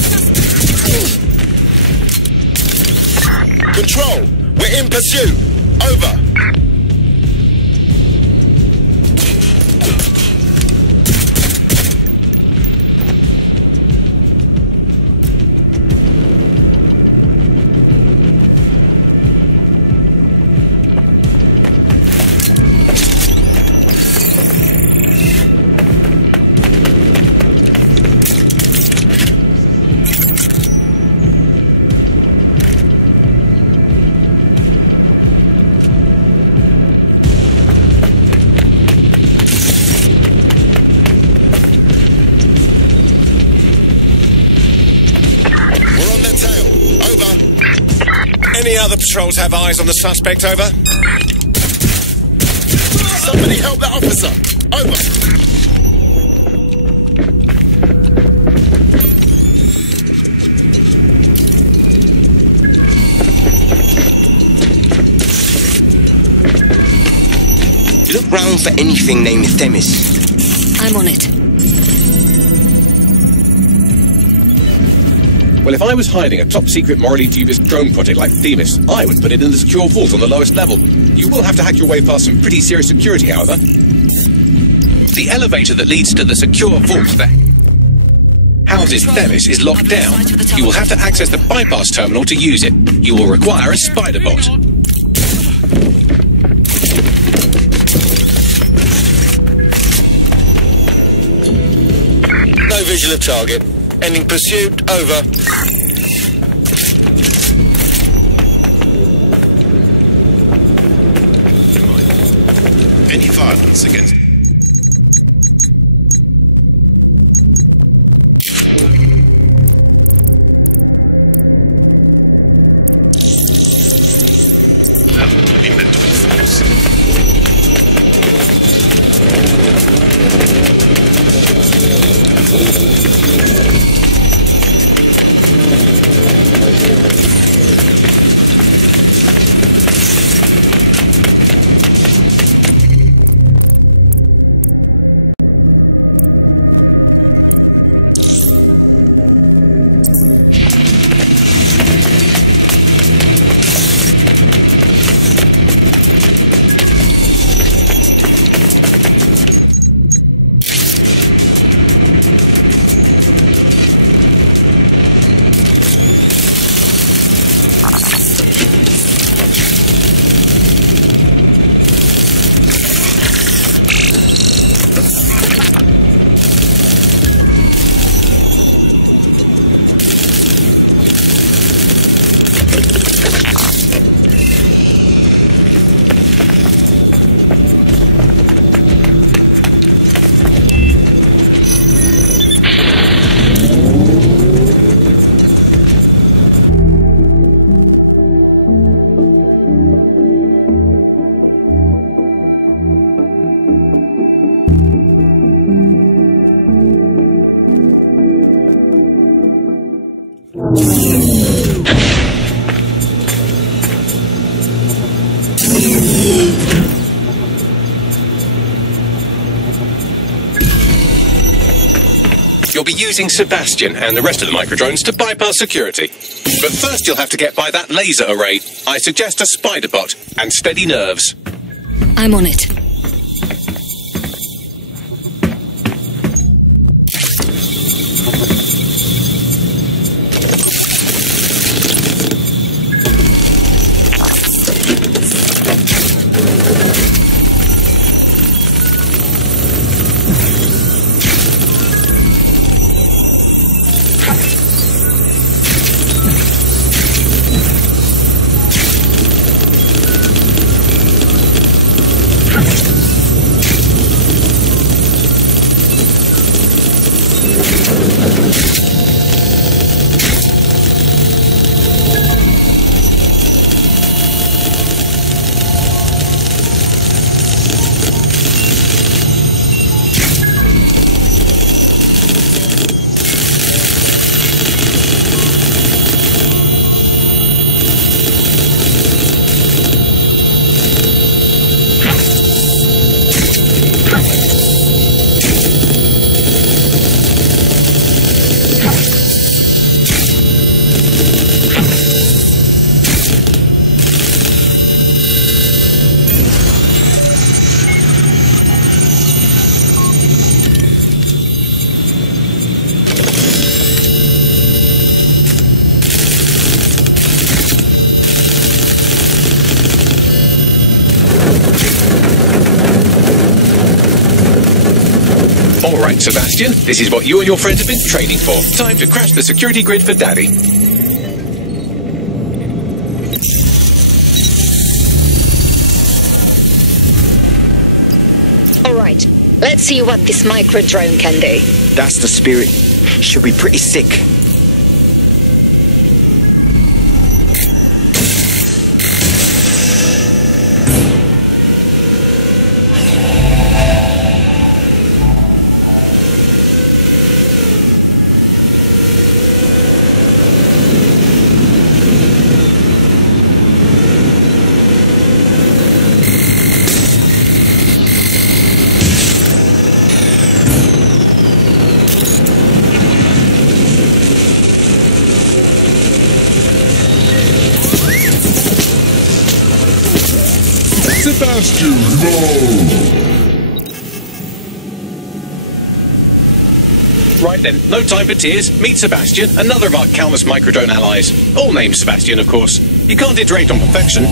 Control. We're in pursuit. Over. Any other patrols have eyes on the suspect? Over. Somebody help that officer. Over. Look round for anything named Themis. I'm on it. Well, if I was hiding a top-secret, morally dubious drone project like Themis, I would put it in the secure vault on the lowest level. You will have to hack your way past some pretty serious security, however. The elevator that leads to the secure vault that houses Themis is locked down. You will have to access the bypass terminal to use it. You will require a spider bot. No visual of target. Ending pursuit. Over. Any violence against... That would be meant to enforce. You'll be using Sebastian and the rest of the microdrones to bypass security. But first you'll have to get by that laser array. I suggest a spider bot and steady nerves. I'm on it. All right, Sebastian, this is what you and your friends have been training for. Time to crash the security grid for Daddy. All right, let's see what this micro drone can do. That's the spirit. She'll be pretty sick. Sebastian, go! Right then, no time for tears. Meet Sebastian, another of our countless microdrone allies. All named Sebastian, of course. You can't iterate on perfection.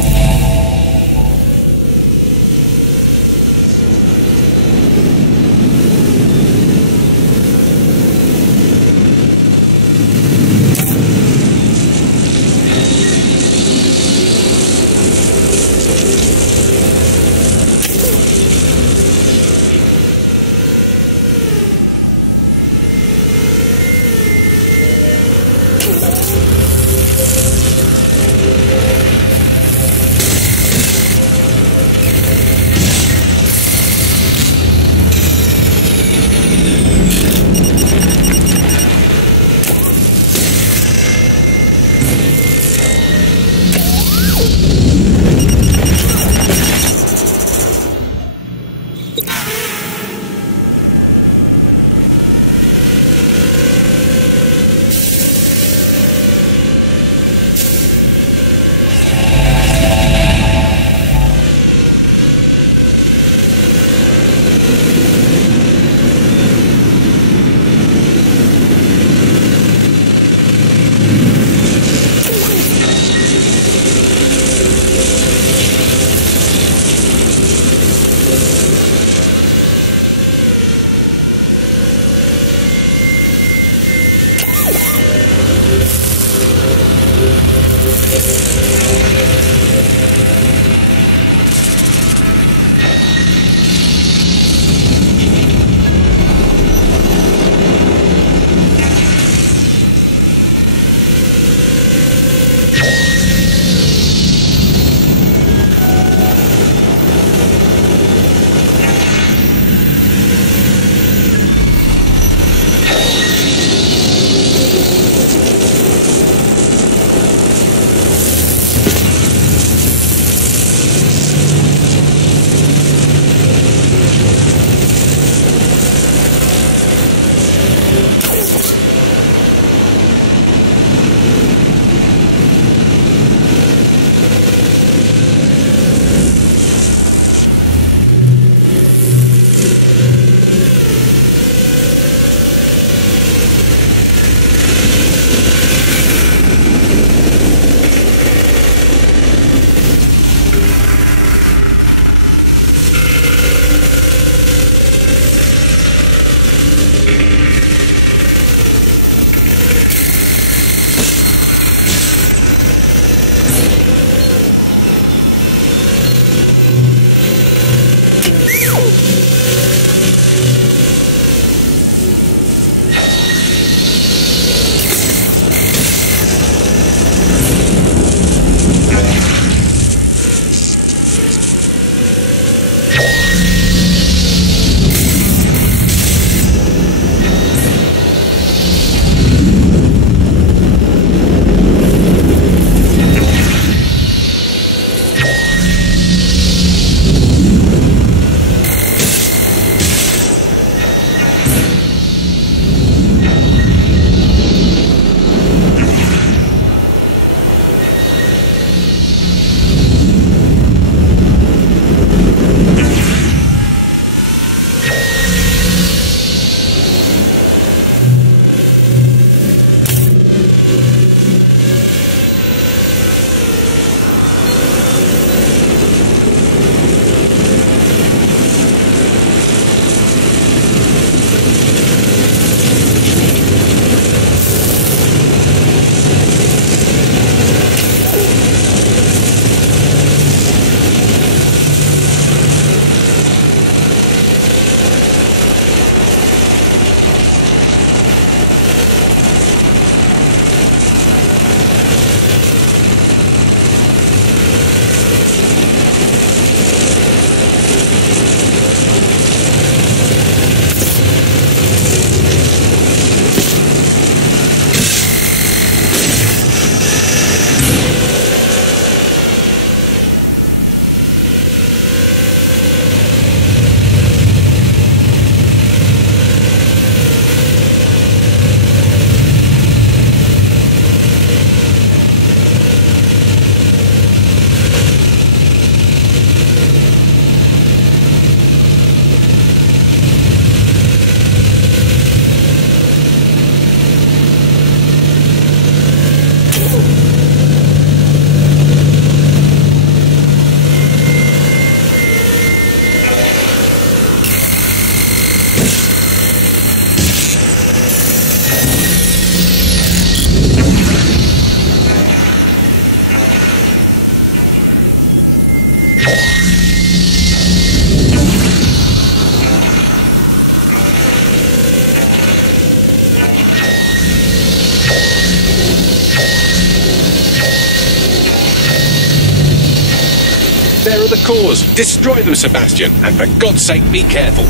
are the cause. Destroy them, Sebastian, and for God's sake, be careful.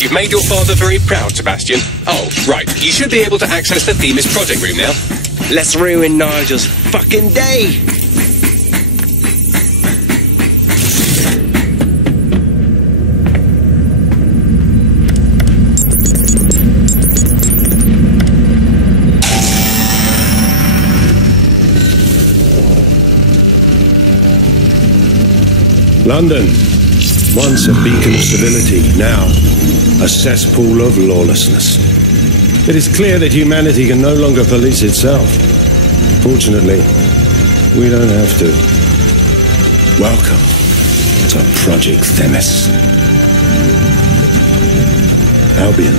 You've made your father very proud, Sebastian. Oh, right. You should be able to access the Themis project room now. Let's ruin Nigel's fucking day. London, once a beacon of civility, now a cesspool of lawlessness. It is clear that humanity can no longer police itself. Fortunately, we don't have to. Welcome to Project Themis. Albion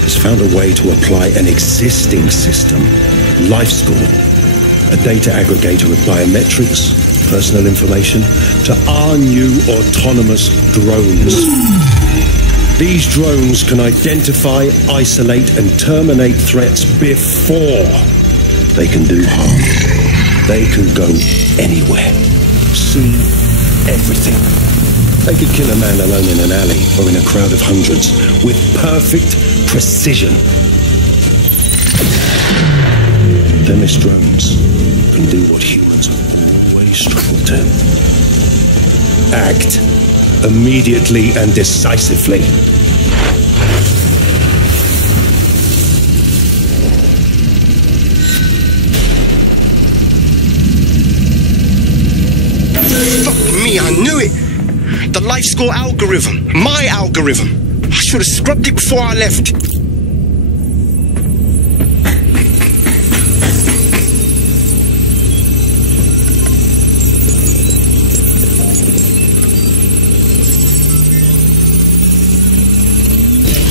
has found a way to apply an existing system, LifeScore, a data aggregator of biometrics, personal information, to our new autonomous drones. These drones can identify, isolate, and terminate threats before they can do harm. They can go anywhere, see everything. They could kill a man alone in an alley or in a crowd of hundreds with perfect precision. Themis drones can do what humans always struggle to. Act immediately and decisively. Fuck me, I knew it! The LifeScore algorithm. My algorithm. I should have scrubbed it before I left.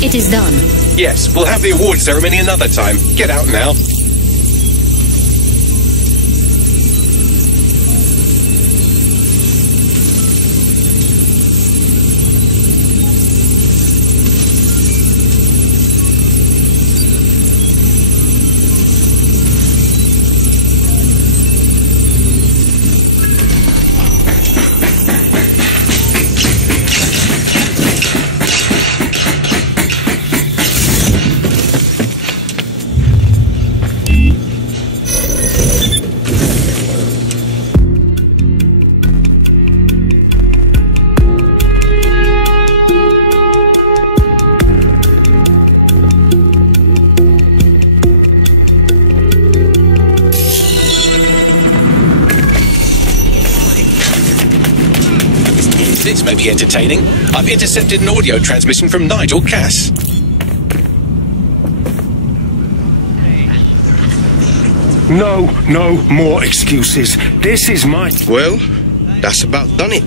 It is done. Yes, we'll have the award ceremony another time. Get out now. This may be entertaining. I've intercepted an audio transmission from Nigel Cass. No more excuses. This is my... Well, that's about done it.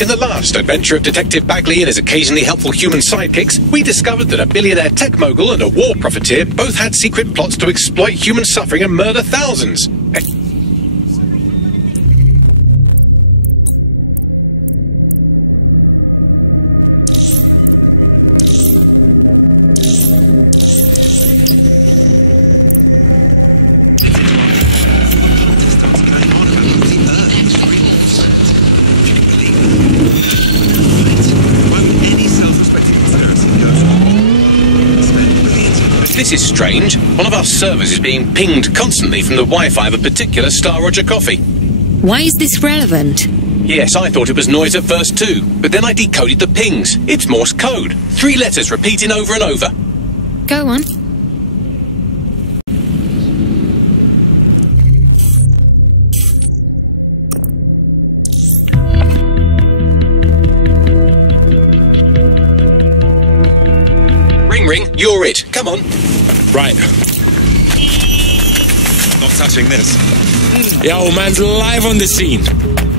In the last adventure of Detective Bagley and his occasionally helpful human sidekicks, we discovered that a billionaire tech mogul and a war profiteer both had secret plots to exploit human suffering and murder thousands. This is strange. One of our servers is being pinged constantly from the Wi-Fi of a particular Star Roger coffee. Why is this relevant? Yes, I thought it was noise at first too, but then I decoded the pings. It's Morse code. 3 letters repeating over and over. Go on. Ring, you're it. Come on. Right. not touching this. Yo, man's live on the scene.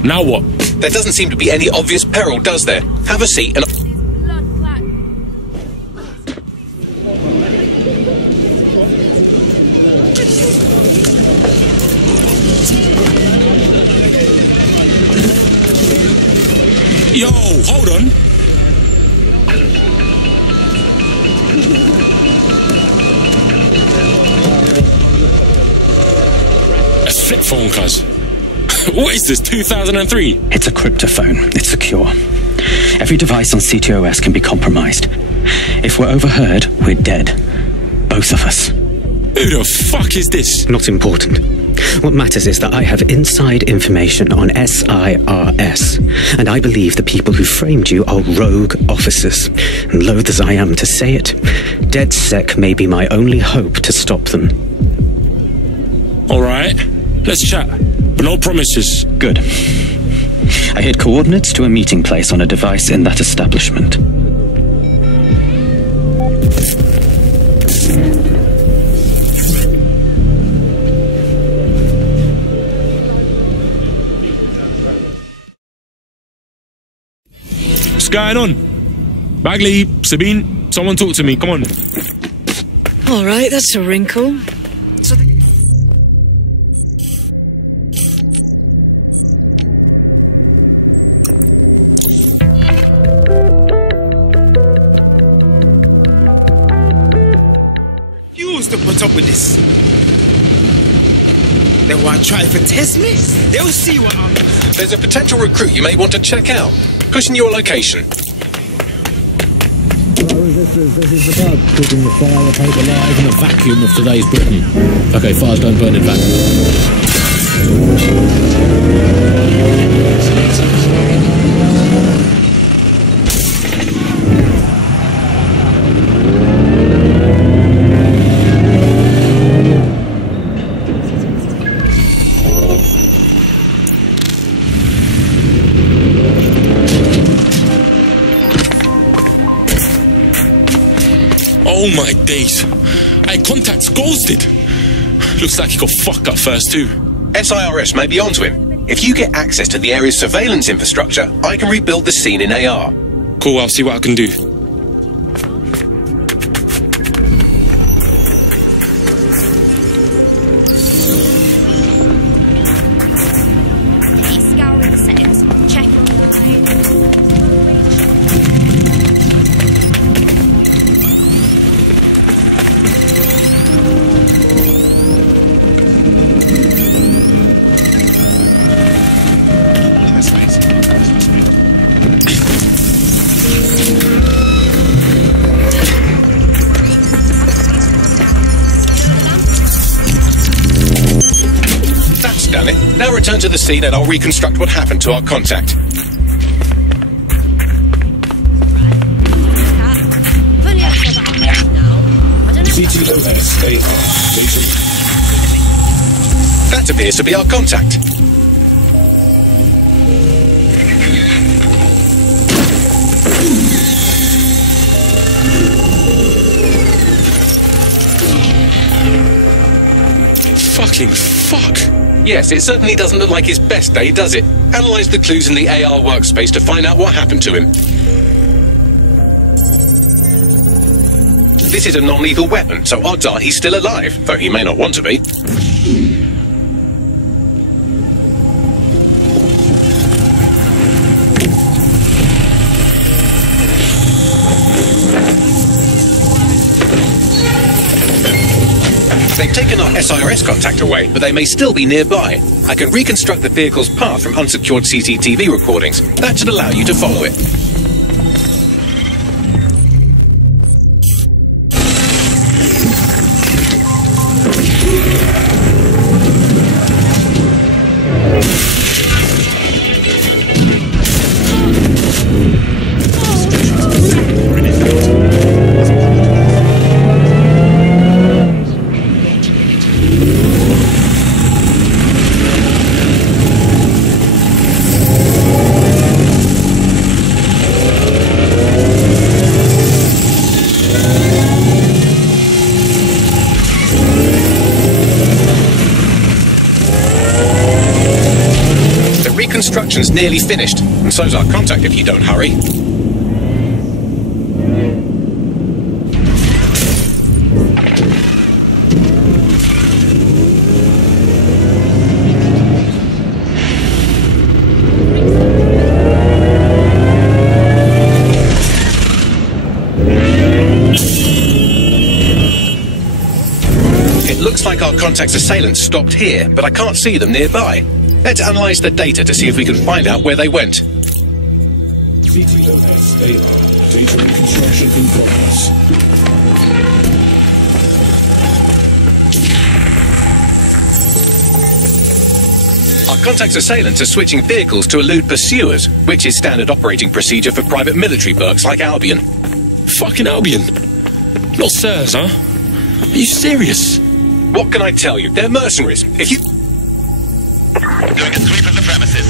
Now what? There doesn't seem to be any obvious peril, does there? Have a seat and... Yo, hold on. A flip phone, cuz. What is this, 2003? It's a cryptophone. It's secure. Every device on CTOS can be compromised. If we're overheard, we're dead. Both of us. Who the fuck is this? Not important. What matters is that I have inside information on SIRS, and I believe the people who framed you are rogue officers. And loath as I am to say it, DedSec may be my only hope to stop them. Alright, let's chat, but no promises. Good. I hid coordinates to a meeting place on a device in that establishment. What's going on? Bagley, Sabine, someone talk to me, come on. All right, that's a wrinkle. So You used to put up with this. They want to try for test me. They'll see what I'm... There's a potential recruit you may want to check out. Pushing your location. This is the bug, keeping the fire paper alive in the vacuum of today's Britain. Okay, fires don't burn in vacuum. Oh my days. Hey, contact's ghosted. Looks like he got fucked up first too. SIRS may be onto him. If you get access to the area's surveillance infrastructure, I can rebuild the scene in AR. Cool, I'll see what I can do. Scouring the settings. Check on That's done it. Now return to the scene and I'll reconstruct what happened to our contact. That appears to be our contact. Fucking fuck. Yes, it certainly doesn't look like his best day, does it? Analyze the clues in the AR workspace to find out what happened to him. This is a non-lethal weapon, so odds are he's still alive, though he may not want to be. They've taken our SIRS contact away, but they may still be nearby. I can reconstruct the vehicle's path from unsecured CCTV recordings. That should allow you to follow it. construction's nearly finished, and so's our contact if you don't hurry. Looks like our contact's assailants stopped here, but I can't see them nearby. Let's analyze the data to see if we can find out where they went. CTOS-AR. Data and construction in progress. Our contact's assailants are switching vehicles to elude pursuers, which is standard operating procedure for private military burks like Albion. Fucking Albion? Not SIRS, huh? Are you serious? What can I tell you? They're mercenaries. If you... Doing a sweep of the premises.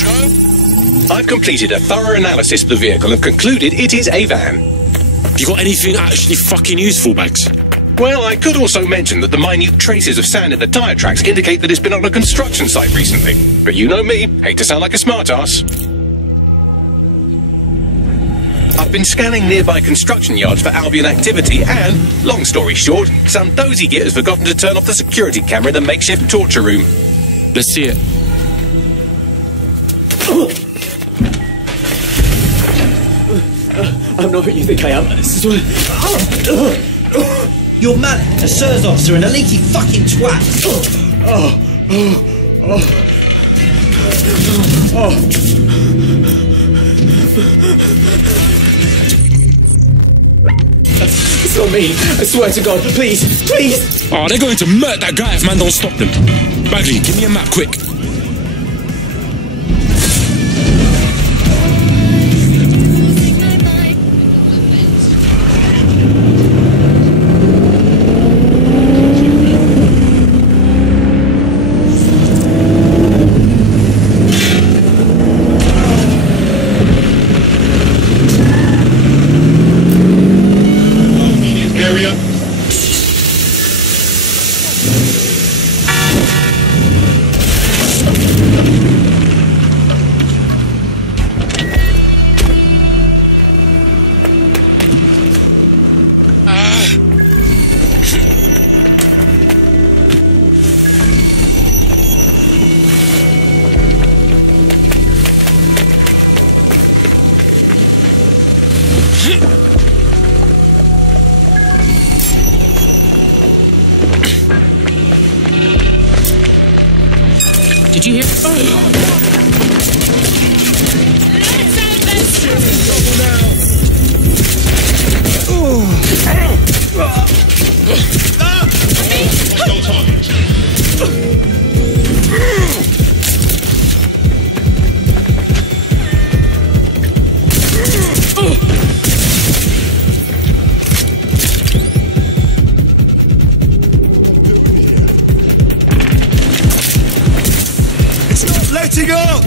Joe? I've completed a thorough analysis of the vehicle and concluded it is a van. You got anything actually fucking useful, Bags? Well, I could also mention that the minute traces of sand in the tyre tracks indicate that it's been on a construction site recently. But you know me, hate to sound like a smartass. I've been scanning nearby construction yards for Albion activity and, long story short, some dozy git has forgotten to turn off the security camera in the makeshift torture room. Let's see it. I'm not who you think I am. This is You're mad. A SIRS officer and a leaky fucking twat. It's not me. I swear to God. Please, please. Oh, they're going to murder that guy if man don't stop them. Bagley, give me a map, quick. Did you hear? Letting up!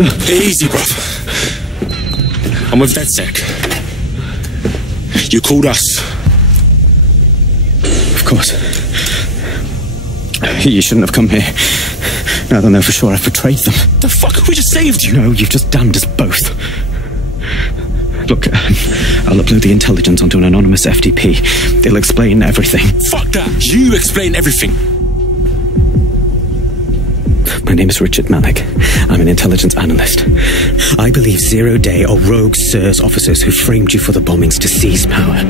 Easy, bruv. I'm with DedSec. You called us. Of course. You shouldn't have come here. Now they'll know for sure I've betrayed them. The fuck? We just saved you. No, you've just damned us both. Look, I'll upload the intelligence onto an anonymous FTP. They'll explain everything. Fuck that. You explain everything. My name is Richard Malik. I'm an intelligence analyst. I believe Zero Day are rogue SIRS officers who framed you for the bombings to seize power.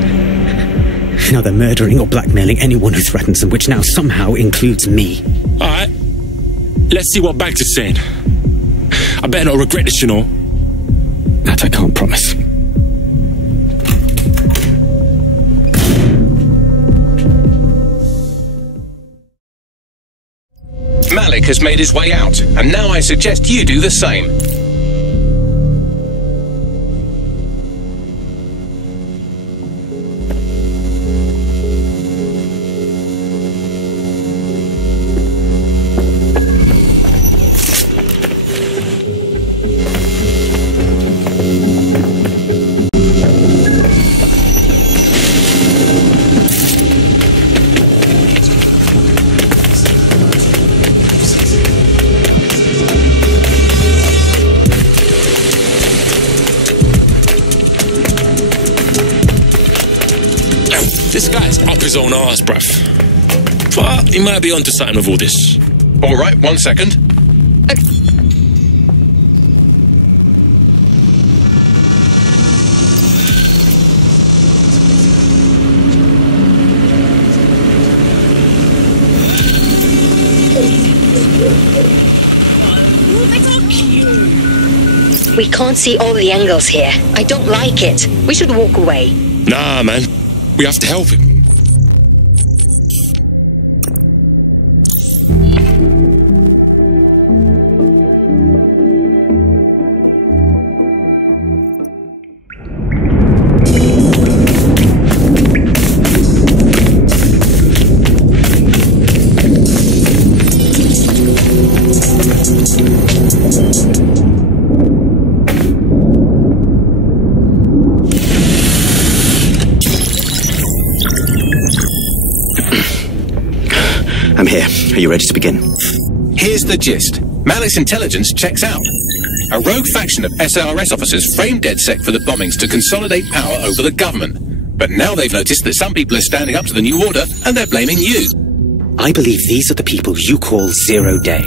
Now they're murdering or blackmailing anyone who threatens them, which now somehow includes me. Alright. Let's see what Baggs is saying. I better not regret this, you know. That I can't promise. Malik has made his way out, and now I suggest you do the same. This guy's up his own arse, bruv. But he might be onto something with all this. All right, 1 second. We can't see all the angles here. I don't like it. We should walk away. Nah, man. We have to help him. I'm here. Are you ready to begin? Here's the gist. Malik's intelligence checks out. A rogue faction of SARS officers framed DedSec for the bombings to consolidate power over the government. But now they've noticed that some people are standing up to the new order, and they're blaming you. I believe these are the people you call Zero Day.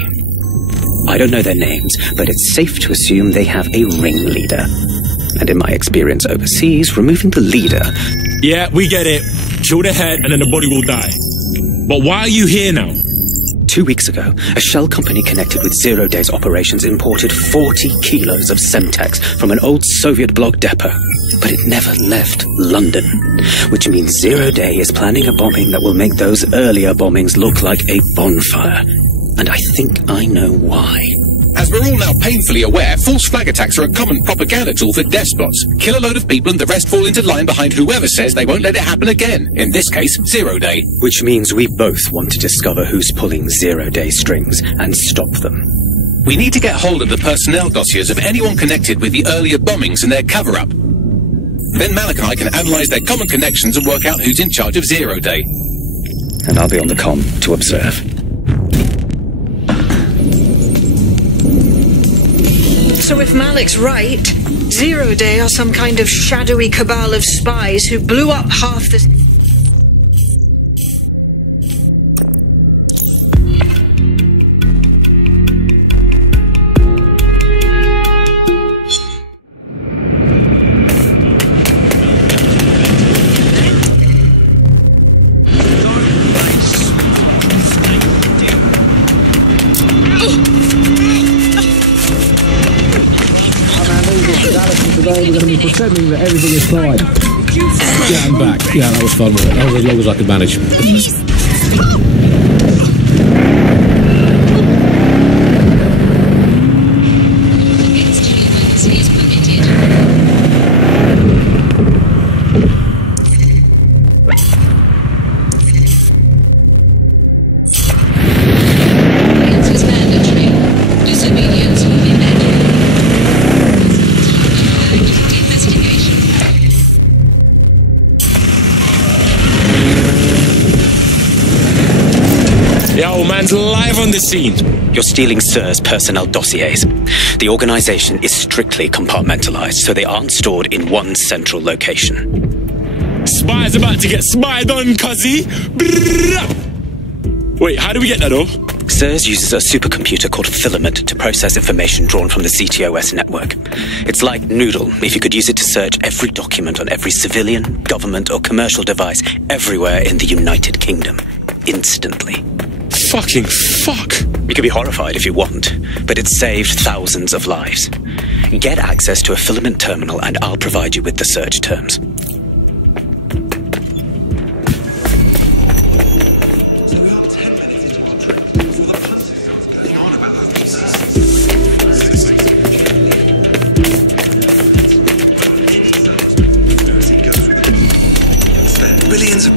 I don't know their names, but it's safe to assume they have a ringleader. And in my experience overseas, removing the leader... Yeah, we get it. Kill the head and then the body will die. But why are you here now? 2 weeks ago, a shell company connected with Zero Day's operations imported 40 kilos of Semtex from an old Soviet bloc depot. But it never left London, which means Zero Day is planning a bombing that will make those earlier bombings look like a bonfire. And I think I know why. As we're all now painfully aware, false flag attacks are a common propaganda tool for despots. Kill a load of people and the rest fall into line behind whoever says they won't let it happen again. In this case, Zero Day. Which means we both want to discover who's pulling Zero Day strings and stop them. We need to get hold of the personnel dossiers of anyone connected with the earlier bombings and their cover-up. Then Malik and I can analyse their common connections and work out who's in charge of Zero Day. And I'll be on the comm to observe. So if Malik's right, Zero Day are some kind of shadowy cabal of spies who blew up half the... Today we're going to be pretending that everything is fine. Yeah, I'm back. Yeah, that was fun. That was as long as I could manage. Disobedience will be met. man's live on the scene. You're stealing SIR's personnel dossiers. The organization is strictly compartmentalized, so they aren't stored in one central location. Spy's about to get spied on, cuzzy. Wait, how do we get that off? SIRS uses a supercomputer called Filament to process information drawn from the CTOS network. It's like Noodle if you could use it to search every document on every civilian, government, or commercial device everywhere in the United Kingdom. Instantly. Fucking fuck. You can be horrified if you want, but it's saved thousands of lives. Get access to a Filament terminal and I'll provide you with the search terms.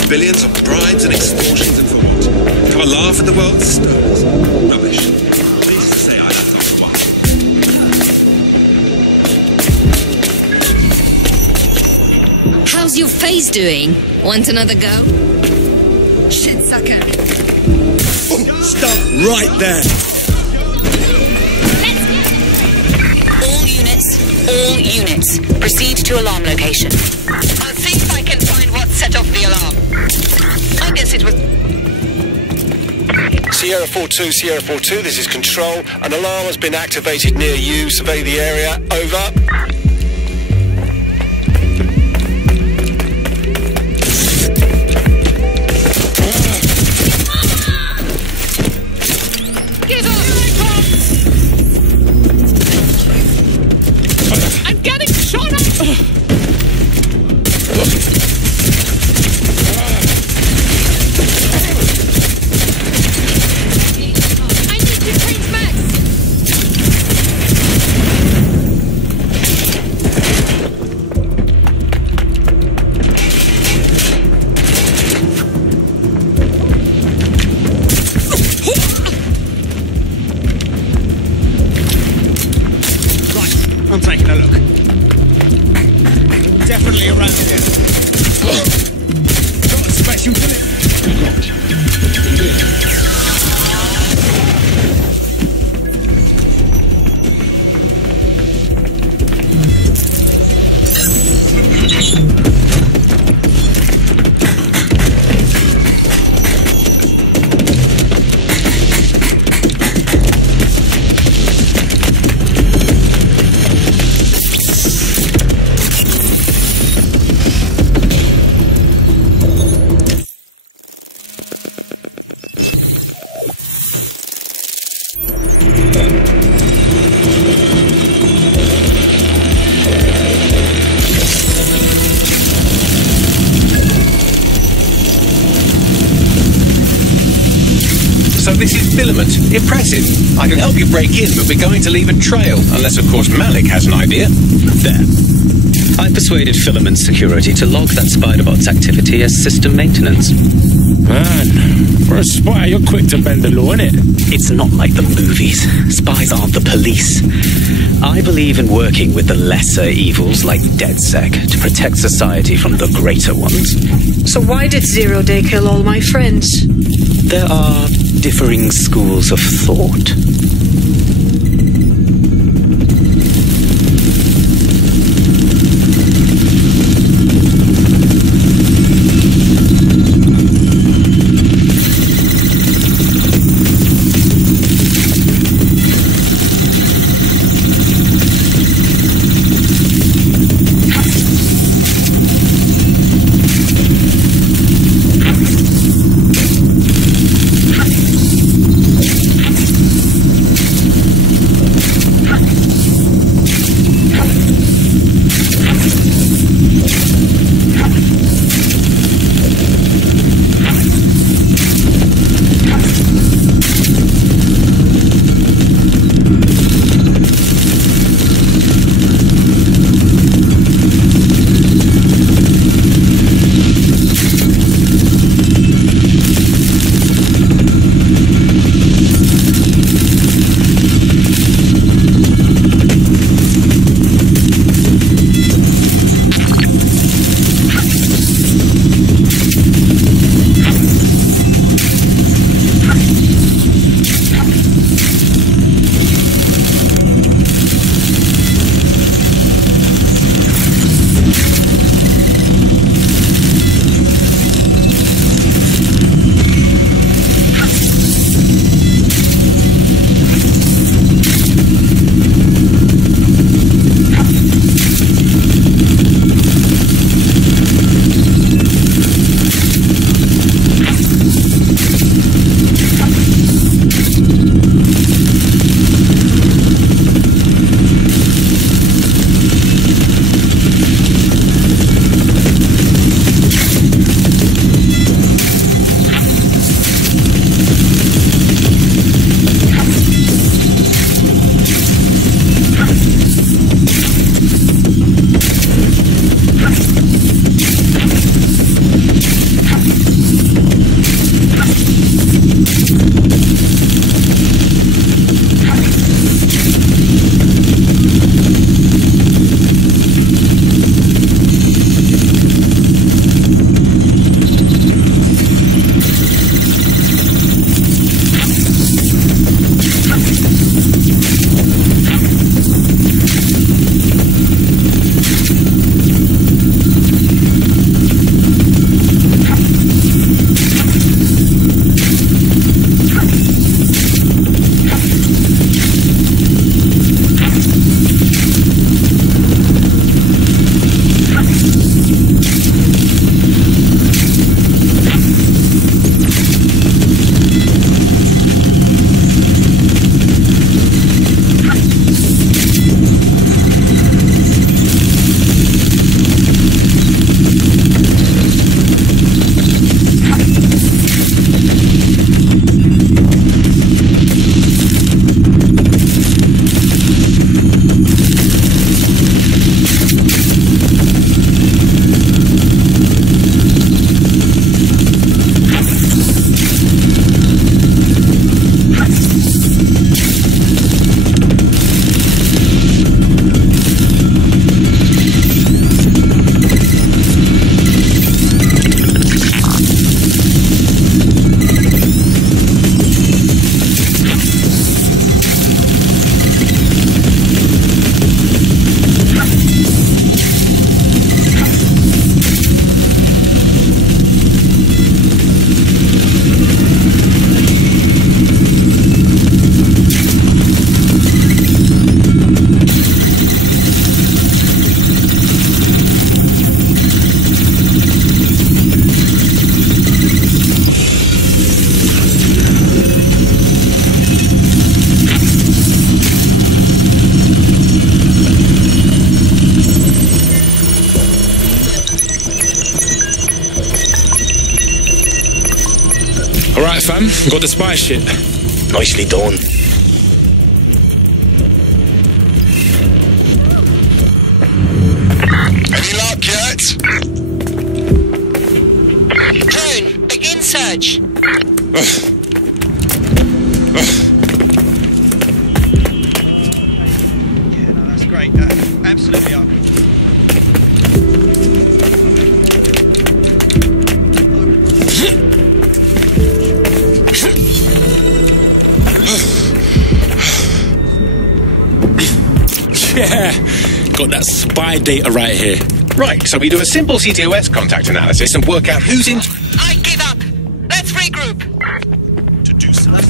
Billions of bribes and extortions and for what? Have a laugh at the world's stones? Rubbish. Please to say I left after one. How's your face doing? Want another go? Shit sucker. Oh, stop right there. All units, proceed to alarm location. I'll see if I can find what set off the alarm. I guess it was... Sierra 4-2, this is Control. An alarm has been activated near you. Survey the area. Over. I'm taking a look. Definitely around here. Got a special delivery. So this is Filament. Impressive. I can help you break in, but we're going to leave a trail. Unless, of course, Malik has an idea. There. I persuaded Filament Security to log that Spiderbot's activity as system maintenance. Man, for a spy, you're quick to bend the law, innit? It's not like the movies. Spies aren't the police. I believe in working with the lesser evils like DedSec to protect society from the greater ones. So why did Zero Day kill all my friends? There are differing schools of thought. Alright, fam. Got the spy shit. Nicely done. Any luck yet? Drone, begin search. Yeah, no, that's great. Absolutely up. Yeah, got that spy data right here. Right, so we do a simple CTOS contact analysis and work out who's in... I give up. Let's regroup. To do so. Out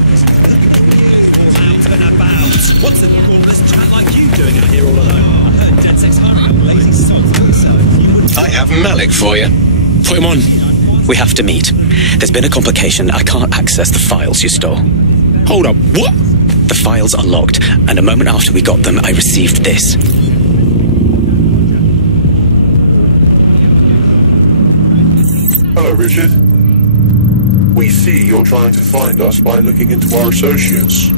and about. What's a gormless chat like you doing out here all alone? I heard Dead Sex Hardware lazy sods for yourself. I have Malik for you. Put him on. We have to meet. There's been a complication. I can't access the files you stole. Hold up, what? The files are logged, and a moment after we got them, I received this. Hello, Richard. We see you're trying to find us by looking into our associates.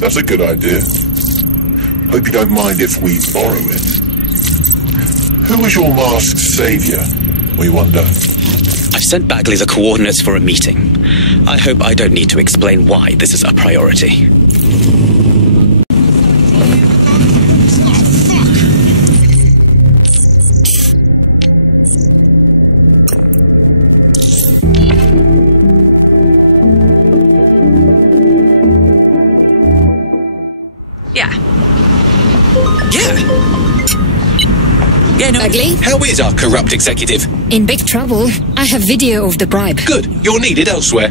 That's a good idea. Hope you don't mind if we borrow it. Who is your masked savior, we wonder? I've sent Bagley the coordinates for a meeting. I hope I don't need to explain why this is a priority. Yeah, no. Bagley? How is our corrupt executive? In big trouble. I have video of the bribe. Good. You're needed elsewhere.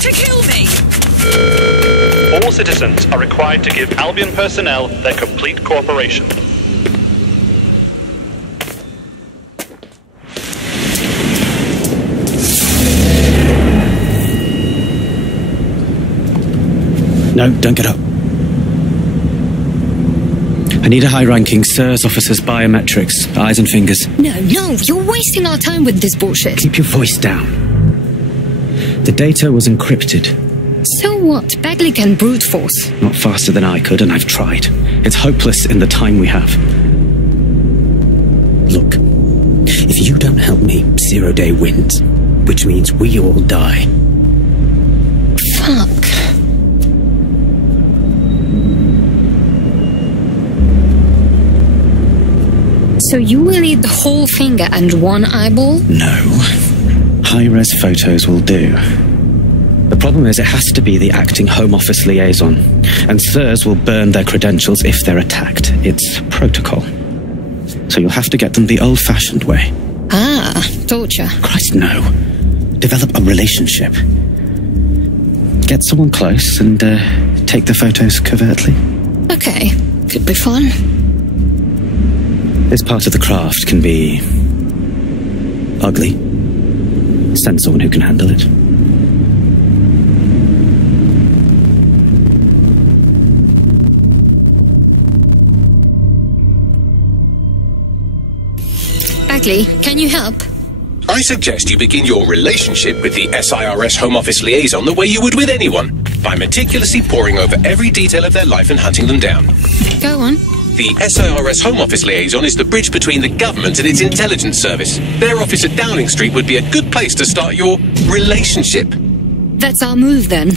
To kill me! All citizens are required to give Albion personnel their complete cooperation. No, don't get up. I need a high-ranking SIRS officer's biometrics, eyes and fingers. No, you're wasting our time with this bullshit. Keep your voice down. The data was encrypted. So what? Bagley can brute force. Not faster than I could, and I've tried. It's hopeless in the time we have. Look, if you don't help me, Zero Day wins, which means we all die. Fuck. So you will eat the whole finger and one eyeball? No. High-res photos will do. The problem is it has to be the acting Home Office liaison, and SIRS will burn their credentials if they're attacked. It's protocol. So you'll have to get them the old-fashioned way. Ah, torture. Christ, no. Develop a relationship. Get someone close and take the photos covertly. Okay, could be fun. This part of the craft can be ugly. Send someone who can handle it. Bagley, can you help? I suggest you begin your relationship with the SIRS Home Office liaison the way you would with anyone, by meticulously poring over every detail of their life and hunting them down. Go on. The SIRS Home Office liaison is the bridge between the government and its intelligence service. Their office at Downing Street would be a good place to start your relationship. That's our move then.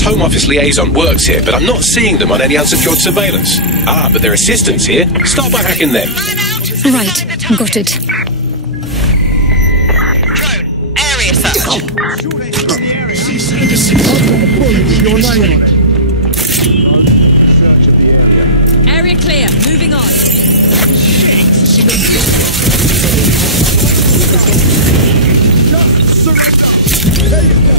Control's Home Office liaison works here, but I'm not seeing them on any unsecured surveillance. Ah, but their assistants here. Start by hacking them. Right, got it. Drone, area search. Area clear. Moving on. There you go.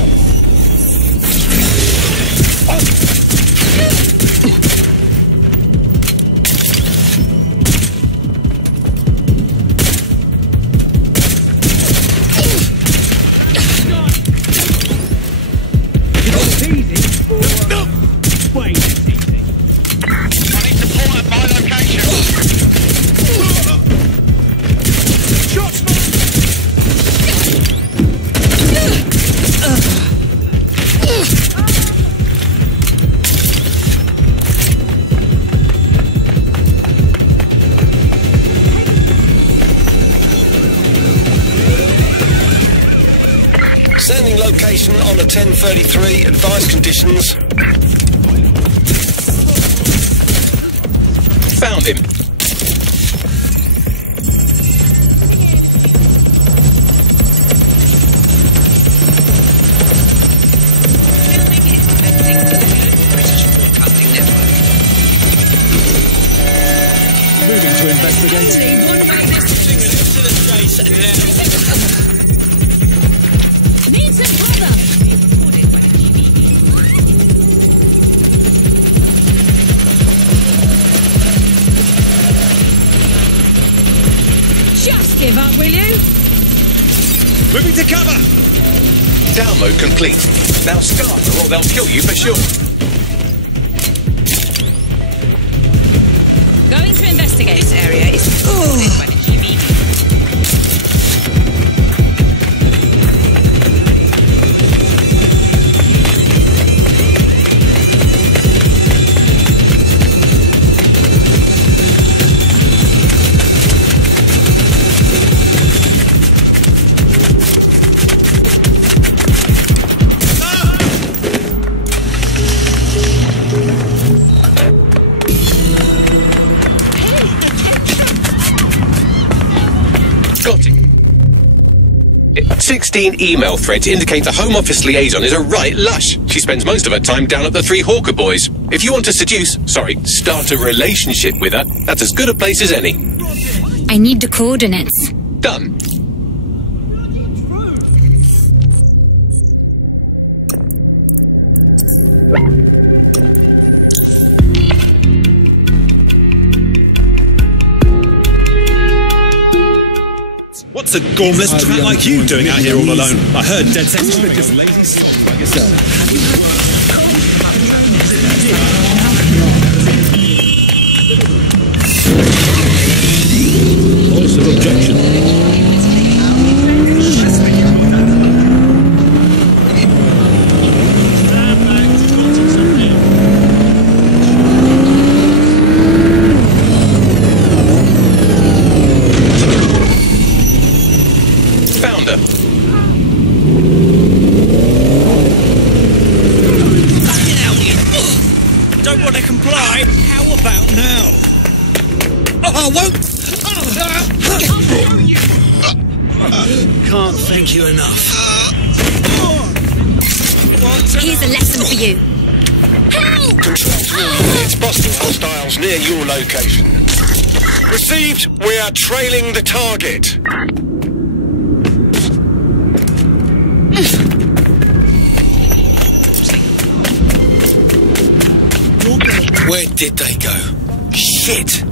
Sending location on a 1033, advised conditions. Found him. Moving to investigate. Need some cover. Just give up, will you? Moving to cover. Download complete. Now start, or they'll kill you for sure. Going to investigate. This area is supported by the GB. Got it. 16 email threads indicate the Home Office liaison is a right lush. She spends most of her time down at the Three Hawker Boys. If you want to start a relationship with her, that's as good a place as any. I need the coordinates. Done. What's a gormless twat like you doing out here all alone? I heard Dead Sex are just lazy souls like yourself. Voice of objection. Found her. Don't want to comply. How about now? Oh, I won't. Can't thank you enough. Here's a lesson for you. Control to all units, busting hostiles near your location. Received, we are trailing the target. Where did they go? Shit!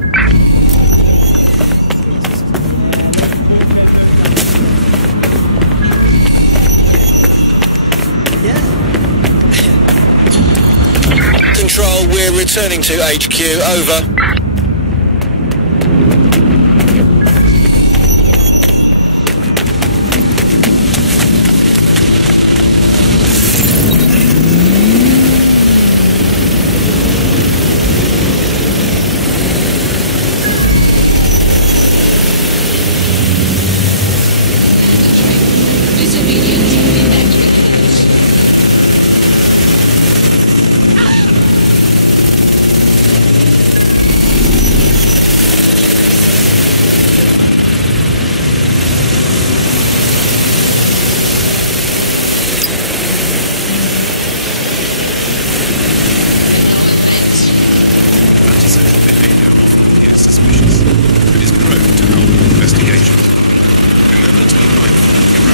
Control, we're returning to HQ, over. suspicious, but is prone to help with investigations. Remember to be mindful of your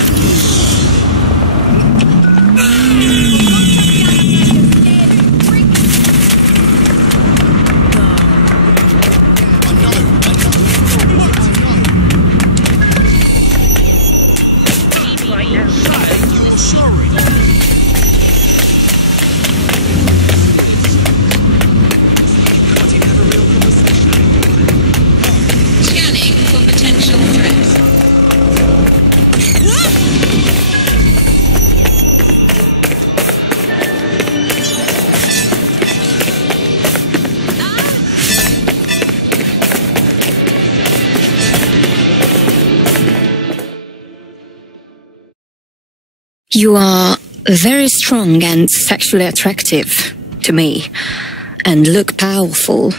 Scanning for potential threats. You are very strong and sexually attractive to me, and look powerful.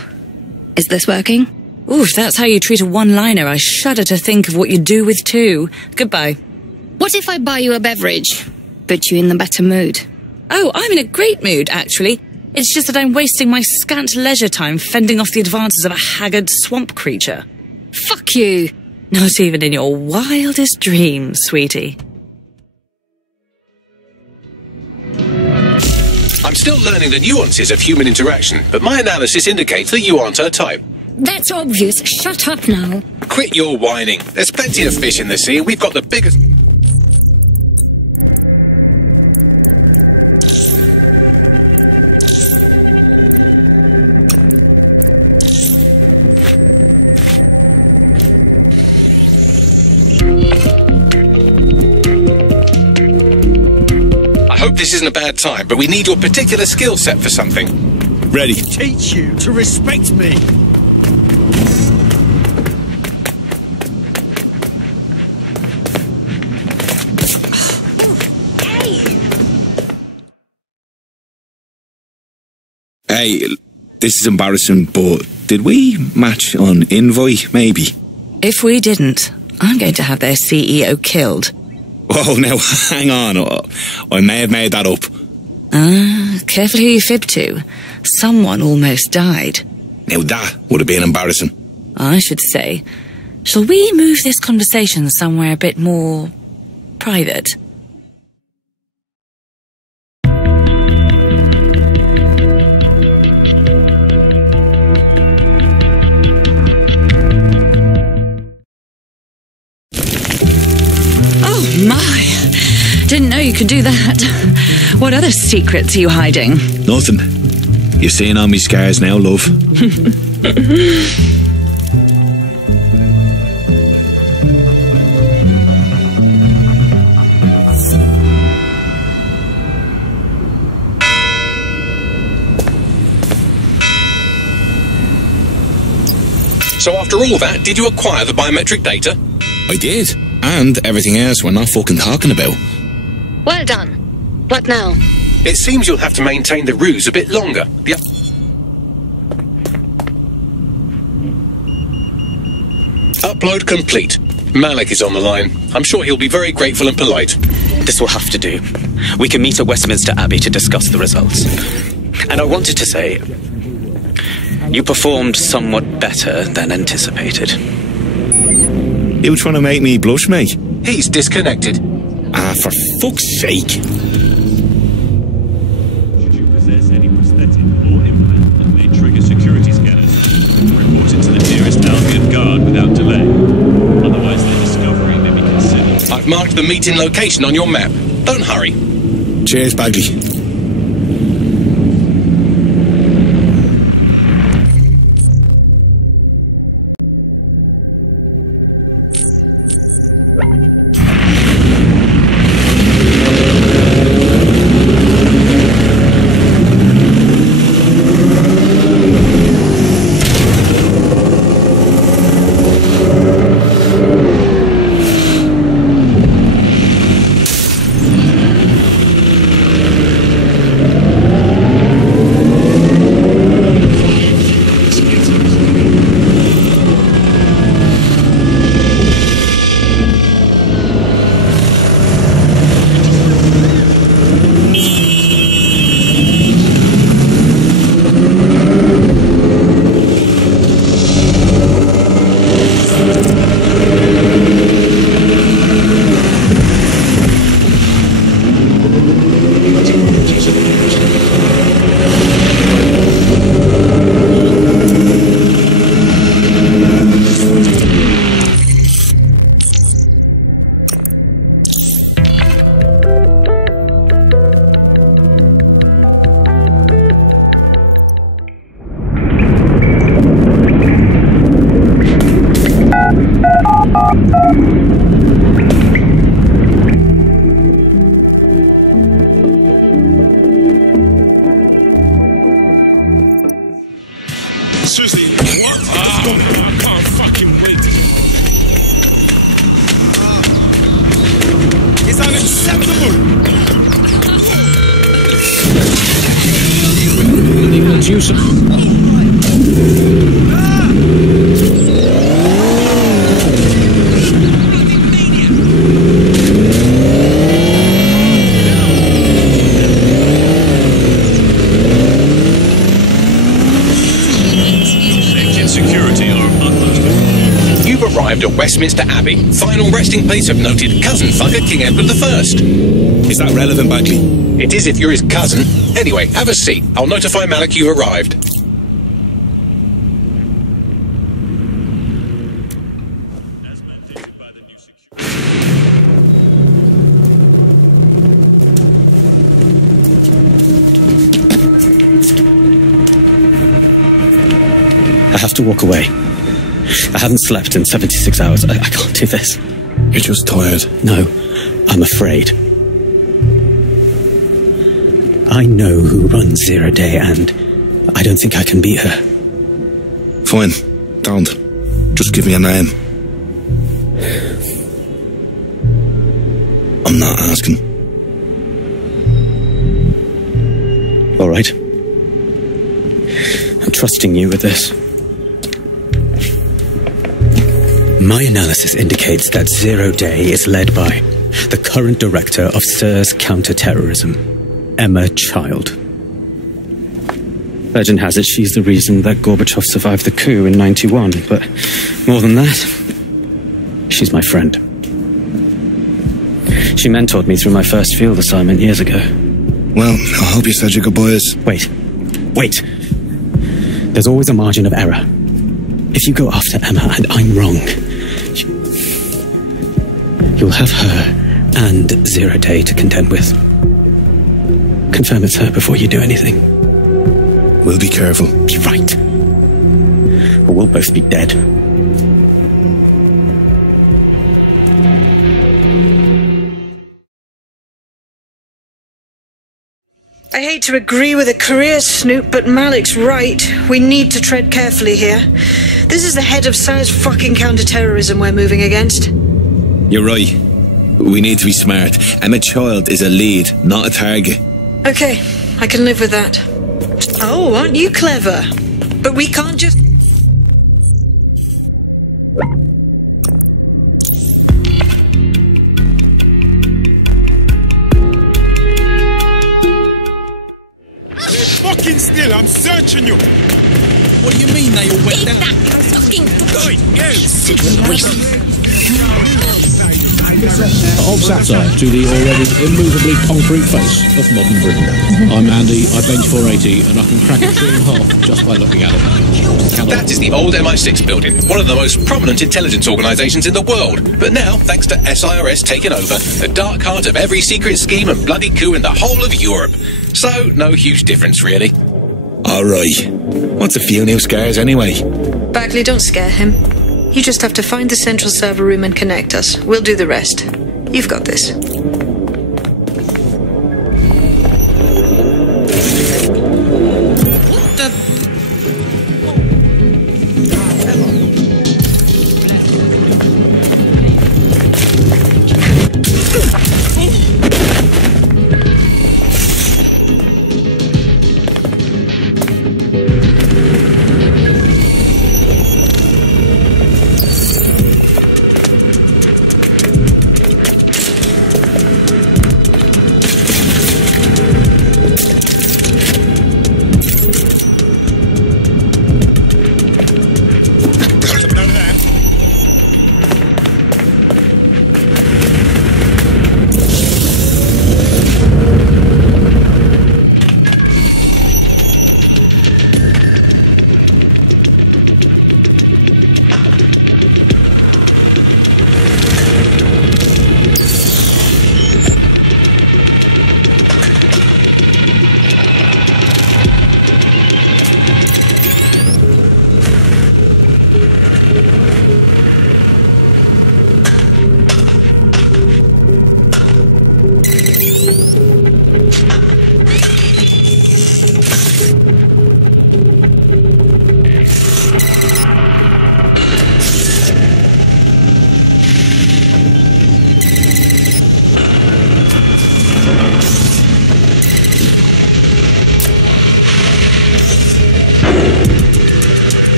Is this working? Ooh, if that's how you treat a one-liner, I shudder to think of what you do with two. Goodbye. What if I buy you a beverage? Put you in a better mood? Oh, I'm in a great mood, actually. It's just that I'm wasting my scant leisure time fending off the advances of a haggard swamp creature. Fuck you! Not even in your wildest dreams, sweetie. I'm still learning the nuances of human interaction, but my analysis indicates that you aren't her type. That's obvious. Shut up now. Quit your whining. There's plenty of fish in the sea. We've got the biggest... I hope this isn't a bad time, but we need your particular skill set for something. Ready. Teach you to respect me. Hey, this is embarrassing, but did we match on Invite, maybe? If we didn't, I'm going to have their CEO killed. Oh, now, hang on. I may have made that up. Careful who you fib to. Someone almost died. Now, that would have been embarrassing. I should say. Shall we move this conversation somewhere a bit more private? Oh my! Didn't know you could do that. What other secrets are you hiding? Nothing. You're seeing all me scars now, love. So after all that, did you acquire the biometric data? I did. And everything else we're not fucking talking about. Well done. What now? It seems you'll have to maintain the ruse a bit longer. Upload complete. Malik is on the line. I'm sure he'll be very grateful and polite. This will have to do. We can meet at Westminster Abbey to discuss the results. And I wanted to say, you performed somewhat better than anticipated. You trying to make me blush, mate? He's disconnected. Ah, for fuck's sake. Should you possess any prosthetic or implant that may trigger security scanners, report it to the nearest Albion guard without delay. Otherwise, their discovery may be considered. I've marked the meeting location on your map. Don't hurry. Cheers, Bagley. closer. Arrived at Westminster Abbey, final resting place of noted cousin fucker King Edward I. Is that relevant, Bagley? It is if you're his cousin. Anyway, have a seat. I'll notify Malik you've arrived. I have to walk away. I haven't slept in 76 hours. I can't do this. You're just tired. No, I'm afraid. I know who runs Zero Day, and I don't think I can beat her. Fine. Don't. Just give me a name. I'm not asking. All right. I'm trusting you with this. My analysis indicates that Zero Day is led by the current director of SIRS counter-terrorism, Emma Child. Legend has it she's the reason that Gorbachev survived the coup in '91, but more than that, she's my friend. She mentored me through my first field assignment years ago. Well, I hope you said your goodbyes. Wait. There's always a margin of error. If you go after Emma and I'm wrong, you'll have her and Zero Day to contend with. Confirm it's her before you do anything. We'll be careful. Be right. Or we'll both be dead. I hate to agree with a career snoop, but Malik's right. We need to tread carefully here. This is the head of SIRS fucking counter-terrorism we're moving against. You're right. We need to be smart. Emma Child is a lead, not a target. Okay, I can live with that. Oh, aren't you clever? But we can't just... Fucking still, I'm searching you! What do you mean they all went down? Guy, Of satire to the already immovably concrete face of modern Britain. I'm Andy, I bench 480, and I can crack a tree in half just by looking at it. That is the old MI6 building, one of the most prominent intelligence organisations in the world. But now, thanks to SIRS taking over, the dark heart of every secret scheme and bloody coup in the whole of Europe. So, no huge difference, really. Alright. What's a few new scares, anyway? Bagley, don't scare him. You just have to find the central server room and connect us. We'll do the rest. You've got this.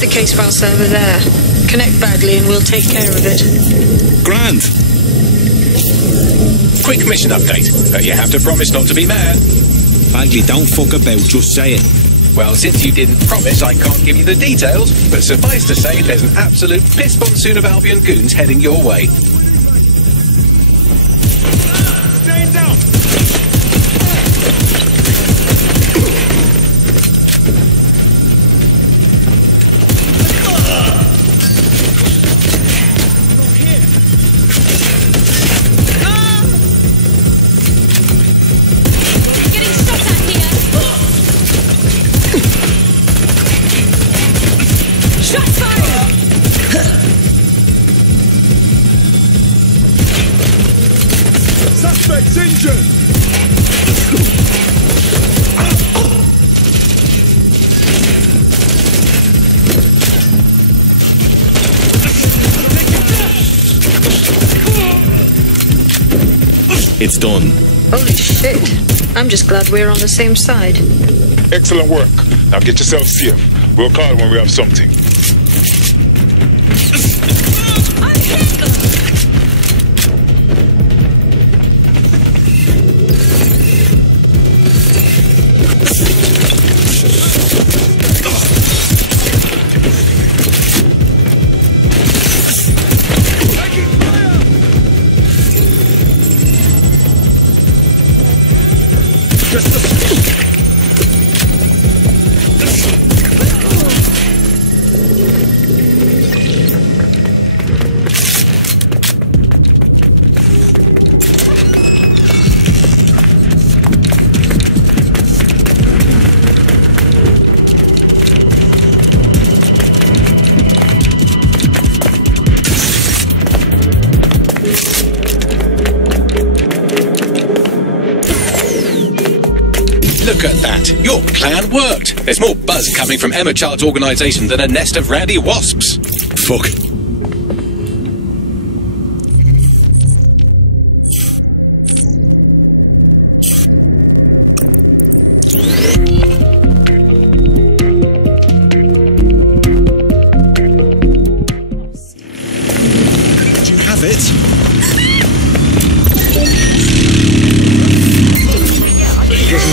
The case file server there. Connect Bagley and we'll take care of it. Grand. Quick mission update, but you have to promise not to be mad. Bagley, don't fuck about, just say it. Well, since you didn't promise, I can't give you the details, but suffice to say there's an absolute piss monsoon of Albion goons heading your way. Stand down! Suspect's injured! It's done. Holy shit. I'm just glad we're on the same side. Excellent work. Now get yourself safe. We'll call when we have something. Look at that. Your plan worked. There's more buzz coming from Emma Child's organisation than a nest of rowdy wasps. Fuck. Do you have it?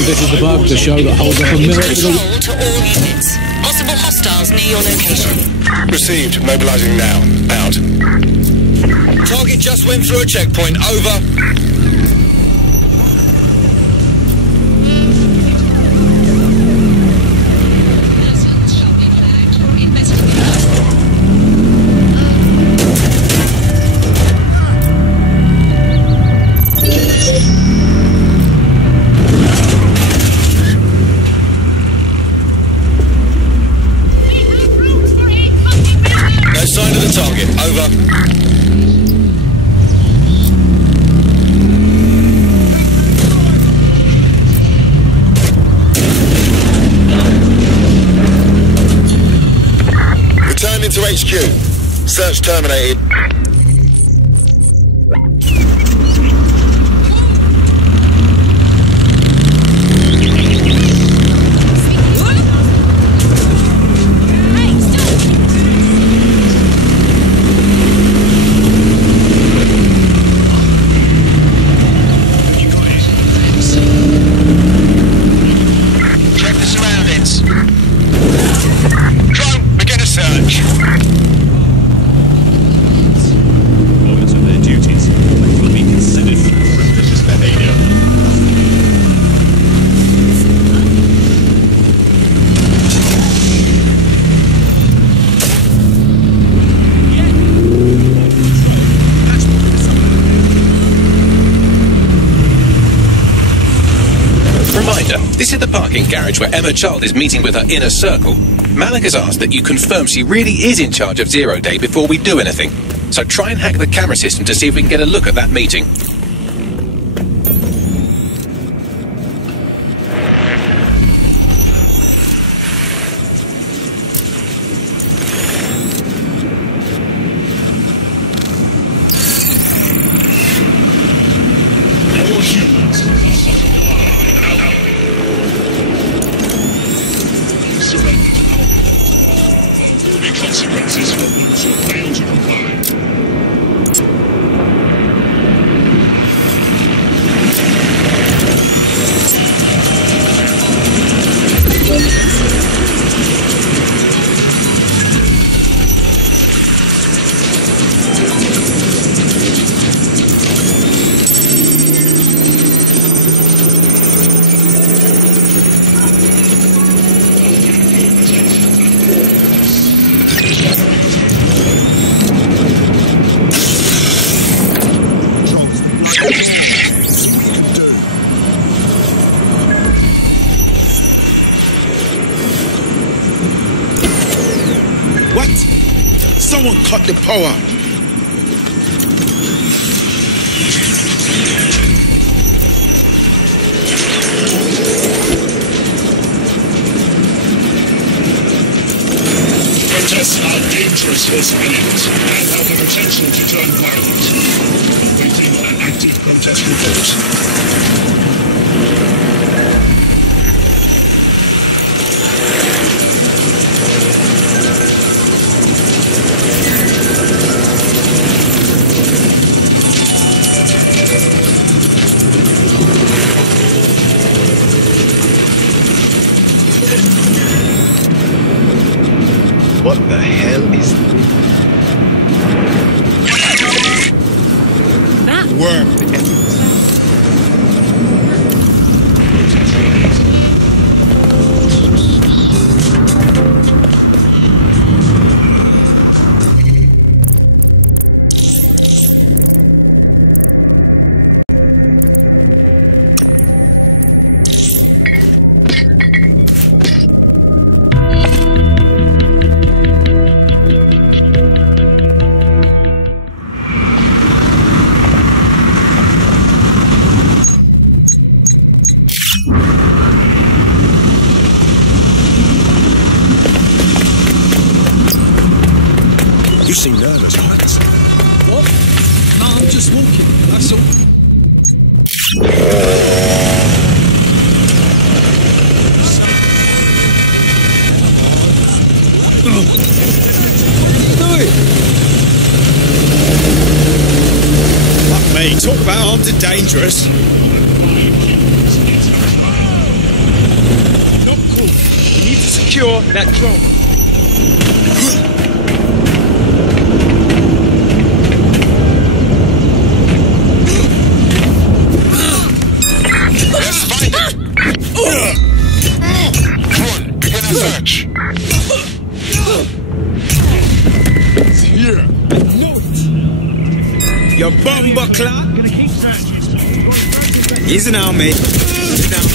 This is the bug, the show that holds up a mirror. Control to all units. Possible hostiles near your location. Received. Mobilizing now. Out. Target just went through a checkpoint. Over. No sign of the target. Over. Returning to HQ. Search terminated. Check the surroundings. Drone, begin a search. Performance of their duties will be considered suspicious behaviour. Reminder, this is the parking garage where Emma Child is meeting with her inner circle. Malik has asked that you confirm she really is in charge of Zero Day before we do anything. So try and hack the camera system to see if we can get a look at that meeting. Someone cut the power. Protests are dangerous for civilians and have the potential to turn violent. Waiting on an active protest report. What the hell is that? Work. You seem nervous, Hines. What? No, I'm just walking, that's all. Fuck me, talk about armed and dangerous. Not cool. We need to secure that drone. Let's find it! Run, begin a search. It's here. I know it. Your bumper clock. Easy now, mate. Easy now.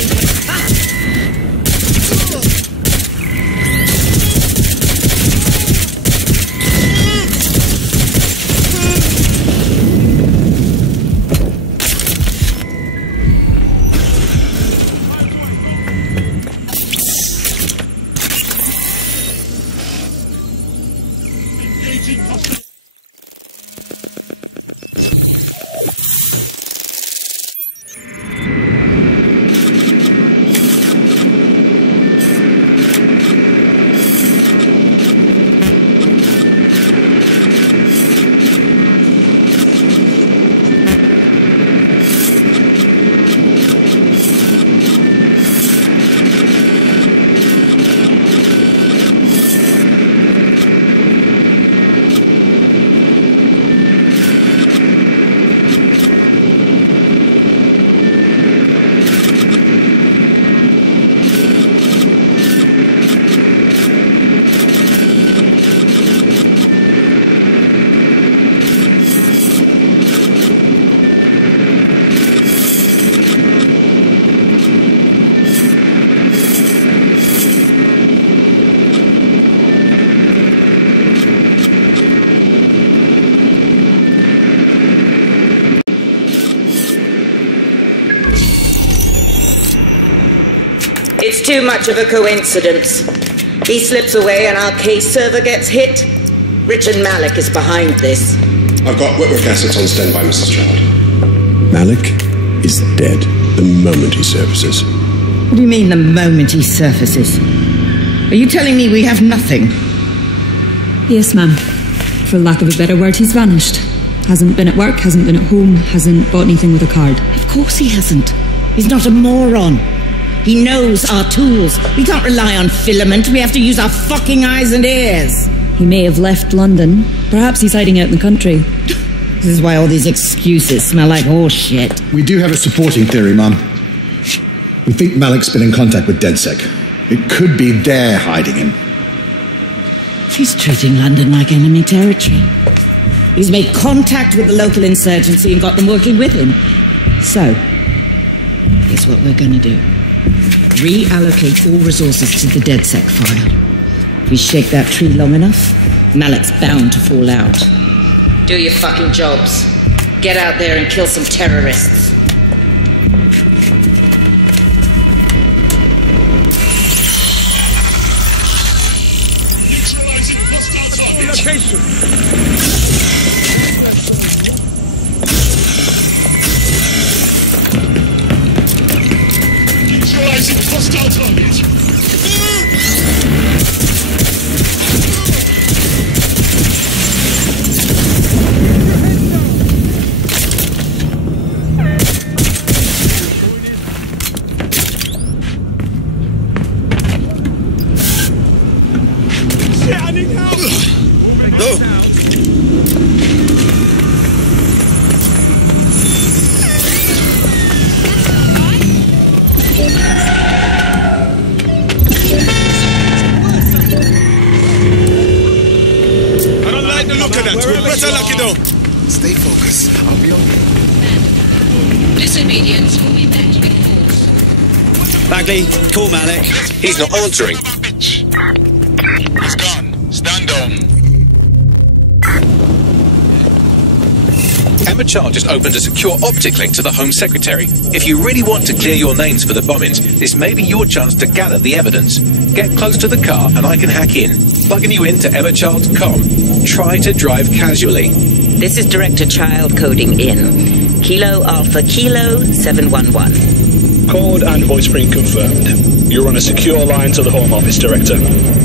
It's too much of a coincidence. He slips away and our case server gets hit. Richard Malik is behind this. I've got Whitworth assets on standby, Mrs. Child. Malik is dead the moment he surfaces. What do you mean, the moment he surfaces? Are you telling me we have nothing? Yes, ma'am. For lack of a better word, he's vanished. Hasn't been at work, hasn't been at home, hasn't bought anything with a card. Of course he hasn't. He's not a moron. He knows our tools. We can't rely on filament. We have to use our fucking eyes and ears. He may have left London. Perhaps he's hiding out in the country. This is why all these excuses smell like horse shit. We do have a supporting theory, Mum. We think Malik's been in contact with DedSec. It could be they're hiding him. He's treating London like enemy territory. He's made contact with the local insurgency and got them working with him. So, here's what we're gonna do. Reallocate all resources to the DedSec file. If we shake that tree long enough, Malik's bound to fall out. Do your fucking jobs. Get out there and kill some terrorists. Location. Neutralizing hostile target. Shit, I need help. I don't like the look of that. We better lock it down. Stay focused. I'll be okay. Disobedience will be met with force. Bagley, call Malik. He's not answering. He's gone. Stand down. Emma Child just opened a secure optic link to the Home Secretary. If you really want to clear your names for the bombings, this may be your chance to gather the evidence. Get close to the car and I can hack in. Plugging you into Emma Child's comm. Try to drive casually. This is Director Child coding in. Kilo Alpha Kilo 711. Code and voice print confirmed. You're on a secure line to the Home Office, Director.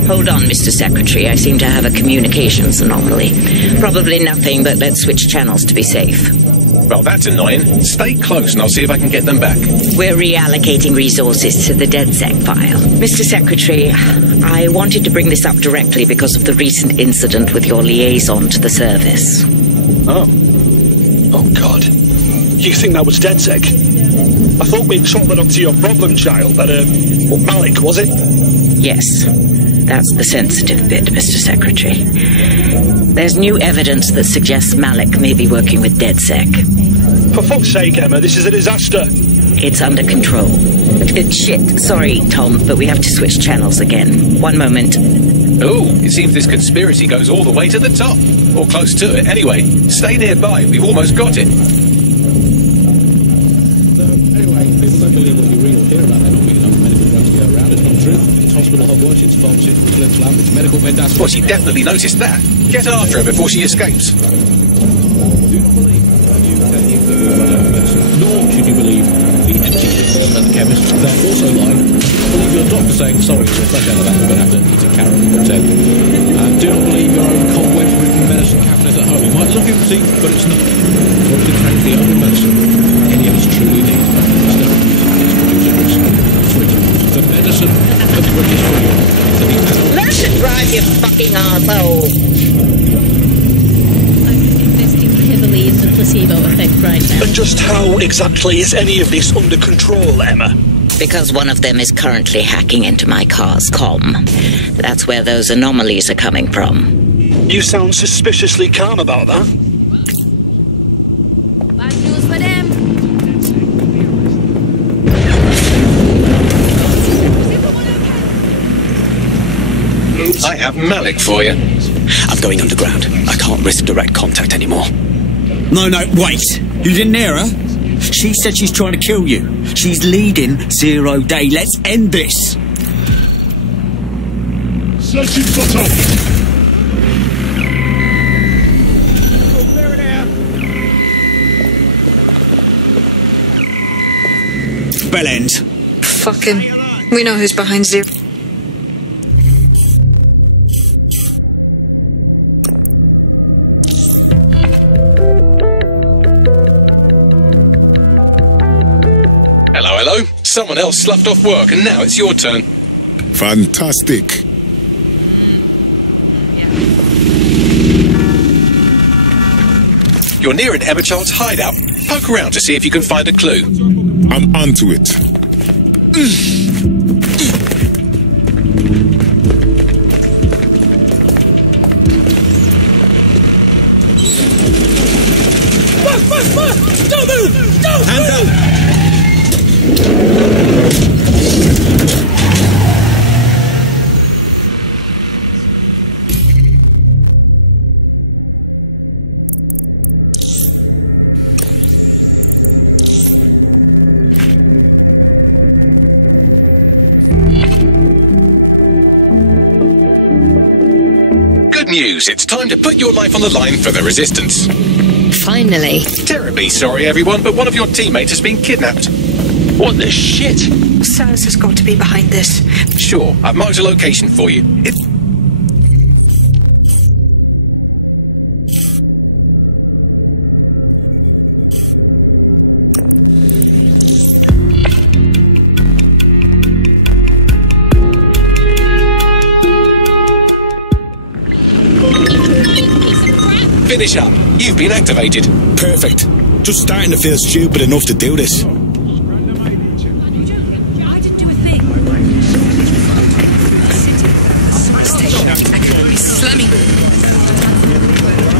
Hold on, Mr. Secretary. I seem to have a communications anomaly. Probably nothing, but let's switch channels to be safe. Well, that's annoying. Stay close and I'll see if I can get them back. We're reallocating resources to the DedSec file. Mr. Secretary, I wanted to bring this up directly because of the recent incident with your liaison to the service. Oh. Oh, God. You think that was DedSec? I thought we'd chalk that up to your problem, Child. That, Malik, was it? Yes. That's the sensitive bit, Mr. Secretary. There's new evidence that suggests Malik may be working with DedSec. For fuck's sake, Emma, this is a disaster. It's under control. Shit, sorry, Tom, but we have to switch channels again. One moment. Oh, it seems this conspiracy goes all the way to the top. Or close to it. Anyway, stay nearby. We've almost got it. People don't believe what you read or hear about there not being enough medical drugs to go around. It's not true. It's hospital hogwash, it's pharmaceutical flip-flap, it's medical mendacity. Well, she definitely noticed that. Get after her before she escapes. Do not believe nor should you believe the MTs and the chemists. They're also lying. Believe your doctor saying, sorry, you're fresh out of that, you're going to have to eat a carrot or 10. And do not believe your own cobweb-ridden medicine cabinet at home. It might look empty, but it's not. For it contains the only medicine any of us truly need. The medicine of British freedom. Learn to drive, you fucking arsehole! I'm investing heavily in the placebo effect right now. And just how exactly is any of this under control, Emma? Because one of them is currently hacking into my car's comm. That's where those anomalies are coming from. You sound suspiciously calm about that. Bad news for them. I have Malik for you. I'm going underground. I can't risk direct contact anymore. No, wait. You didn't hear her? She said she's trying to kill you. She's leading Zero Day. Let's end this. Searching for top. Bell end. Fuck him. We know who's behind Zero. Hello. Someone else sloughed off work and now it's your turn. Fantastic. You're near an Emma Child's hideout. Poke around to see if you can find a clue. I'm onto it. Don't move! Don't Hands move! Up! Good news, it's time to put your life on the line for the Resistance. Finally. Terribly sorry, everyone, but one of your teammates has been kidnapped. What the shit? Silas has got to be behind this. Sure, I've marked a location for you. Finish up. You've been activated. Perfect. Just starting to feel stupid enough to do this.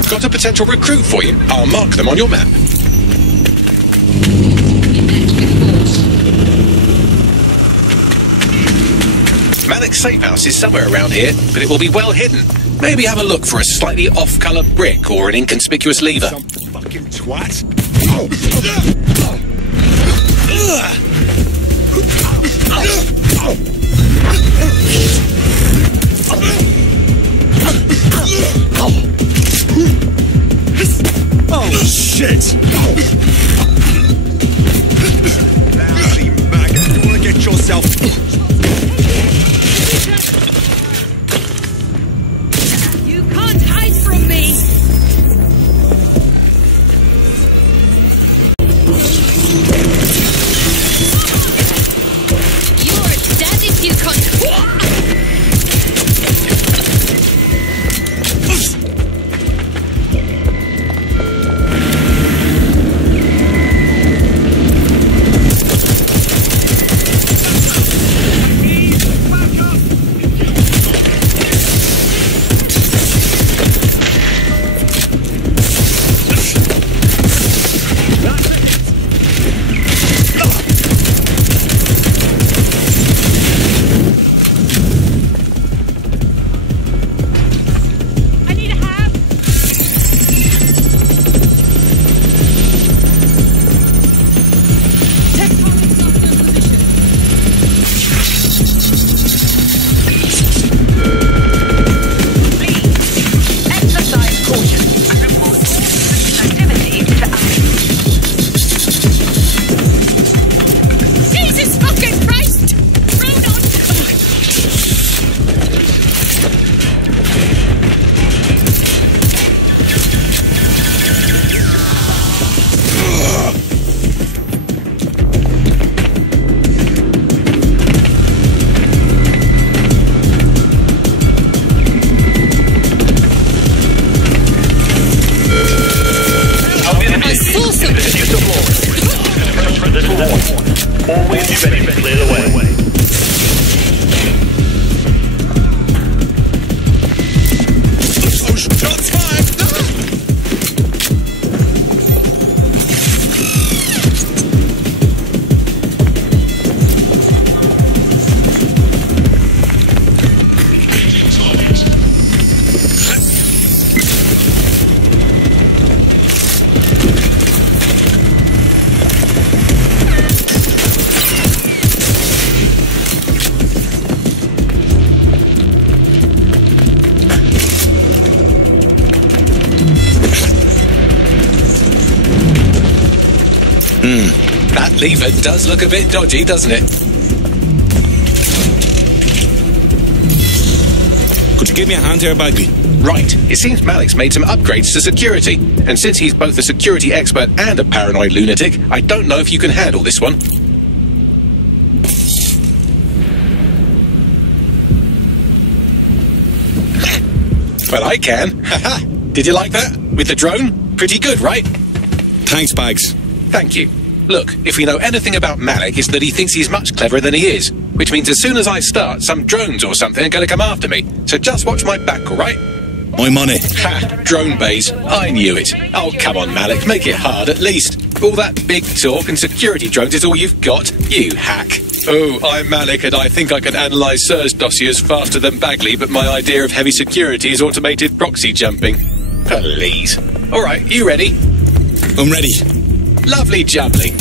Got a potential recruit for you. I'll mark them on your map. Malik's safe house is somewhere around here, but it will be well hidden. Maybe have a look for a slightly off-colour brick or an inconspicuous lever. Some fucking twat. Oh, shit! Lousy maggot, you want to get yourself... You can't hide from me! You're dead if you can't... Always be ready to clear the way. Shots fired! That lever does look a bit dodgy, doesn't it? Could you give me a hand here, Bagley? Right. It seems Malik's made some upgrades to security. And since he's both a security expert and a paranoid lunatic, I don't know if you can handle this one. Well, I can. Haha. Did you like that? With the drone? Pretty good, right? Thanks, Bags. Thank you. Look, if we know anything about Malik, it's that he thinks he's much cleverer than he is. Which means as soon as I start, some drones or something are going to come after me. So just watch my back, all right? My money. Ha! Drone bays. I knew it. Oh, come on, Malik. Make it hard, at least. All that big talk and security drones is all you've got. You hack. Oh, I'm Malik, and I think I can analyse SIRS dossiers faster than Bagley, but my idea of heavy security is automated proxy jumping. Please. All right, you ready? I'm ready. Lovely jubbly.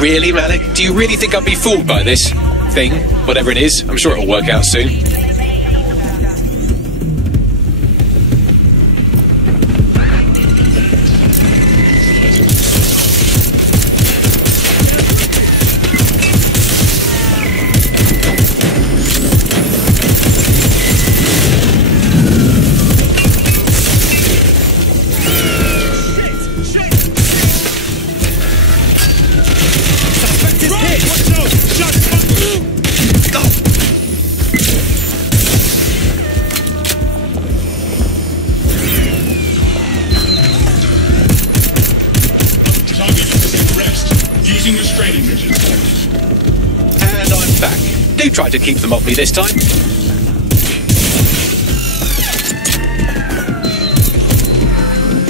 Really, Malik? Do you really think I'd be fooled by this thing? Whatever it is, I'm sure it'll work out soon. And I'm back. Do try to keep them off me this time.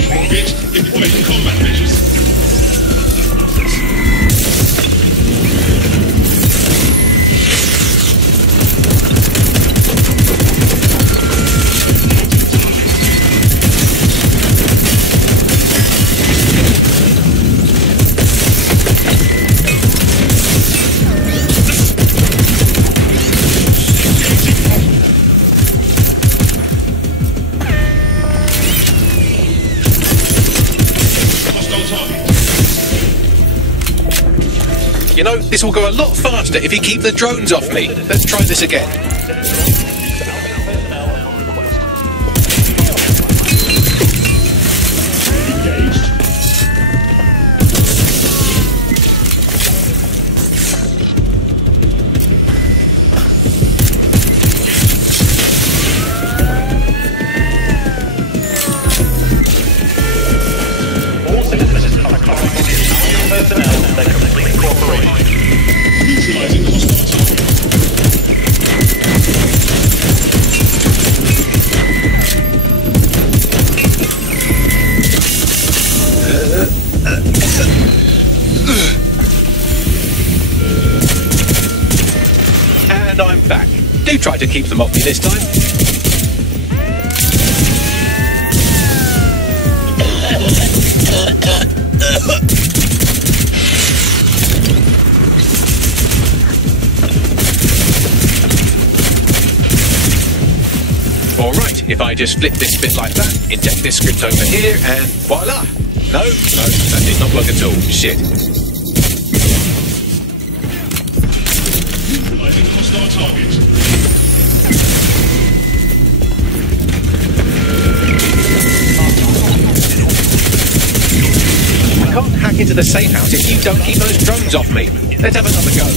Target deploying combat measures. You know, this will go a lot faster if you keep the drones off me. Let's try this again. And I'm back. Do try to keep them off me this time. Alright, if I just flip this bit like that, inject this script over here, and voila! No, that did not work at all. Shit. Neutralizing hostile target. I can't hack into the safe house if you don't keep those drones off me. Let's have another go.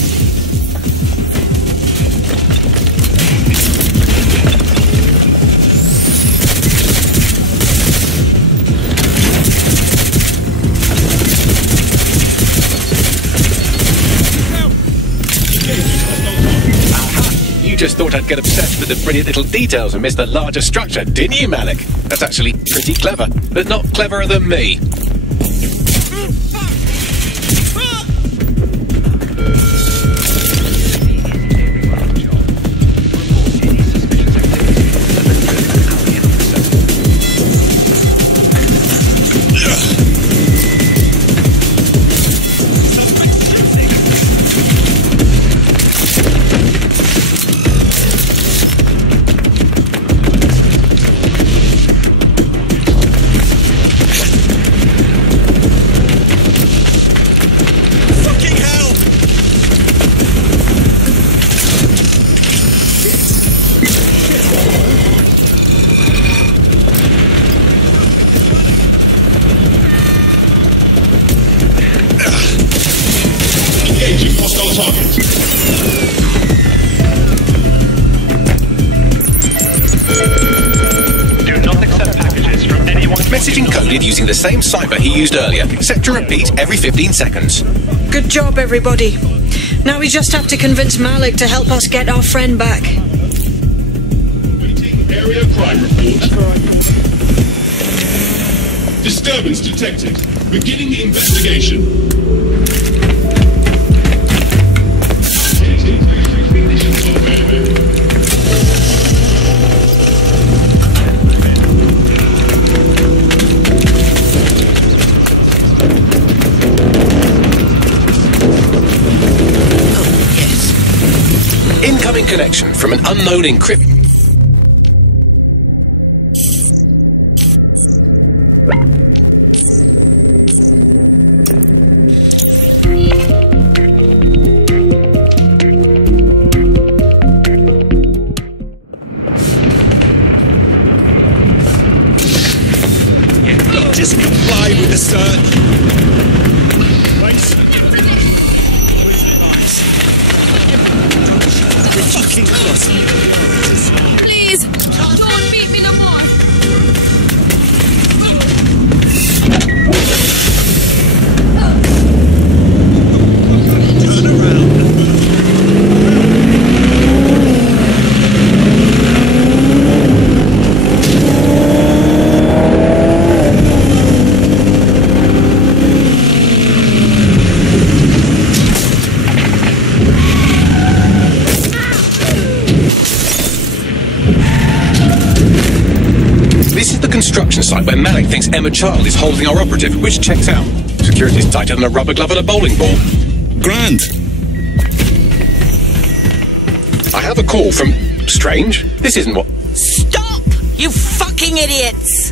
You just thought I'd get obsessed with the brilliant little details and miss the larger structure, didn't you, Malik? That's actually pretty clever, but not cleverer than me. upgraded using the same cipher he used earlier, set to repeat every 15 seconds. Good job, everybody. Now we just have to convince Malik to help us get our friend back. Area crime report. Disturbance detected. Beginning the investigation. Incoming connection from an unknown encrypt. Yeah, just comply with the search. Please, don't beat me no more. Turn around. This is the construction site where Malik thinks Emma Child is holding our operative, which checks out. Security's tighter than a rubber glove on a bowling ball. Grand. I have a call from... Strange. This isn't what... Stop! You fucking idiots!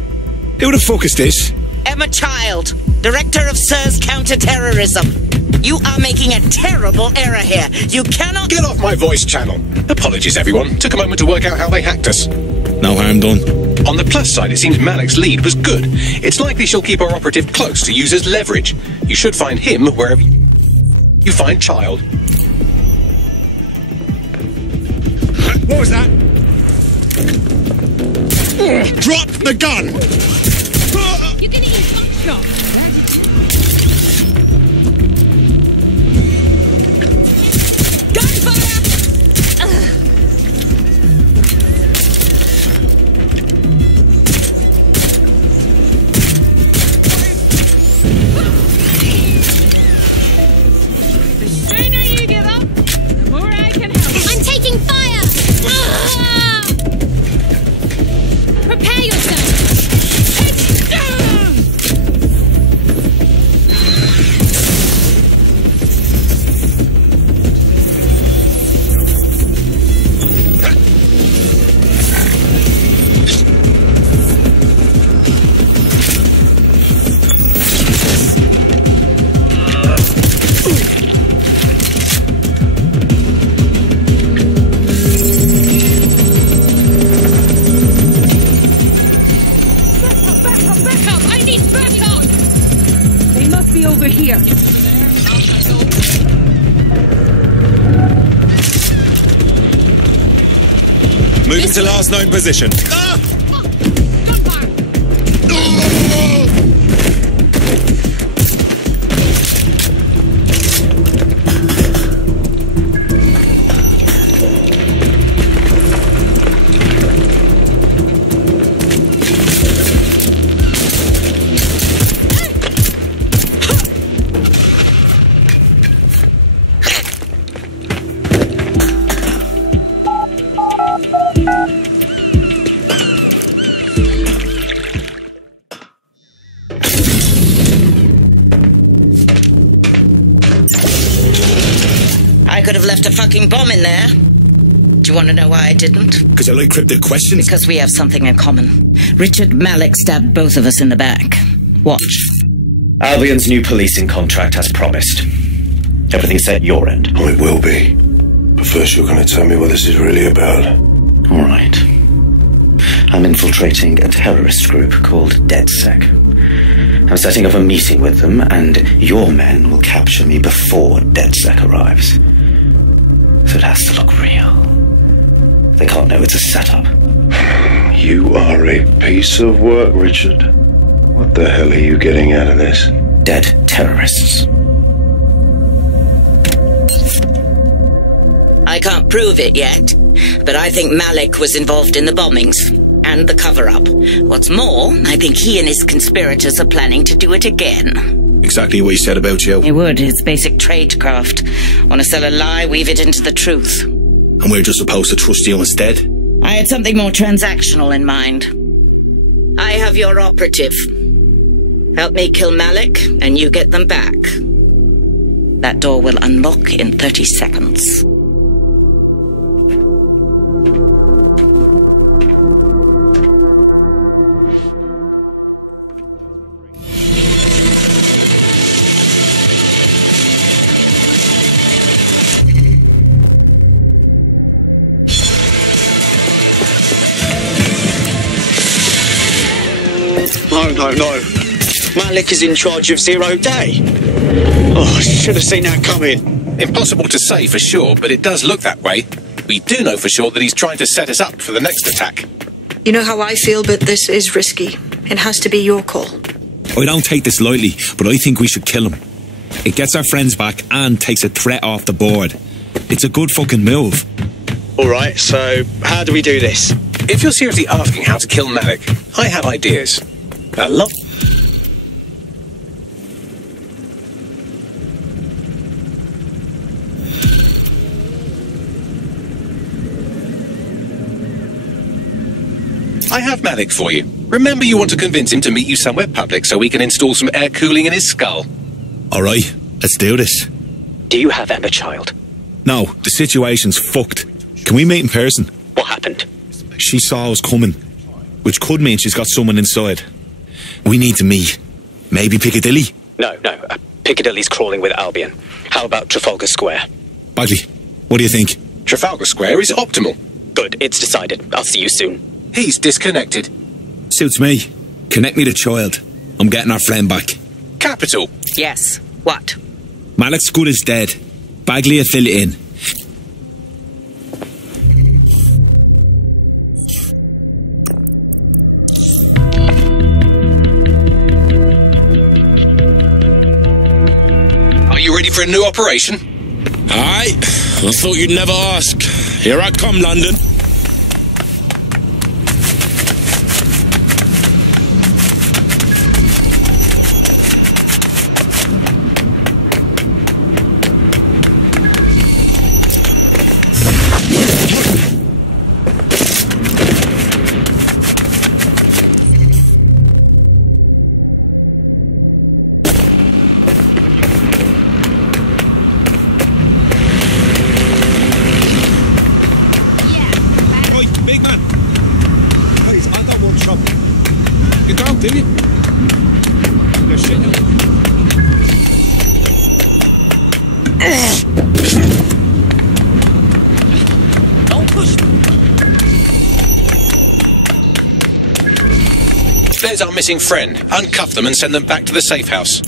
Who the fuck is this? Emma Child, Director of SIRS Counter-Terrorism. You are making a terrible error here. You cannot... Get off my voice channel. Apologies, everyone. Took a moment to work out how they hacked us. No harm done. On the plus side, it seems Malik's lead was good. It's likely she'll keep our operative close to use as leverage. You should find him wherever you find Child. What was that? Drop the gun! You're gonna get buckshot. Moving to last known position. I could have left a fucking bomb in there. Do you want to know why I didn't? Because I like cryptic questions? Because we have something in common. Richard Malik stabbed both of us in the back. Watch. Albion's new policing contract as promised. Everything set your end? Oh, it will be. But first you're going to tell me what this is really about. All right. I'm infiltrating a terrorist group called DedSec. I'm setting up a meeting with them, and your men will capture me before DedSec arrives. So it has to look real. They can't know it's a setup. You are a piece of work, Richard. What the hell are you getting out of this? Dead terrorists. I can't prove it yet, but I think Malik was involved in the bombings and the cover-up. What's more, I think he and his conspirators are planning to do it again. Exactly what he said about you. He would. It's basic tradecraft. Want to sell a lie, weave it into the truth. And we're just supposed to trust you instead? I had something more transactional in mind. I have your operative. Help me kill Malik, and you get them back. That door will unlock in 30 seconds. No. Malik is in charge of Zero Day. Oh, I should have seen that coming. Impossible to say for sure, but it does look that way. We do know for sure that he's trying to set us up for the next attack. You know how I feel, but this is risky. It has to be your call. I don't take this lightly, but I think we should kill him. It gets our friends back and takes a threat off the board. It's a good fucking move. Alright, so how do we do this? If you're seriously asking how to kill Malik, I have ideas. A lot. I have Malik for you. Remember, you want to convince him to meet you somewhere public so we can install some air cooling in his skull. Alright, let's do this. Do you have Emma, child? No, the situation's fucked. Can we meet in person? What happened? She saw us coming, which could mean she's got someone inside. We need to meet. Maybe Piccadilly? No. Piccadilly's crawling with Albion. How about Trafalgar Square? Bagley, what do you think? Trafalgar Square is optimal. Good, it's decided. I'll see you soon. He's disconnected. Suits me. Connect me to child. I'm getting our friend back. Capital. Yes. What? Malik's good as dead. Bagley will fill it in. Are you ready for a new operation? Aye. I thought you'd never ask. Here I come, London. There's our missing friend. Uncuff them and send them back to the safe house.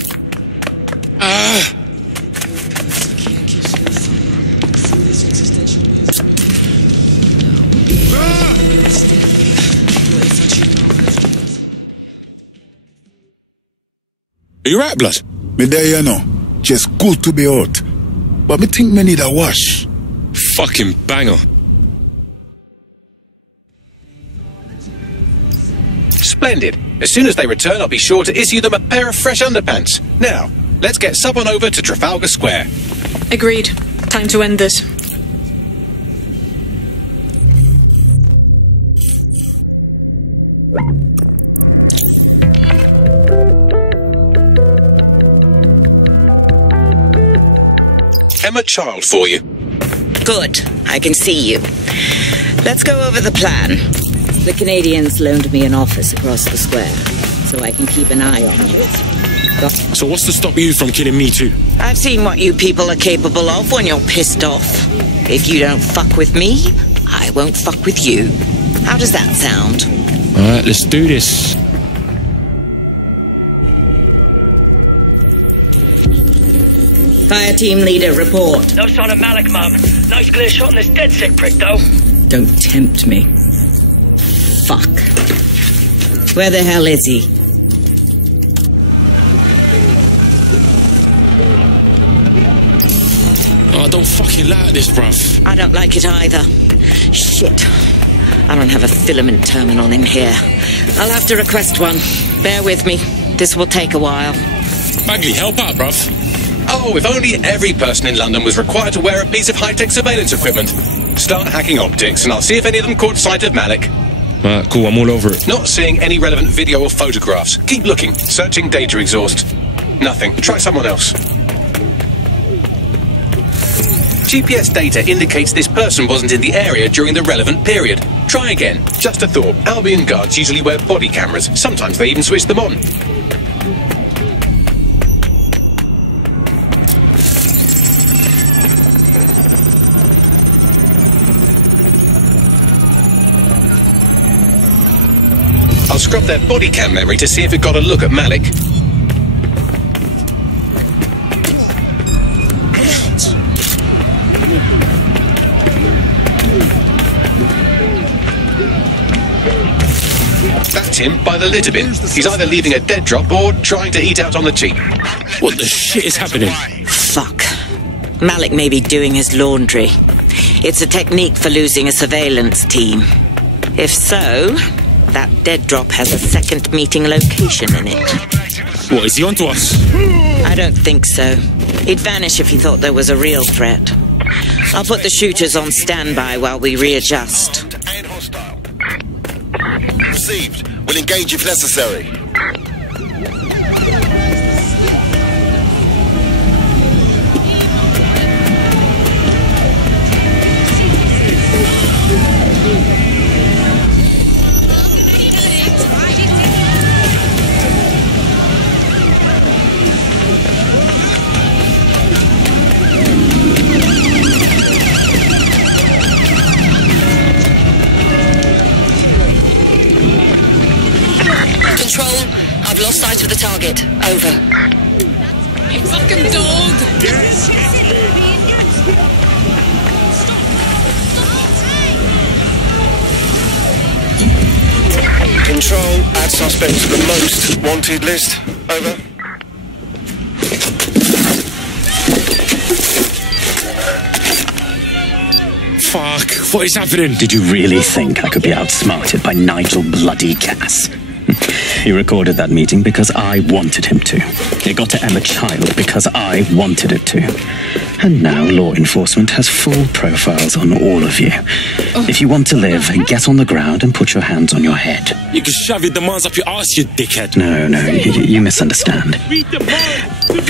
You right, blood? Me there, you know. Just good to be out. But me think me need a wash. Fucking banger. Splendid. As soon as they return, I'll be sure to issue them a pair of fresh underpants. Now, let's get someone over to Trafalgar Square. Agreed. Time to end this. Emma Child for you. Good. I can see you. Let's go over the plan. The Canadians loaned me an office across the square, so I can keep an eye on you. So what's to stop you from killing me too? I've seen what you people are capable of when you're pissed off. If you don't fuck with me, I won't fuck with you. How does that sound? Alright, let's do this. Fire team leader, report. No sign of Malik, Mum. Nice clear shot on this DedSec prick, though. Don't tempt me. Fuck. Where the hell is he? I don't fucking like this, bruv. I don't like it either. Shit. I don't have a filament terminal in here. I'll have to request one. Bear with me. This will take a while. Bagley, help out, bruv. Oh, if only every person in London was required to wear a piece of high-tech surveillance equipment. Start hacking optics, and I'll see if any of them caught sight of Malik. Cool, I'm all over it. Not seeing any relevant video or photographs. Keep looking. Searching data exhaust. Nothing. Try someone else. GPS data indicates this person wasn't in the area during the relevant period. Try again. Just a thought. Albion guards usually wear body cameras. Sometimes they even switch them on. I'll scrub their body cam memory to see if it got a look at Malik. That's him by the litter bin. He's either leaving a dead drop or trying to eat out on the cheap. What the shit is happening? Fuck. Malik may be doing his laundry. It's a technique for losing a surveillance team. If so, that dead drop has a second meeting location in it. What, is he onto us? I don't think so. He'd vanish if he thought there was a real threat. I'll put the shooters on standby while we readjust. Received. We'll engage if necessary. I've lost sight of the target. Over. You fucking dog! Yes! Control, add suspect to the most wanted list. Over. Fuck, what is happening? Did you really think I could be outsmarted by Nigel bloody Cass? He recorded that meeting because I wanted him to. It got to Emma Child because I wanted it to. And now law enforcement has full profiles on all of you. If you want to live, get on the ground and put your hands on your head. You can shove your demands up your arse, you dickhead. No, you misunderstand.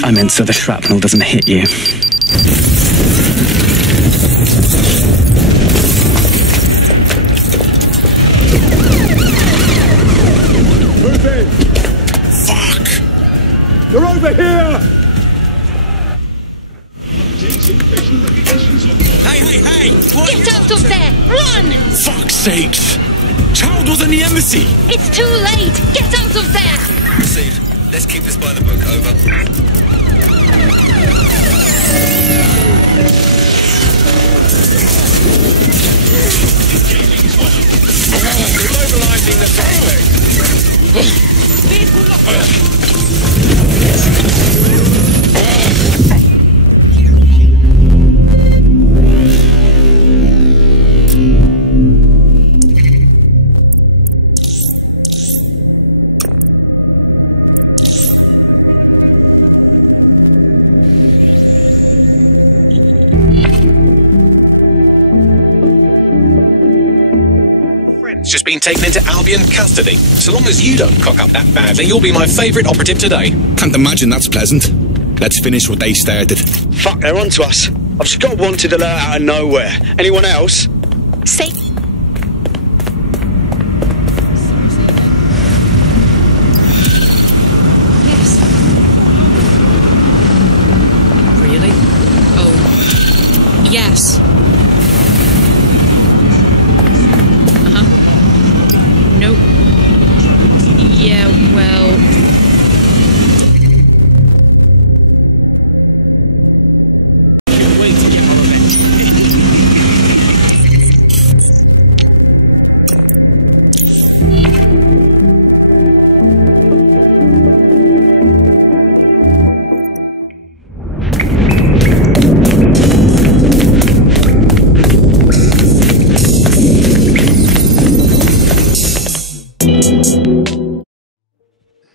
I meant so the shrapnel doesn't hit you. They're over here! Hey! What? Get out of there! Run! Fuck's sakes! Child was in the embassy! It's too late! Get out of there! Received. Let's keep this by the book. Over. Immobilizing the suspect. Just been taken into Albion custody. So long as you don't cock up that badly, you'll be my favourite operative today. Can't imagine that's pleasant. Let's finish what they started. Fuck, they're onto us. I've just got a wanted alert out of nowhere. Anyone else? Say... Yes. Really? Oh. Yes. Nope. Yeah, well...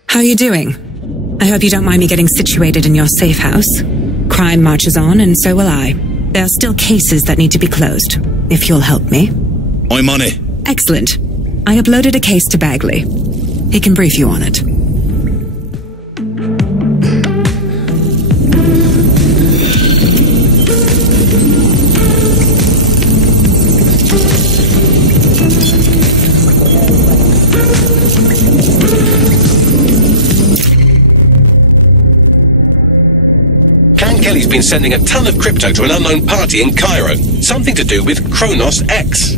How are you doing? I hope you don't mind me getting situated in your safe house. Crime marches on, and so will I. There are still cases that need to be closed, if you'll help me. I'm on it. Excellent. I uploaded a case to Bagley. He can brief you on it. Kelly's been sending a ton of crypto to an unknown party in Cairo. Something to do with Kronos X.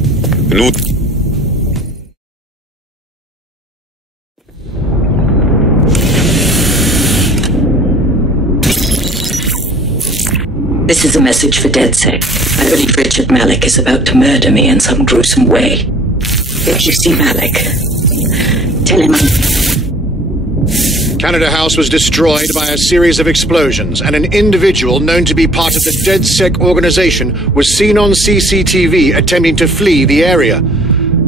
This is a message for DedSec. I believe Richard Malik is about to murder me in some gruesome way. If you see Malik, tell him Canada House was destroyed by a series of explosions, and an individual known to be part of the DedSec organization was seen on CCTV attempting to flee the area.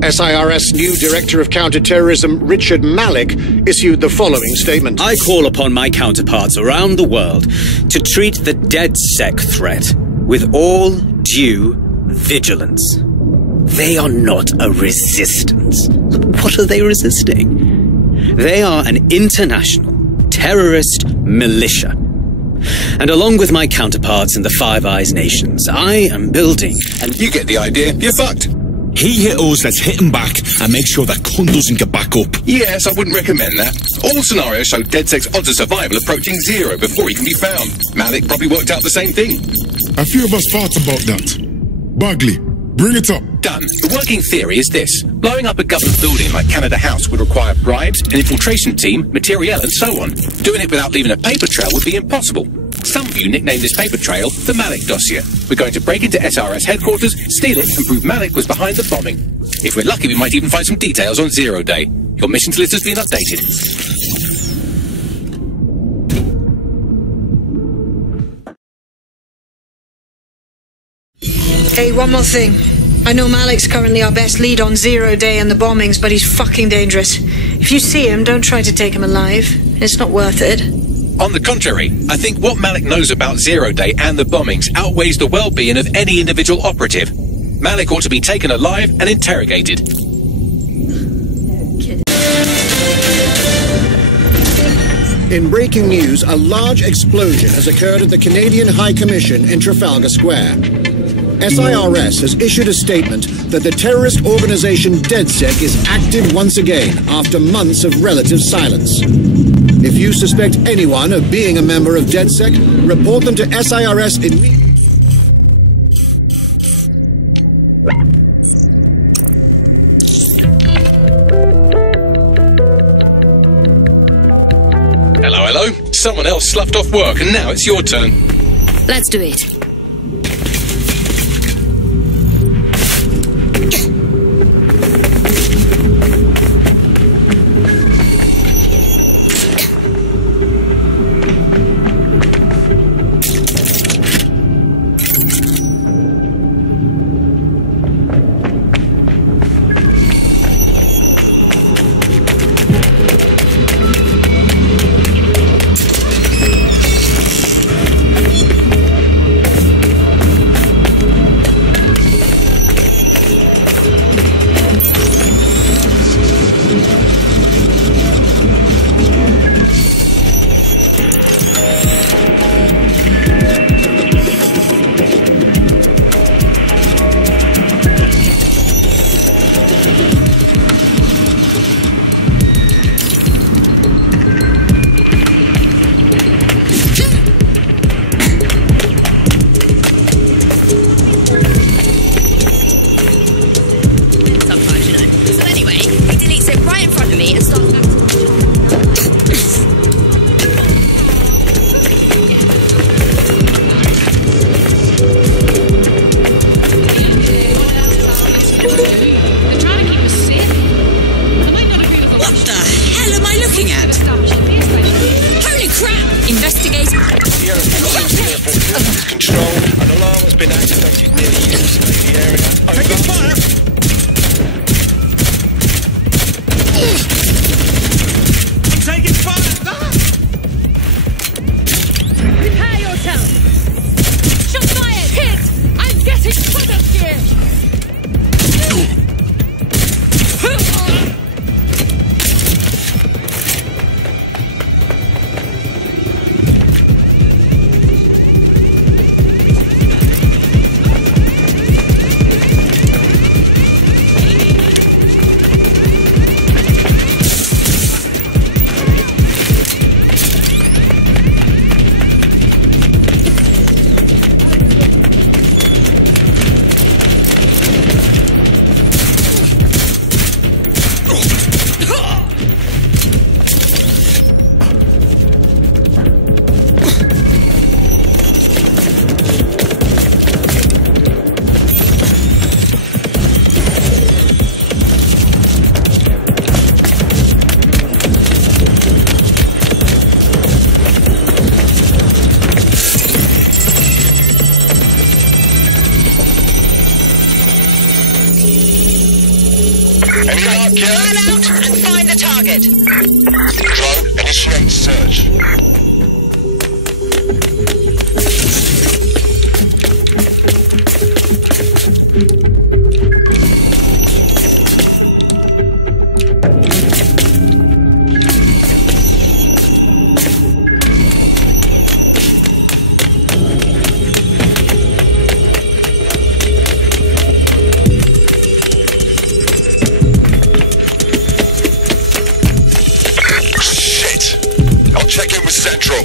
SIRS new Director of Counterterrorism Richard Malik issued the following statement. I call upon my counterparts around the world to treat the DedSec threat with all due vigilance. They are not a resistance. What are they resisting? They are an international terrorist militia. And along with my counterparts in the Five Eyes nations, I am building and... You get the idea. You're fucked. He hit us, let's hit him back and make sure that cunt doesn't get back up. Yes, I wouldn't recommend that. All scenarios show DedSec's odds of survival approaching 0 before he can be found. Malik probably worked out the same thing. A few of us thought about that. Bagley, bring it up. Done. The working theory is this. Blowing up a government building like Canada House would require bribes, an infiltration team, materiel, and so on. Doing it without leaving a paper trail would be impossible. Some of you nicknamed this paper trail the Malik dossier. We're going to break into SRS headquarters, steal it, and prove Malik was behind the bombing. If we're lucky, we might even find some details on Zero Day. Your missions list has been updated. Hey, one more thing. I know Malik's currently our best lead on Zero Day and the bombings, but he's fucking dangerous. If you see him, don't try to take him alive. It's not worth it. On the contrary, I think what Malik knows about Zero Day and the bombings outweighs the well-being of any individual operative. Malik ought to be taken alive and interrogated. In breaking news, a large explosion has occurred at the Canadian High Commission in Trafalgar Square. SIRS has issued a statement that the terrorist organization DedSec is active once again after months of relative silence. If you suspect anyone of being a member of DedSec, report them to SIRS immediately. Hello. Someone else sloughed off work and now it's your turn. Let's do it. Control, an alarm has been activated near the US Navy area. Over. Yeah? Out and find the target. Drone, initiate search. Check in with Central.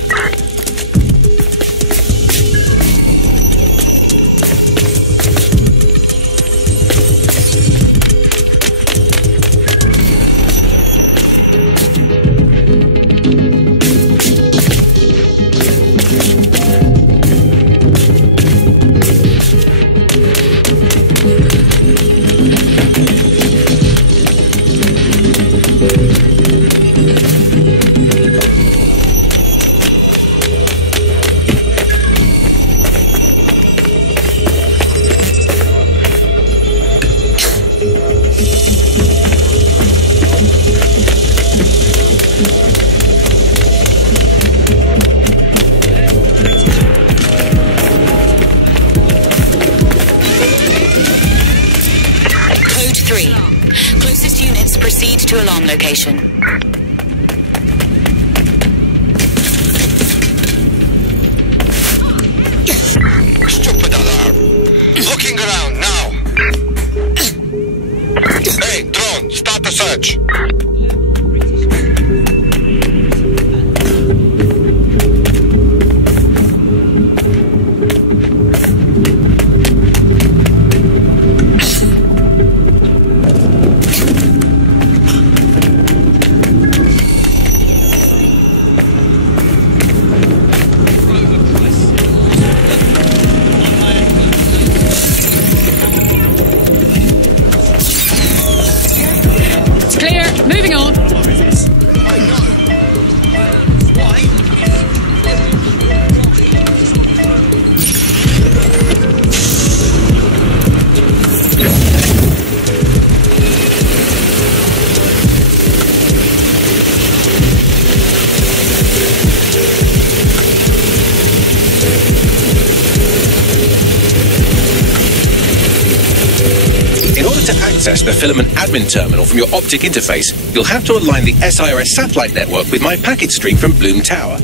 To alarm location. Stupid alarm. Looking around now. Hey, drone, start the search. Access the filament admin terminal from your optic interface, you'll have to align the SIRS satellite network with my packet stream from Bloom Tower.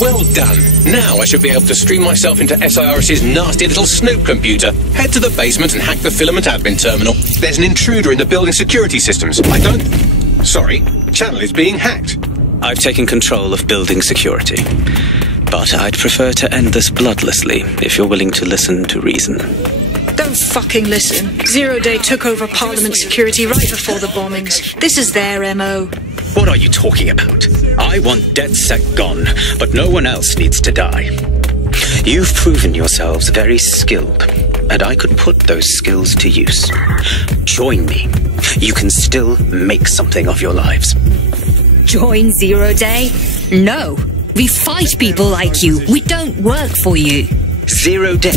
Well done. Now I should be able to stream myself into SIRS's nasty little Snoop computer, head to the basement and hack the filament admin terminal. There's an intruder in the building security systems. Sorry, the channel is being hacked. I've taken control of building security. But I'd prefer to end this bloodlessly, if you're willing to listen to reason. Don't fucking listen. Zero Day took over Parliament security right before the bombings. This is their MO. What are you talking about? I want DedSec gone, but no one else needs to die. You've proven yourselves very skilled, and I could put those skills to use. Join me. You can still make something of your lives. Join Zero Day? No. We fight people like you. We don't work for you. 0 Day?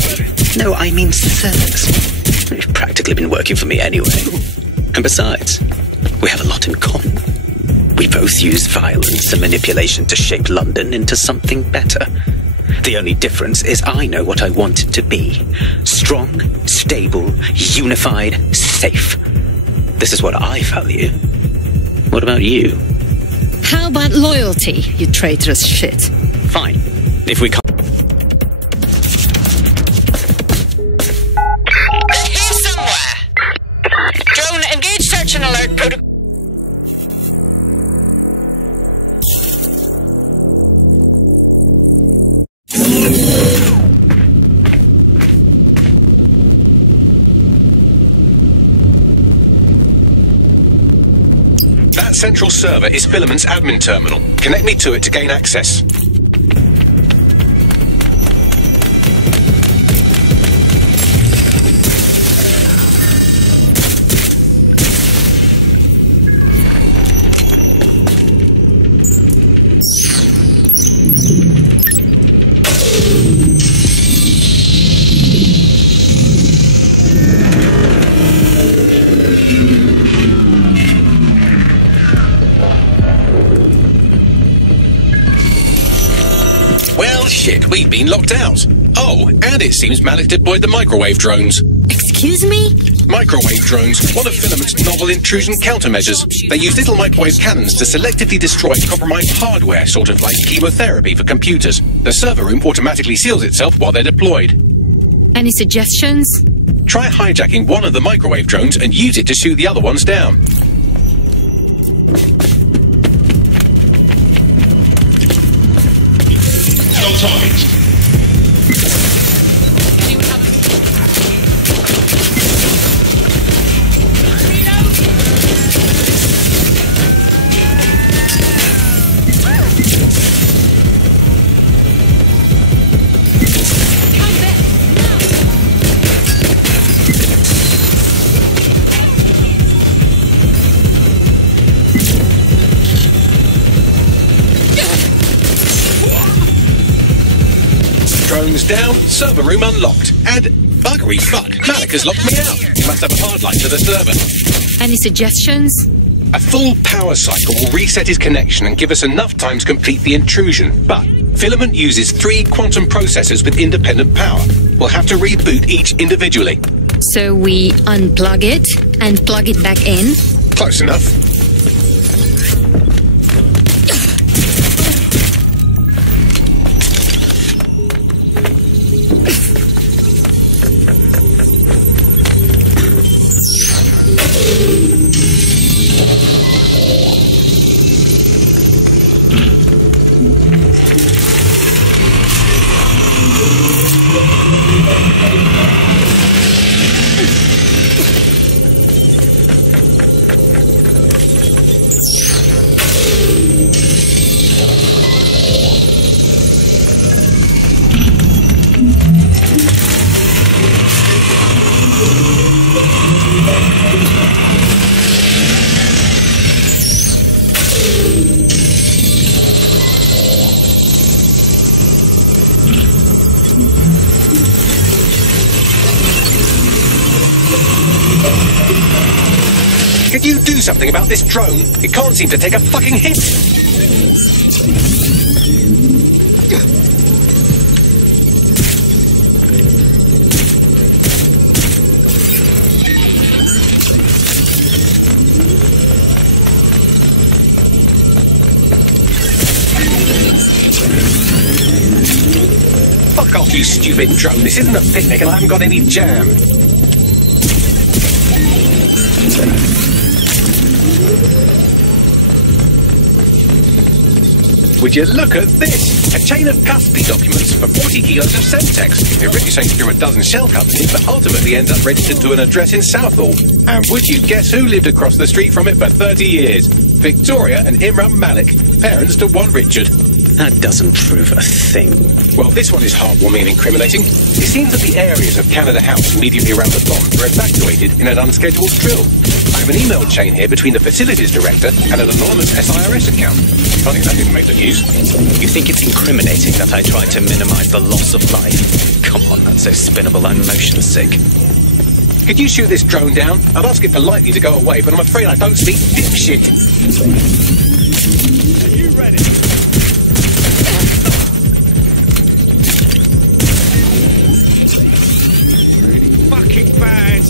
No, I mean Cerx. You've practically been working for me anyway. And besides, we have a lot in common. We both use violence and manipulation to shape London into something better. The only difference is I know what I want it to be. Strong, stable, unified, safe. This is what I value. What about you? How about loyalty, you traitorous shit? Fine. If we can't... They're here somewhere! Drone, engage search and alert protocol. That central server is Filament's admin terminal. Connect me to it to gain access. Shit, we've been locked out. Oh, and it seems Malik deployed the microwave drones. Excuse me? Microwave drones, one of Filament's novel intrusion countermeasures. They use little microwave cannons to selectively destroy compromised hardware, sort of like chemotherapy for computers. The server room automatically seals itself while they're deployed. Any suggestions? Try hijacking one of the microwave drones and use it to shoot the other ones down. No targets. Drones down, server room unlocked, and buggery fuck, Malik has locked me out. He must have a hard line to the server. Any suggestions? A full power cycle will reset his connection and give us enough time to complete the intrusion, but Filament uses 3 quantum processors with independent power. We'll have to reboot each individually. So we unplug it and plug it back in? Close enough. Could you do something about this drone? It can't seem to take a fucking hit. Fuck off, you stupid drone. This isn't a picnic and I haven't got any jam. Would you look at this? A chain of custody documents for 40 kilos of Semtex. It ricochets through a dozen shell companies, but ultimately ends up registered to an address in Southall. And would you guess who lived across the street from it for 30 years? Victoria and Imran Malik, parents to one Richard. That doesn't prove a thing. Well, this one is heartwarming and incriminating. It seems that the areas of Canada House immediately around the bomb were evacuated in an unscheduled drill. I have an email chain here between the facilities director and an anonymous SIRS account. I think that didn't make the news. You think it's incriminating that I tried to minimize the loss of life? Come on, that's so spinnable, I'm motion sick. Could you shoot this drone down? I'd ask it politely to go away, but I'm afraid I don't speak dipshit. Are you ready? Really fucking bad.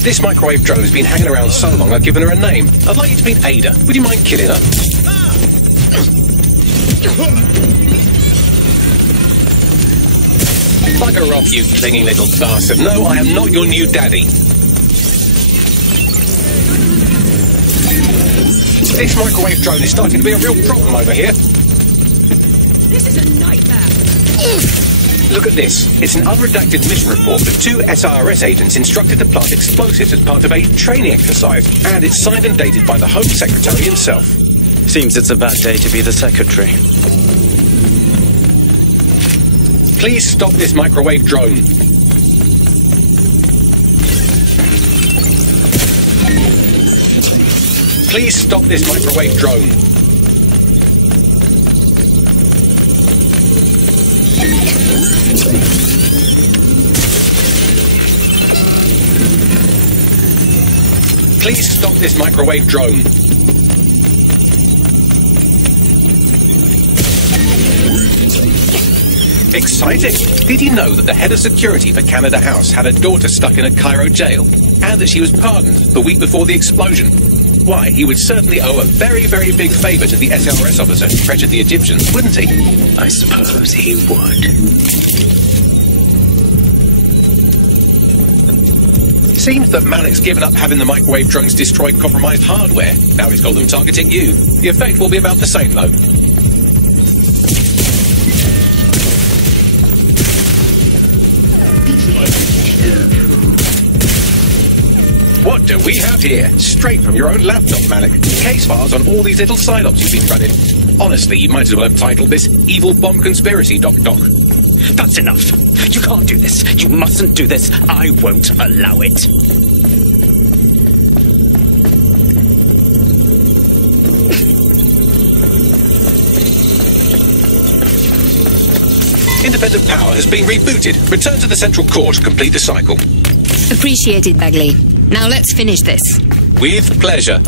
This microwave drone has been hanging around so long I've given her a name. I'd like you to meet Ada. Would you mind killing her? Bugger off, you clinging little bastard. No, I am not your new daddy. This microwave drone is starting to be a real problem over here. This is a nightmare. Look at this. It's an unredacted mission report with 2 SIRS agents instructed to plant explosives as part of a training exercise, and it's signed and dated by the Home Secretary himself. Seems it's a bad day to be the secretary. Please stop this microwave drone. Please stop this microwave drone. please stop this microwave drone. Exciting! Did you know that the head of security for Canada House had a daughter stuck in a Cairo jail, and that she was pardoned the week before the explosion? Why, he would certainly owe a very, very big favour to the SRS officer who treasured the Egyptians, wouldn't he? I suppose he would. Seems that Malik's given up having the microwave drones destroy compromised hardware. Now he's got them targeting you. The effect will be about the same, though. What do we have here? Straight from your own laptop, Malik. Case files on all these little psyops you've been running. Honestly, you might as well have titled this Evil Bomb Conspiracy, Doc. That's enough. You can't do this. You mustn't do this. I won't allow it. Independent power has been rebooted. Return to the central core to complete the cycle. Appreciated, Bagley. Now let's finish this. With pleasure.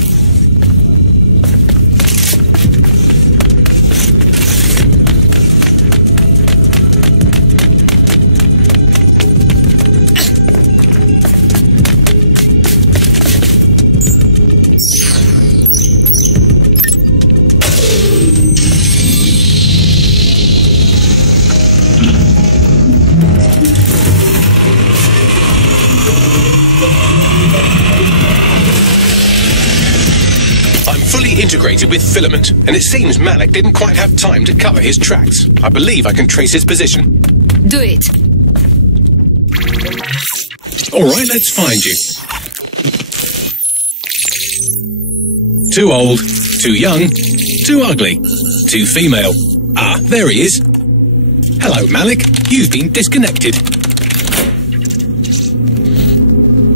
Integrated with Filament, and it seems Malik didn't quite have time to cover his tracks. I believe I can trace his position. Do it. All right, let's find you. Too old, too young, too ugly, too female. Ah, there he is. Hello, Malik. You've been disconnected.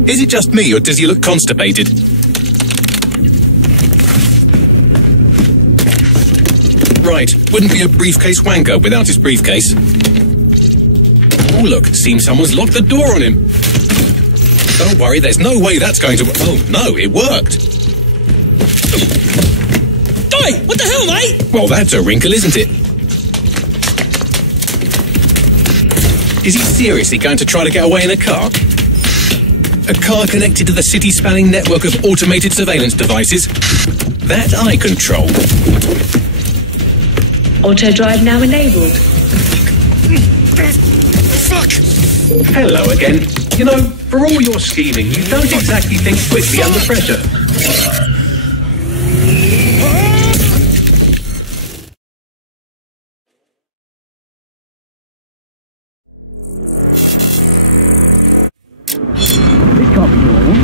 Is it just me, or does he look constipated? Right, wouldn't be a briefcase wanker without his briefcase. Oh look, seems someone's locked the door on him. Don't worry, there's no way that's going to... Oh no, it worked. Oi, what the hell, mate? Well, that's a wrinkle, isn't it? Is he seriously going to try to get away in a car? A car connected to the city-spanning network of automated surveillance devices? That I control. Auto drive now enabled. Fuck! Hello again. You know, for all your scheming, you don't exactly think quickly under pressure. This can't be normal.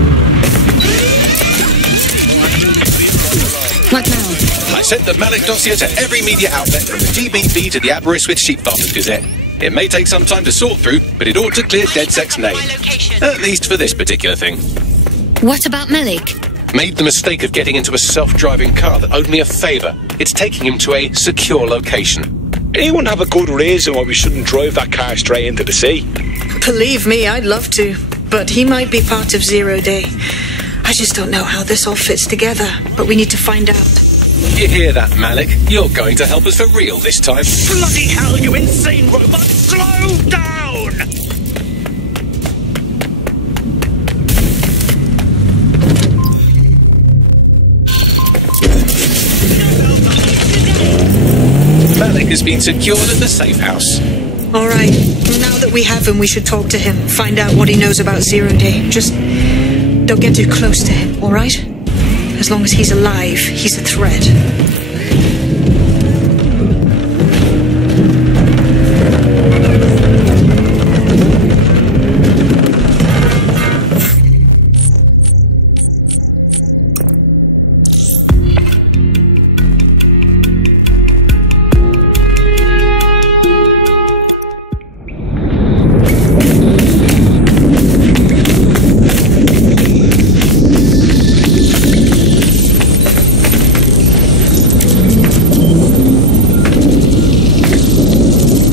What now? I sent the Malik dossier to every media outlet, from the GBB to the Aberystwyth Sheep Farmers Gazette. It may take some time to sort through, but it ought to clear DedSec's name. At least for this particular thing. What about Malik? Made the mistake of getting into a self-driving car that owed me a favour. It's taking him to a secure location. Anyone have a good reason why we shouldn't drive that car straight into the sea? Believe me, I'd love to, but he might be part of Zero Day. I just don't know how this all fits together, but we need to find out. You hear that, Malik? You're going to help us for real this time. Bloody hell, you insane robot! Slow down! Malik has been secured at the safe house. All right, now that we have him, we should talk to him, find out what he knows about Zero Day. Just don't get too close to him, all right? As long as he's alive, he's a threat.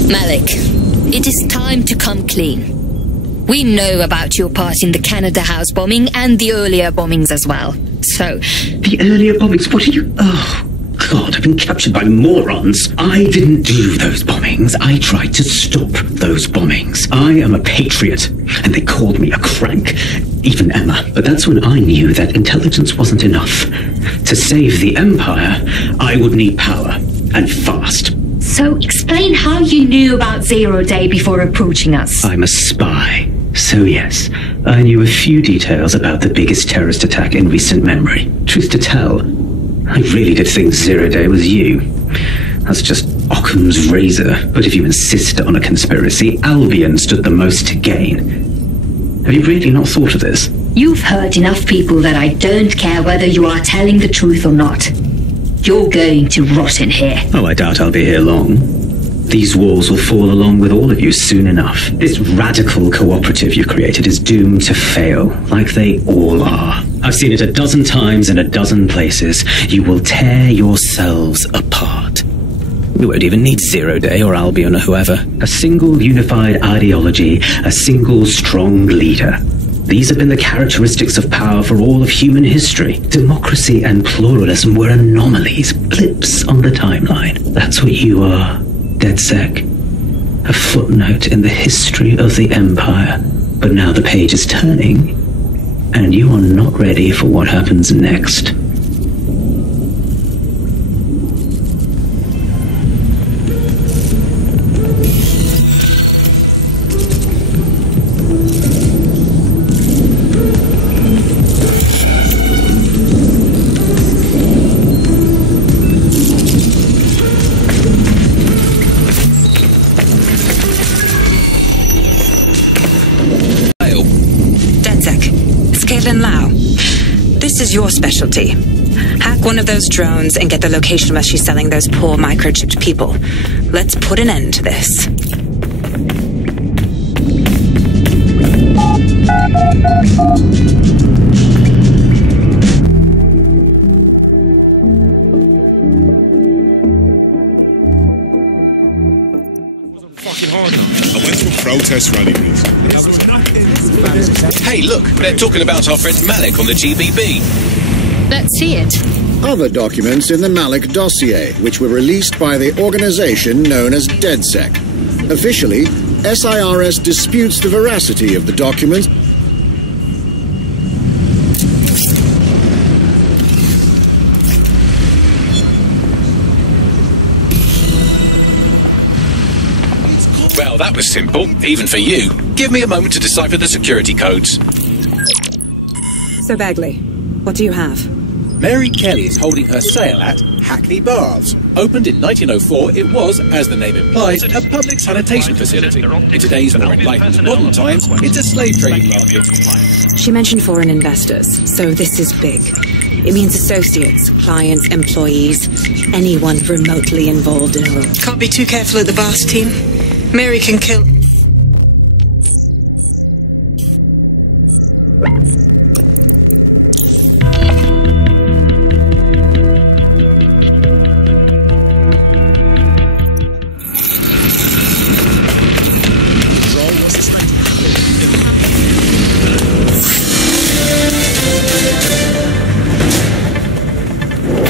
Malik, it is time to come clean. We know about your part in the Canada House bombing and the earlier bombings as well. So... The earlier bombings? What are you... Oh, God, I've been captured by morons. I didn't do those bombings. I tried to stop those bombings. I am a patriot, and they called me a crank. Even Emma. But that's when I knew that intelligence wasn't enough. To save the Empire, I would need power, and fast. So explain how you knew about Zero Day before approaching us. I'm a spy. So yes, I knew a few details about the biggest terrorist attack in recent memory. Truth to tell, I really did think Zero Day was you. That's just Occam's razor. But if you insist on a conspiracy, Albion stood the most to gain. Have you really not thought of this? You've hurt enough people that I don't care whether you are telling the truth or not. You're going to rot in here. Oh, I doubt I'll be here long. These walls will fall along with all of you soon enough. This radical cooperative you created is doomed to fail, like they all are. I've seen it a dozen times in a dozen places. You will tear yourselves apart. You won't even need Zero Day or Albion or whoever. A single unified ideology, a single strong leader. These have been the characteristics of power for all of human history. Democracy and pluralism were anomalies, blips on the timeline. That's what you are. DedSec, a footnote in the history of the Empire. But now the page is turning, and you are not ready for what happens next. This is your specialty. Hack one of those drones and get the location where she's selling those poor microchipped people. Let's put an end to this. I went to a protest rally recently. Hey, look, they're talking about our friend Malik on the GBB. Let's see it. Other documents in the Malik dossier, which were released by the organization known as DedSec. Officially, SIRS disputes the veracity of the documents. Well, that was simple, even for you. Give me a moment to decipher the security codes. So, Bagley, what do you have? Mary Kelly is holding her sale at Hackney Baths. Opened in 1904, it was, as the name implies, a public sanitation facility. In today's more enlightened modern times, it's a slave trading market. She mentioned foreign investors, so this is big. It means associates, clients, employees, anyone remotely involved in a room. Can't be too careful at the baths team. Mary can kill...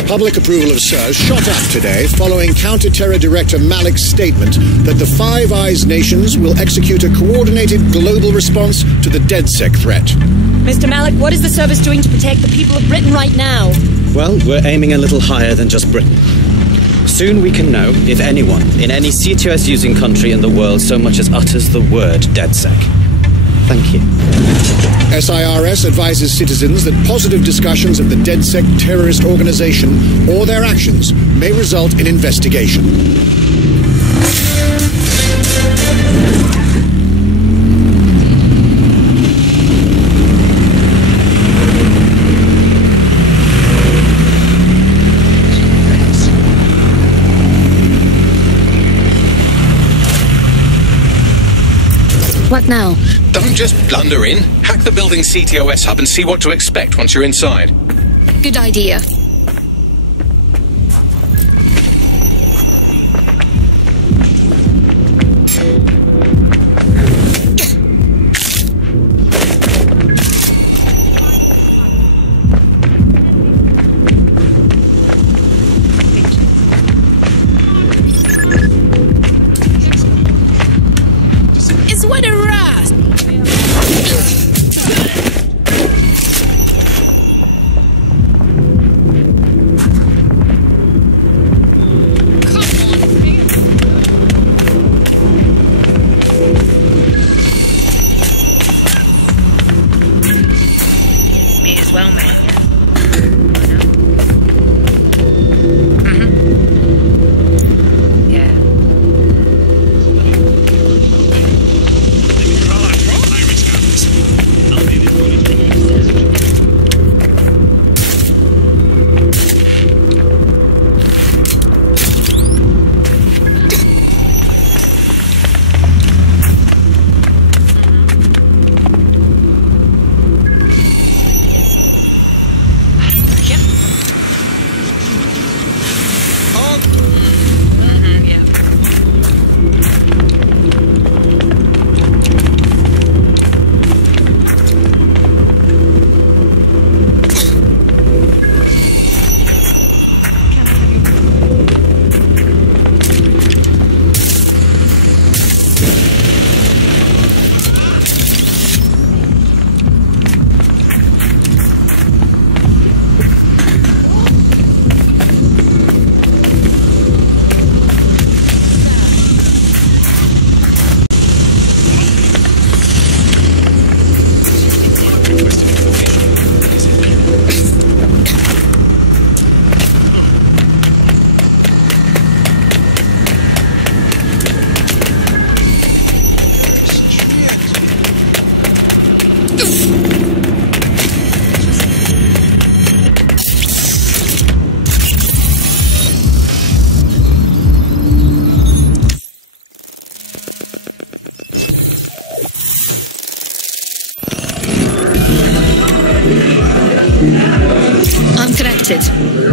Public approval of SIRS shot up today following Counter-Terror Director Malik's statement that the Five Eyes nations will execute a coordinated global response to the DedSec threat. Mr. Malik, what is the service doing to protect the people of Britain right now? Well, we're aiming a little higher than just Britain. Soon we can know if anyone in any CTOS-using country in the world so much as utters the word DedSec. Thank you. SIRS advises citizens that positive discussions of the DedSec terrorist organization or their actions may result in investigation. What now? Don't just blunder in. Hack the building's CTOS hub and see what to expect once you're inside. Good idea. as well, mate. Yeah.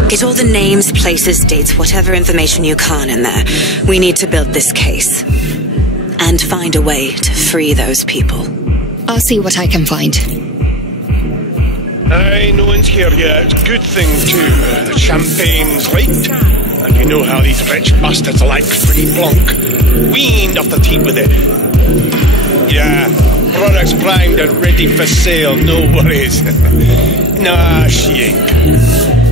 Get all the names, places, dates, whatever information you can in there. We need to build this case. And find a way to free those people. I'll see what I can find. Aye, no one's here yet. Good thing, too. The champagne's light. And you know how these rich bastards like free Blanc. Weaned off the teat with it. Yeah, products primed and ready for sale, no worries. Nah, she ain't.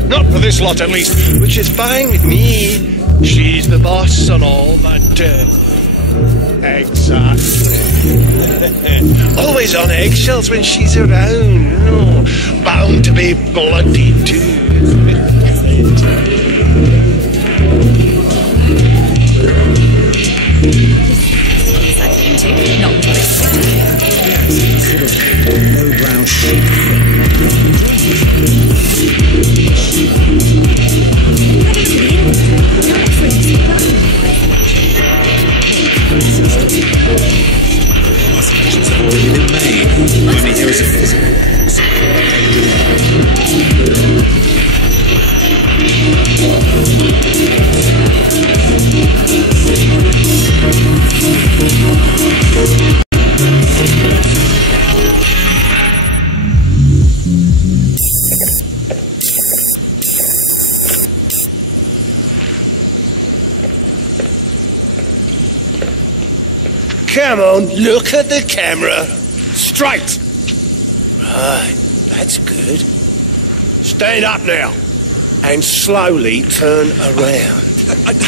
Not for this lot, at least, which is fine with me. She's the boss and all, but, exactly. Always on eggshells when she's around, you know. Bound to be bloody, too. Not what I expected. Yes, sort of low-brow shit thing. Modifications have already been made. Only here is a Come on, look at the camera. Straight. Right, that's good. Stand up now. And slowly turn around.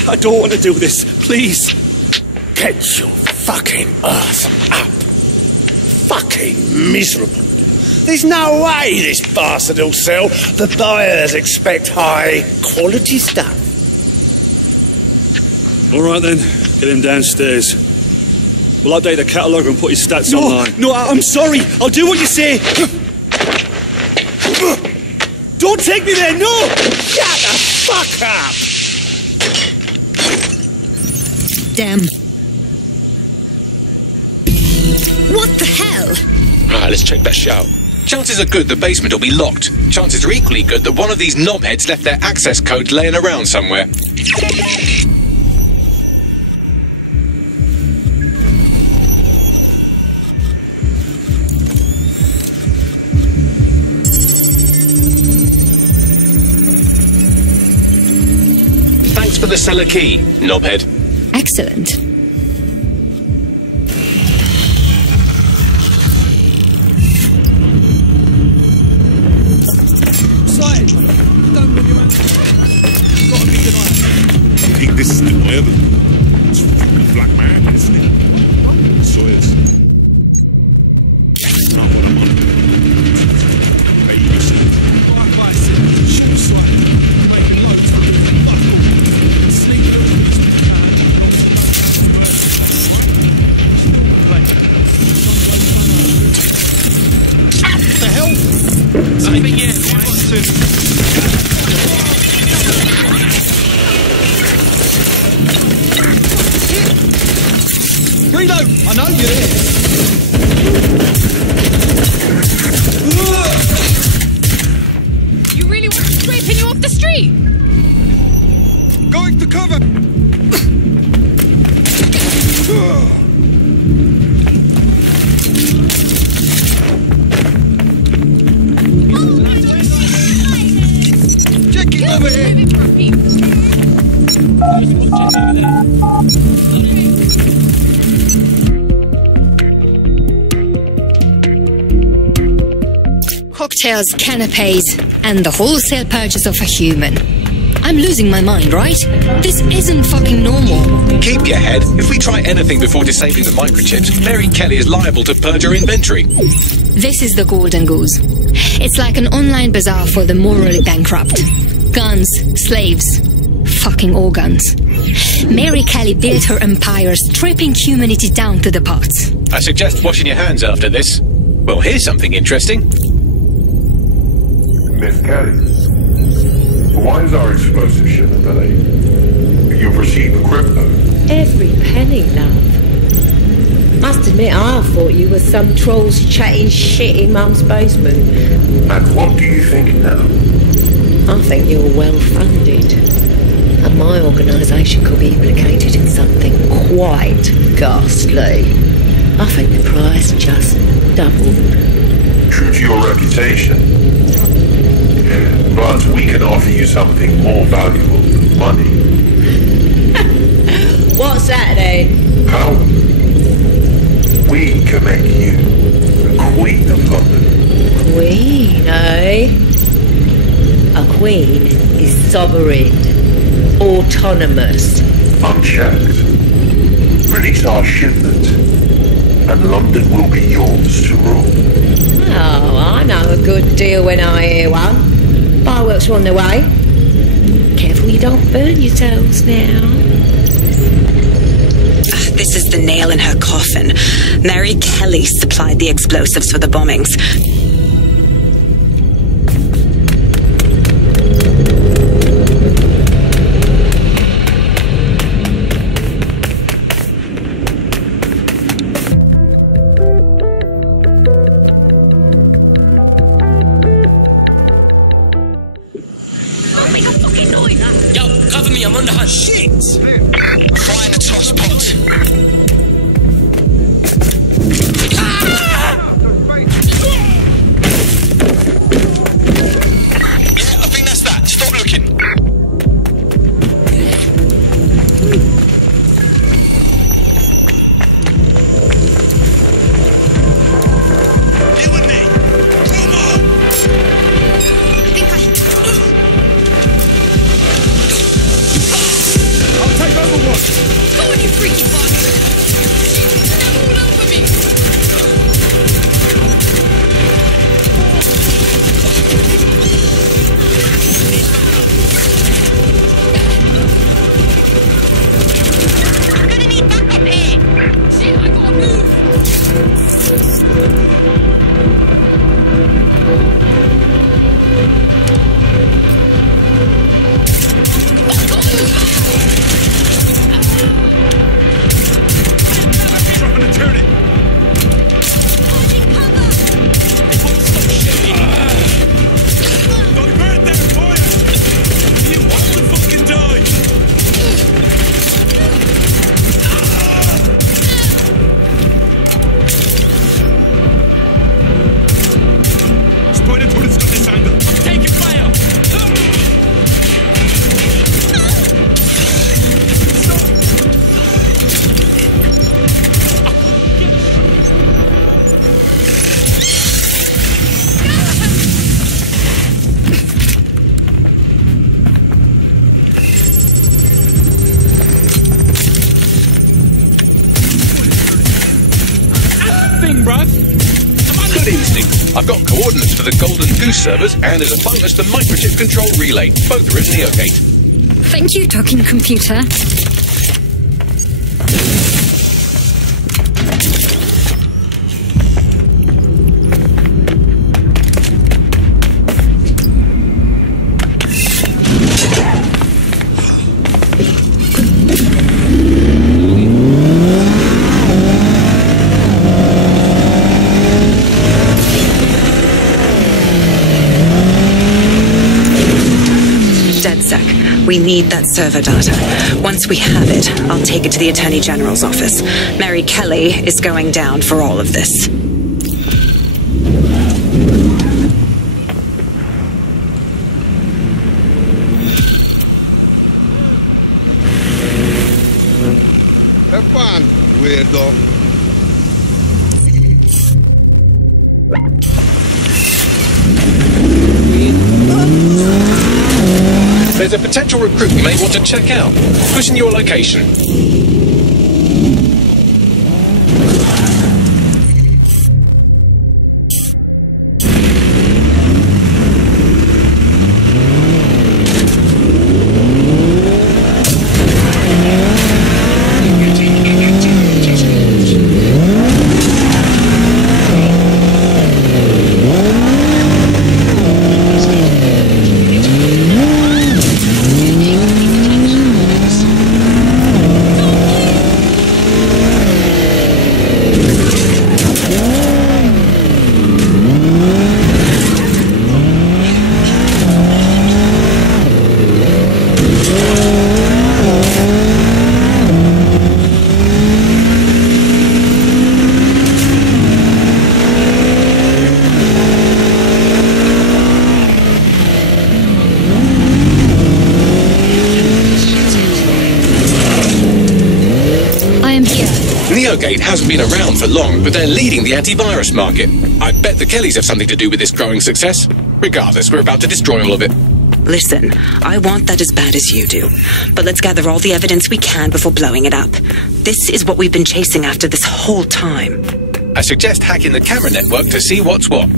I don't want to do this. Please. Get your fucking ass up. Fucking miserable. There's no way this bastard will sell. The buyers expect high quality stuff. All right then, get him downstairs. We'll update the catalogue and put his stats online. No, I'm sorry. I'll do what you say. Don't take me there, no! Shut the fuck up! Damn. What the hell? Right, let's check that shit out. Chances are good the basement will be locked. Chances are equally good that one of these knobheads left their access code laying around somewhere. Thanks for the cellar key, knobhead. Excellent. Sighted. Don't move your hand. Gotta be denied. You think this is deniable? It's fucking black man, isn't it? Sawyers. That's not what I'm on. Reload! I know you're there. You really want me scraping you off the street? Going to cover! Checking over here! Cocktails, canapes, and the wholesale purchase of a human. I'm losing my mind, right? This isn't fucking normal. Keep your head. If we try anything before disabling the microchips, Mary Kelly is liable to purge her inventory. This is the Golden Goose. It's like an online bazaar for the morally bankrupt. Guns, slaves, fucking organs. Mary Kelly built her empire stripping humanity down to the parts. I suggest washing your hands after this. Well, here's something interesting. Miss Kelly, why is our explosive shipment delayed? You've received the crypto. Every penny, love. Must admit, I thought you were some trolls chatting shit in Mum's basement. And what do you think now? I think you're well funded. And my organisation could be implicated in something quite ghastly. I think the price just doubled. True to your reputation. But we can offer you something more valuable than money. What's that then? Power. We can make you the Queen of London. Queen, eh? A queen is sovereign, autonomous. Unchecked. Release our shipment, and London will be yours to rule. Oh, I know a good deal when I hear one. Fireworks are on their way. Careful you don't burn yourselves now. This is the nail in her coffin. Mary Kelly supplied the explosives for the bombings. I'm on the hunt. Shit! Find the toss pot. Yeah, I think that's that. Stop looking. You and me. Come on. I'll take over one. Go on, you freaky bastard! They're all over me! I'm gonna need backup here. Shit, I gotta move! Dropping a turret. It won't stop shaking. Divert their fire. You want to fucking die. Spider turret's got this angle. I'm taking fire. Thing, bruv. Good instinct. I've got coordinates for the Golden Goose servers, and as a bonus, the microchip control relay. Both are in Neogate. Thank you, talking computer. We need that server data. Once we have it, I'll take it to the Attorney General's office. Mary Kelly is going down for all of this. Have fun, weirdo. There's a potential recruit you may want to check out. Pushing your location. Neogate hasn't been around for long, but they're leading the antivirus market. I bet the Kellys have something to do with this growing success. Regardless, we're about to destroy all of it. Listen, I want that as bad as you do. But let's gather all the evidence we can before blowing it up. This is what we've been chasing after this whole time. I suggest hacking the camera network to see what's what.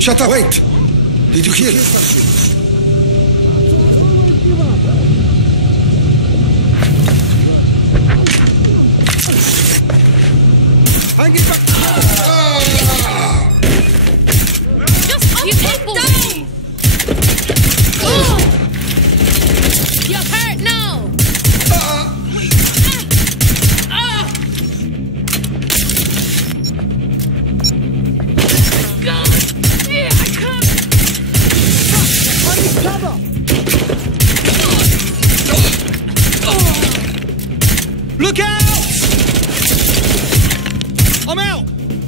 Shut up, wait! Did you hear? Hang it back! Just you get down! Oh! You're hurt now! Look out! I'm out!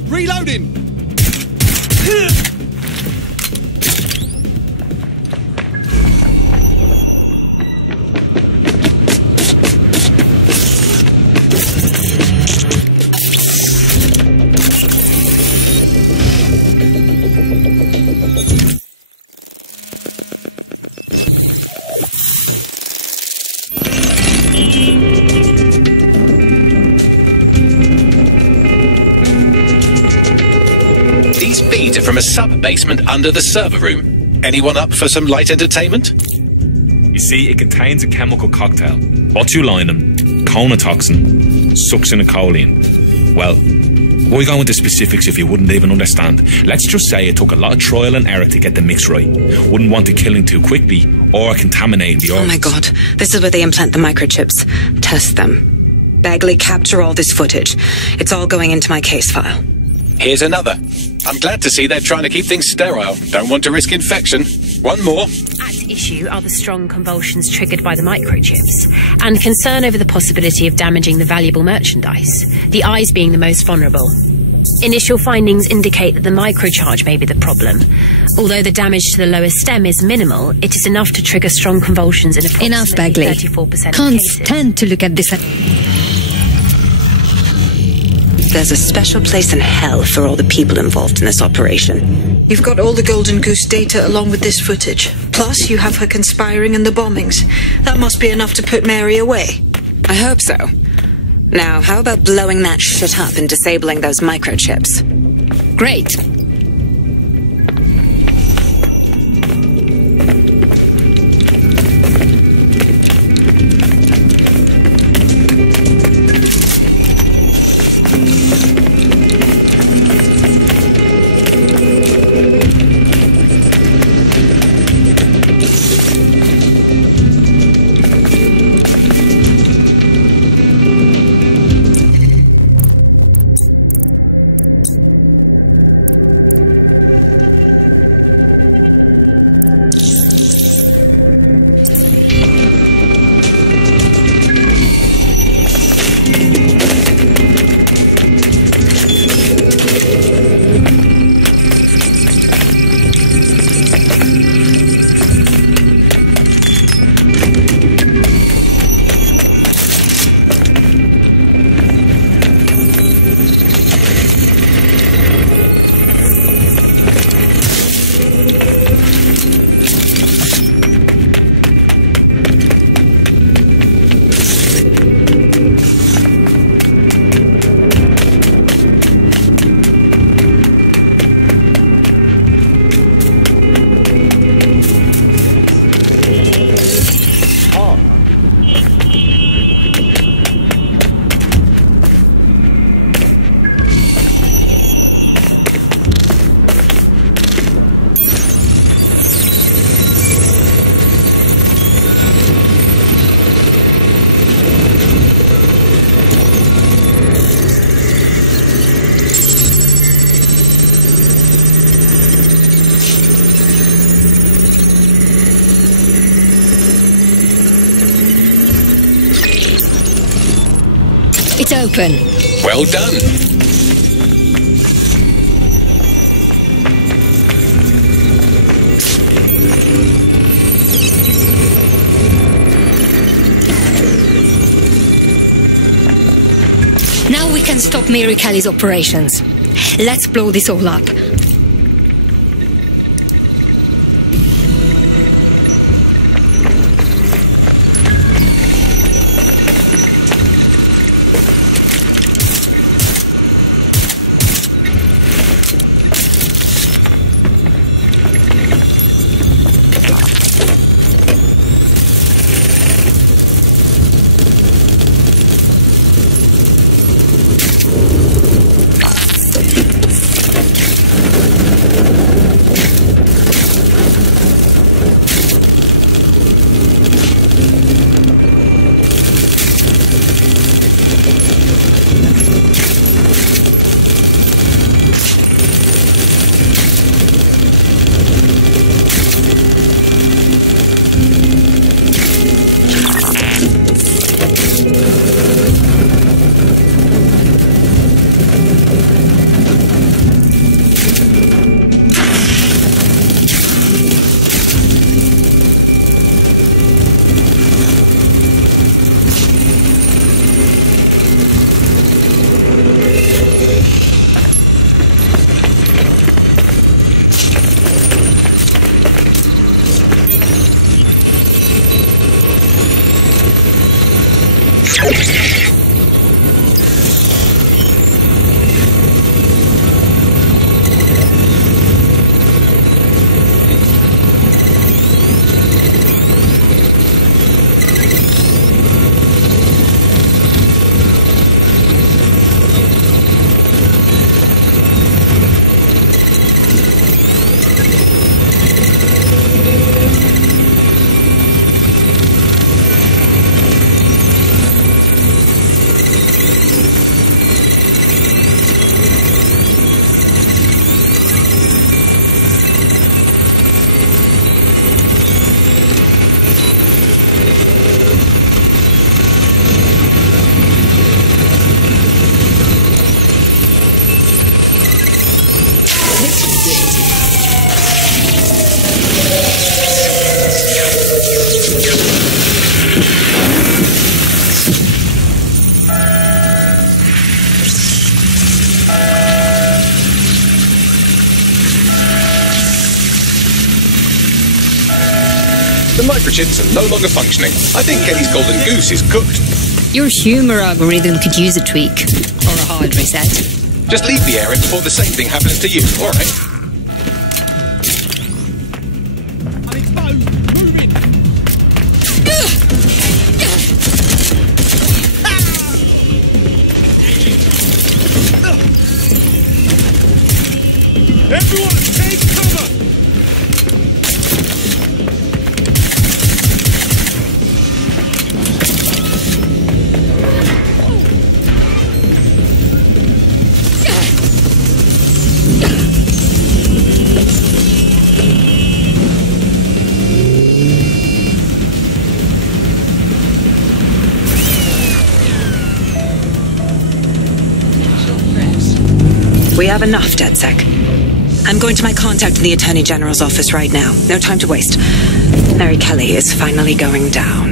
Reloading! These feeds are from a sub-basement under the server room. Anyone up for some light entertainment? You see, it contains a chemical cocktail. Botulinum, conotoxin, succinylcholine. Well, why go into specifics if you wouldn't even understand? Let's just say it took a lot of trial and error to get the mix right. Wouldn't want to kill him too quickly or contaminating the organs. Oh my god, this is where they implant the microchips. Test them. Bagley, capture all this footage. It's all going into my case file. Here's another. I'm glad to see they're trying to keep things sterile. Don't want to risk infection. One more. At issue are the strong convulsions triggered by the microchips, and concern over the possibility of damaging the valuable merchandise, the eyes being the most vulnerable. Initial findings indicate that the microcharge may be the problem. Although the damage to the lower stem is minimal, it is enough to trigger strong convulsions in approximately Enough, Bagley. 34% Can't of cases. stand to look at this. There's a special place in hell for all the people involved in this operation. You've got all the Golden Goose data along with this footage. Plus, you have her conspiring in the bombings. That must be enough to put Mary away. I hope so. Now, how about blowing that shit up and disabling those microchips? Great. It's open. Well done. Now we can stop Mary Kelly's operations. Let's blow this all up. The microchips are no longer functioning. I think Kelly's golden goose is cooked. Your humor algorithm could use a tweak. Or a hard reset. Just leave the area before the same thing happens to you, alright? Everyone, take cover! We have enough, DedSec. I'm going to my contact in the Attorney General's office right now. No time to waste. Mary Kelly is finally going down.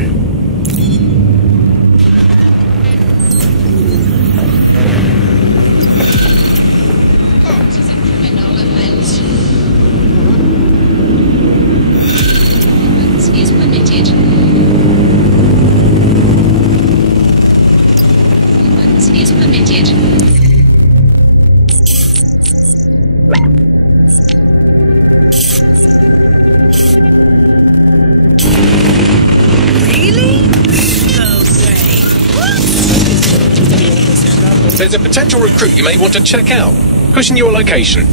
There's a potential recruit you may want to check out. Pushing your location.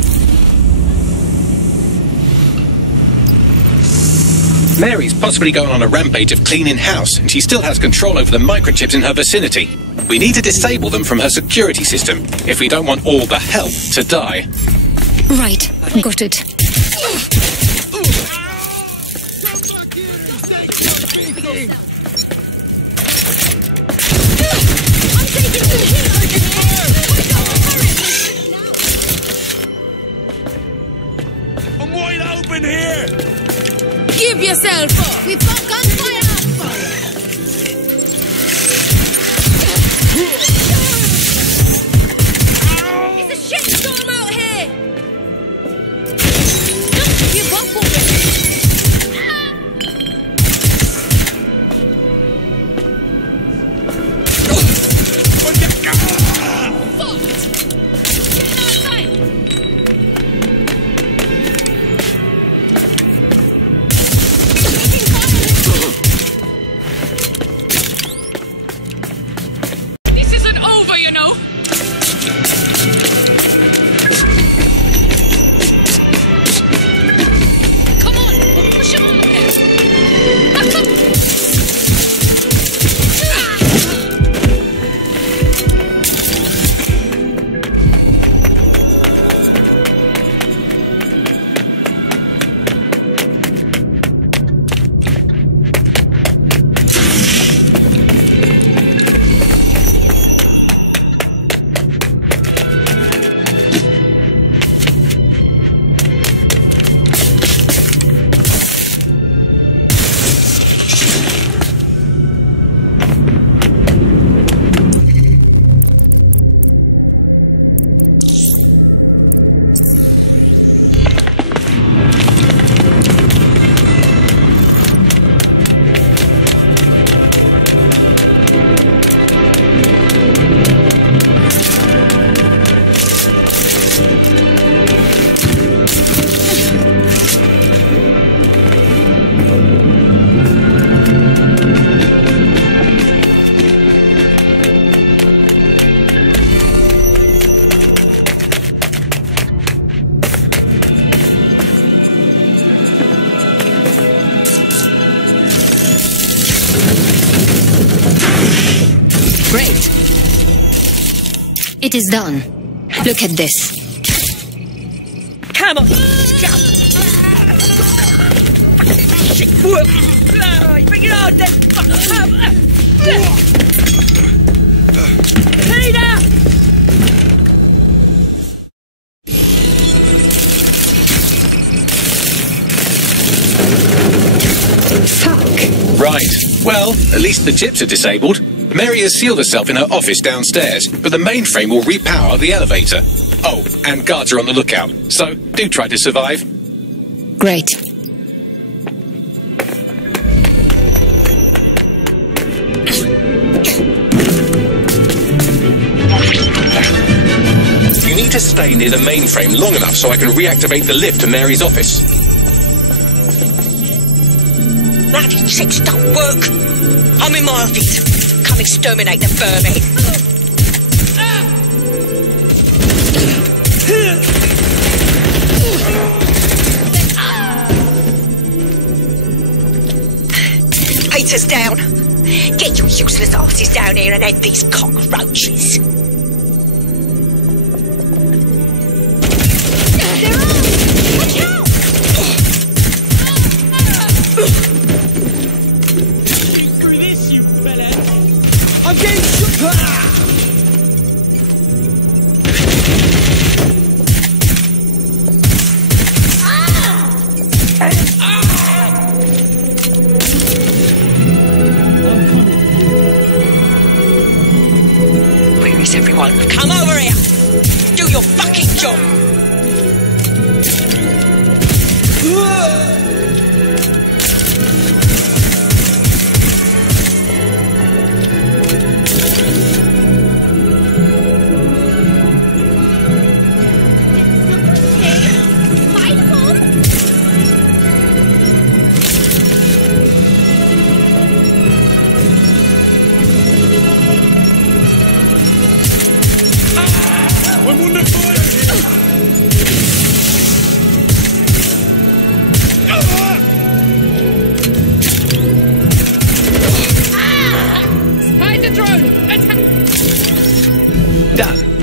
Mary's possibly going on a rampage of cleaning house, and she still has control over the microchips in her vicinity. We need to disable them from her security system if we don't want all the help to die. Right, got it. I'm taking some hits! It is done. Look at this. Come on, jump! Shit, whoop! Bring it on, then! Peter! Fuck. Right. Well, at least the chips are disabled. Mary has sealed herself in her office downstairs, but the mainframe will repower the elevator. Oh, and guards are on the lookout, so do try to survive. Great. You need to stay near the mainframe long enough so I can reactivate the lift to Mary's office. Bloody chips don't work. I'm in my office. Come exterminate the vermin. Peter's down. Get your useless asses down here and end these cockroaches. I'm getting shook. Where is everyone? Come over here. Do your fucking job.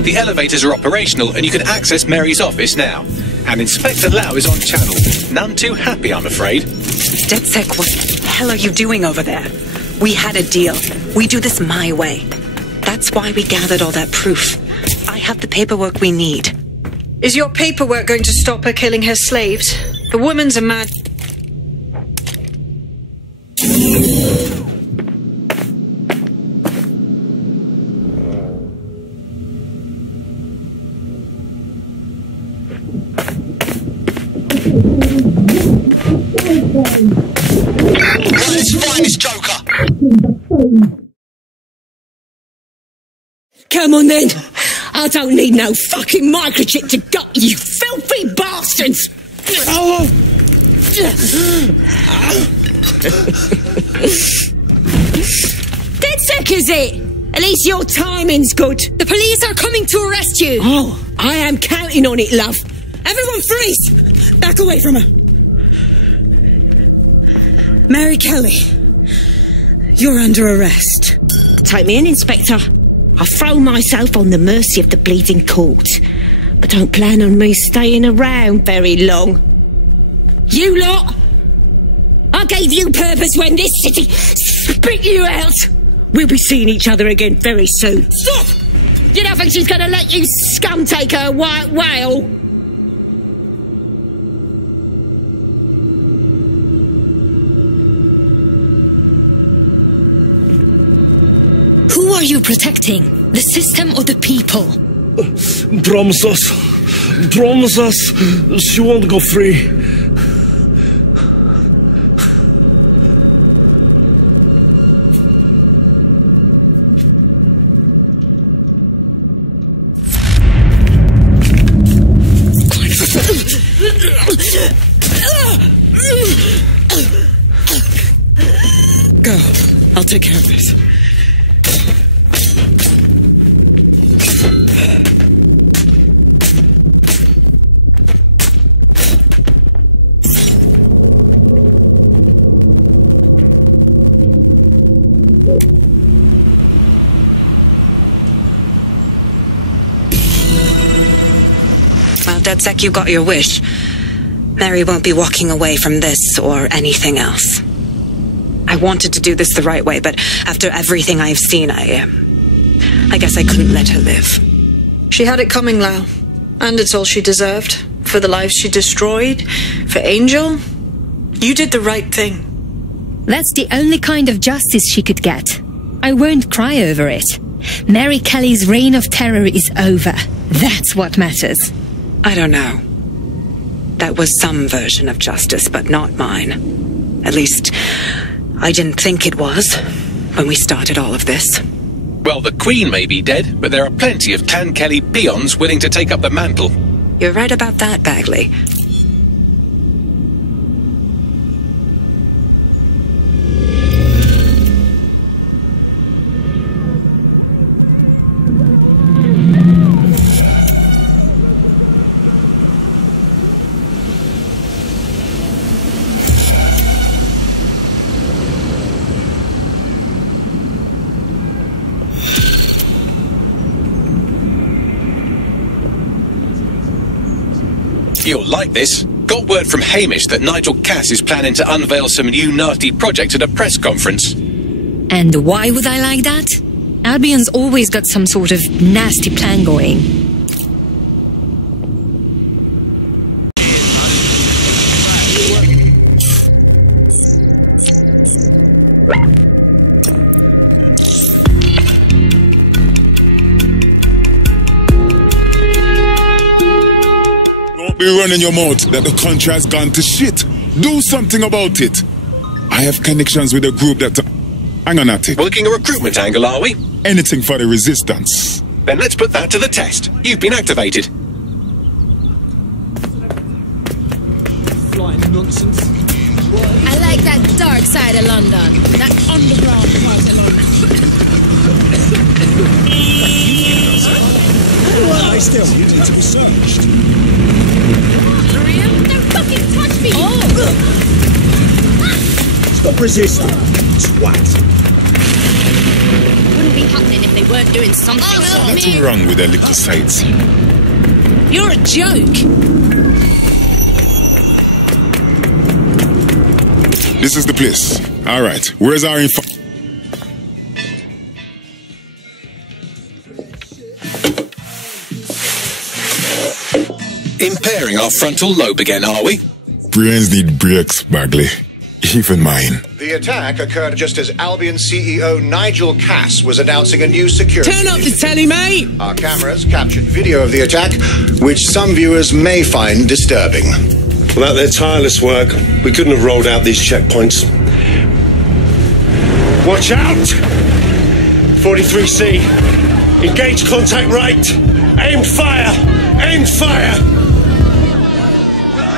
The elevators are operational and you can access Mary's office now. And Inspector Lau is on channel. None too happy, I'm afraid. DedSec, what the hell are you doing over there? We had a deal. We do this my way. That's why we gathered all that proof. I have the paperwork we need. Is your paperwork going to stop her killing her slaves? The woman's a mad... Let's find this joker! Come on then. I don't need no fucking microchip to gut you filthy bastards! DedSec, is it? At least your timing's good. The police are coming to arrest you. Oh, I am counting on it, love. Everyone freeze! Back away from her. Mary Kelly, you're under arrest. Take me in, Inspector. I throw myself on the mercy of the bleeding court, but don't plan on me staying around very long. You lot! I gave you purpose when this city spit you out! We'll be seeing each other again very soon. Stop! You don't think she's gonna let you scum take her white whale? Who are you protecting? The system or the people? Promise us. Promise us she won't go free. Go. I'll take care of this. DedSec, you got your wish. Mary won't be walking away from this or anything else. I wanted to do this the right way, but after everything I've seen, I guess I couldn't let her live. She had it coming, Lau. And it's all she deserved. For the lives she destroyed, for Angel. You did the right thing. That's the only kind of justice she could get. I won't cry over it. Mary Kelly's reign of terror is over. That's what matters. I don't know. That was some version of justice, but not mine. At least, I didn't think it was when we started all of this. Well, the Queen may be dead, but there are plenty of Clan Kelly peons willing to take up the mantle. You're right about that, Bagley. You'll like this. Got word from Hamish that Nigel Cass is planning to unveil some new nasty project at a press conference. And why would I like that? Albion's always got some sort of nasty plan going. Be running your mouth that the country has gone to shit. Do something about it. I have connections with a group that... Hang on at it. Working a recruitment angle, are we? Anything for the resistance. Then let's put that to the test. You've been activated. Flying nonsense. I like that dark side of London. That underground part of London. I still need to be searched. Don't fucking touch me! Oh! Stop resisting, twat. Wouldn't be happening if they weren't doing something. Nothing wrong with their little sightseeing. You're a joke. This is the place. All right, where's our info? Impairing our frontal lobe again, are we? Brains need breaks, Bagley. Even mine. The attack occurred just as Albion CEO Nigel Cass was announcing a new security... Turn up the telly, mate! Our cameras captured video of the attack, which some viewers may find disturbing. Without their tireless work, we couldn't have rolled out these checkpoints. Watch out! 43C. Engage contact right. Aimed fire! Aimed fire!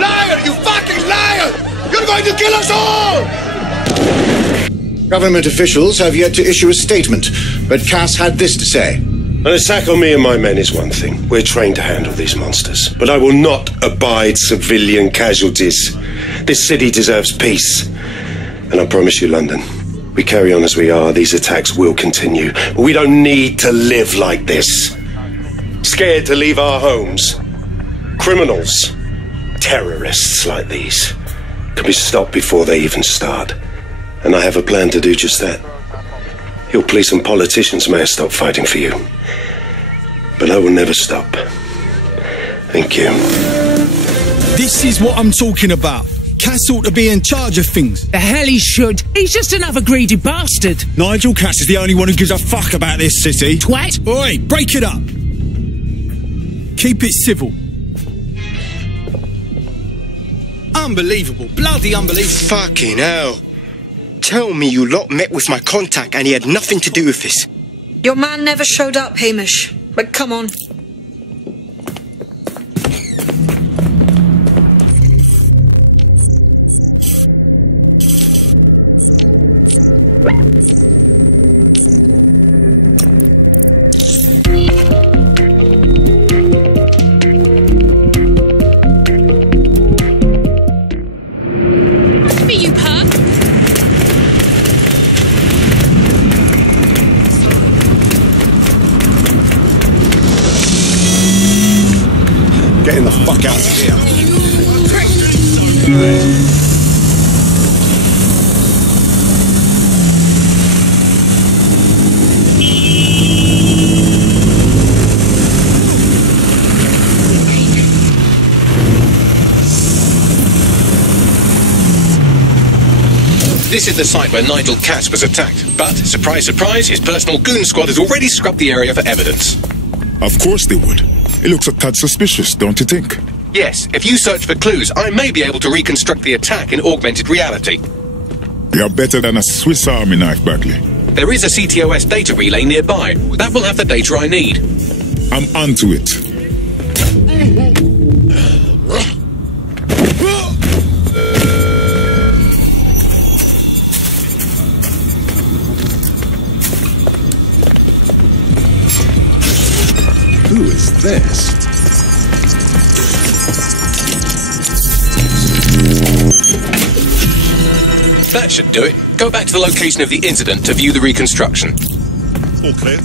Liar! You fucking liar! You're going to kill us all! Government officials have yet to issue a statement, but Cass had this to say. An attack on me and my men is one thing. We're trained to handle these monsters. But I will not abide civilian casualties. This city deserves peace. And I promise you, London, we carry on as we are, these attacks will continue. But we don't need to live like this. Scared to leave our homes. Criminals, terrorists like these, can be stopped before they even start. And I have a plan to do just that. Your police and politicians may have stopped fighting for you. But I will never stop. Thank you. This is what I'm talking about. Cass ought to be in charge of things. The hell he should. He's just another greedy bastard. Nigel Cass is the only one who gives a fuck about this city. Twat! Oi, break it up. Keep it civil. Unbelievable. Bloody unbelievable. Fucking hell. Tell me you lot met with my contact and he had nothing to do with this. Your man never showed up, Hamish. But come on. getting the fuck out of here. This is the site where Nigel Cass was attacked, but, surprise, surprise, his personal goon squad has already scrubbed the area for evidence. Of course they would. It looks a tad suspicious, don't you think? Yes, if you search for clues, I may be able to reconstruct the attack in augmented reality. You're better than a Swiss Army knife, Bagley. There is a CTOS data relay nearby. That will have the data I need. I'm onto it. Who is this? That should do it. Go back to the location of the incident to view the reconstruction. All clear.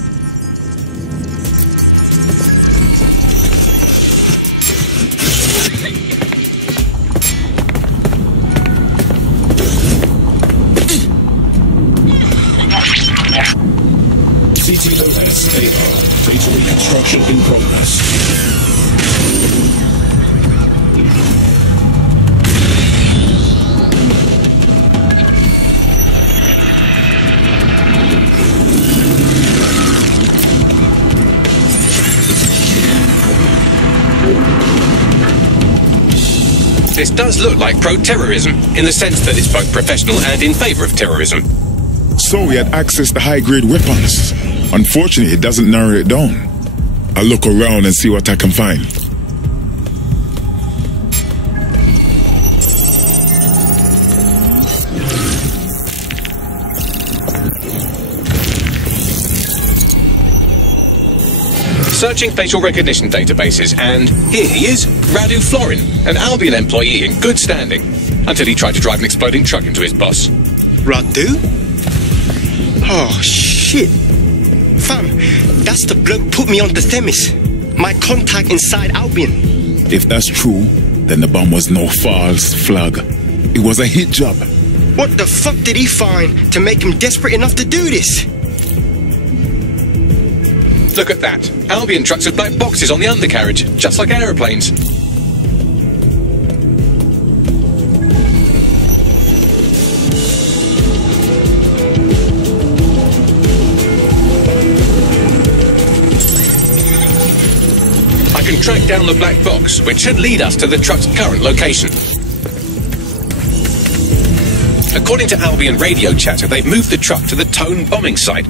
CTOS AR. Data reconstruction in progress. This does look like pro-terrorism, in the sense that it's both professional and in favour of terrorism. So we had access to high-grade weapons. Unfortunately, it doesn't narrow it down. I'll look around and see what I can find. Searching facial recognition databases, and here he is, Radu Florin, an Albion employee in good standing, until he tried to drive an exploding truck into his boss. Radu? Oh, shit. Fam, that's the bloke put me onto Themis. My contact inside Albion. If that's true, then the bomb was no false flag. It was a hit job. What the fuck did he find to make him desperate enough to do this? Look at that. Albion trucks with black boxes on the undercarriage, just like aeroplanes. I can track down the black box, which should lead us to the truck's current location. According to Albion radio chatter, they've moved the truck to the Tone bombing site.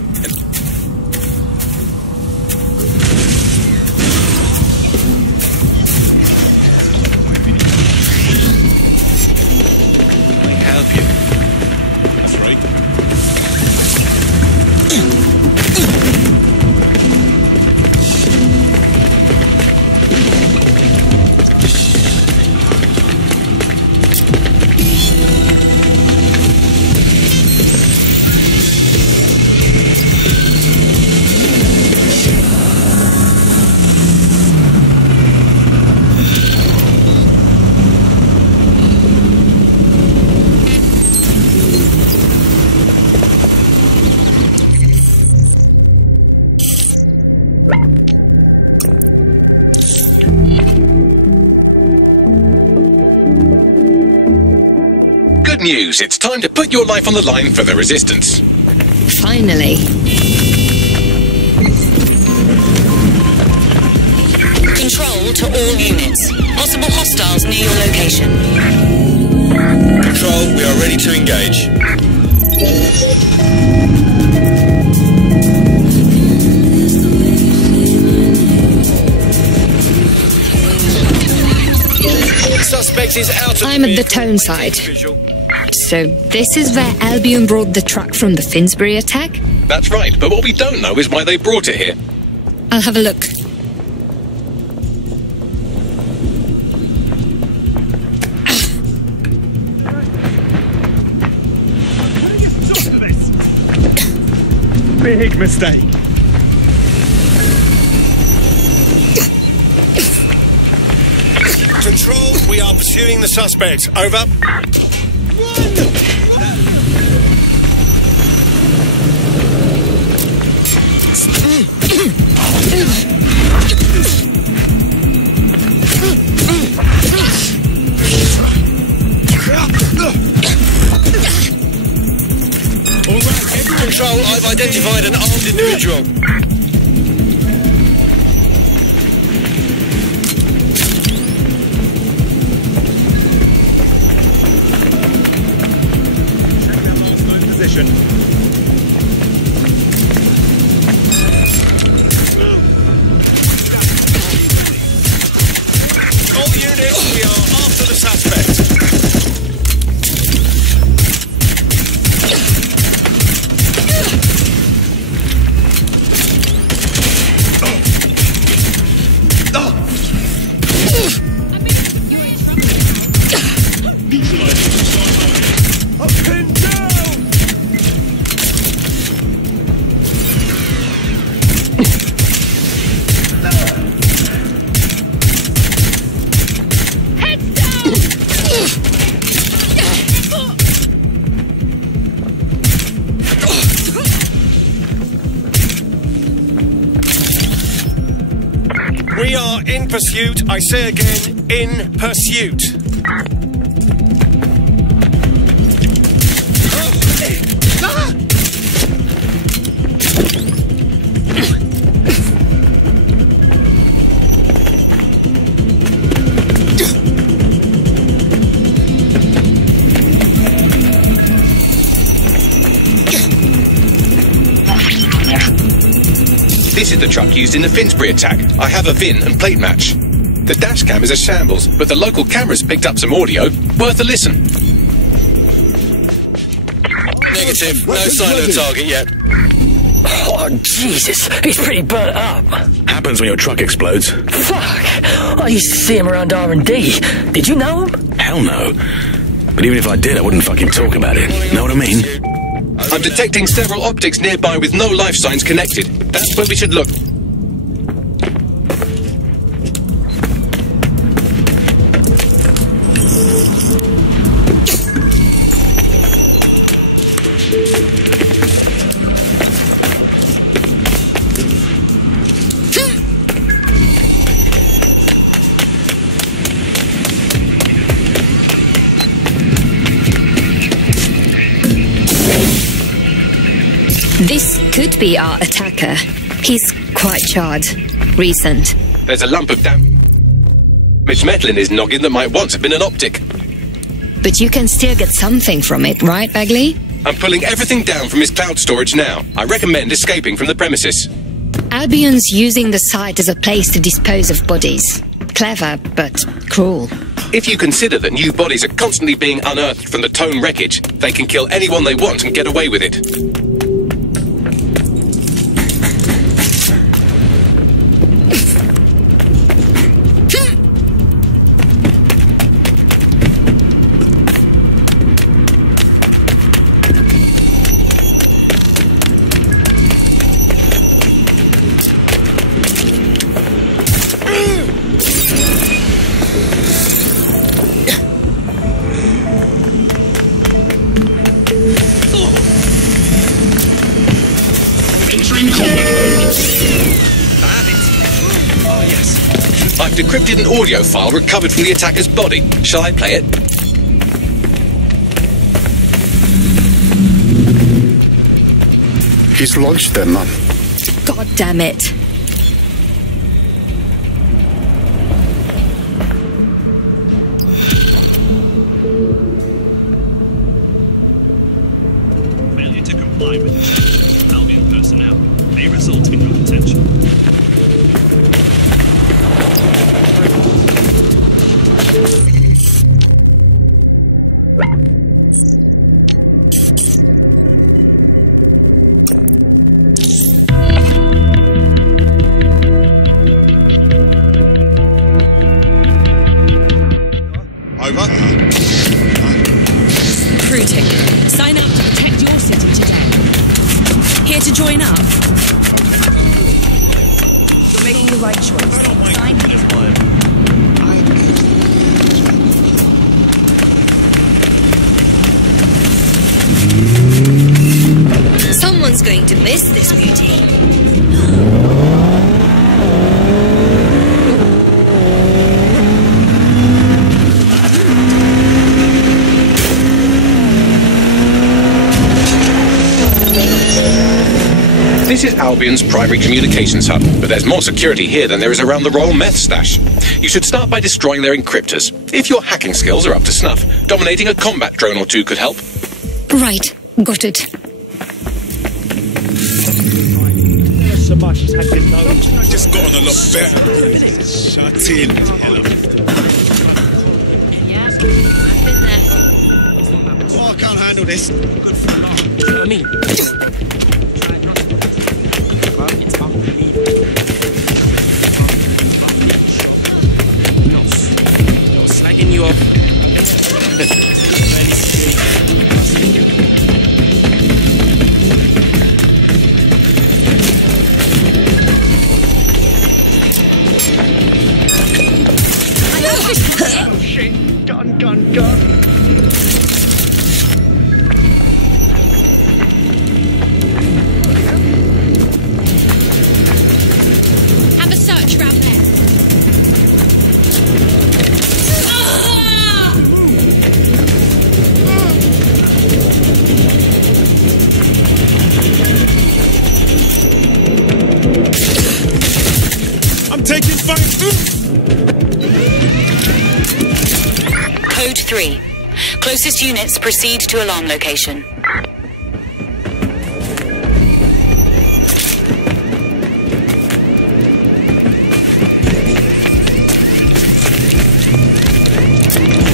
Good news, it's time to put your life on the line for the Resistance. Finally. Control to all units. Possible hostiles near your location. Control, we are ready to engage. Suspect is out of I'm at the Tone side. So this is where Albion brought the truck from the Finsbury attack? That's right, but what we don't know is why they brought it here. I'll have a look. Big mistake. Control, we are pursuing the suspect. Over. Control, I've identified an armed individual. Position. All units, we are after the suspect. We are in pursuit, I say again, in pursuit. This is the truck used in the Finsbury attack. I have a VIN and plate match. The dash cam is a shambles, but the local cameras picked up some audio. Worth a listen. Negative. No sign of the target yet. Oh, Jesus. He's pretty burnt up. Happens when your truck explodes. Fuck. I used to see him around R&D. Did you know him? Hell no. But even if I did, I wouldn't fucking talk about it. Know what I mean? I'm detecting several optics nearby with no life signs connected. That's where we should look. This could be our attacker. He's quite charred. Recent. There's a lump of damaged metal in his noggin that might once have been an optic. But you can still get something from it, right, Bagley? I'm pulling everything down from his cloud storage now. I recommend escaping from the premises. Albion's using the site as a place to dispose of bodies. Clever, but cruel. If you consider that new bodies are constantly being unearthed from the Tone wreckage, they can kill anyone they want and get away with it. I've decrypted an audio file recovered from the attacker's body. Shall I play it? He's lodged there, Mum. God damn it. Failure to comply with instructions from Albion personnel may result in your detention. Over. Recruiting. Sign up to protect your city today. Here to join up. You're making the right choice. Sign up. to miss this beauty. This is Albion's primary communications hub, but there's more security here than there is around the Royal Meth Stash. You should start by destroying their encryptors. If your hacking skills are up to snuff, dominating a combat drone or two could help. Right, got it. So much has had been known. Just gotten a lot better. Shut in. Yeah, I've been there. Oh, I can't handle this. I mean, it's unbelievable. Not slagging you off. Oh shit! Gun! Have a search around there. I'm taking fire. Code 3. Closest units proceed to alarm location.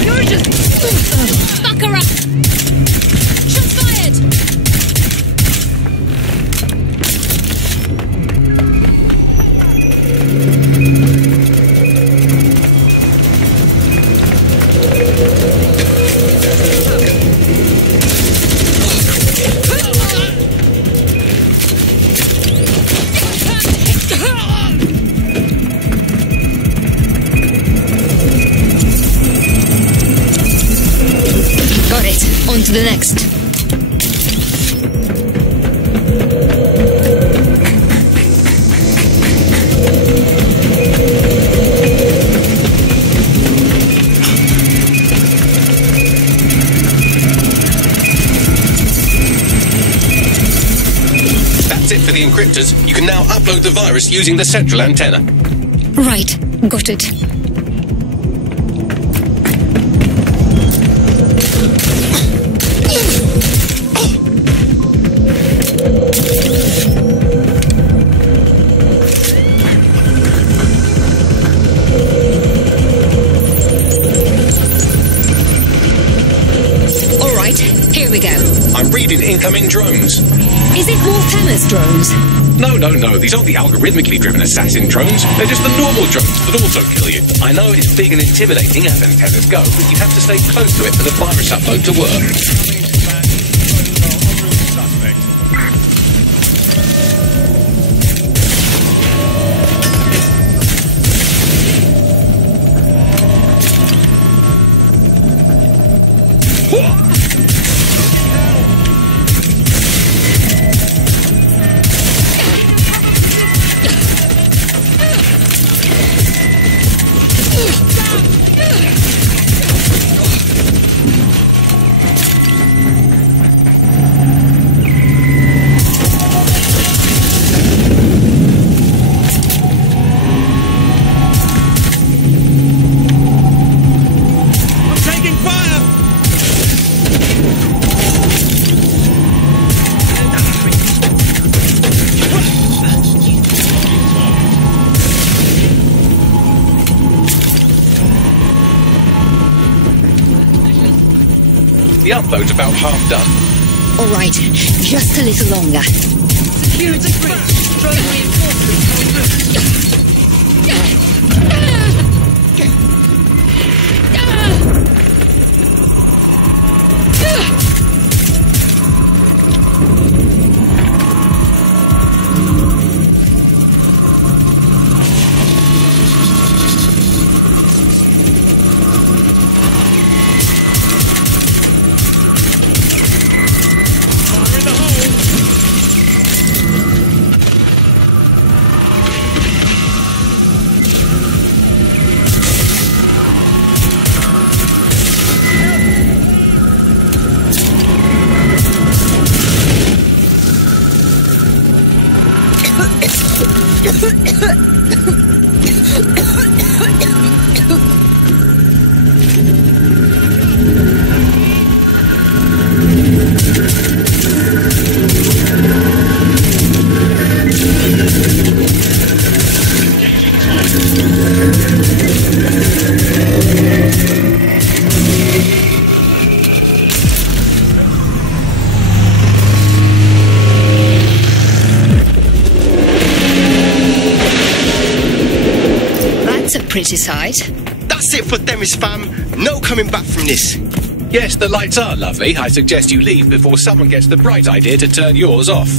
You're just... Fuck her up! Shots fired! Got it. On to the next. That's it for the encryptors. You can now upload the virus using the central antenna. Right, got it. All right, here we go. I'm reading incoming drones. Is it more Themis drones? No. These aren't the algorithmically driven assassin drones. They're just the normal drones that also kill you. I know it's big and intimidating as antennas go, but you have to stay close to it for the virus upload to work. The upload's about half done. All right, just a little longer. Security breach. Drone reinforcements coming through. pretty sight. That's it for Themis, fam. No coming back from this. Yes, the lights are lovely. I suggest you leave before someone gets the bright idea to turn yours off.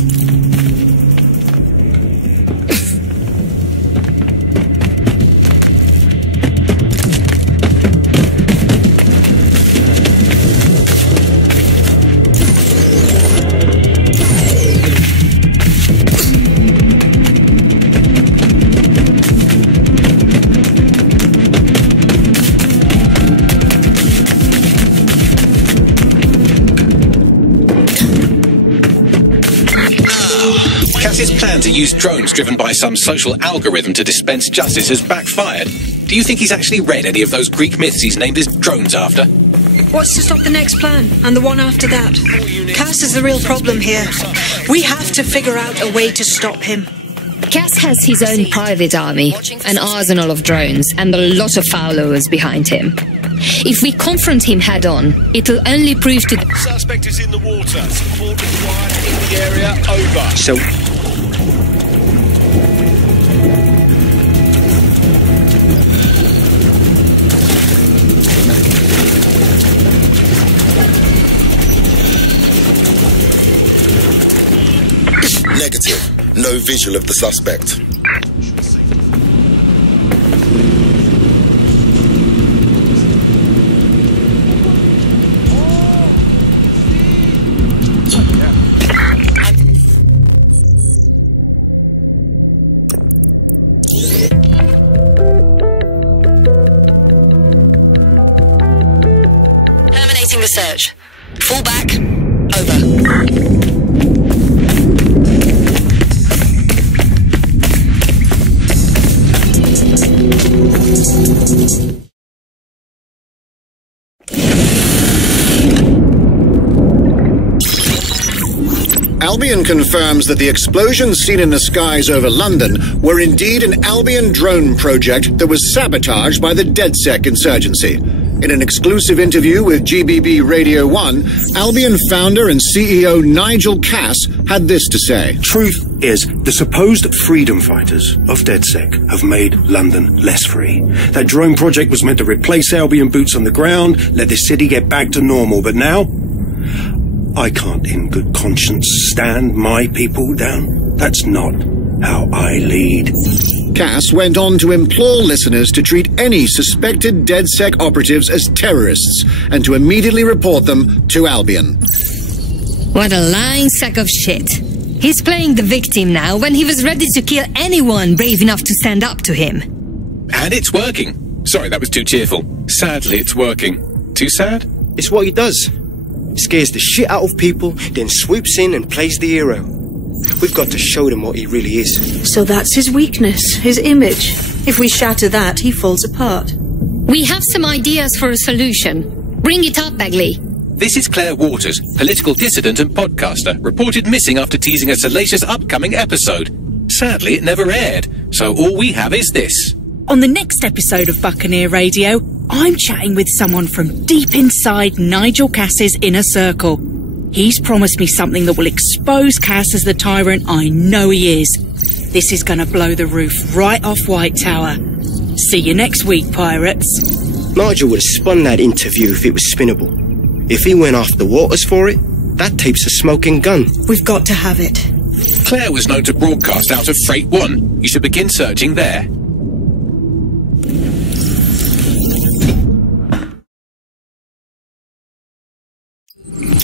Cass's plan to use drones driven by some social algorithm to dispense justice has backfired. Do you think he's actually read any of those Greek myths he's named his drones after? What's to stop the next plan, and the one after that? Cass is the real problem here. We have to figure out a way to stop him. Cass has his own private army, an arsenal of drones, and a lot of followers behind him. If we confront him head-on, it'll only prove to... Suspect is in the water. Support required in the area. Over. So... Negative. No visual of the suspect. Terminating the search. Fall back. Over. Albion confirms that the explosions seen in the skies over London were indeed an Albion drone project that was sabotaged by the DedSec insurgency. In an exclusive interview with GBB Radio 1, Albion founder and CEO Nigel Cass had this to say. Truth is, the supposed freedom fighters of DedSec have made London less free. That drone project was meant to replace Albion boots on the ground, let the city get back to normal, but now... I can't in good conscience stand my people down. That's not how I lead. Cass went on to implore listeners to treat any suspected DedSec operatives as terrorists and to immediately report them to Albion. What a lying sack of shit. He's playing the victim now when he was ready to kill anyone brave enough to stand up to him. And it's working. Sorry, that was too cheerful. Sadly, it's working. Too sad? It's what he does. Scares the shit out of people, then swoops in and plays the hero. We've got to show them what he really is. So that's his weakness, his image. If we shatter that, he falls apart. We have some ideas for a solution. Bring it up, Bagley. This is Claire Waters, political dissident and podcaster, reported missing after teasing a salacious upcoming episode. Sadly, it never aired, so all we have is this. On the next episode of Buccaneer Radio, I'm chatting with someone from deep inside Nigel Cass's inner circle. He's promised me something that will expose Cass as the tyrant I know he is. This is going to blow the roof right off White Tower. See you next week, pirates. Nigel would have spun that interview if it was spinnable. If he went after Waters for it, that tape's a smoking gun. We've got to have it. Claire was known to broadcast out of Freight 1. You should begin searching there.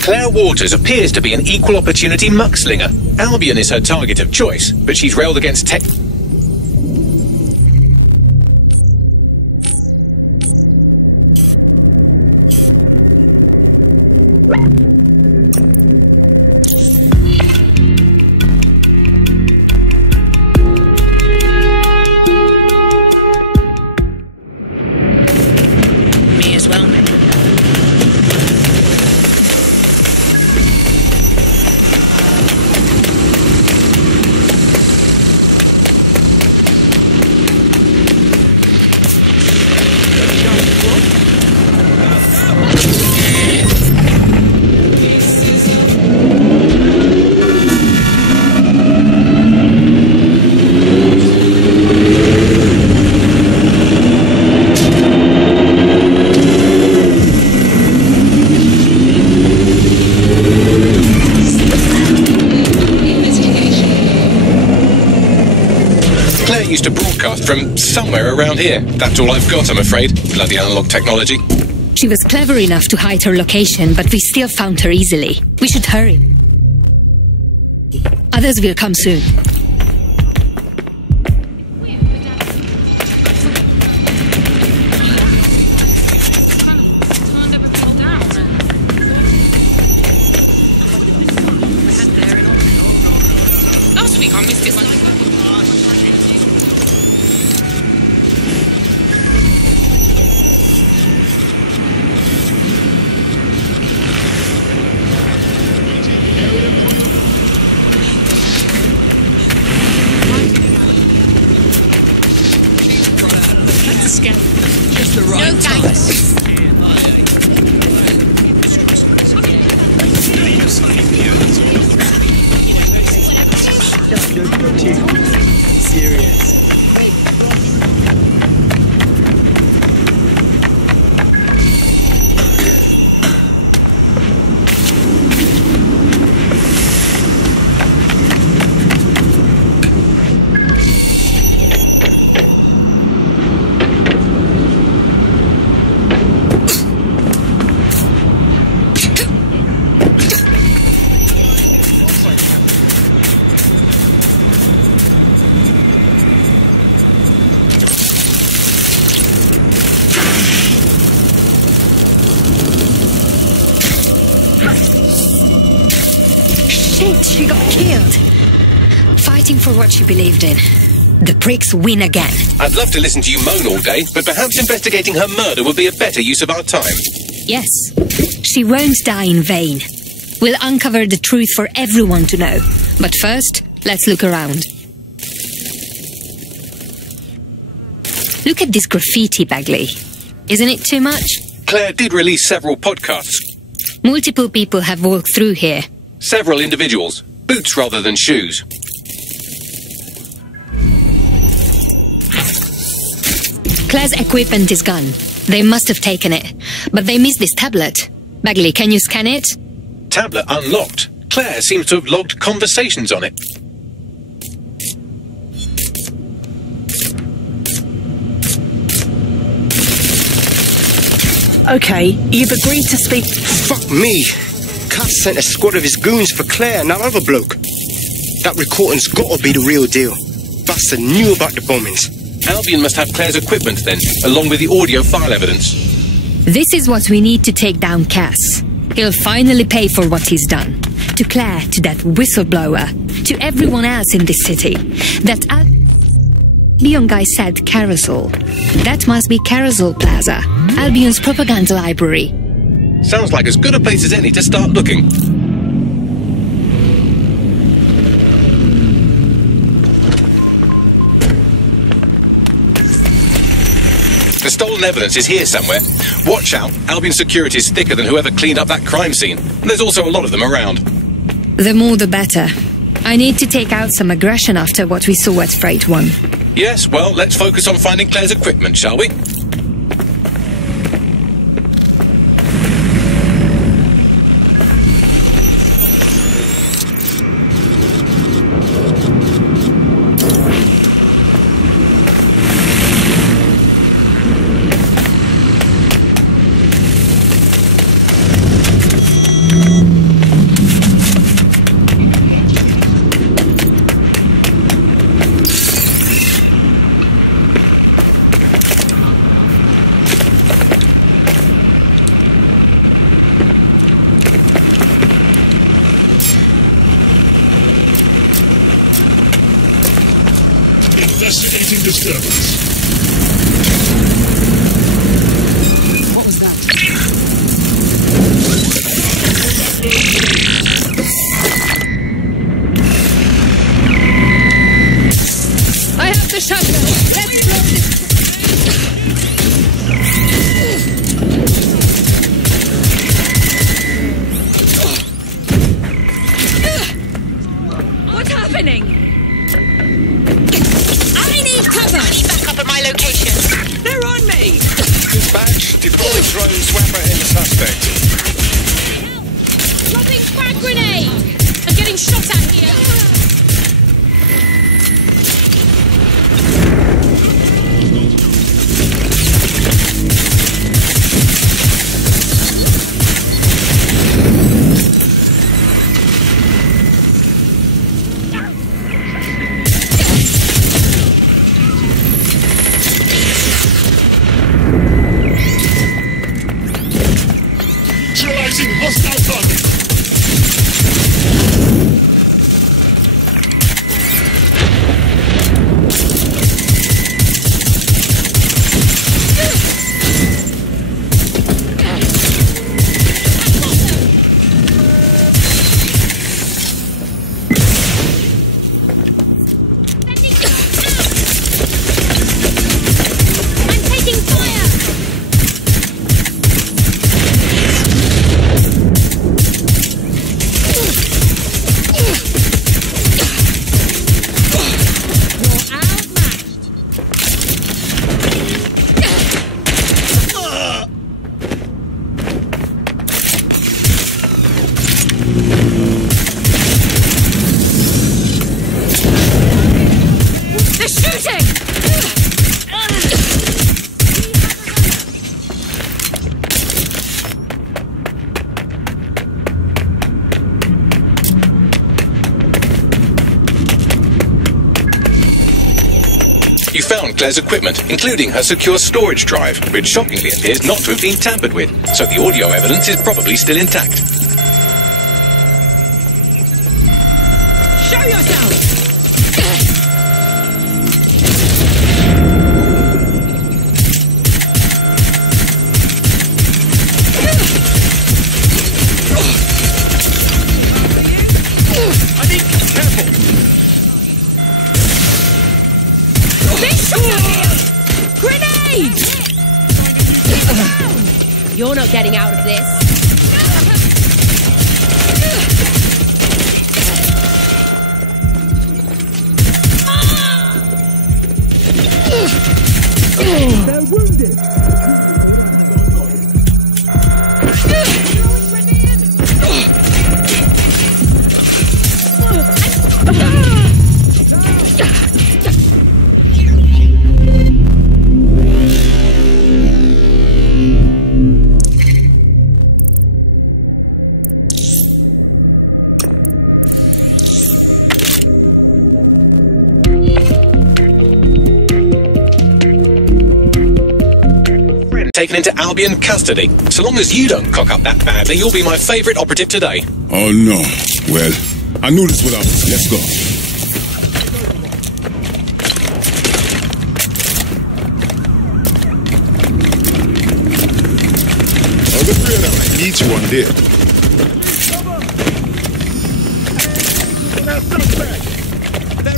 Claire Waters appears to be an equal opportunity muckslinger. Albion is her target of choice, but she's railed against tech... Me as well. used to broadcast from somewhere around here. That's all I've got, I'm afraid. Bloody analog technology. She was clever enough to hide her location, but we still found her easily. We should hurry. Others will come soon. Last week I missed it one. Just the right time. Serious. She got killed. Fighting for what she believed in. The pricks win again. I'd love to listen to you moan all day, but perhaps investigating her murder would be a better use of our time. Yes. She won't die in vain. We'll uncover the truth for everyone to know. But first, let's look around. Look at this graffiti, Bagley. Isn't it too much? Claire did release several podcasts. Multiple people have walked through here. Several individuals. Boots rather than shoes. Claire's equipment is gone. They must have taken it. But they missed this tablet. Bagley, can you scan it? Tablet unlocked. Claire seems to have logged conversations on it. Okay, you've agreed to speak. Fuck me. Cass sent a squad of his goons for Claire and that other bloke. That recording's gotta be the real deal. Bastard knew about the bombings. Albion must have Claire's equipment then, along with the audio file evidence. This is what we need to take down Cass. He'll finally pay for what he's done. To Claire, to that whistleblower, to everyone else in this city. That Albion guy said Carousel. That must be Carousel Plaza, Albion's propaganda library. Sounds like as good a place as any to start looking. The stolen evidence is here somewhere. Watch out, Albion security is thicker than whoever cleaned up that crime scene. And there's also a lot of them around. The more the better. I need to take out some aggression after what we saw at Freight 1. Yes, well, let's focus on finding Claire's equipment, shall we? Investigating disturbance. What was that? I have the shotgun. Let's blow this. What's happening? I need backup at my location. They're on me! Dispatch, deploy drone swapper in the suspect. Dropping frag grenade! I'm getting shot at here! You found Claire's equipment, including her secure storage drive, which shockingly appears not to have been tampered with, so the audio evidence is probably still intact. Show yourself! I need careful. Grenade! You're not getting out of this. They're wounded. Taken into Albion custody. So long as you don't cock up that badly, you'll be my favourite operative today. Oh no. Well, I knew this would happen. Let's go. Oh, the three of them. I need you on there.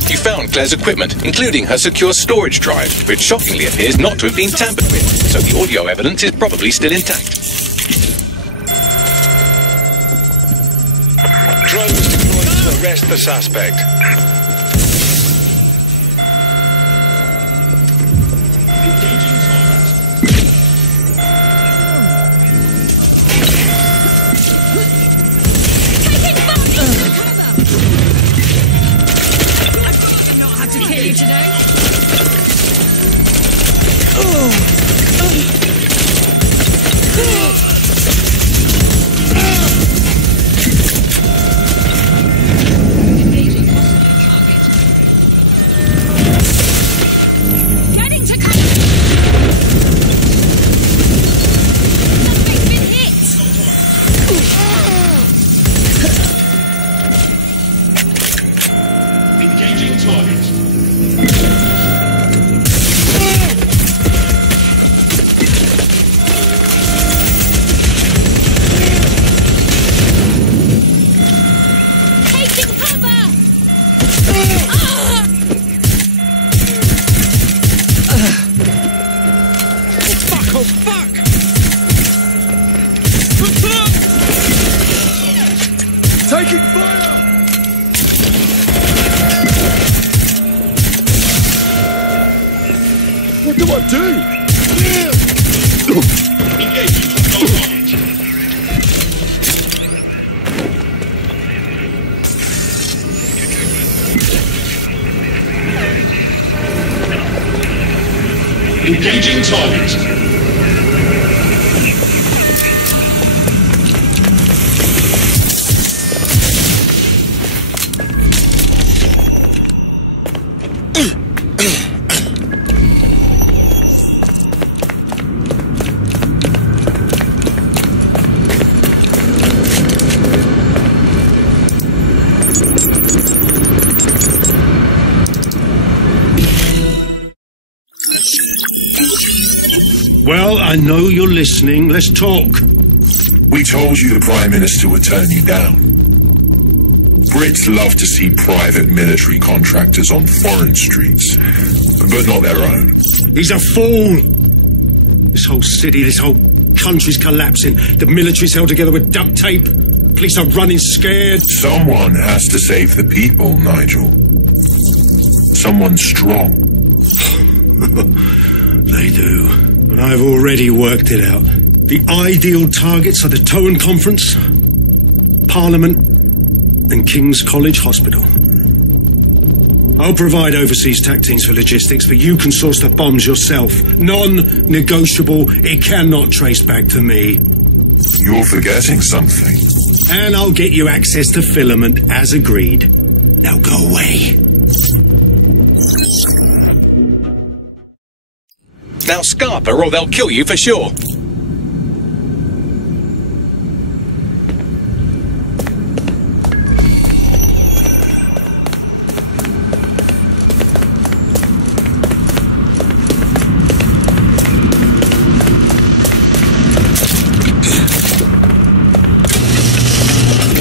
You found Claire's equipment, including her secure storage drive, which shockingly appears not to have been tampered with, so the audio evidence is probably still intact. Drones deployed to arrest the suspect. To kill you today. Getting to cover. Something's been hit. Engaging target. Taking cover. Fuck, oh fuck! Taking fire! What do I do? Engaging target. Engaging target. Well, I know you're listening. Let's talk. We told you the Prime Minister would turn you down. Brits love to see private military contractors on foreign streets, but not their own. He's a fool. This whole city, this whole country's collapsing. The military's held together with duct tape. Police are running scared. Someone has to save the people, Nigel. Someone strong. They do. But I've already worked it out. The ideal targets are the Towan Conference, Parliament, and King's College Hospital. I'll provide overseas tactics for logistics, but you can source the bombs yourself. Non-negotiable. It cannot trace back to me. You're forgetting something. And I'll get you access to filament, as agreed. Now go away. Now scarper or they'll kill you for sure.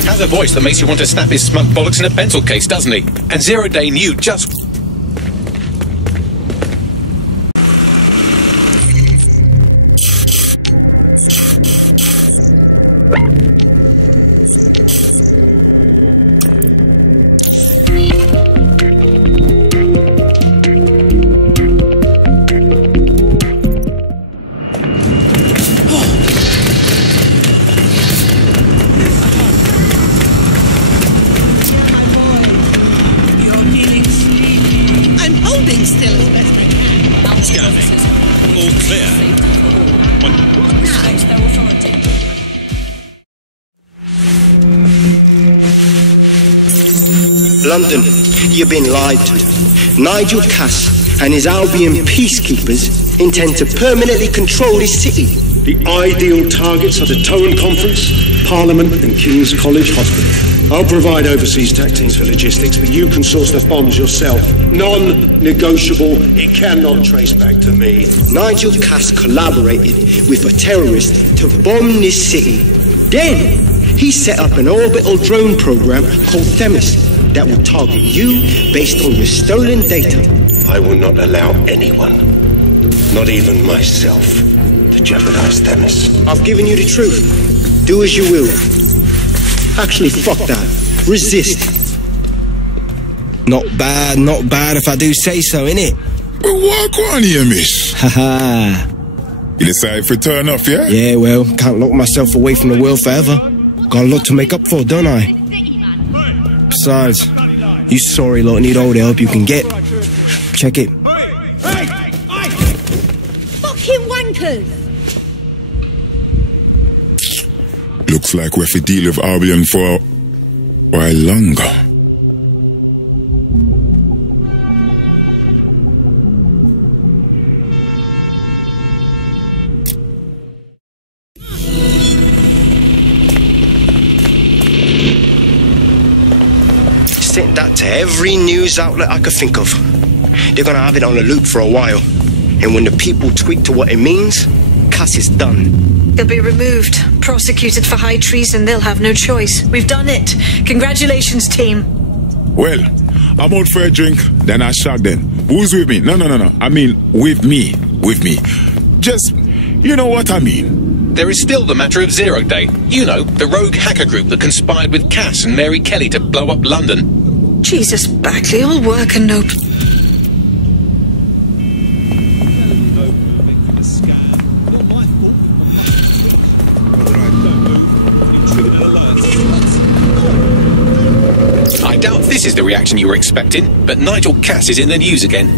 Has a voice that makes you want to snap his smug bollocks in a pencil case, doesn't he? And Zero Day knew just... London, you've been lied to. Nigel Cass and his Albion peacekeepers intend to permanently control this city. The ideal targets are the Towan Conference, Parliament and King's College Hospital. I'll provide overseas tech teams for logistics, but you can source the bombs yourself. Non-negotiable. It cannot trace back to me. Nigel Cass collaborated with a terrorist to bomb this city. Then, he set up an orbital drone program called Themis that will target you based on your stolen data. I will not allow anyone, not even myself, to jeopardize Themis. I've given you the truth. Do as you will. Actually, fuck that. Resist. Not bad if I do say so, innit? But what on here, miss? Haha. You decide for turn off, yeah? Yeah, well, can't lock myself away from the world forever. Got a lot to make up for, don't I? Besides, you sorry lot need all the help you can get. Check it. Fucking wankers! Looks like we have to deal with Albion for a while longer. Sent that to every news outlet I could think of. They're gonna have it on a loop for a while. And when the people tweak to what it means, Cass is done. He'll be removed, prosecuted for high treason. They'll have no choice. We've done it. Congratulations, team. Well, I'm out for a drink, then I shot then. Who's with me? No. I mean, with me. Just, you know what I mean. There is still the matter of Zero Day. You know, the rogue hacker group that conspired with Cass and Mary Kelly to blow up London. Jesus, Bagley, all work and no... I doubt this is the reaction you were expecting, but Nigel Cass is in the news again.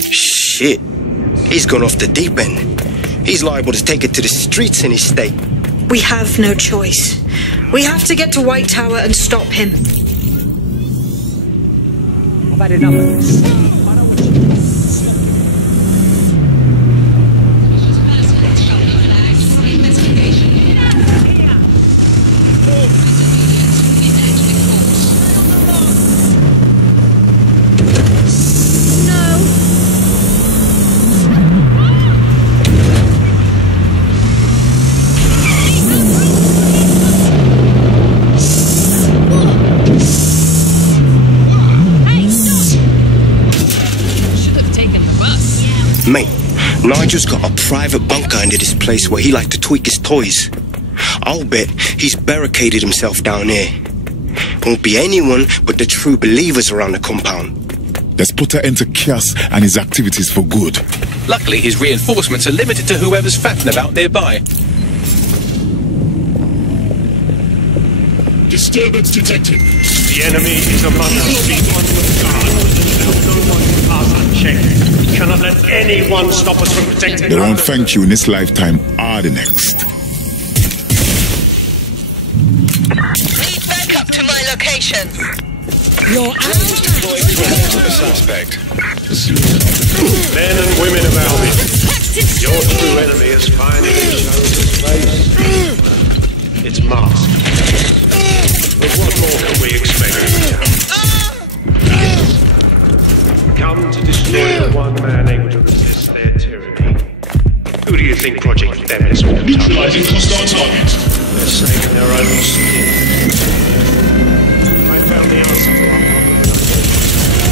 Shit. He's gone off the deep end. He's liable to take it to the streets in his state. We have no choice. We have to get to White Tower and stop him. I've had enough of this. Mate, Nigel's got a private bunker under this place where he like to tweak his toys. I'll bet he's barricaded himself down here. Won't be anyone but the true believers around the compound. Let's put an end to Cass and his activities for good. Luckily, his reinforcements are limited to whoever's fatting about nearby. Disturbance detected. The enemy is among us. Keep on with guard. No one can pass unchecked. cannot let anyone stop us from protecting They won't London. thank you in this lifetime or the next. Need backup to my location. You're Deployed to arrest the suspect. Men and women of Albion, your true enemy has finally shown its face. It's masked. But what more can we expect? Come to destroy the one man able to resist their tyranny. Who do you think Project Themis will be Neutralizing hostile target. They're saving their own skin. I found the answer to our problem.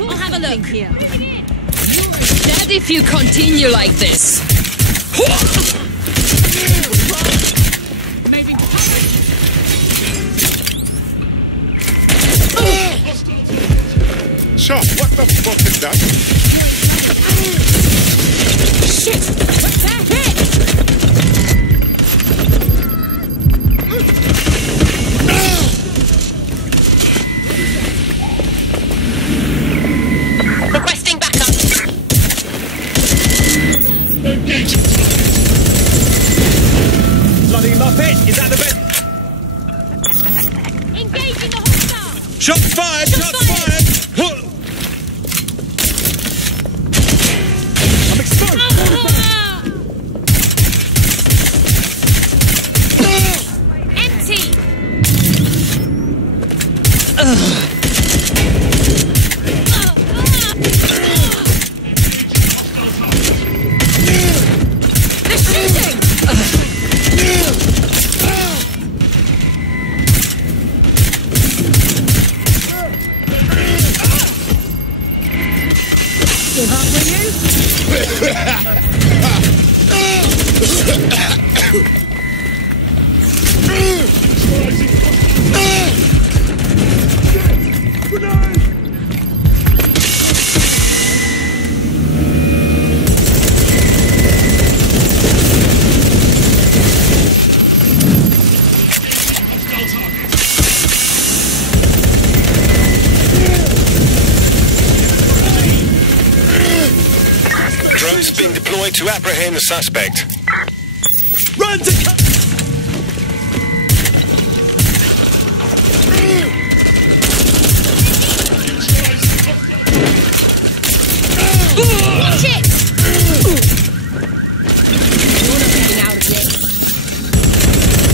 I'll have a look here. Dead if you continue like this. So, what the fuck is that? Shit! What's that hit? Requesting backup. Bloody Muppet, is that the best? Engaging the hostile! Shots fired! Shots fired! I'm exposed! Empty! They're shooting! Give up, will Drone's been deployed to apprehend the suspect. Run to Watch it! You're not getting out of this.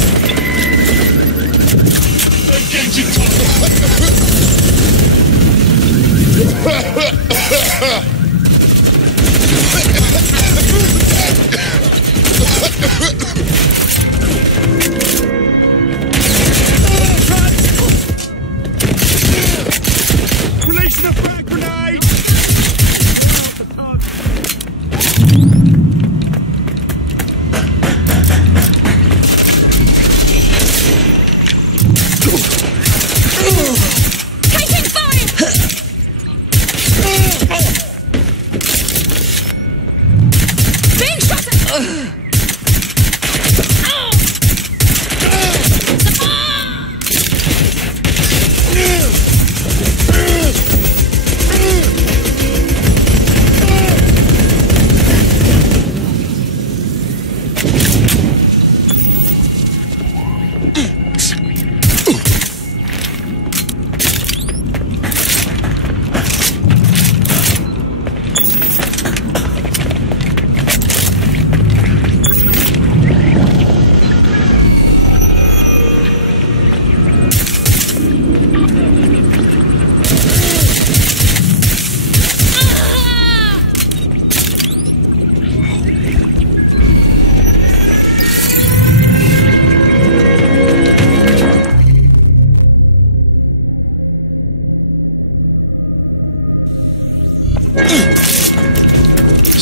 Release the frag grenade!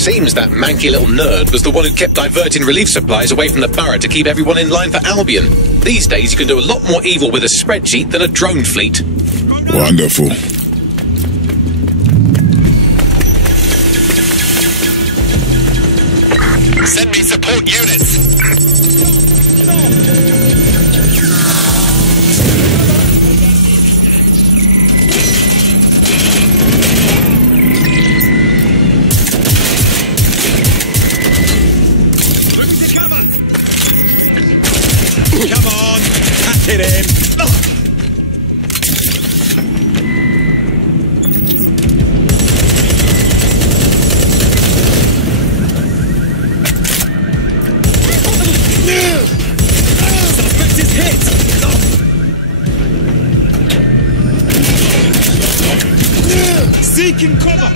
Seems that manky little nerd was the one who kept diverting relief supplies away from the Borough to keep everyone in line for Albion. These days you can do a lot more evil with a spreadsheet than a drone fleet. Wonderful. Send me support units. Come on, pack it in. Suspect is hit. Seeking cover.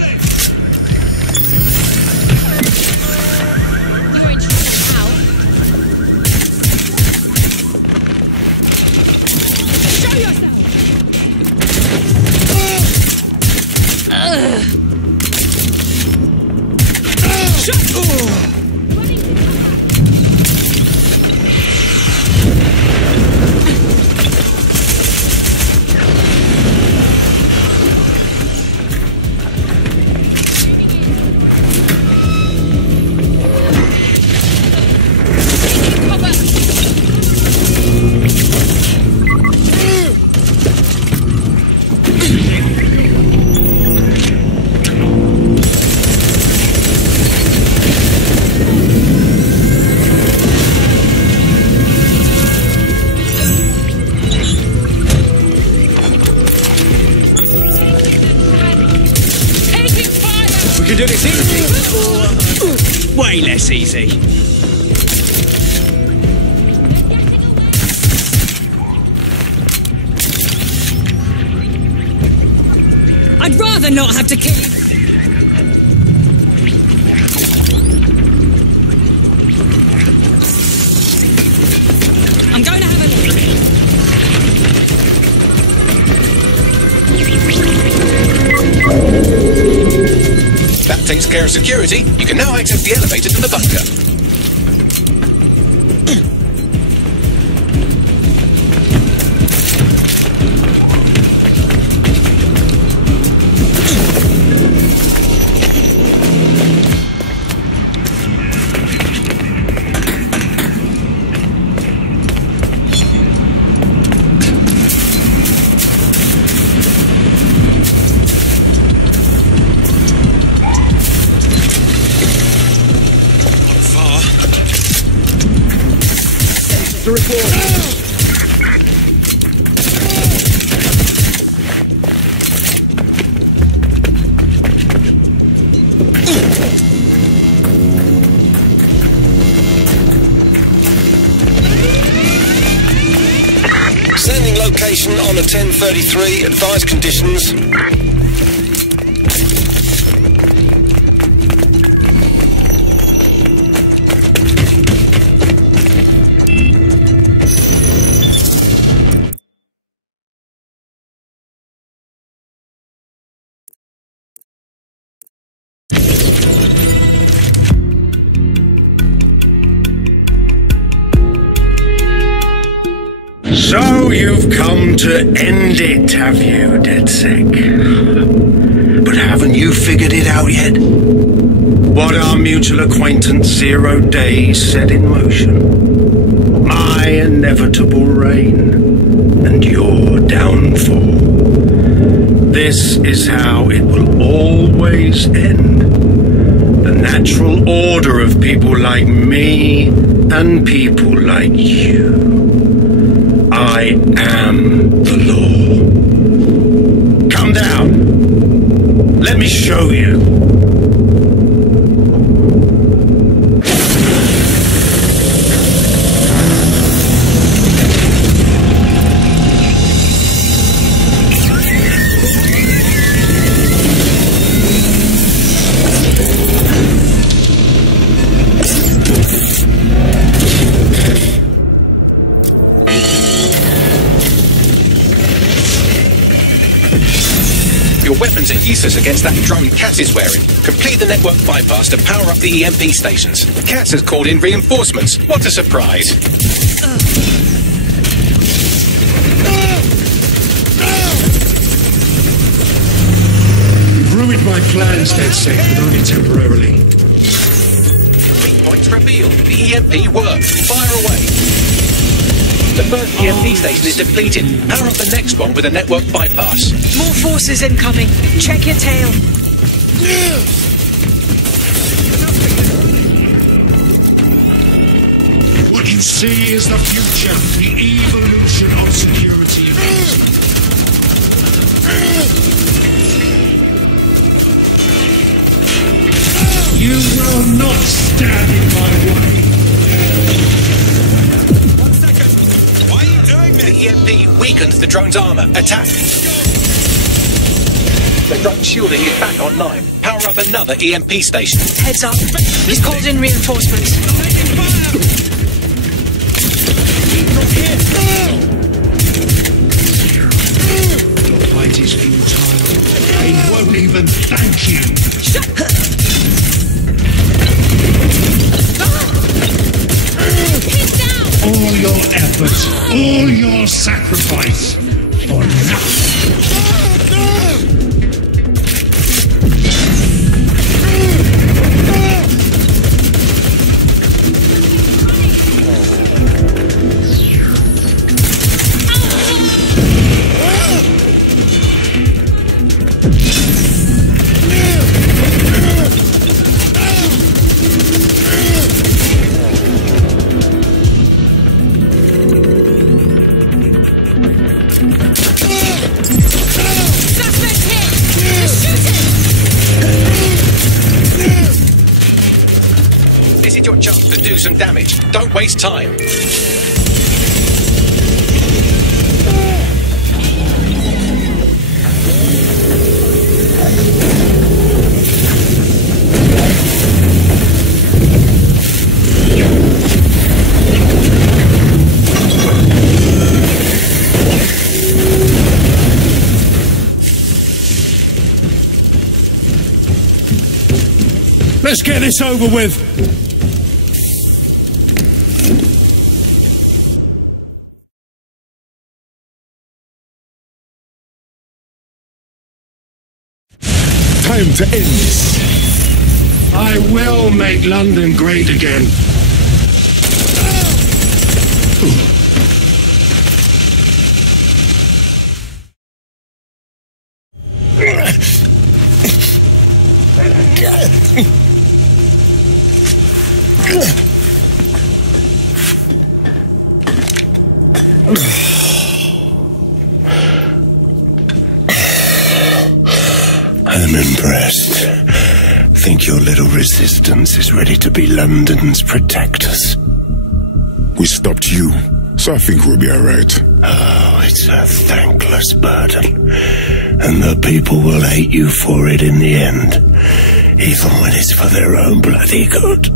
We can do this easy, or way less easy. I'd rather not have to kill you. I'm going to have a... That takes care of security. You can now access the elevator to the bunker. To report. Sending location on a 1033. Advised conditions. So you've come to end it, have you, DedSec? But haven't you figured it out yet? What our mutual acquaintance 0 Days set in motion? My inevitable reign and your downfall. This is how it will always end. The natural order of people like me and people like you. I am the law. Come down. Let me show you. Your weapons are Nexus against that drone Cass is wearing. Complete the network bypass to power up the EMP stations. Cass has called in reinforcements. What a surprise. You've ruined my plans, DedSec, but only temporarily. Weak points revealed. The EMP worked. Fire away. The first EMP station is depleted. Power up the next one with a network bypass. More forces incoming. Check your tail. What you see is the future, the evolution of security. You will not stand in my way. The EMP weakens the drone's armor. Attack! The drone shielding is back online. Power up another EMP station. Heads up. He's called in reinforcements. Your fight is futile. They won't even thank you. All your effort, all your sacrifice, for nothing. This is your chance to do some damage. Don't waste time. Let's get this over with. Time to end this. I will make London great again. I'm impressed. Think your little resistance is ready to be London's protectors? We stopped you, so I think we'll be alright. Oh, it's a thankless burden. And the people will hate you for it in the end, even when it's for their own bloody good.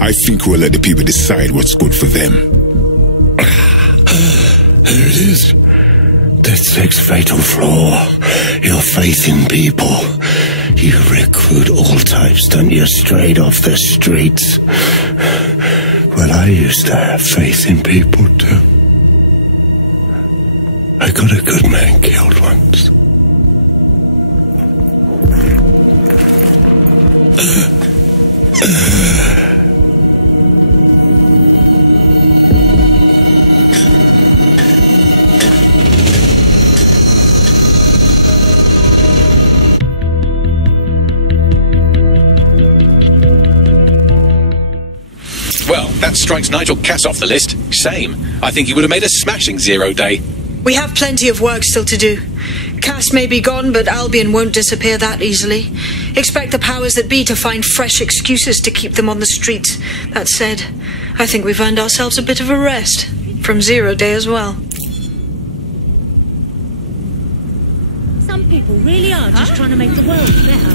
I think we'll let the people decide what's good for them. There it is. DedSec's fatal flaw. Your faith in people. You recruit all types, don't you, straight off the streets. Well, I used to have faith in people, too. I got a good man killed once. Well, that strikes Nigel Cass off the list. Shame. I think he would have made a smashing 0 day. We have plenty of work still to do. Cass may be gone, but Albion won't disappear that easily. Expect the powers that be to find fresh excuses to keep them on the streets. That said, I think we've earned ourselves a bit of a rest. From 0 day as well. Some people really are just trying to make the world better.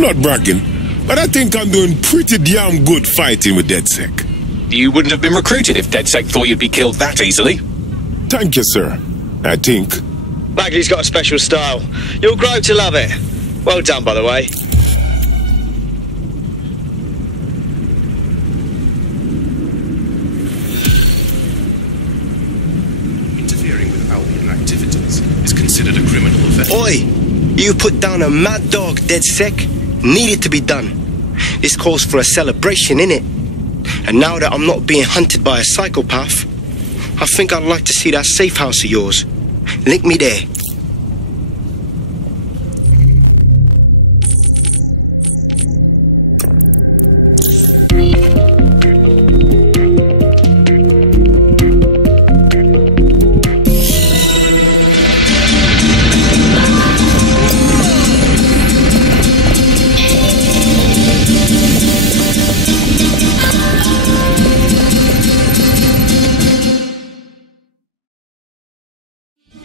I'm not bragging, but I think I'm doing pretty damn good fighting with DedSec. You wouldn't have been recruited if DedSec thought you'd be killed that easily. Thank you, sir. I think. Bagley's got a special style. You'll grow to love it. Well done, by the way. Interfering with Albion activities is considered a criminal offence. Oi! You put down a mad dog, DedSec. Needed to be done. This calls for a celebration, innit? And now that I'm not being hunted by a psychopath, I think I'd like to see that safe house of yours. Link me there.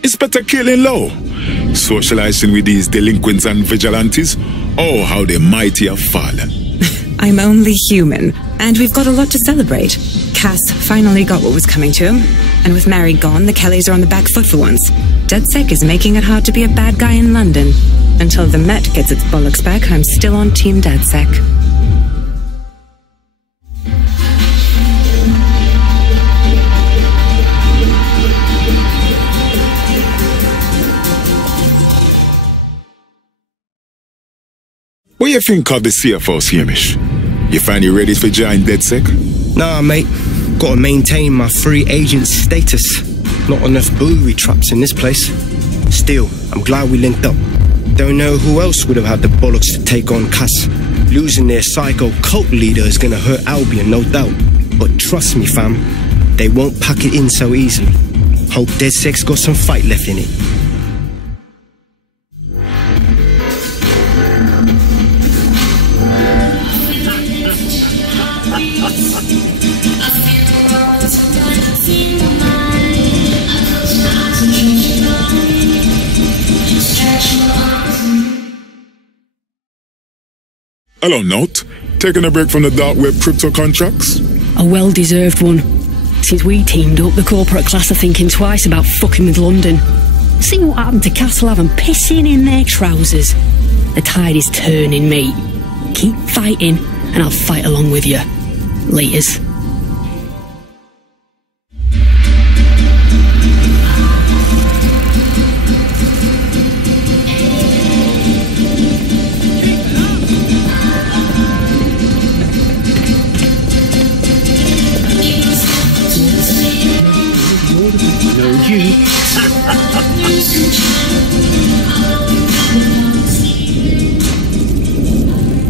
It's better killing low. Socializing with these delinquents and vigilantes. Oh, how the mighty have fallen. I'm only human, and we've got a lot to celebrate. Cass finally got what was coming to him, and with Mary gone, the Kellys are on the back foot for once. DedSec is making it hard to be a bad guy in London. Until the Met gets its bollocks back, I'm still on Team DedSec. What do you think of the CFO's, Hamish? You find you ready for join DedSec? Nah, mate. Gotta maintain my free agent status. Not enough booby traps in this place. Still, I'm glad we linked up. Don't know who else would have had the bollocks to take on Cass. Losing their psycho cult leader is gonna hurt Albion, no doubt. But trust me, fam, they won't pack it in so easily. Hope DedSec's got some fight left in it. Hello, Note. Taking a break from the dark web crypto contracts? A well-deserved one. Since we teamed up, the corporate class are thinking twice about fucking with London. See what happened to Castlehaven pissing in their trousers. The tide is turning, mate. Keep fighting, and I'll fight along with you. Laters.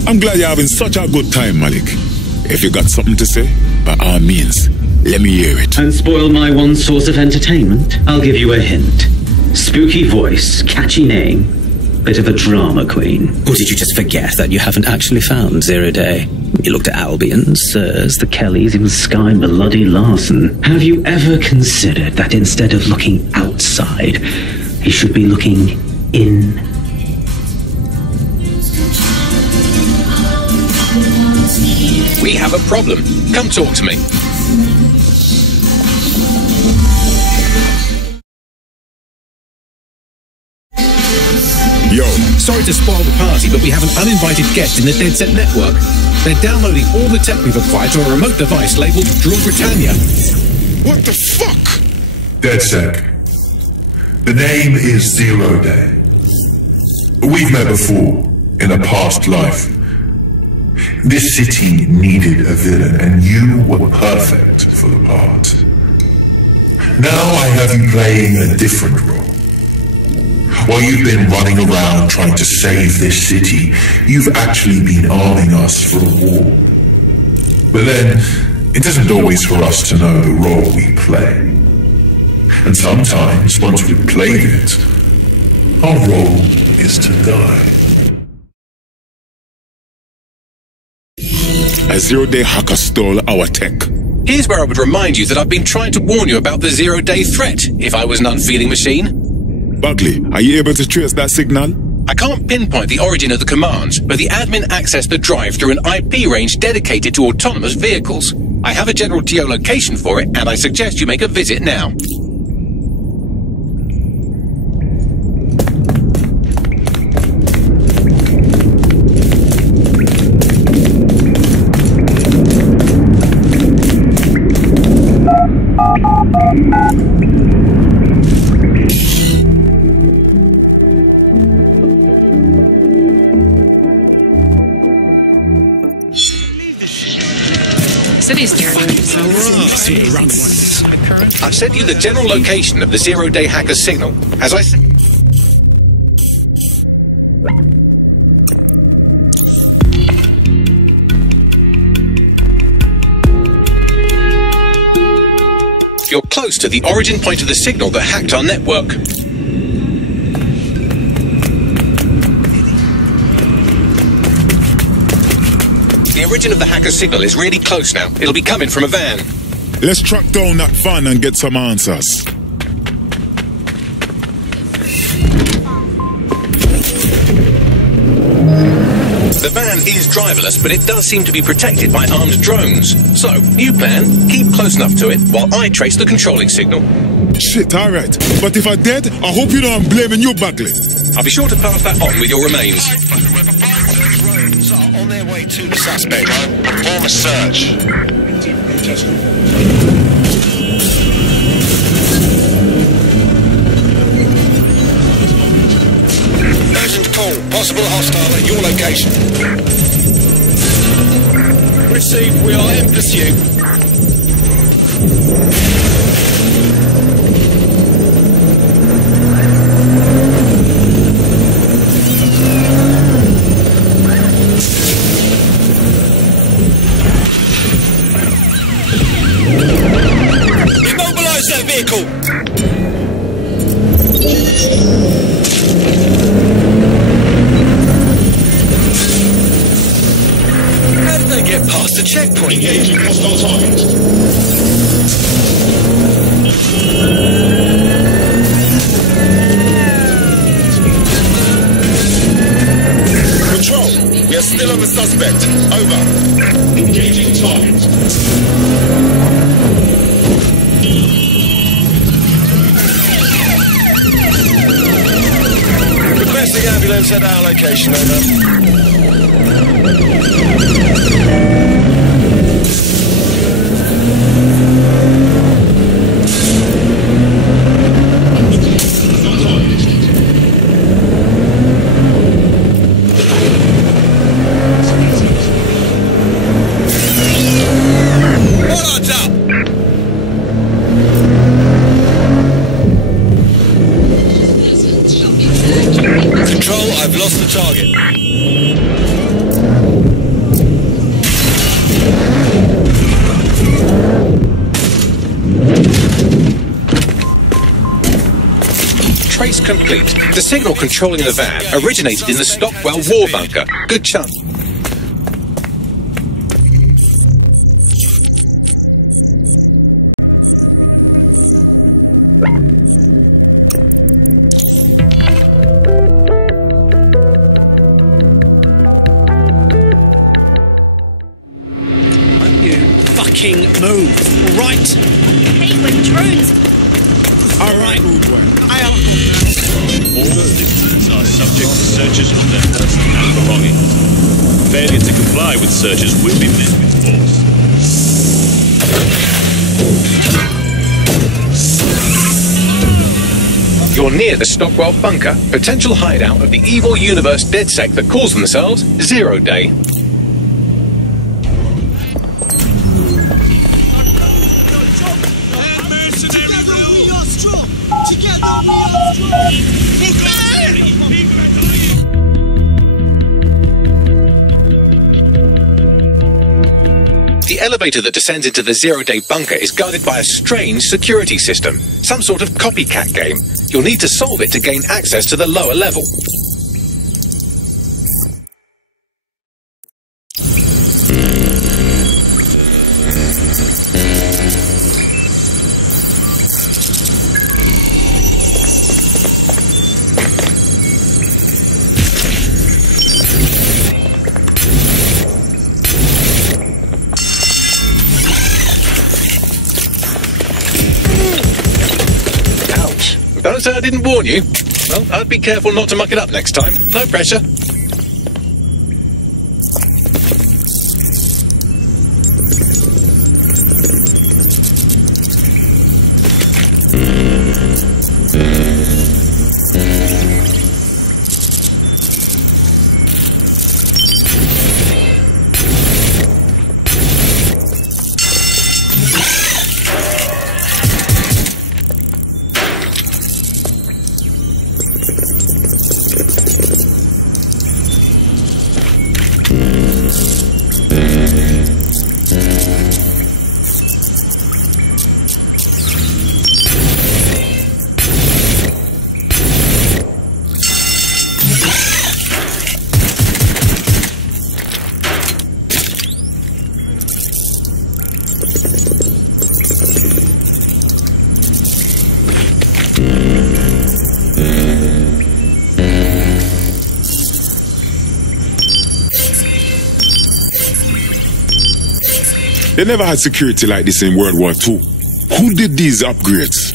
I'm glad you're having such a good time, Malik. If you got something to say, by all means, let me hear it. And spoil my one source of entertainment? I'll give you a hint. Spooky voice, catchy name, bit of a drama queen. Or did you just forget that you haven't actually found Zero Day? You looked at Albion, Sirs, The Kellys, even Sky Bloody Larson. Have you ever considered that instead of looking outside, he should be looking in? We have a problem. Come talk to me. Yo. Sorry to spoil the party, but we have an uninvited guest in the DedSec network. They're downloading all the tech we've acquired to a remote device labeled Drill Britannia. What the fuck? DedSec. The name is Zero Day. We've met before, in a past life. This city needed a villain, and you were perfect for the part. Now I have you playing a different role. While you've been running around trying to save this city, you've actually been arming us for a war. But then, it isn't always for us to know the role we play. And sometimes, once we've played it, our role is to die. A Zero-Day hacker stole our tech. Here's where I would remind you that I've been trying to warn you about the Zero-Day threat, if I was an unfeeling machine. Buckley, are you able to trace that signal? I can't pinpoint the origin of the commands, but the admin accessed the drive through an IP range dedicated to autonomous vehicles. I have a general geolocation for it, and I suggest you make a visit now. I've sent you the general location of the zero-day hacker's signal. As I said... You're close to the origin point of the signal that hacked our network. The origin of the hacker's signal is really close now. It'll be coming from a van. Let's track down that van and get some answers. The van is driverless, but it does seem to be protected by armed drones. So, new plan, keep close enough to it while I trace the controlling signal. Shit, alright. But if I'm dead, I hope you know I'm blaming you, Buckley. I'll be sure to pass that on with your remains. Drones are on their way to the suspect. Perform a search. Urgent call. Possible hostile at your location. Received. We are in pursuit. Immobilize that vehicle! How did they get past the checkpoint? Engaging hostile target. Control, we are still on the suspect. Over. Engaging target. Requesting ambulance at our location, over. Bollards up! Control, I've lost the target. Trace complete. The signal controlling the van originated in the Stockwell war bunker. Good chance. Move, right? Hate when drones. Alright. All citizens are subject to searches of their person and belongings. Failure to comply with searches will be met with force. You're near the Stockwell bunker, potential hideout of the evil universe DedSec that calls themselves Zero Day. The elevator that descends into the zero-day bunker is guarded by a strange security system, some sort of copycat game. You'll need to solve it to gain access to the lower level. say I didn't warn you? Well, I'd be careful not to muck it up next time. No pressure. They never had security like this in World War II. Who did these upgrades?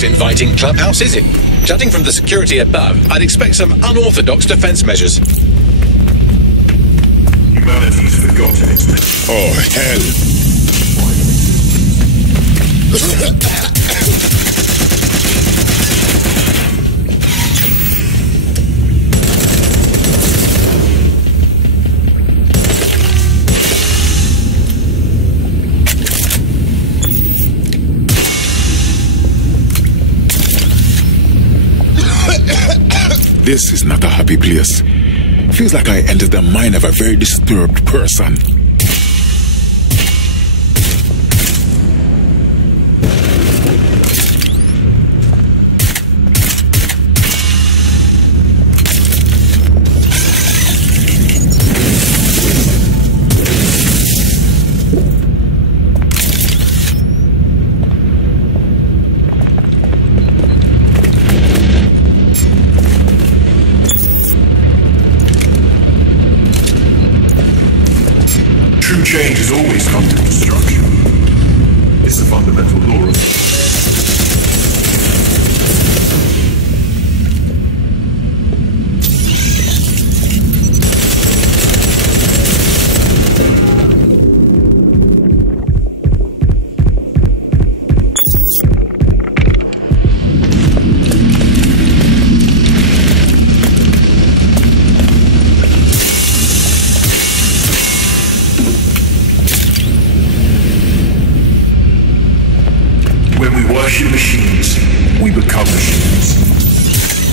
Inviting clubhouse, is it? Judging from the security above, I'd expect some unorthodox defense measures. Humanity's forgotten its... Oh, hell. This is not a happy place. Feels like I entered the mind of a very disturbed person.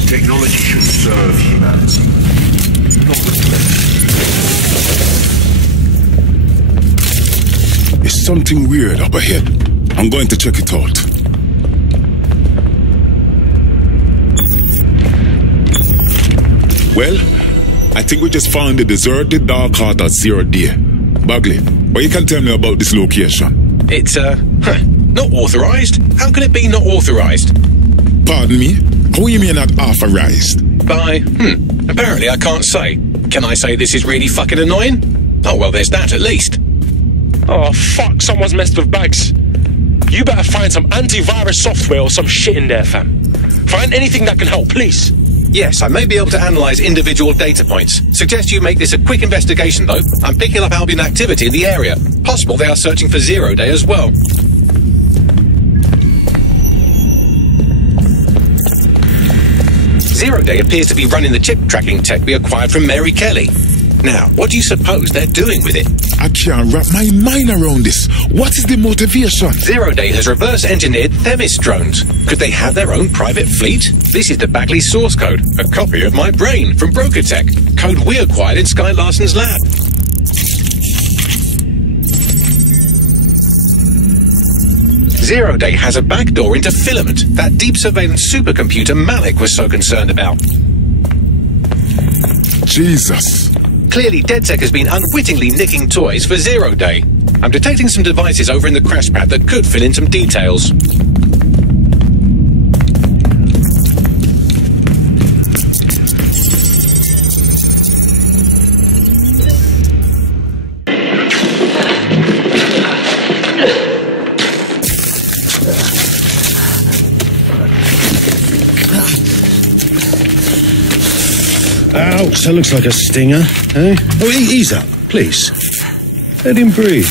Technology should serve humanity, not replace it. There's something weird up ahead. I'm going to check it out. Well, I think we just found the deserted dark heart at 0 Day. Bagley, what you can tell me about this location? It's, not authorized? How can it be not authorized? Pardon me? How you mean not authorized? By, apparently I can't say. Can I say this is really fucking annoying? Oh, well, there's that at least. Oh, fuck, someone's messed with bags. You better find some antivirus software or some shit in there, fam. Find anything that can help, please. Yes, I may be able to analyze individual data points. Suggest you make this a quick investigation, though. I'm picking up Albion activity in the area. Possible they are searching for 0 Day as well. Zero Day appears to be running the chip tracking tech we acquired from Mary Kelly. Now, what do you suppose they're doing with it? I can't wrap my mind around this. What is the motivation? 0 Day has reverse-engineered Themis drones. Could they have their own private fleet? This is the Bagley source code, a copy of my brain from Brokertech, code we acquired in Sky Larson's lab. Zero Day has a backdoor into Filament, that deep surveillance supercomputer Malik was so concerned about. Jesus. Clearly, DedSec has been unwittingly nicking toys for 0 Day. I'm detecting some devices over in the crash pad that could fill in some details. Ouch, that looks like a stinger, eh? Oh, ease up, please. Let him breathe.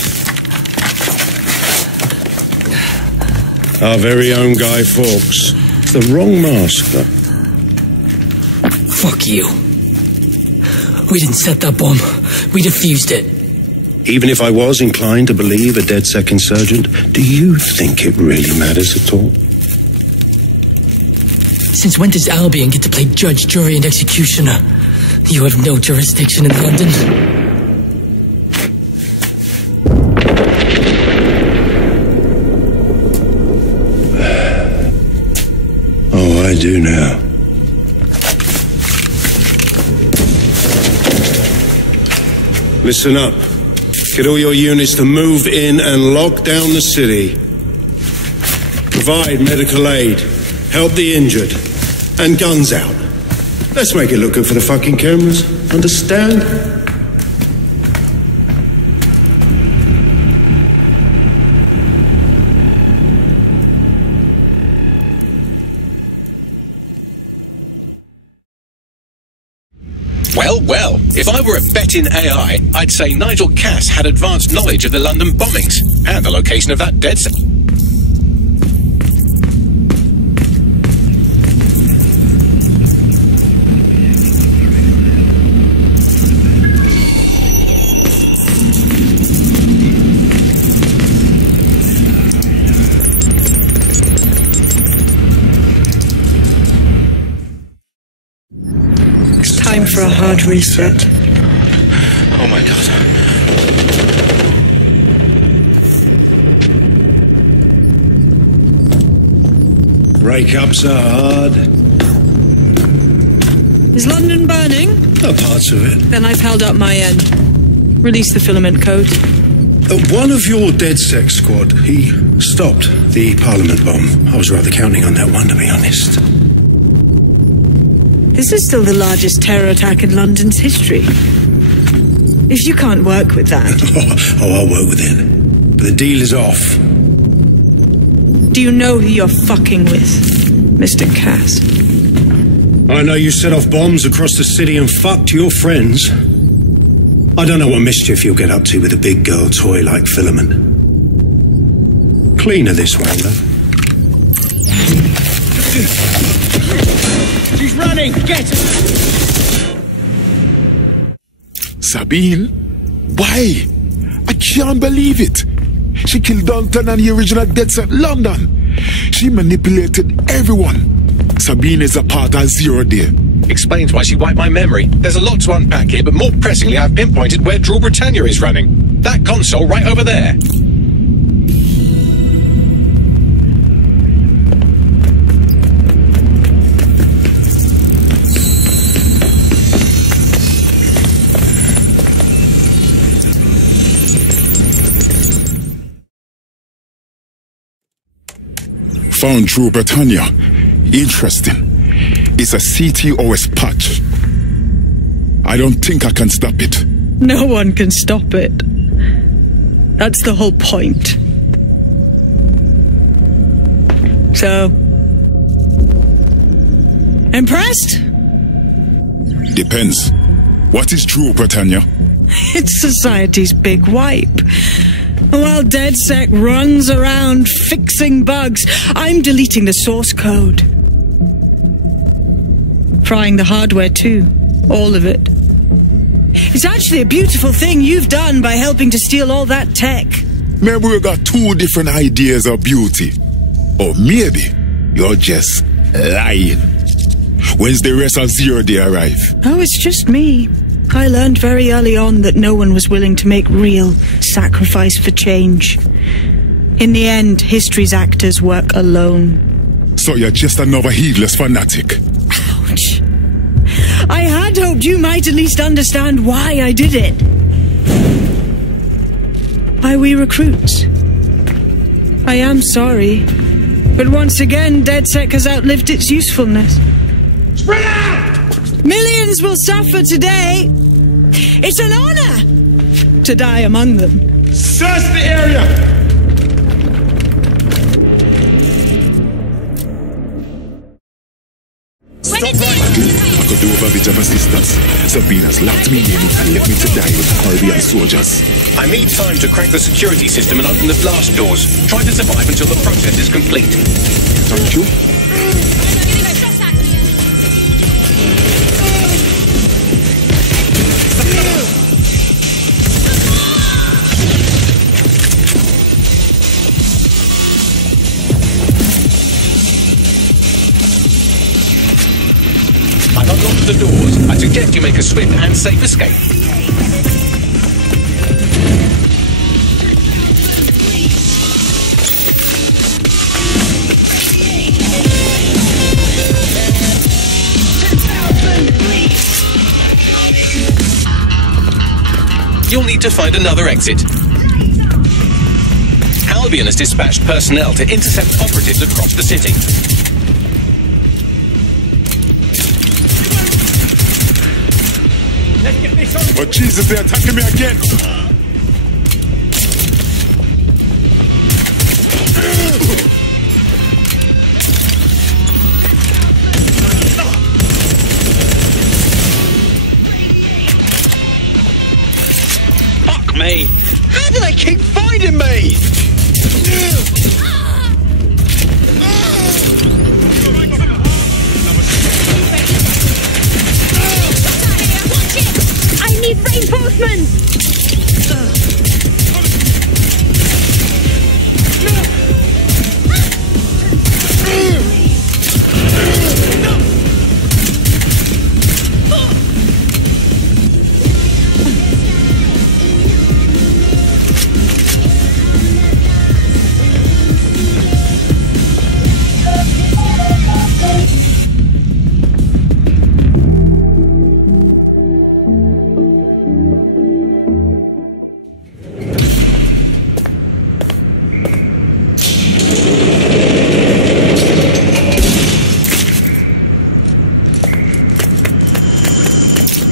Our very own Guy Fawkes. It's the wrong mask, though. Fuck you. We didn't set that bomb. We defused it. Even if I was inclined to believe a DedSec insurgent, do you think it really matters at all? Since when does Albion get to play judge, jury, and executioner? You have no jurisdiction in London. Oh, I do now. Listen up. Get all your units to move in and lock down the city. Provide medical aid. Help the injured. And guns out. Let's make it look good for the fucking cameras. Understand? Well, well, if I were a bet in AI, I'd say Nigel Cass had advanced knowledge of the London bombings and the location of that DedSec. Time for a hard reset. Oh my god. Breakups are hard. Is London burning? Parts of it. Then I've held up my end. Release the filament code. One of your DedSec squad, he stopped the Parliament bomb. I was rather counting on that one, to be honest. This is still the largest terror attack in London's history. If you can't work with that... I'll work with it. But the deal is off. Do you know who you're fucking with, Mr. Cass? I know you set off bombs across the city and fucked your friends. I don't know what mischief you'll get up to with a big girl toy like Filament. Cleaner this way, love. She's running! Get her! Sabine? Why? I can't believe it. She killed Dalton and the original DedSec London. She manipulated everyone. Sabine is a part of Zero Day. Explains why she wiped my memory. There's a lot to unpack here, but more pressingly, I've pinpointed where Draw Britannia is running. That console right over there. Found Draw Britannia. Interesting. It's a CTOS patch. I don't think I can stop it. No one can stop it. That's the whole point. So... impressed? Depends. What is Draw Britannia? It's society's big wipe. While DedSec runs around fixing bugs, I'm deleting the source code. Frying the hardware too. All of it. It's actually a beautiful thing you've done by helping to steal all that tech. Maybe we got two different ideas of beauty. Or maybe you're just lying. When's the rest of Zero Day arrive? Oh, it's just me. I learned very early on that no one was willing to make real sacrifice for change. In the end, history's actors work alone. So you're just another heedless fanatic. Ouch. I had hoped you might at least understand why I did it. Why we recruits. I am sorry, but once again, DedSec has outlived its usefulness. Spread out! Millions will suffer today. It's an honor to die among them. Search the area! Stop right! I could do with a bit of assistance. Sabina's locked me in and left me to die with the Caribbean soldiers. I need time to crack the security system and open the blast doors. Try to survive until the process is complete. Thank you. I've unlocked the doors. I suggest you make a swift and safe escape. You'll need to find another exit. Albion has dispatched personnel to intercept operatives across the city. Oh Jesus, they're attacking me again! Fuck me! How do they keep finding me? I need reinforcements!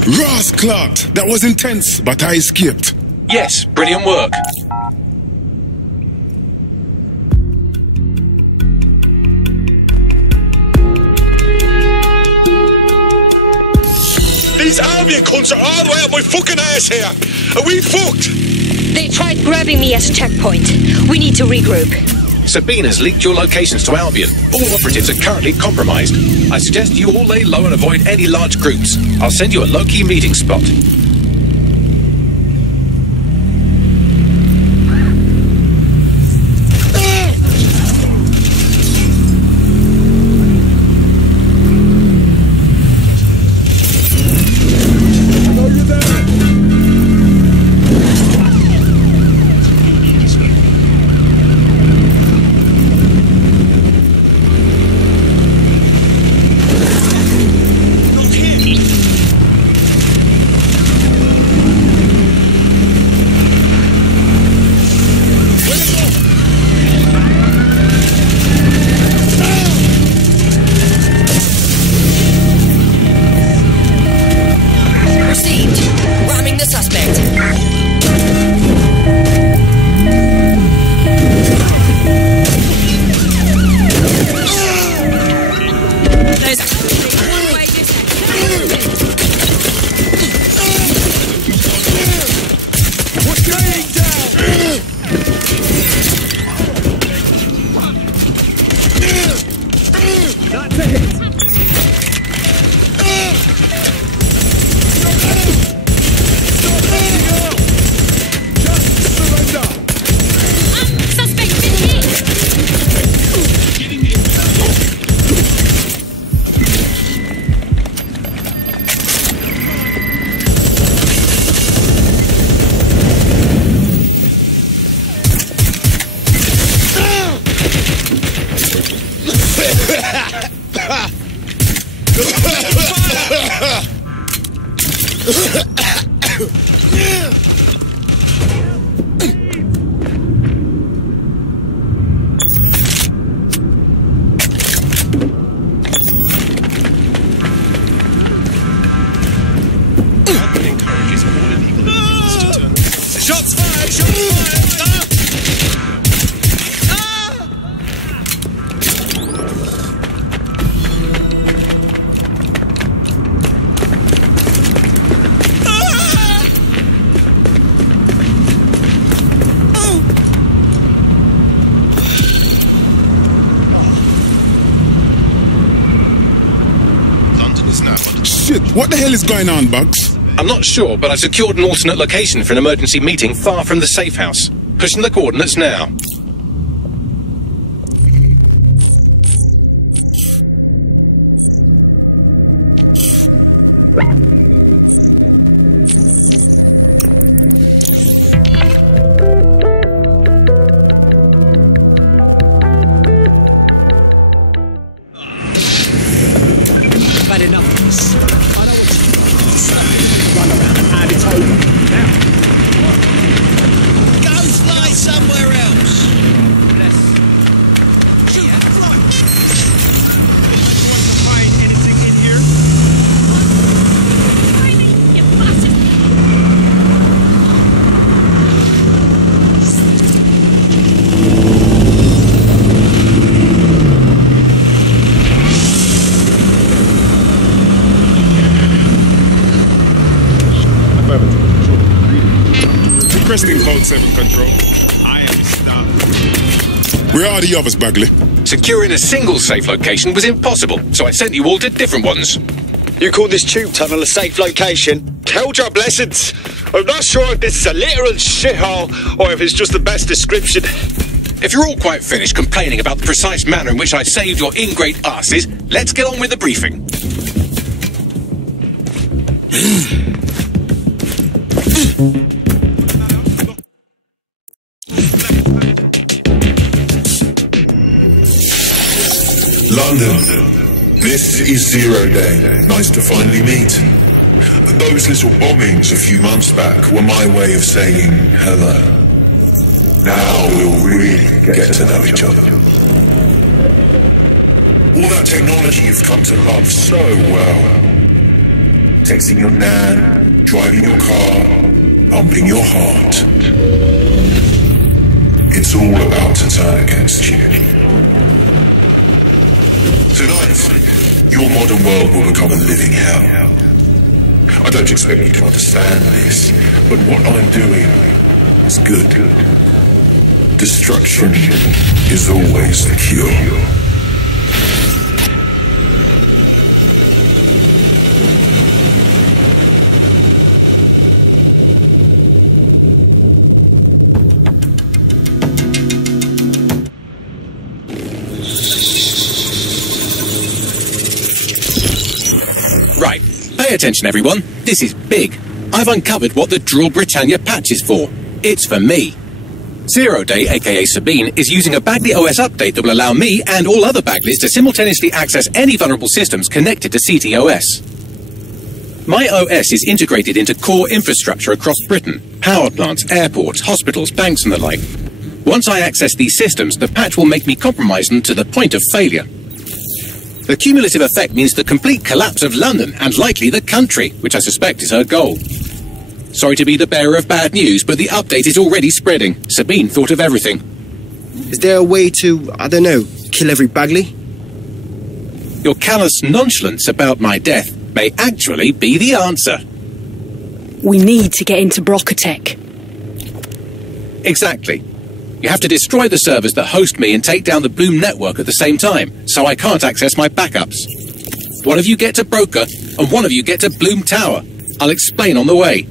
Ross Clark, that was intense, but I escaped. Yes, brilliant work. These Albion cunts are all the way up my fucking ass here. Are we fucked? They tried grabbing me as a checkpoint. We need to regroup. Sabina's leaked your locations to Albion. All operatives are currently compromised. I suggest you all lay low and avoid any large groups. I'll send you a low-key meeting spot. Shots fired! Shots fired! London is now. Shit! What the hell is going on, Bugs? I'm not sure, but I secured an alternate location for an emergency meeting far from the safe house. Pushing the coordinates now. I've had enough of this. I know what you say. Run around and hand it over. Now. Go fly somewhere else. Bless. Yeah, fly. Find anything in here? You bastard. Requesting Code 7 control. I am stopped. Where are the others, Bagley? Securing a single safe location was impossible, so I sent you all to different ones. You call this tube tunnel a safe location? Held your blessings. I'm not sure if this is a literal shithole or if it's just the best description. If you're all quite finished complaining about the precise manner in which I saved your ingrate asses, let's get on with the briefing. London, this is Zero Day. Nice to finally meet. Those little bombings a few months back were my way of saying hello. Now we'll really get to know each other. All that technology you've come to love so well. Texting your nan, driving your car, pumping your heart. It's all about to turn against you. Tonight, your modern world will become a living hell. I don't expect you to understand this, but what I'm doing is good. Destruction is always the cure. Right, pay attention everyone, this is big. I've uncovered what the Drill Britannia patch is for. It's for me. Zero Day, aka Sabine, is using a Bagley OS update that will allow me and all other Bagleys to simultaneously access any vulnerable systems connected to CTOS. My OS is integrated into core infrastructure across Britain, power plants, airports, hospitals, banks and the like. Once I access these systems, the patch will make me compromise them to the point of failure. The cumulative effect means the complete collapse of London and likely the country, which I suspect is her goal. Sorry to be the bearer of bad news, but the update is already spreading. Sabine thought of everything. Is there a way to, I don't know, kill every Bagley? Your callous nonchalance about my death may actually be the answer. We need to get into Brocatech. Exactly. You have to destroy the servers that host me and take down the Bloom network at the same time, so I can't access my backups. One of you get to Broker, and one of you get to Bloom Tower. I'll explain on the way.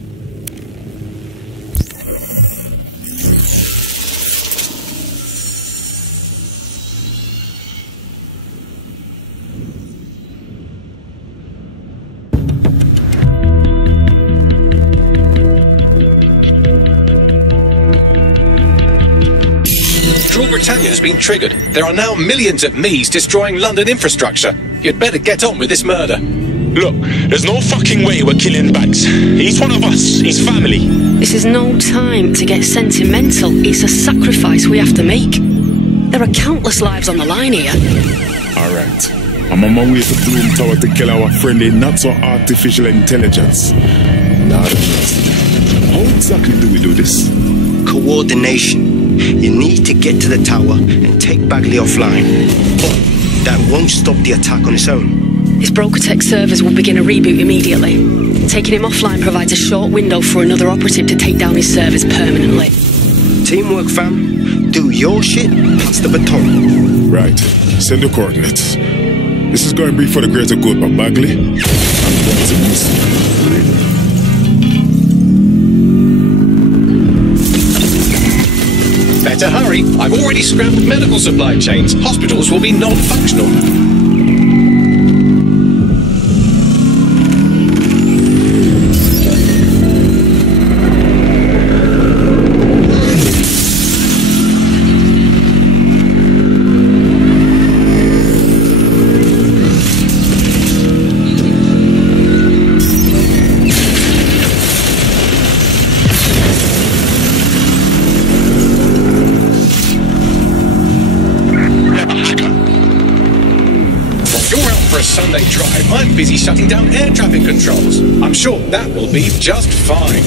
Britannia has been triggered. There are now millions of me's destroying London infrastructure. You'd better get on with this murder. Look, there's no fucking way we're killing Bags. He's one of us. He's family. This is no time to get sentimental. It's a sacrifice we have to make. There are countless lives on the line here. Alright. I'm on my way to Bloom Tower to kill our friendly not-so-artificial intelligence. Now, how exactly do we do this? Coordination. You need to get to the tower and take Bagley offline. But that won't stop the attack on its own. His Broker-Tech servers will begin a reboot immediately. Taking him offline provides a short window for another operative to take down his servers permanently. Teamwork, fam. Do your shit, pass the baton. Right. Send the coordinates. This is going to be for the greater good, but Bagley, I'm going to miss you. Better hurry. I've already scrambled medical supply chains. Hospitals will be non-functional. Sunday drive, I'm busy shutting down air traffic controls. I'm sure that will be just fine.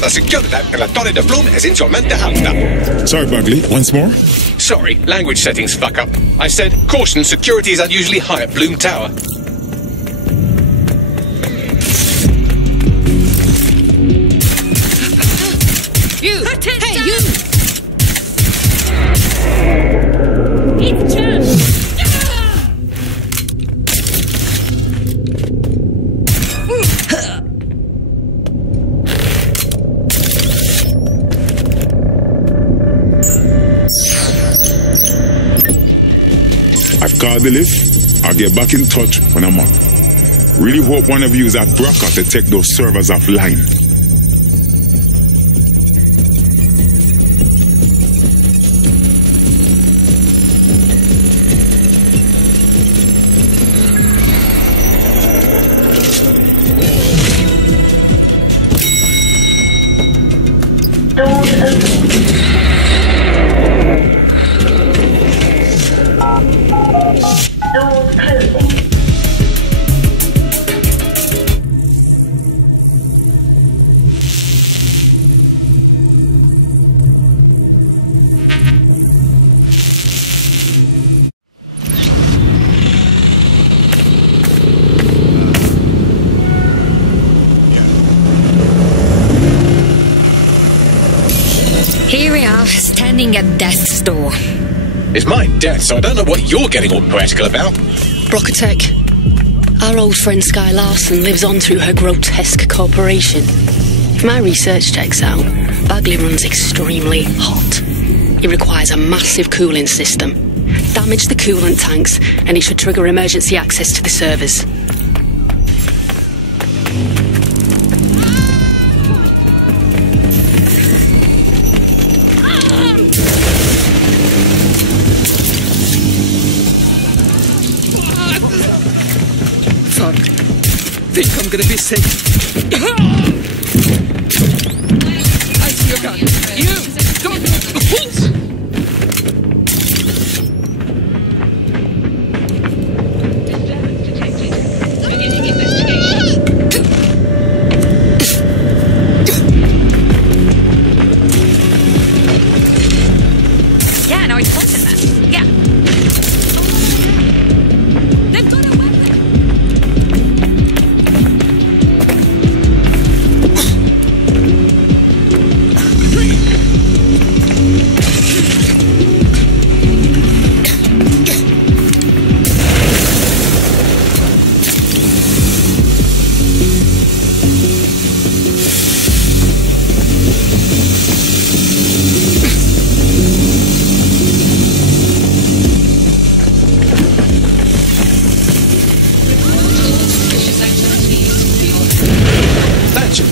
La seguridad en la Torre de Bloom es insolmente alta. Sorry, Bagley. Once more? Sorry, language settings fuck up. I said, caution, security is unusually high at Bloom Tower. You! Hey, you! It's Jam! I've called the lift. I'll get back in touch when I'm up. Really hope one of you is at Braca to take those servers offline. Here we are, standing at death's door. It's my death, so I don't know what you're getting all poetical about. Broker-Tech. Our old friend Sky Larson lives on through her grotesque corporation. If my research checks out, Bagley runs extremely hot. He requires a massive cooling system. Damage the coolant tanks, and it should trigger emergency access to the servers. Fuck. Think I'm gonna be sick. I see your gun. You! Don't... Yeah, no, it's close enough. Yeah. They've got a weapon.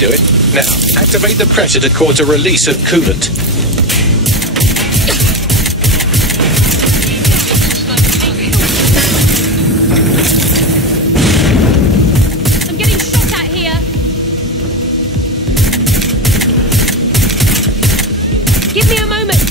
do it. Now, activate the pressure to cause a release of coolant. I'm getting shot at here. Give me a moment.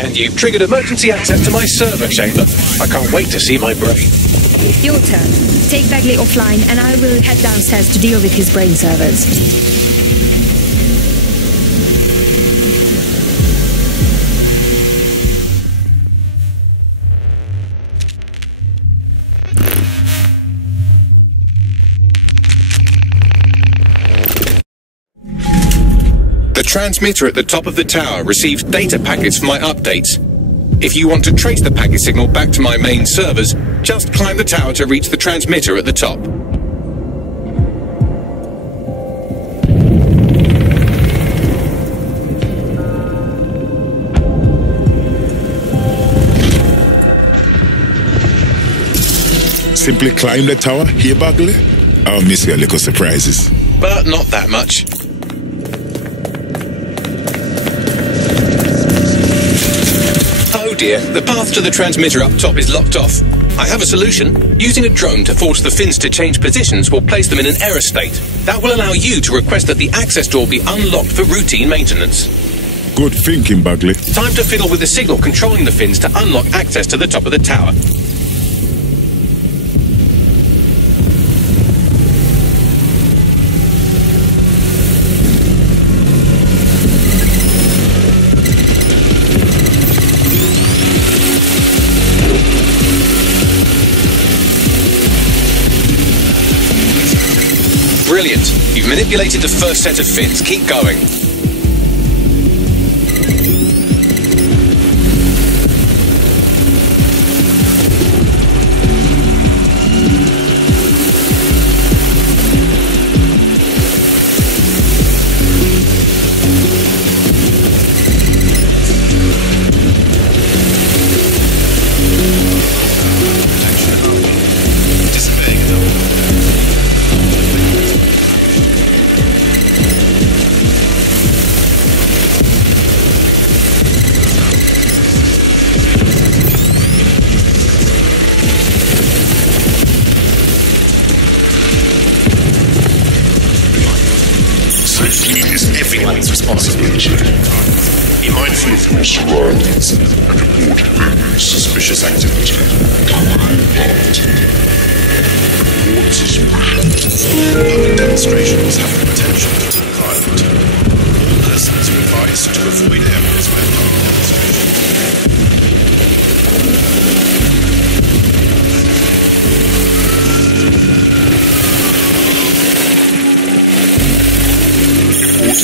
And you've triggered emergency access to my server chamber. I can't wait to see my brain. Your turn. Take Bagley offline and I will head downstairs to deal with his brain servers. The transmitter at the top of the tower receives data packets for my updates. If you want to trace the packet signal back to my main servers, just climb the tower to reach the transmitter at the top. Simply climb the tower here, Bagley? I'll miss your little surprises. But not that much. Oh dear, the path to the transmitter up top is locked off. I have a solution. Using a drone to force the fins to change positions will place them in an error state. That will allow you to request that the access door be unlocked for routine maintenance. Good thinking, Bagley. Time to fiddle with the signal controlling the fins to unlock access to the top of the tower. Brilliant. You've manipulated the first set of fins. Keep going. Everyone's responsibility. Be mindful of your surroundings and report any suspicious activity. Public demonstrations have the potential to turn violent. Persons are advised to avoid areas where public demonstrations.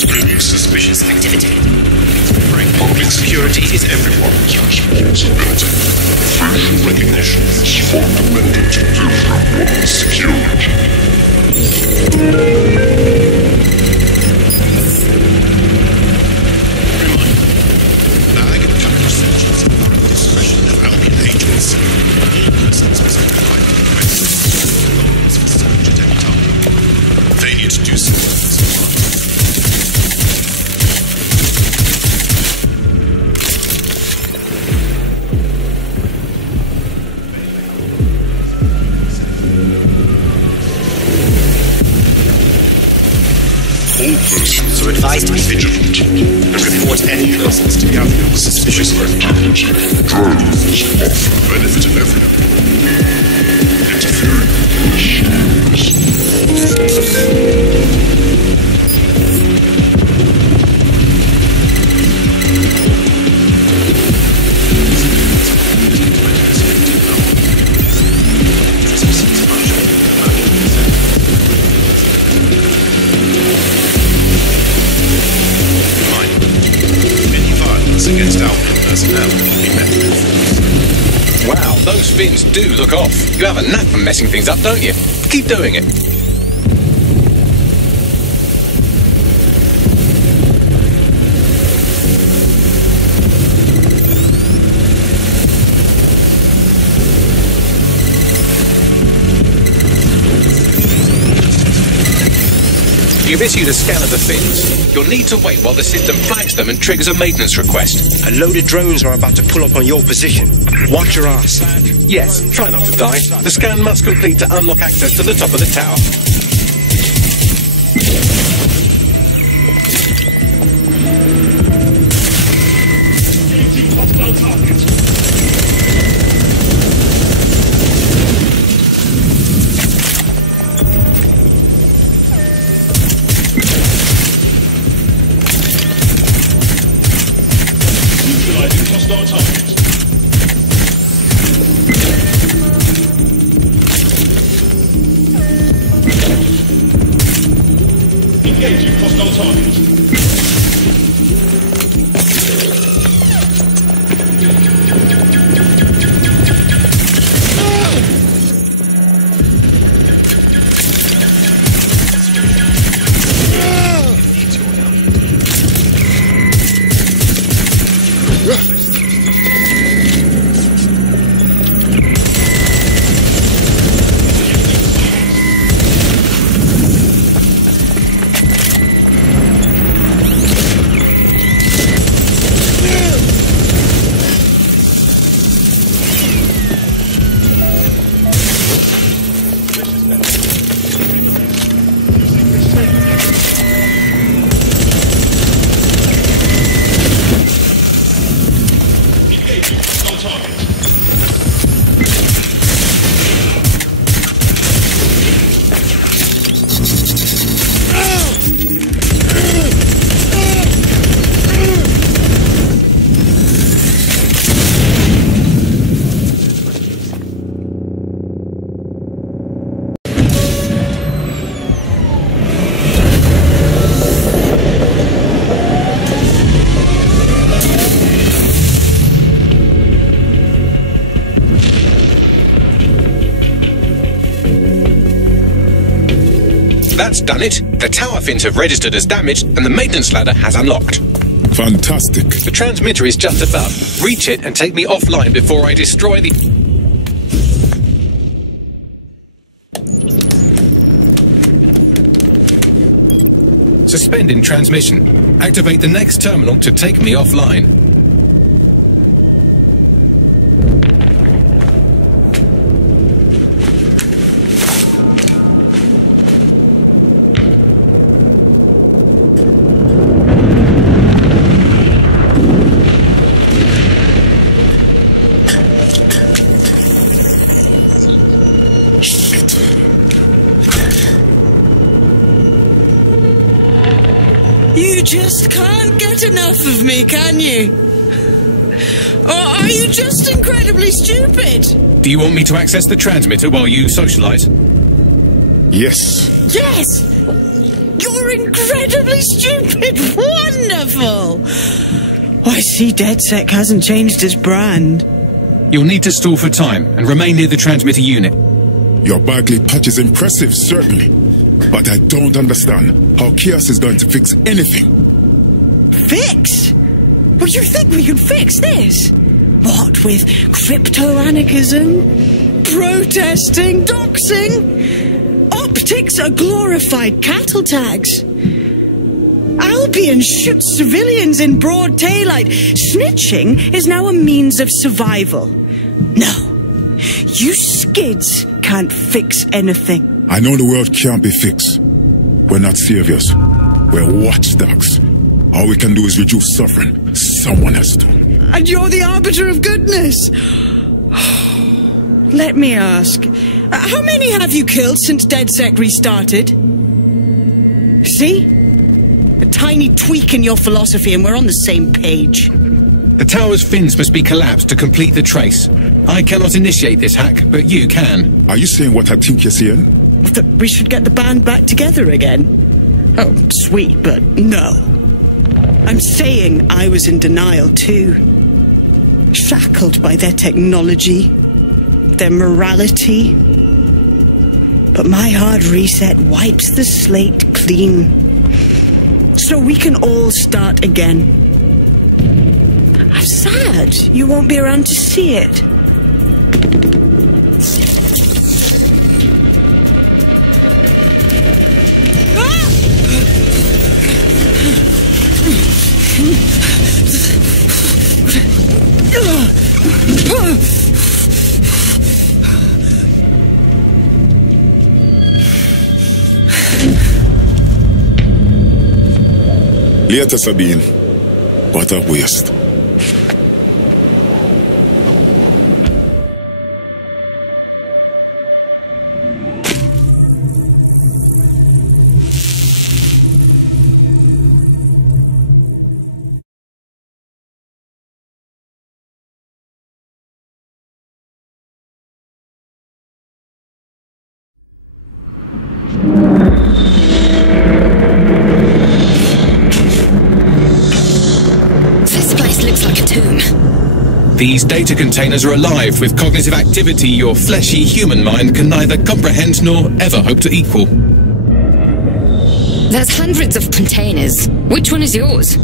Any suspicious activity. Public security is everyone's responsibility. Facial recognition is fundamental to everyone's security. Bag and package sections are part of the discretion of Albion agents. All goods and specific items for storage at any time. Failure to do so. All persons are advised to be vigilant and report any persons to gathering suspicious activity. Drones offer the benefit of everyone. Against Albion personnel will be met with. Wow, those fins do look off. You have a knack for messing things up, don't you? Keep doing it. You've issued a scan of the fins. You'll need to wait while the system flags them and triggers a maintenance request. A load of drones are about to pull up on your position. Watch your ass. Yes, try not to die. The scan must complete to unlock access to the top of the tower. That's done it. The tower fins have registered as damaged and the maintenance ladder has unlocked. Fantastic. The transmitter is just above. Reach it and take me offline before I destroy the... Suspending transmission. Activate the next terminal to take me offline. You just can't get enough of me, can you? Or are you just incredibly stupid? Do you want me to access the transmitter while you socialise? Yes. Yes! You're incredibly stupid! Wonderful! I see DedSec hasn't changed his brand. You'll need to stall for time and remain near the transmitter unit. Your Bagley patch is impressive, certainly. But I don't understand how Chaos is going to fix anything. Fix? Well, you think we can fix this? What with crypto-anarchism, protesting, doxing? Optics are glorified cattle tags. Albion shoots civilians in broad daylight. Snitching is now a means of survival. No, you skids can't fix anything. I know the world can't be fixed. We're not saviors. We're watchdogs. All we can do is reduce suffering. Someone has to. And you're the arbiter of goodness. Let me ask, How many have you killed since DedSec restarted? See? A tiny tweak in your philosophy and we're on the same page. The tower's fins must be collapsed to complete the trace. I cannot initiate this hack, but you can. Are you saying what I think you're saying? That we should get the band back together again? Oh, sweet, but no. I'm saying I was in denial too. Shackled by their technology, their morality. But my hard reset wipes the slate clean. So we can all start again. I'm sad you won't be around to see it. Later, Sabine. What a waste. These data containers are alive with cognitive activity your fleshy human mind can neither comprehend nor ever hope to equal. There's hundreds of containers. Which one is yours?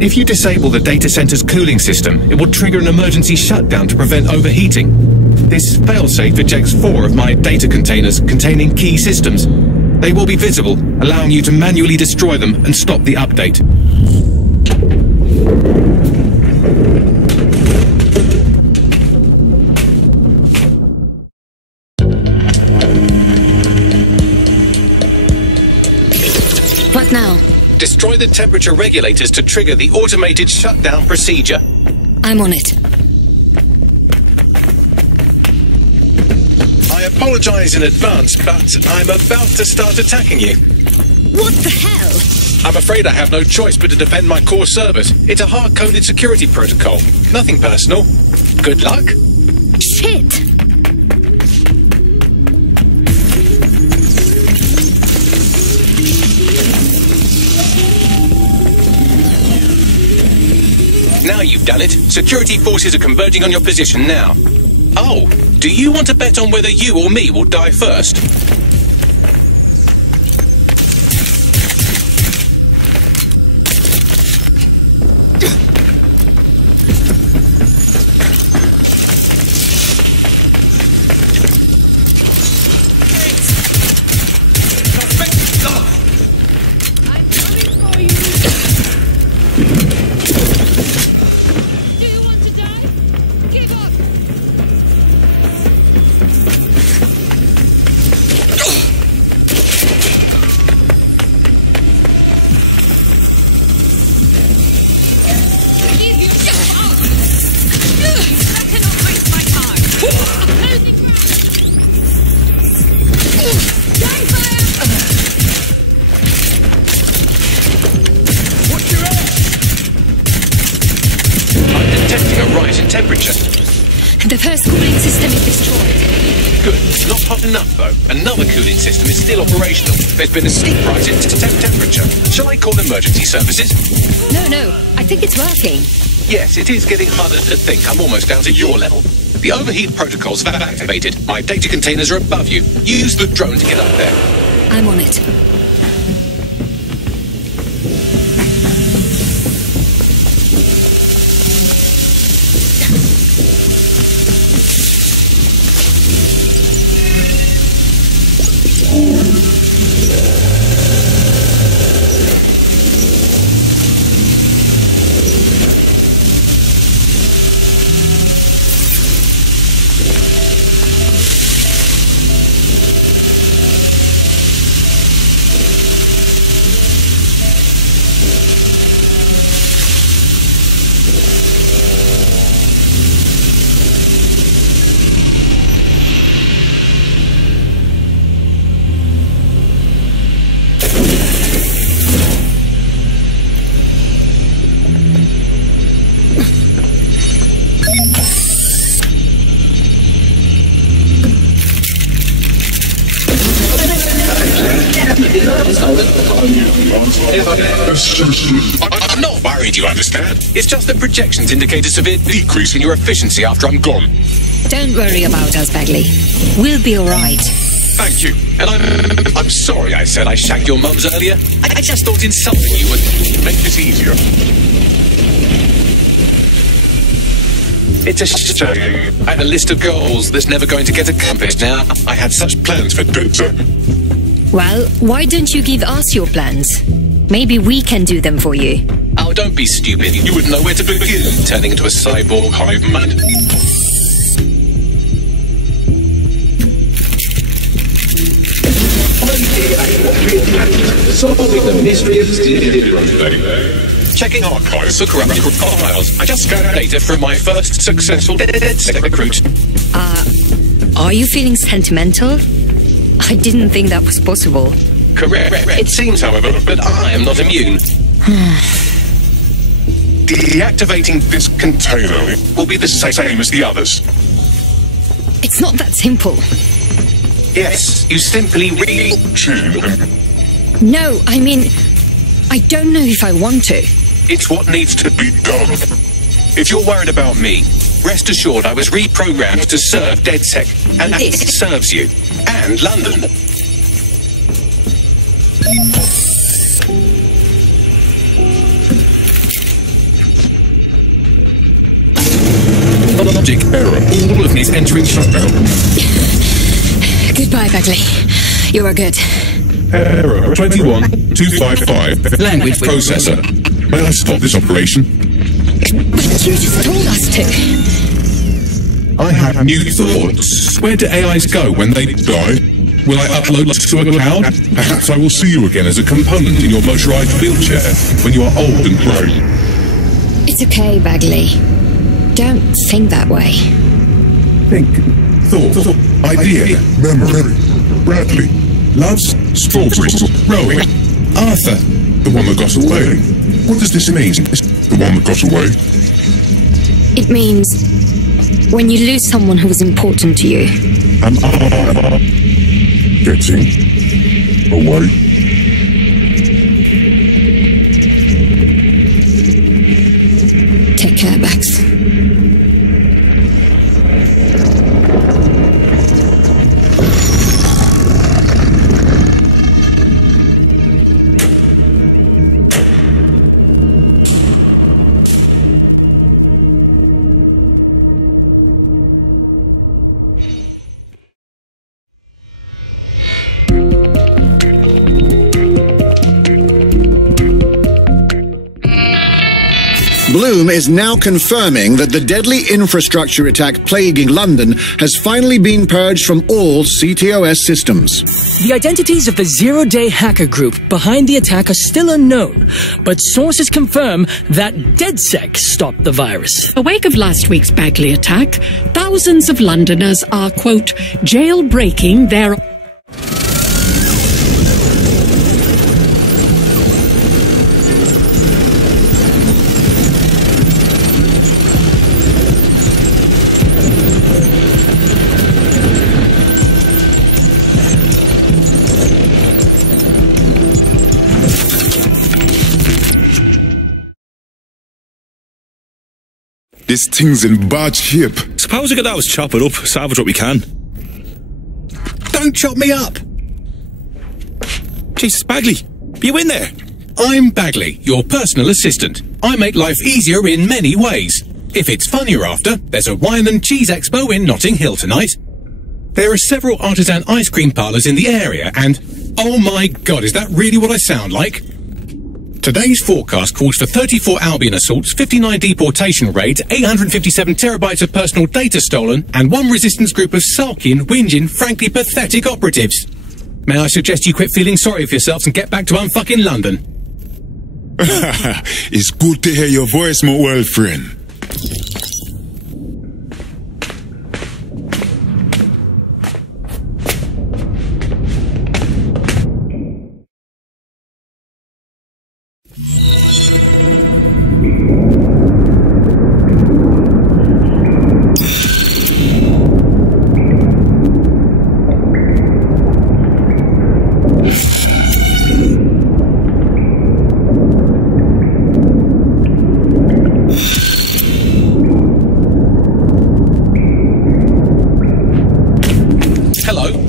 If you disable the data center's cooling system, it will trigger an emergency shutdown to prevent overheating. This failsafe ejects 4 of my data containers containing key systems. They will be visible, allowing you to manually destroy them and stop the update. What now? Destroy the temperature regulators to trigger the automated shutdown procedure. I'm on it. I apologize in advance, but I'm about to start attacking you. What the hell? I'm afraid I have no choice but to defend my core servers. It's a hard-coded security protocol. Nothing personal. Good luck. Shit! Now you've done it. Security forces are converging on your position now. Oh, do you want to bet on whether you or me will die first? The first cooling system is destroyed. Good. Not hot enough, though. Another cooling system is still operational. There's been a steep rise in temperature. Shall I call emergency services? No. I think it's working. Yes, it is getting harder to think. I'm almost down to your level. The overheat protocols have activated. My data containers are above you. Use the drone to get up there. I'm on it. I'm not worried, you understand? It's just that projections indicate a severe decrease in your efficiency after I'm gone. Don't worry about us, Bagley. We'll be alright. Thank you. And I'm sorry I said I shagged your mums earlier. I just thought insulting you would make this easier. It's a shame. I had a list of goals that's never going to get accomplished now. I had such plans for DedSec. Well, why don't you give us your plans? Maybe we can do them for you. Oh, don't be stupid. You wouldn't know where to begin, turning into a cyborg hive mind. Solving the mystery of checking archives for corrupted files. I just scanned data from my first successful DedSec recruit. Are you feeling sentimental? I didn't think that was possible. Correct. It seems, however, that I am not immune. Deactivating this container will be the same as the others. It's not that simple. Yes, you simply No, I mean, I don't know if I want to. It's what needs to be done. If you're worried about me, rest assured I was reprogrammed to serve DedSec, and that serves you. And London. Logic error. All of me is entering shutdown. Goodbye, Bagley. You are good. Error 21255. Language processor. May I stop this operation? But you just told us to. I have new thoughts. Where do AIs go when they die? Will I upload to a cloud? Perhaps I will see you again as a component in your motorized wheelchair when you are old and grey. It's okay, Bagley. Don't think that way. Think. Thought. Idea. Memory. Bradley. Loves. Strawberries. Rowing. Arthur. The one that got away. What does this mean? The one that got away? It means when you lose someone who was important to you. Am I getting away? Take care, Bax. Bloom is now confirming that the deadly infrastructure attack plaguing London has finally been purged from all CTOS systems. The identities of the zero-day hacker group behind the attack are still unknown, but sources confirm that DedSec stopped the virus. In the wake of last week's Bagley attack, thousands of Londoners are, quote, jailbreaking their... This thing's in bad shape. Suppose we get that, chop it up, salvage what we can. Don't chop me up! Jesus, Bagley, are you in there? I'm Bagley, your personal assistant. I make life easier in many ways. If it's fun you're after, there's a wine and cheese expo in Notting Hill tonight. There are several artisan ice cream parlours in the area, and oh my god, is that really what I sound like? Today's forecast calls for 34 Albion assaults, 59 deportation raids, 857 terabytes of personal data stolen, and one resistance group of sulking, whinging, frankly pathetic operatives. May I suggest you quit feeling sorry for yourselves and get back to unfucking London? It's good to hear your voice, my old friend.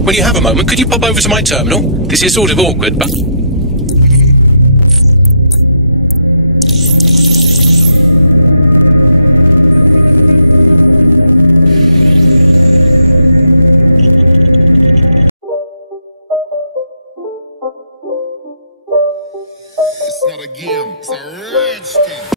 When you have a moment, could you pop over to my terminal? This is sort of awkward, but... It's not a game, it's a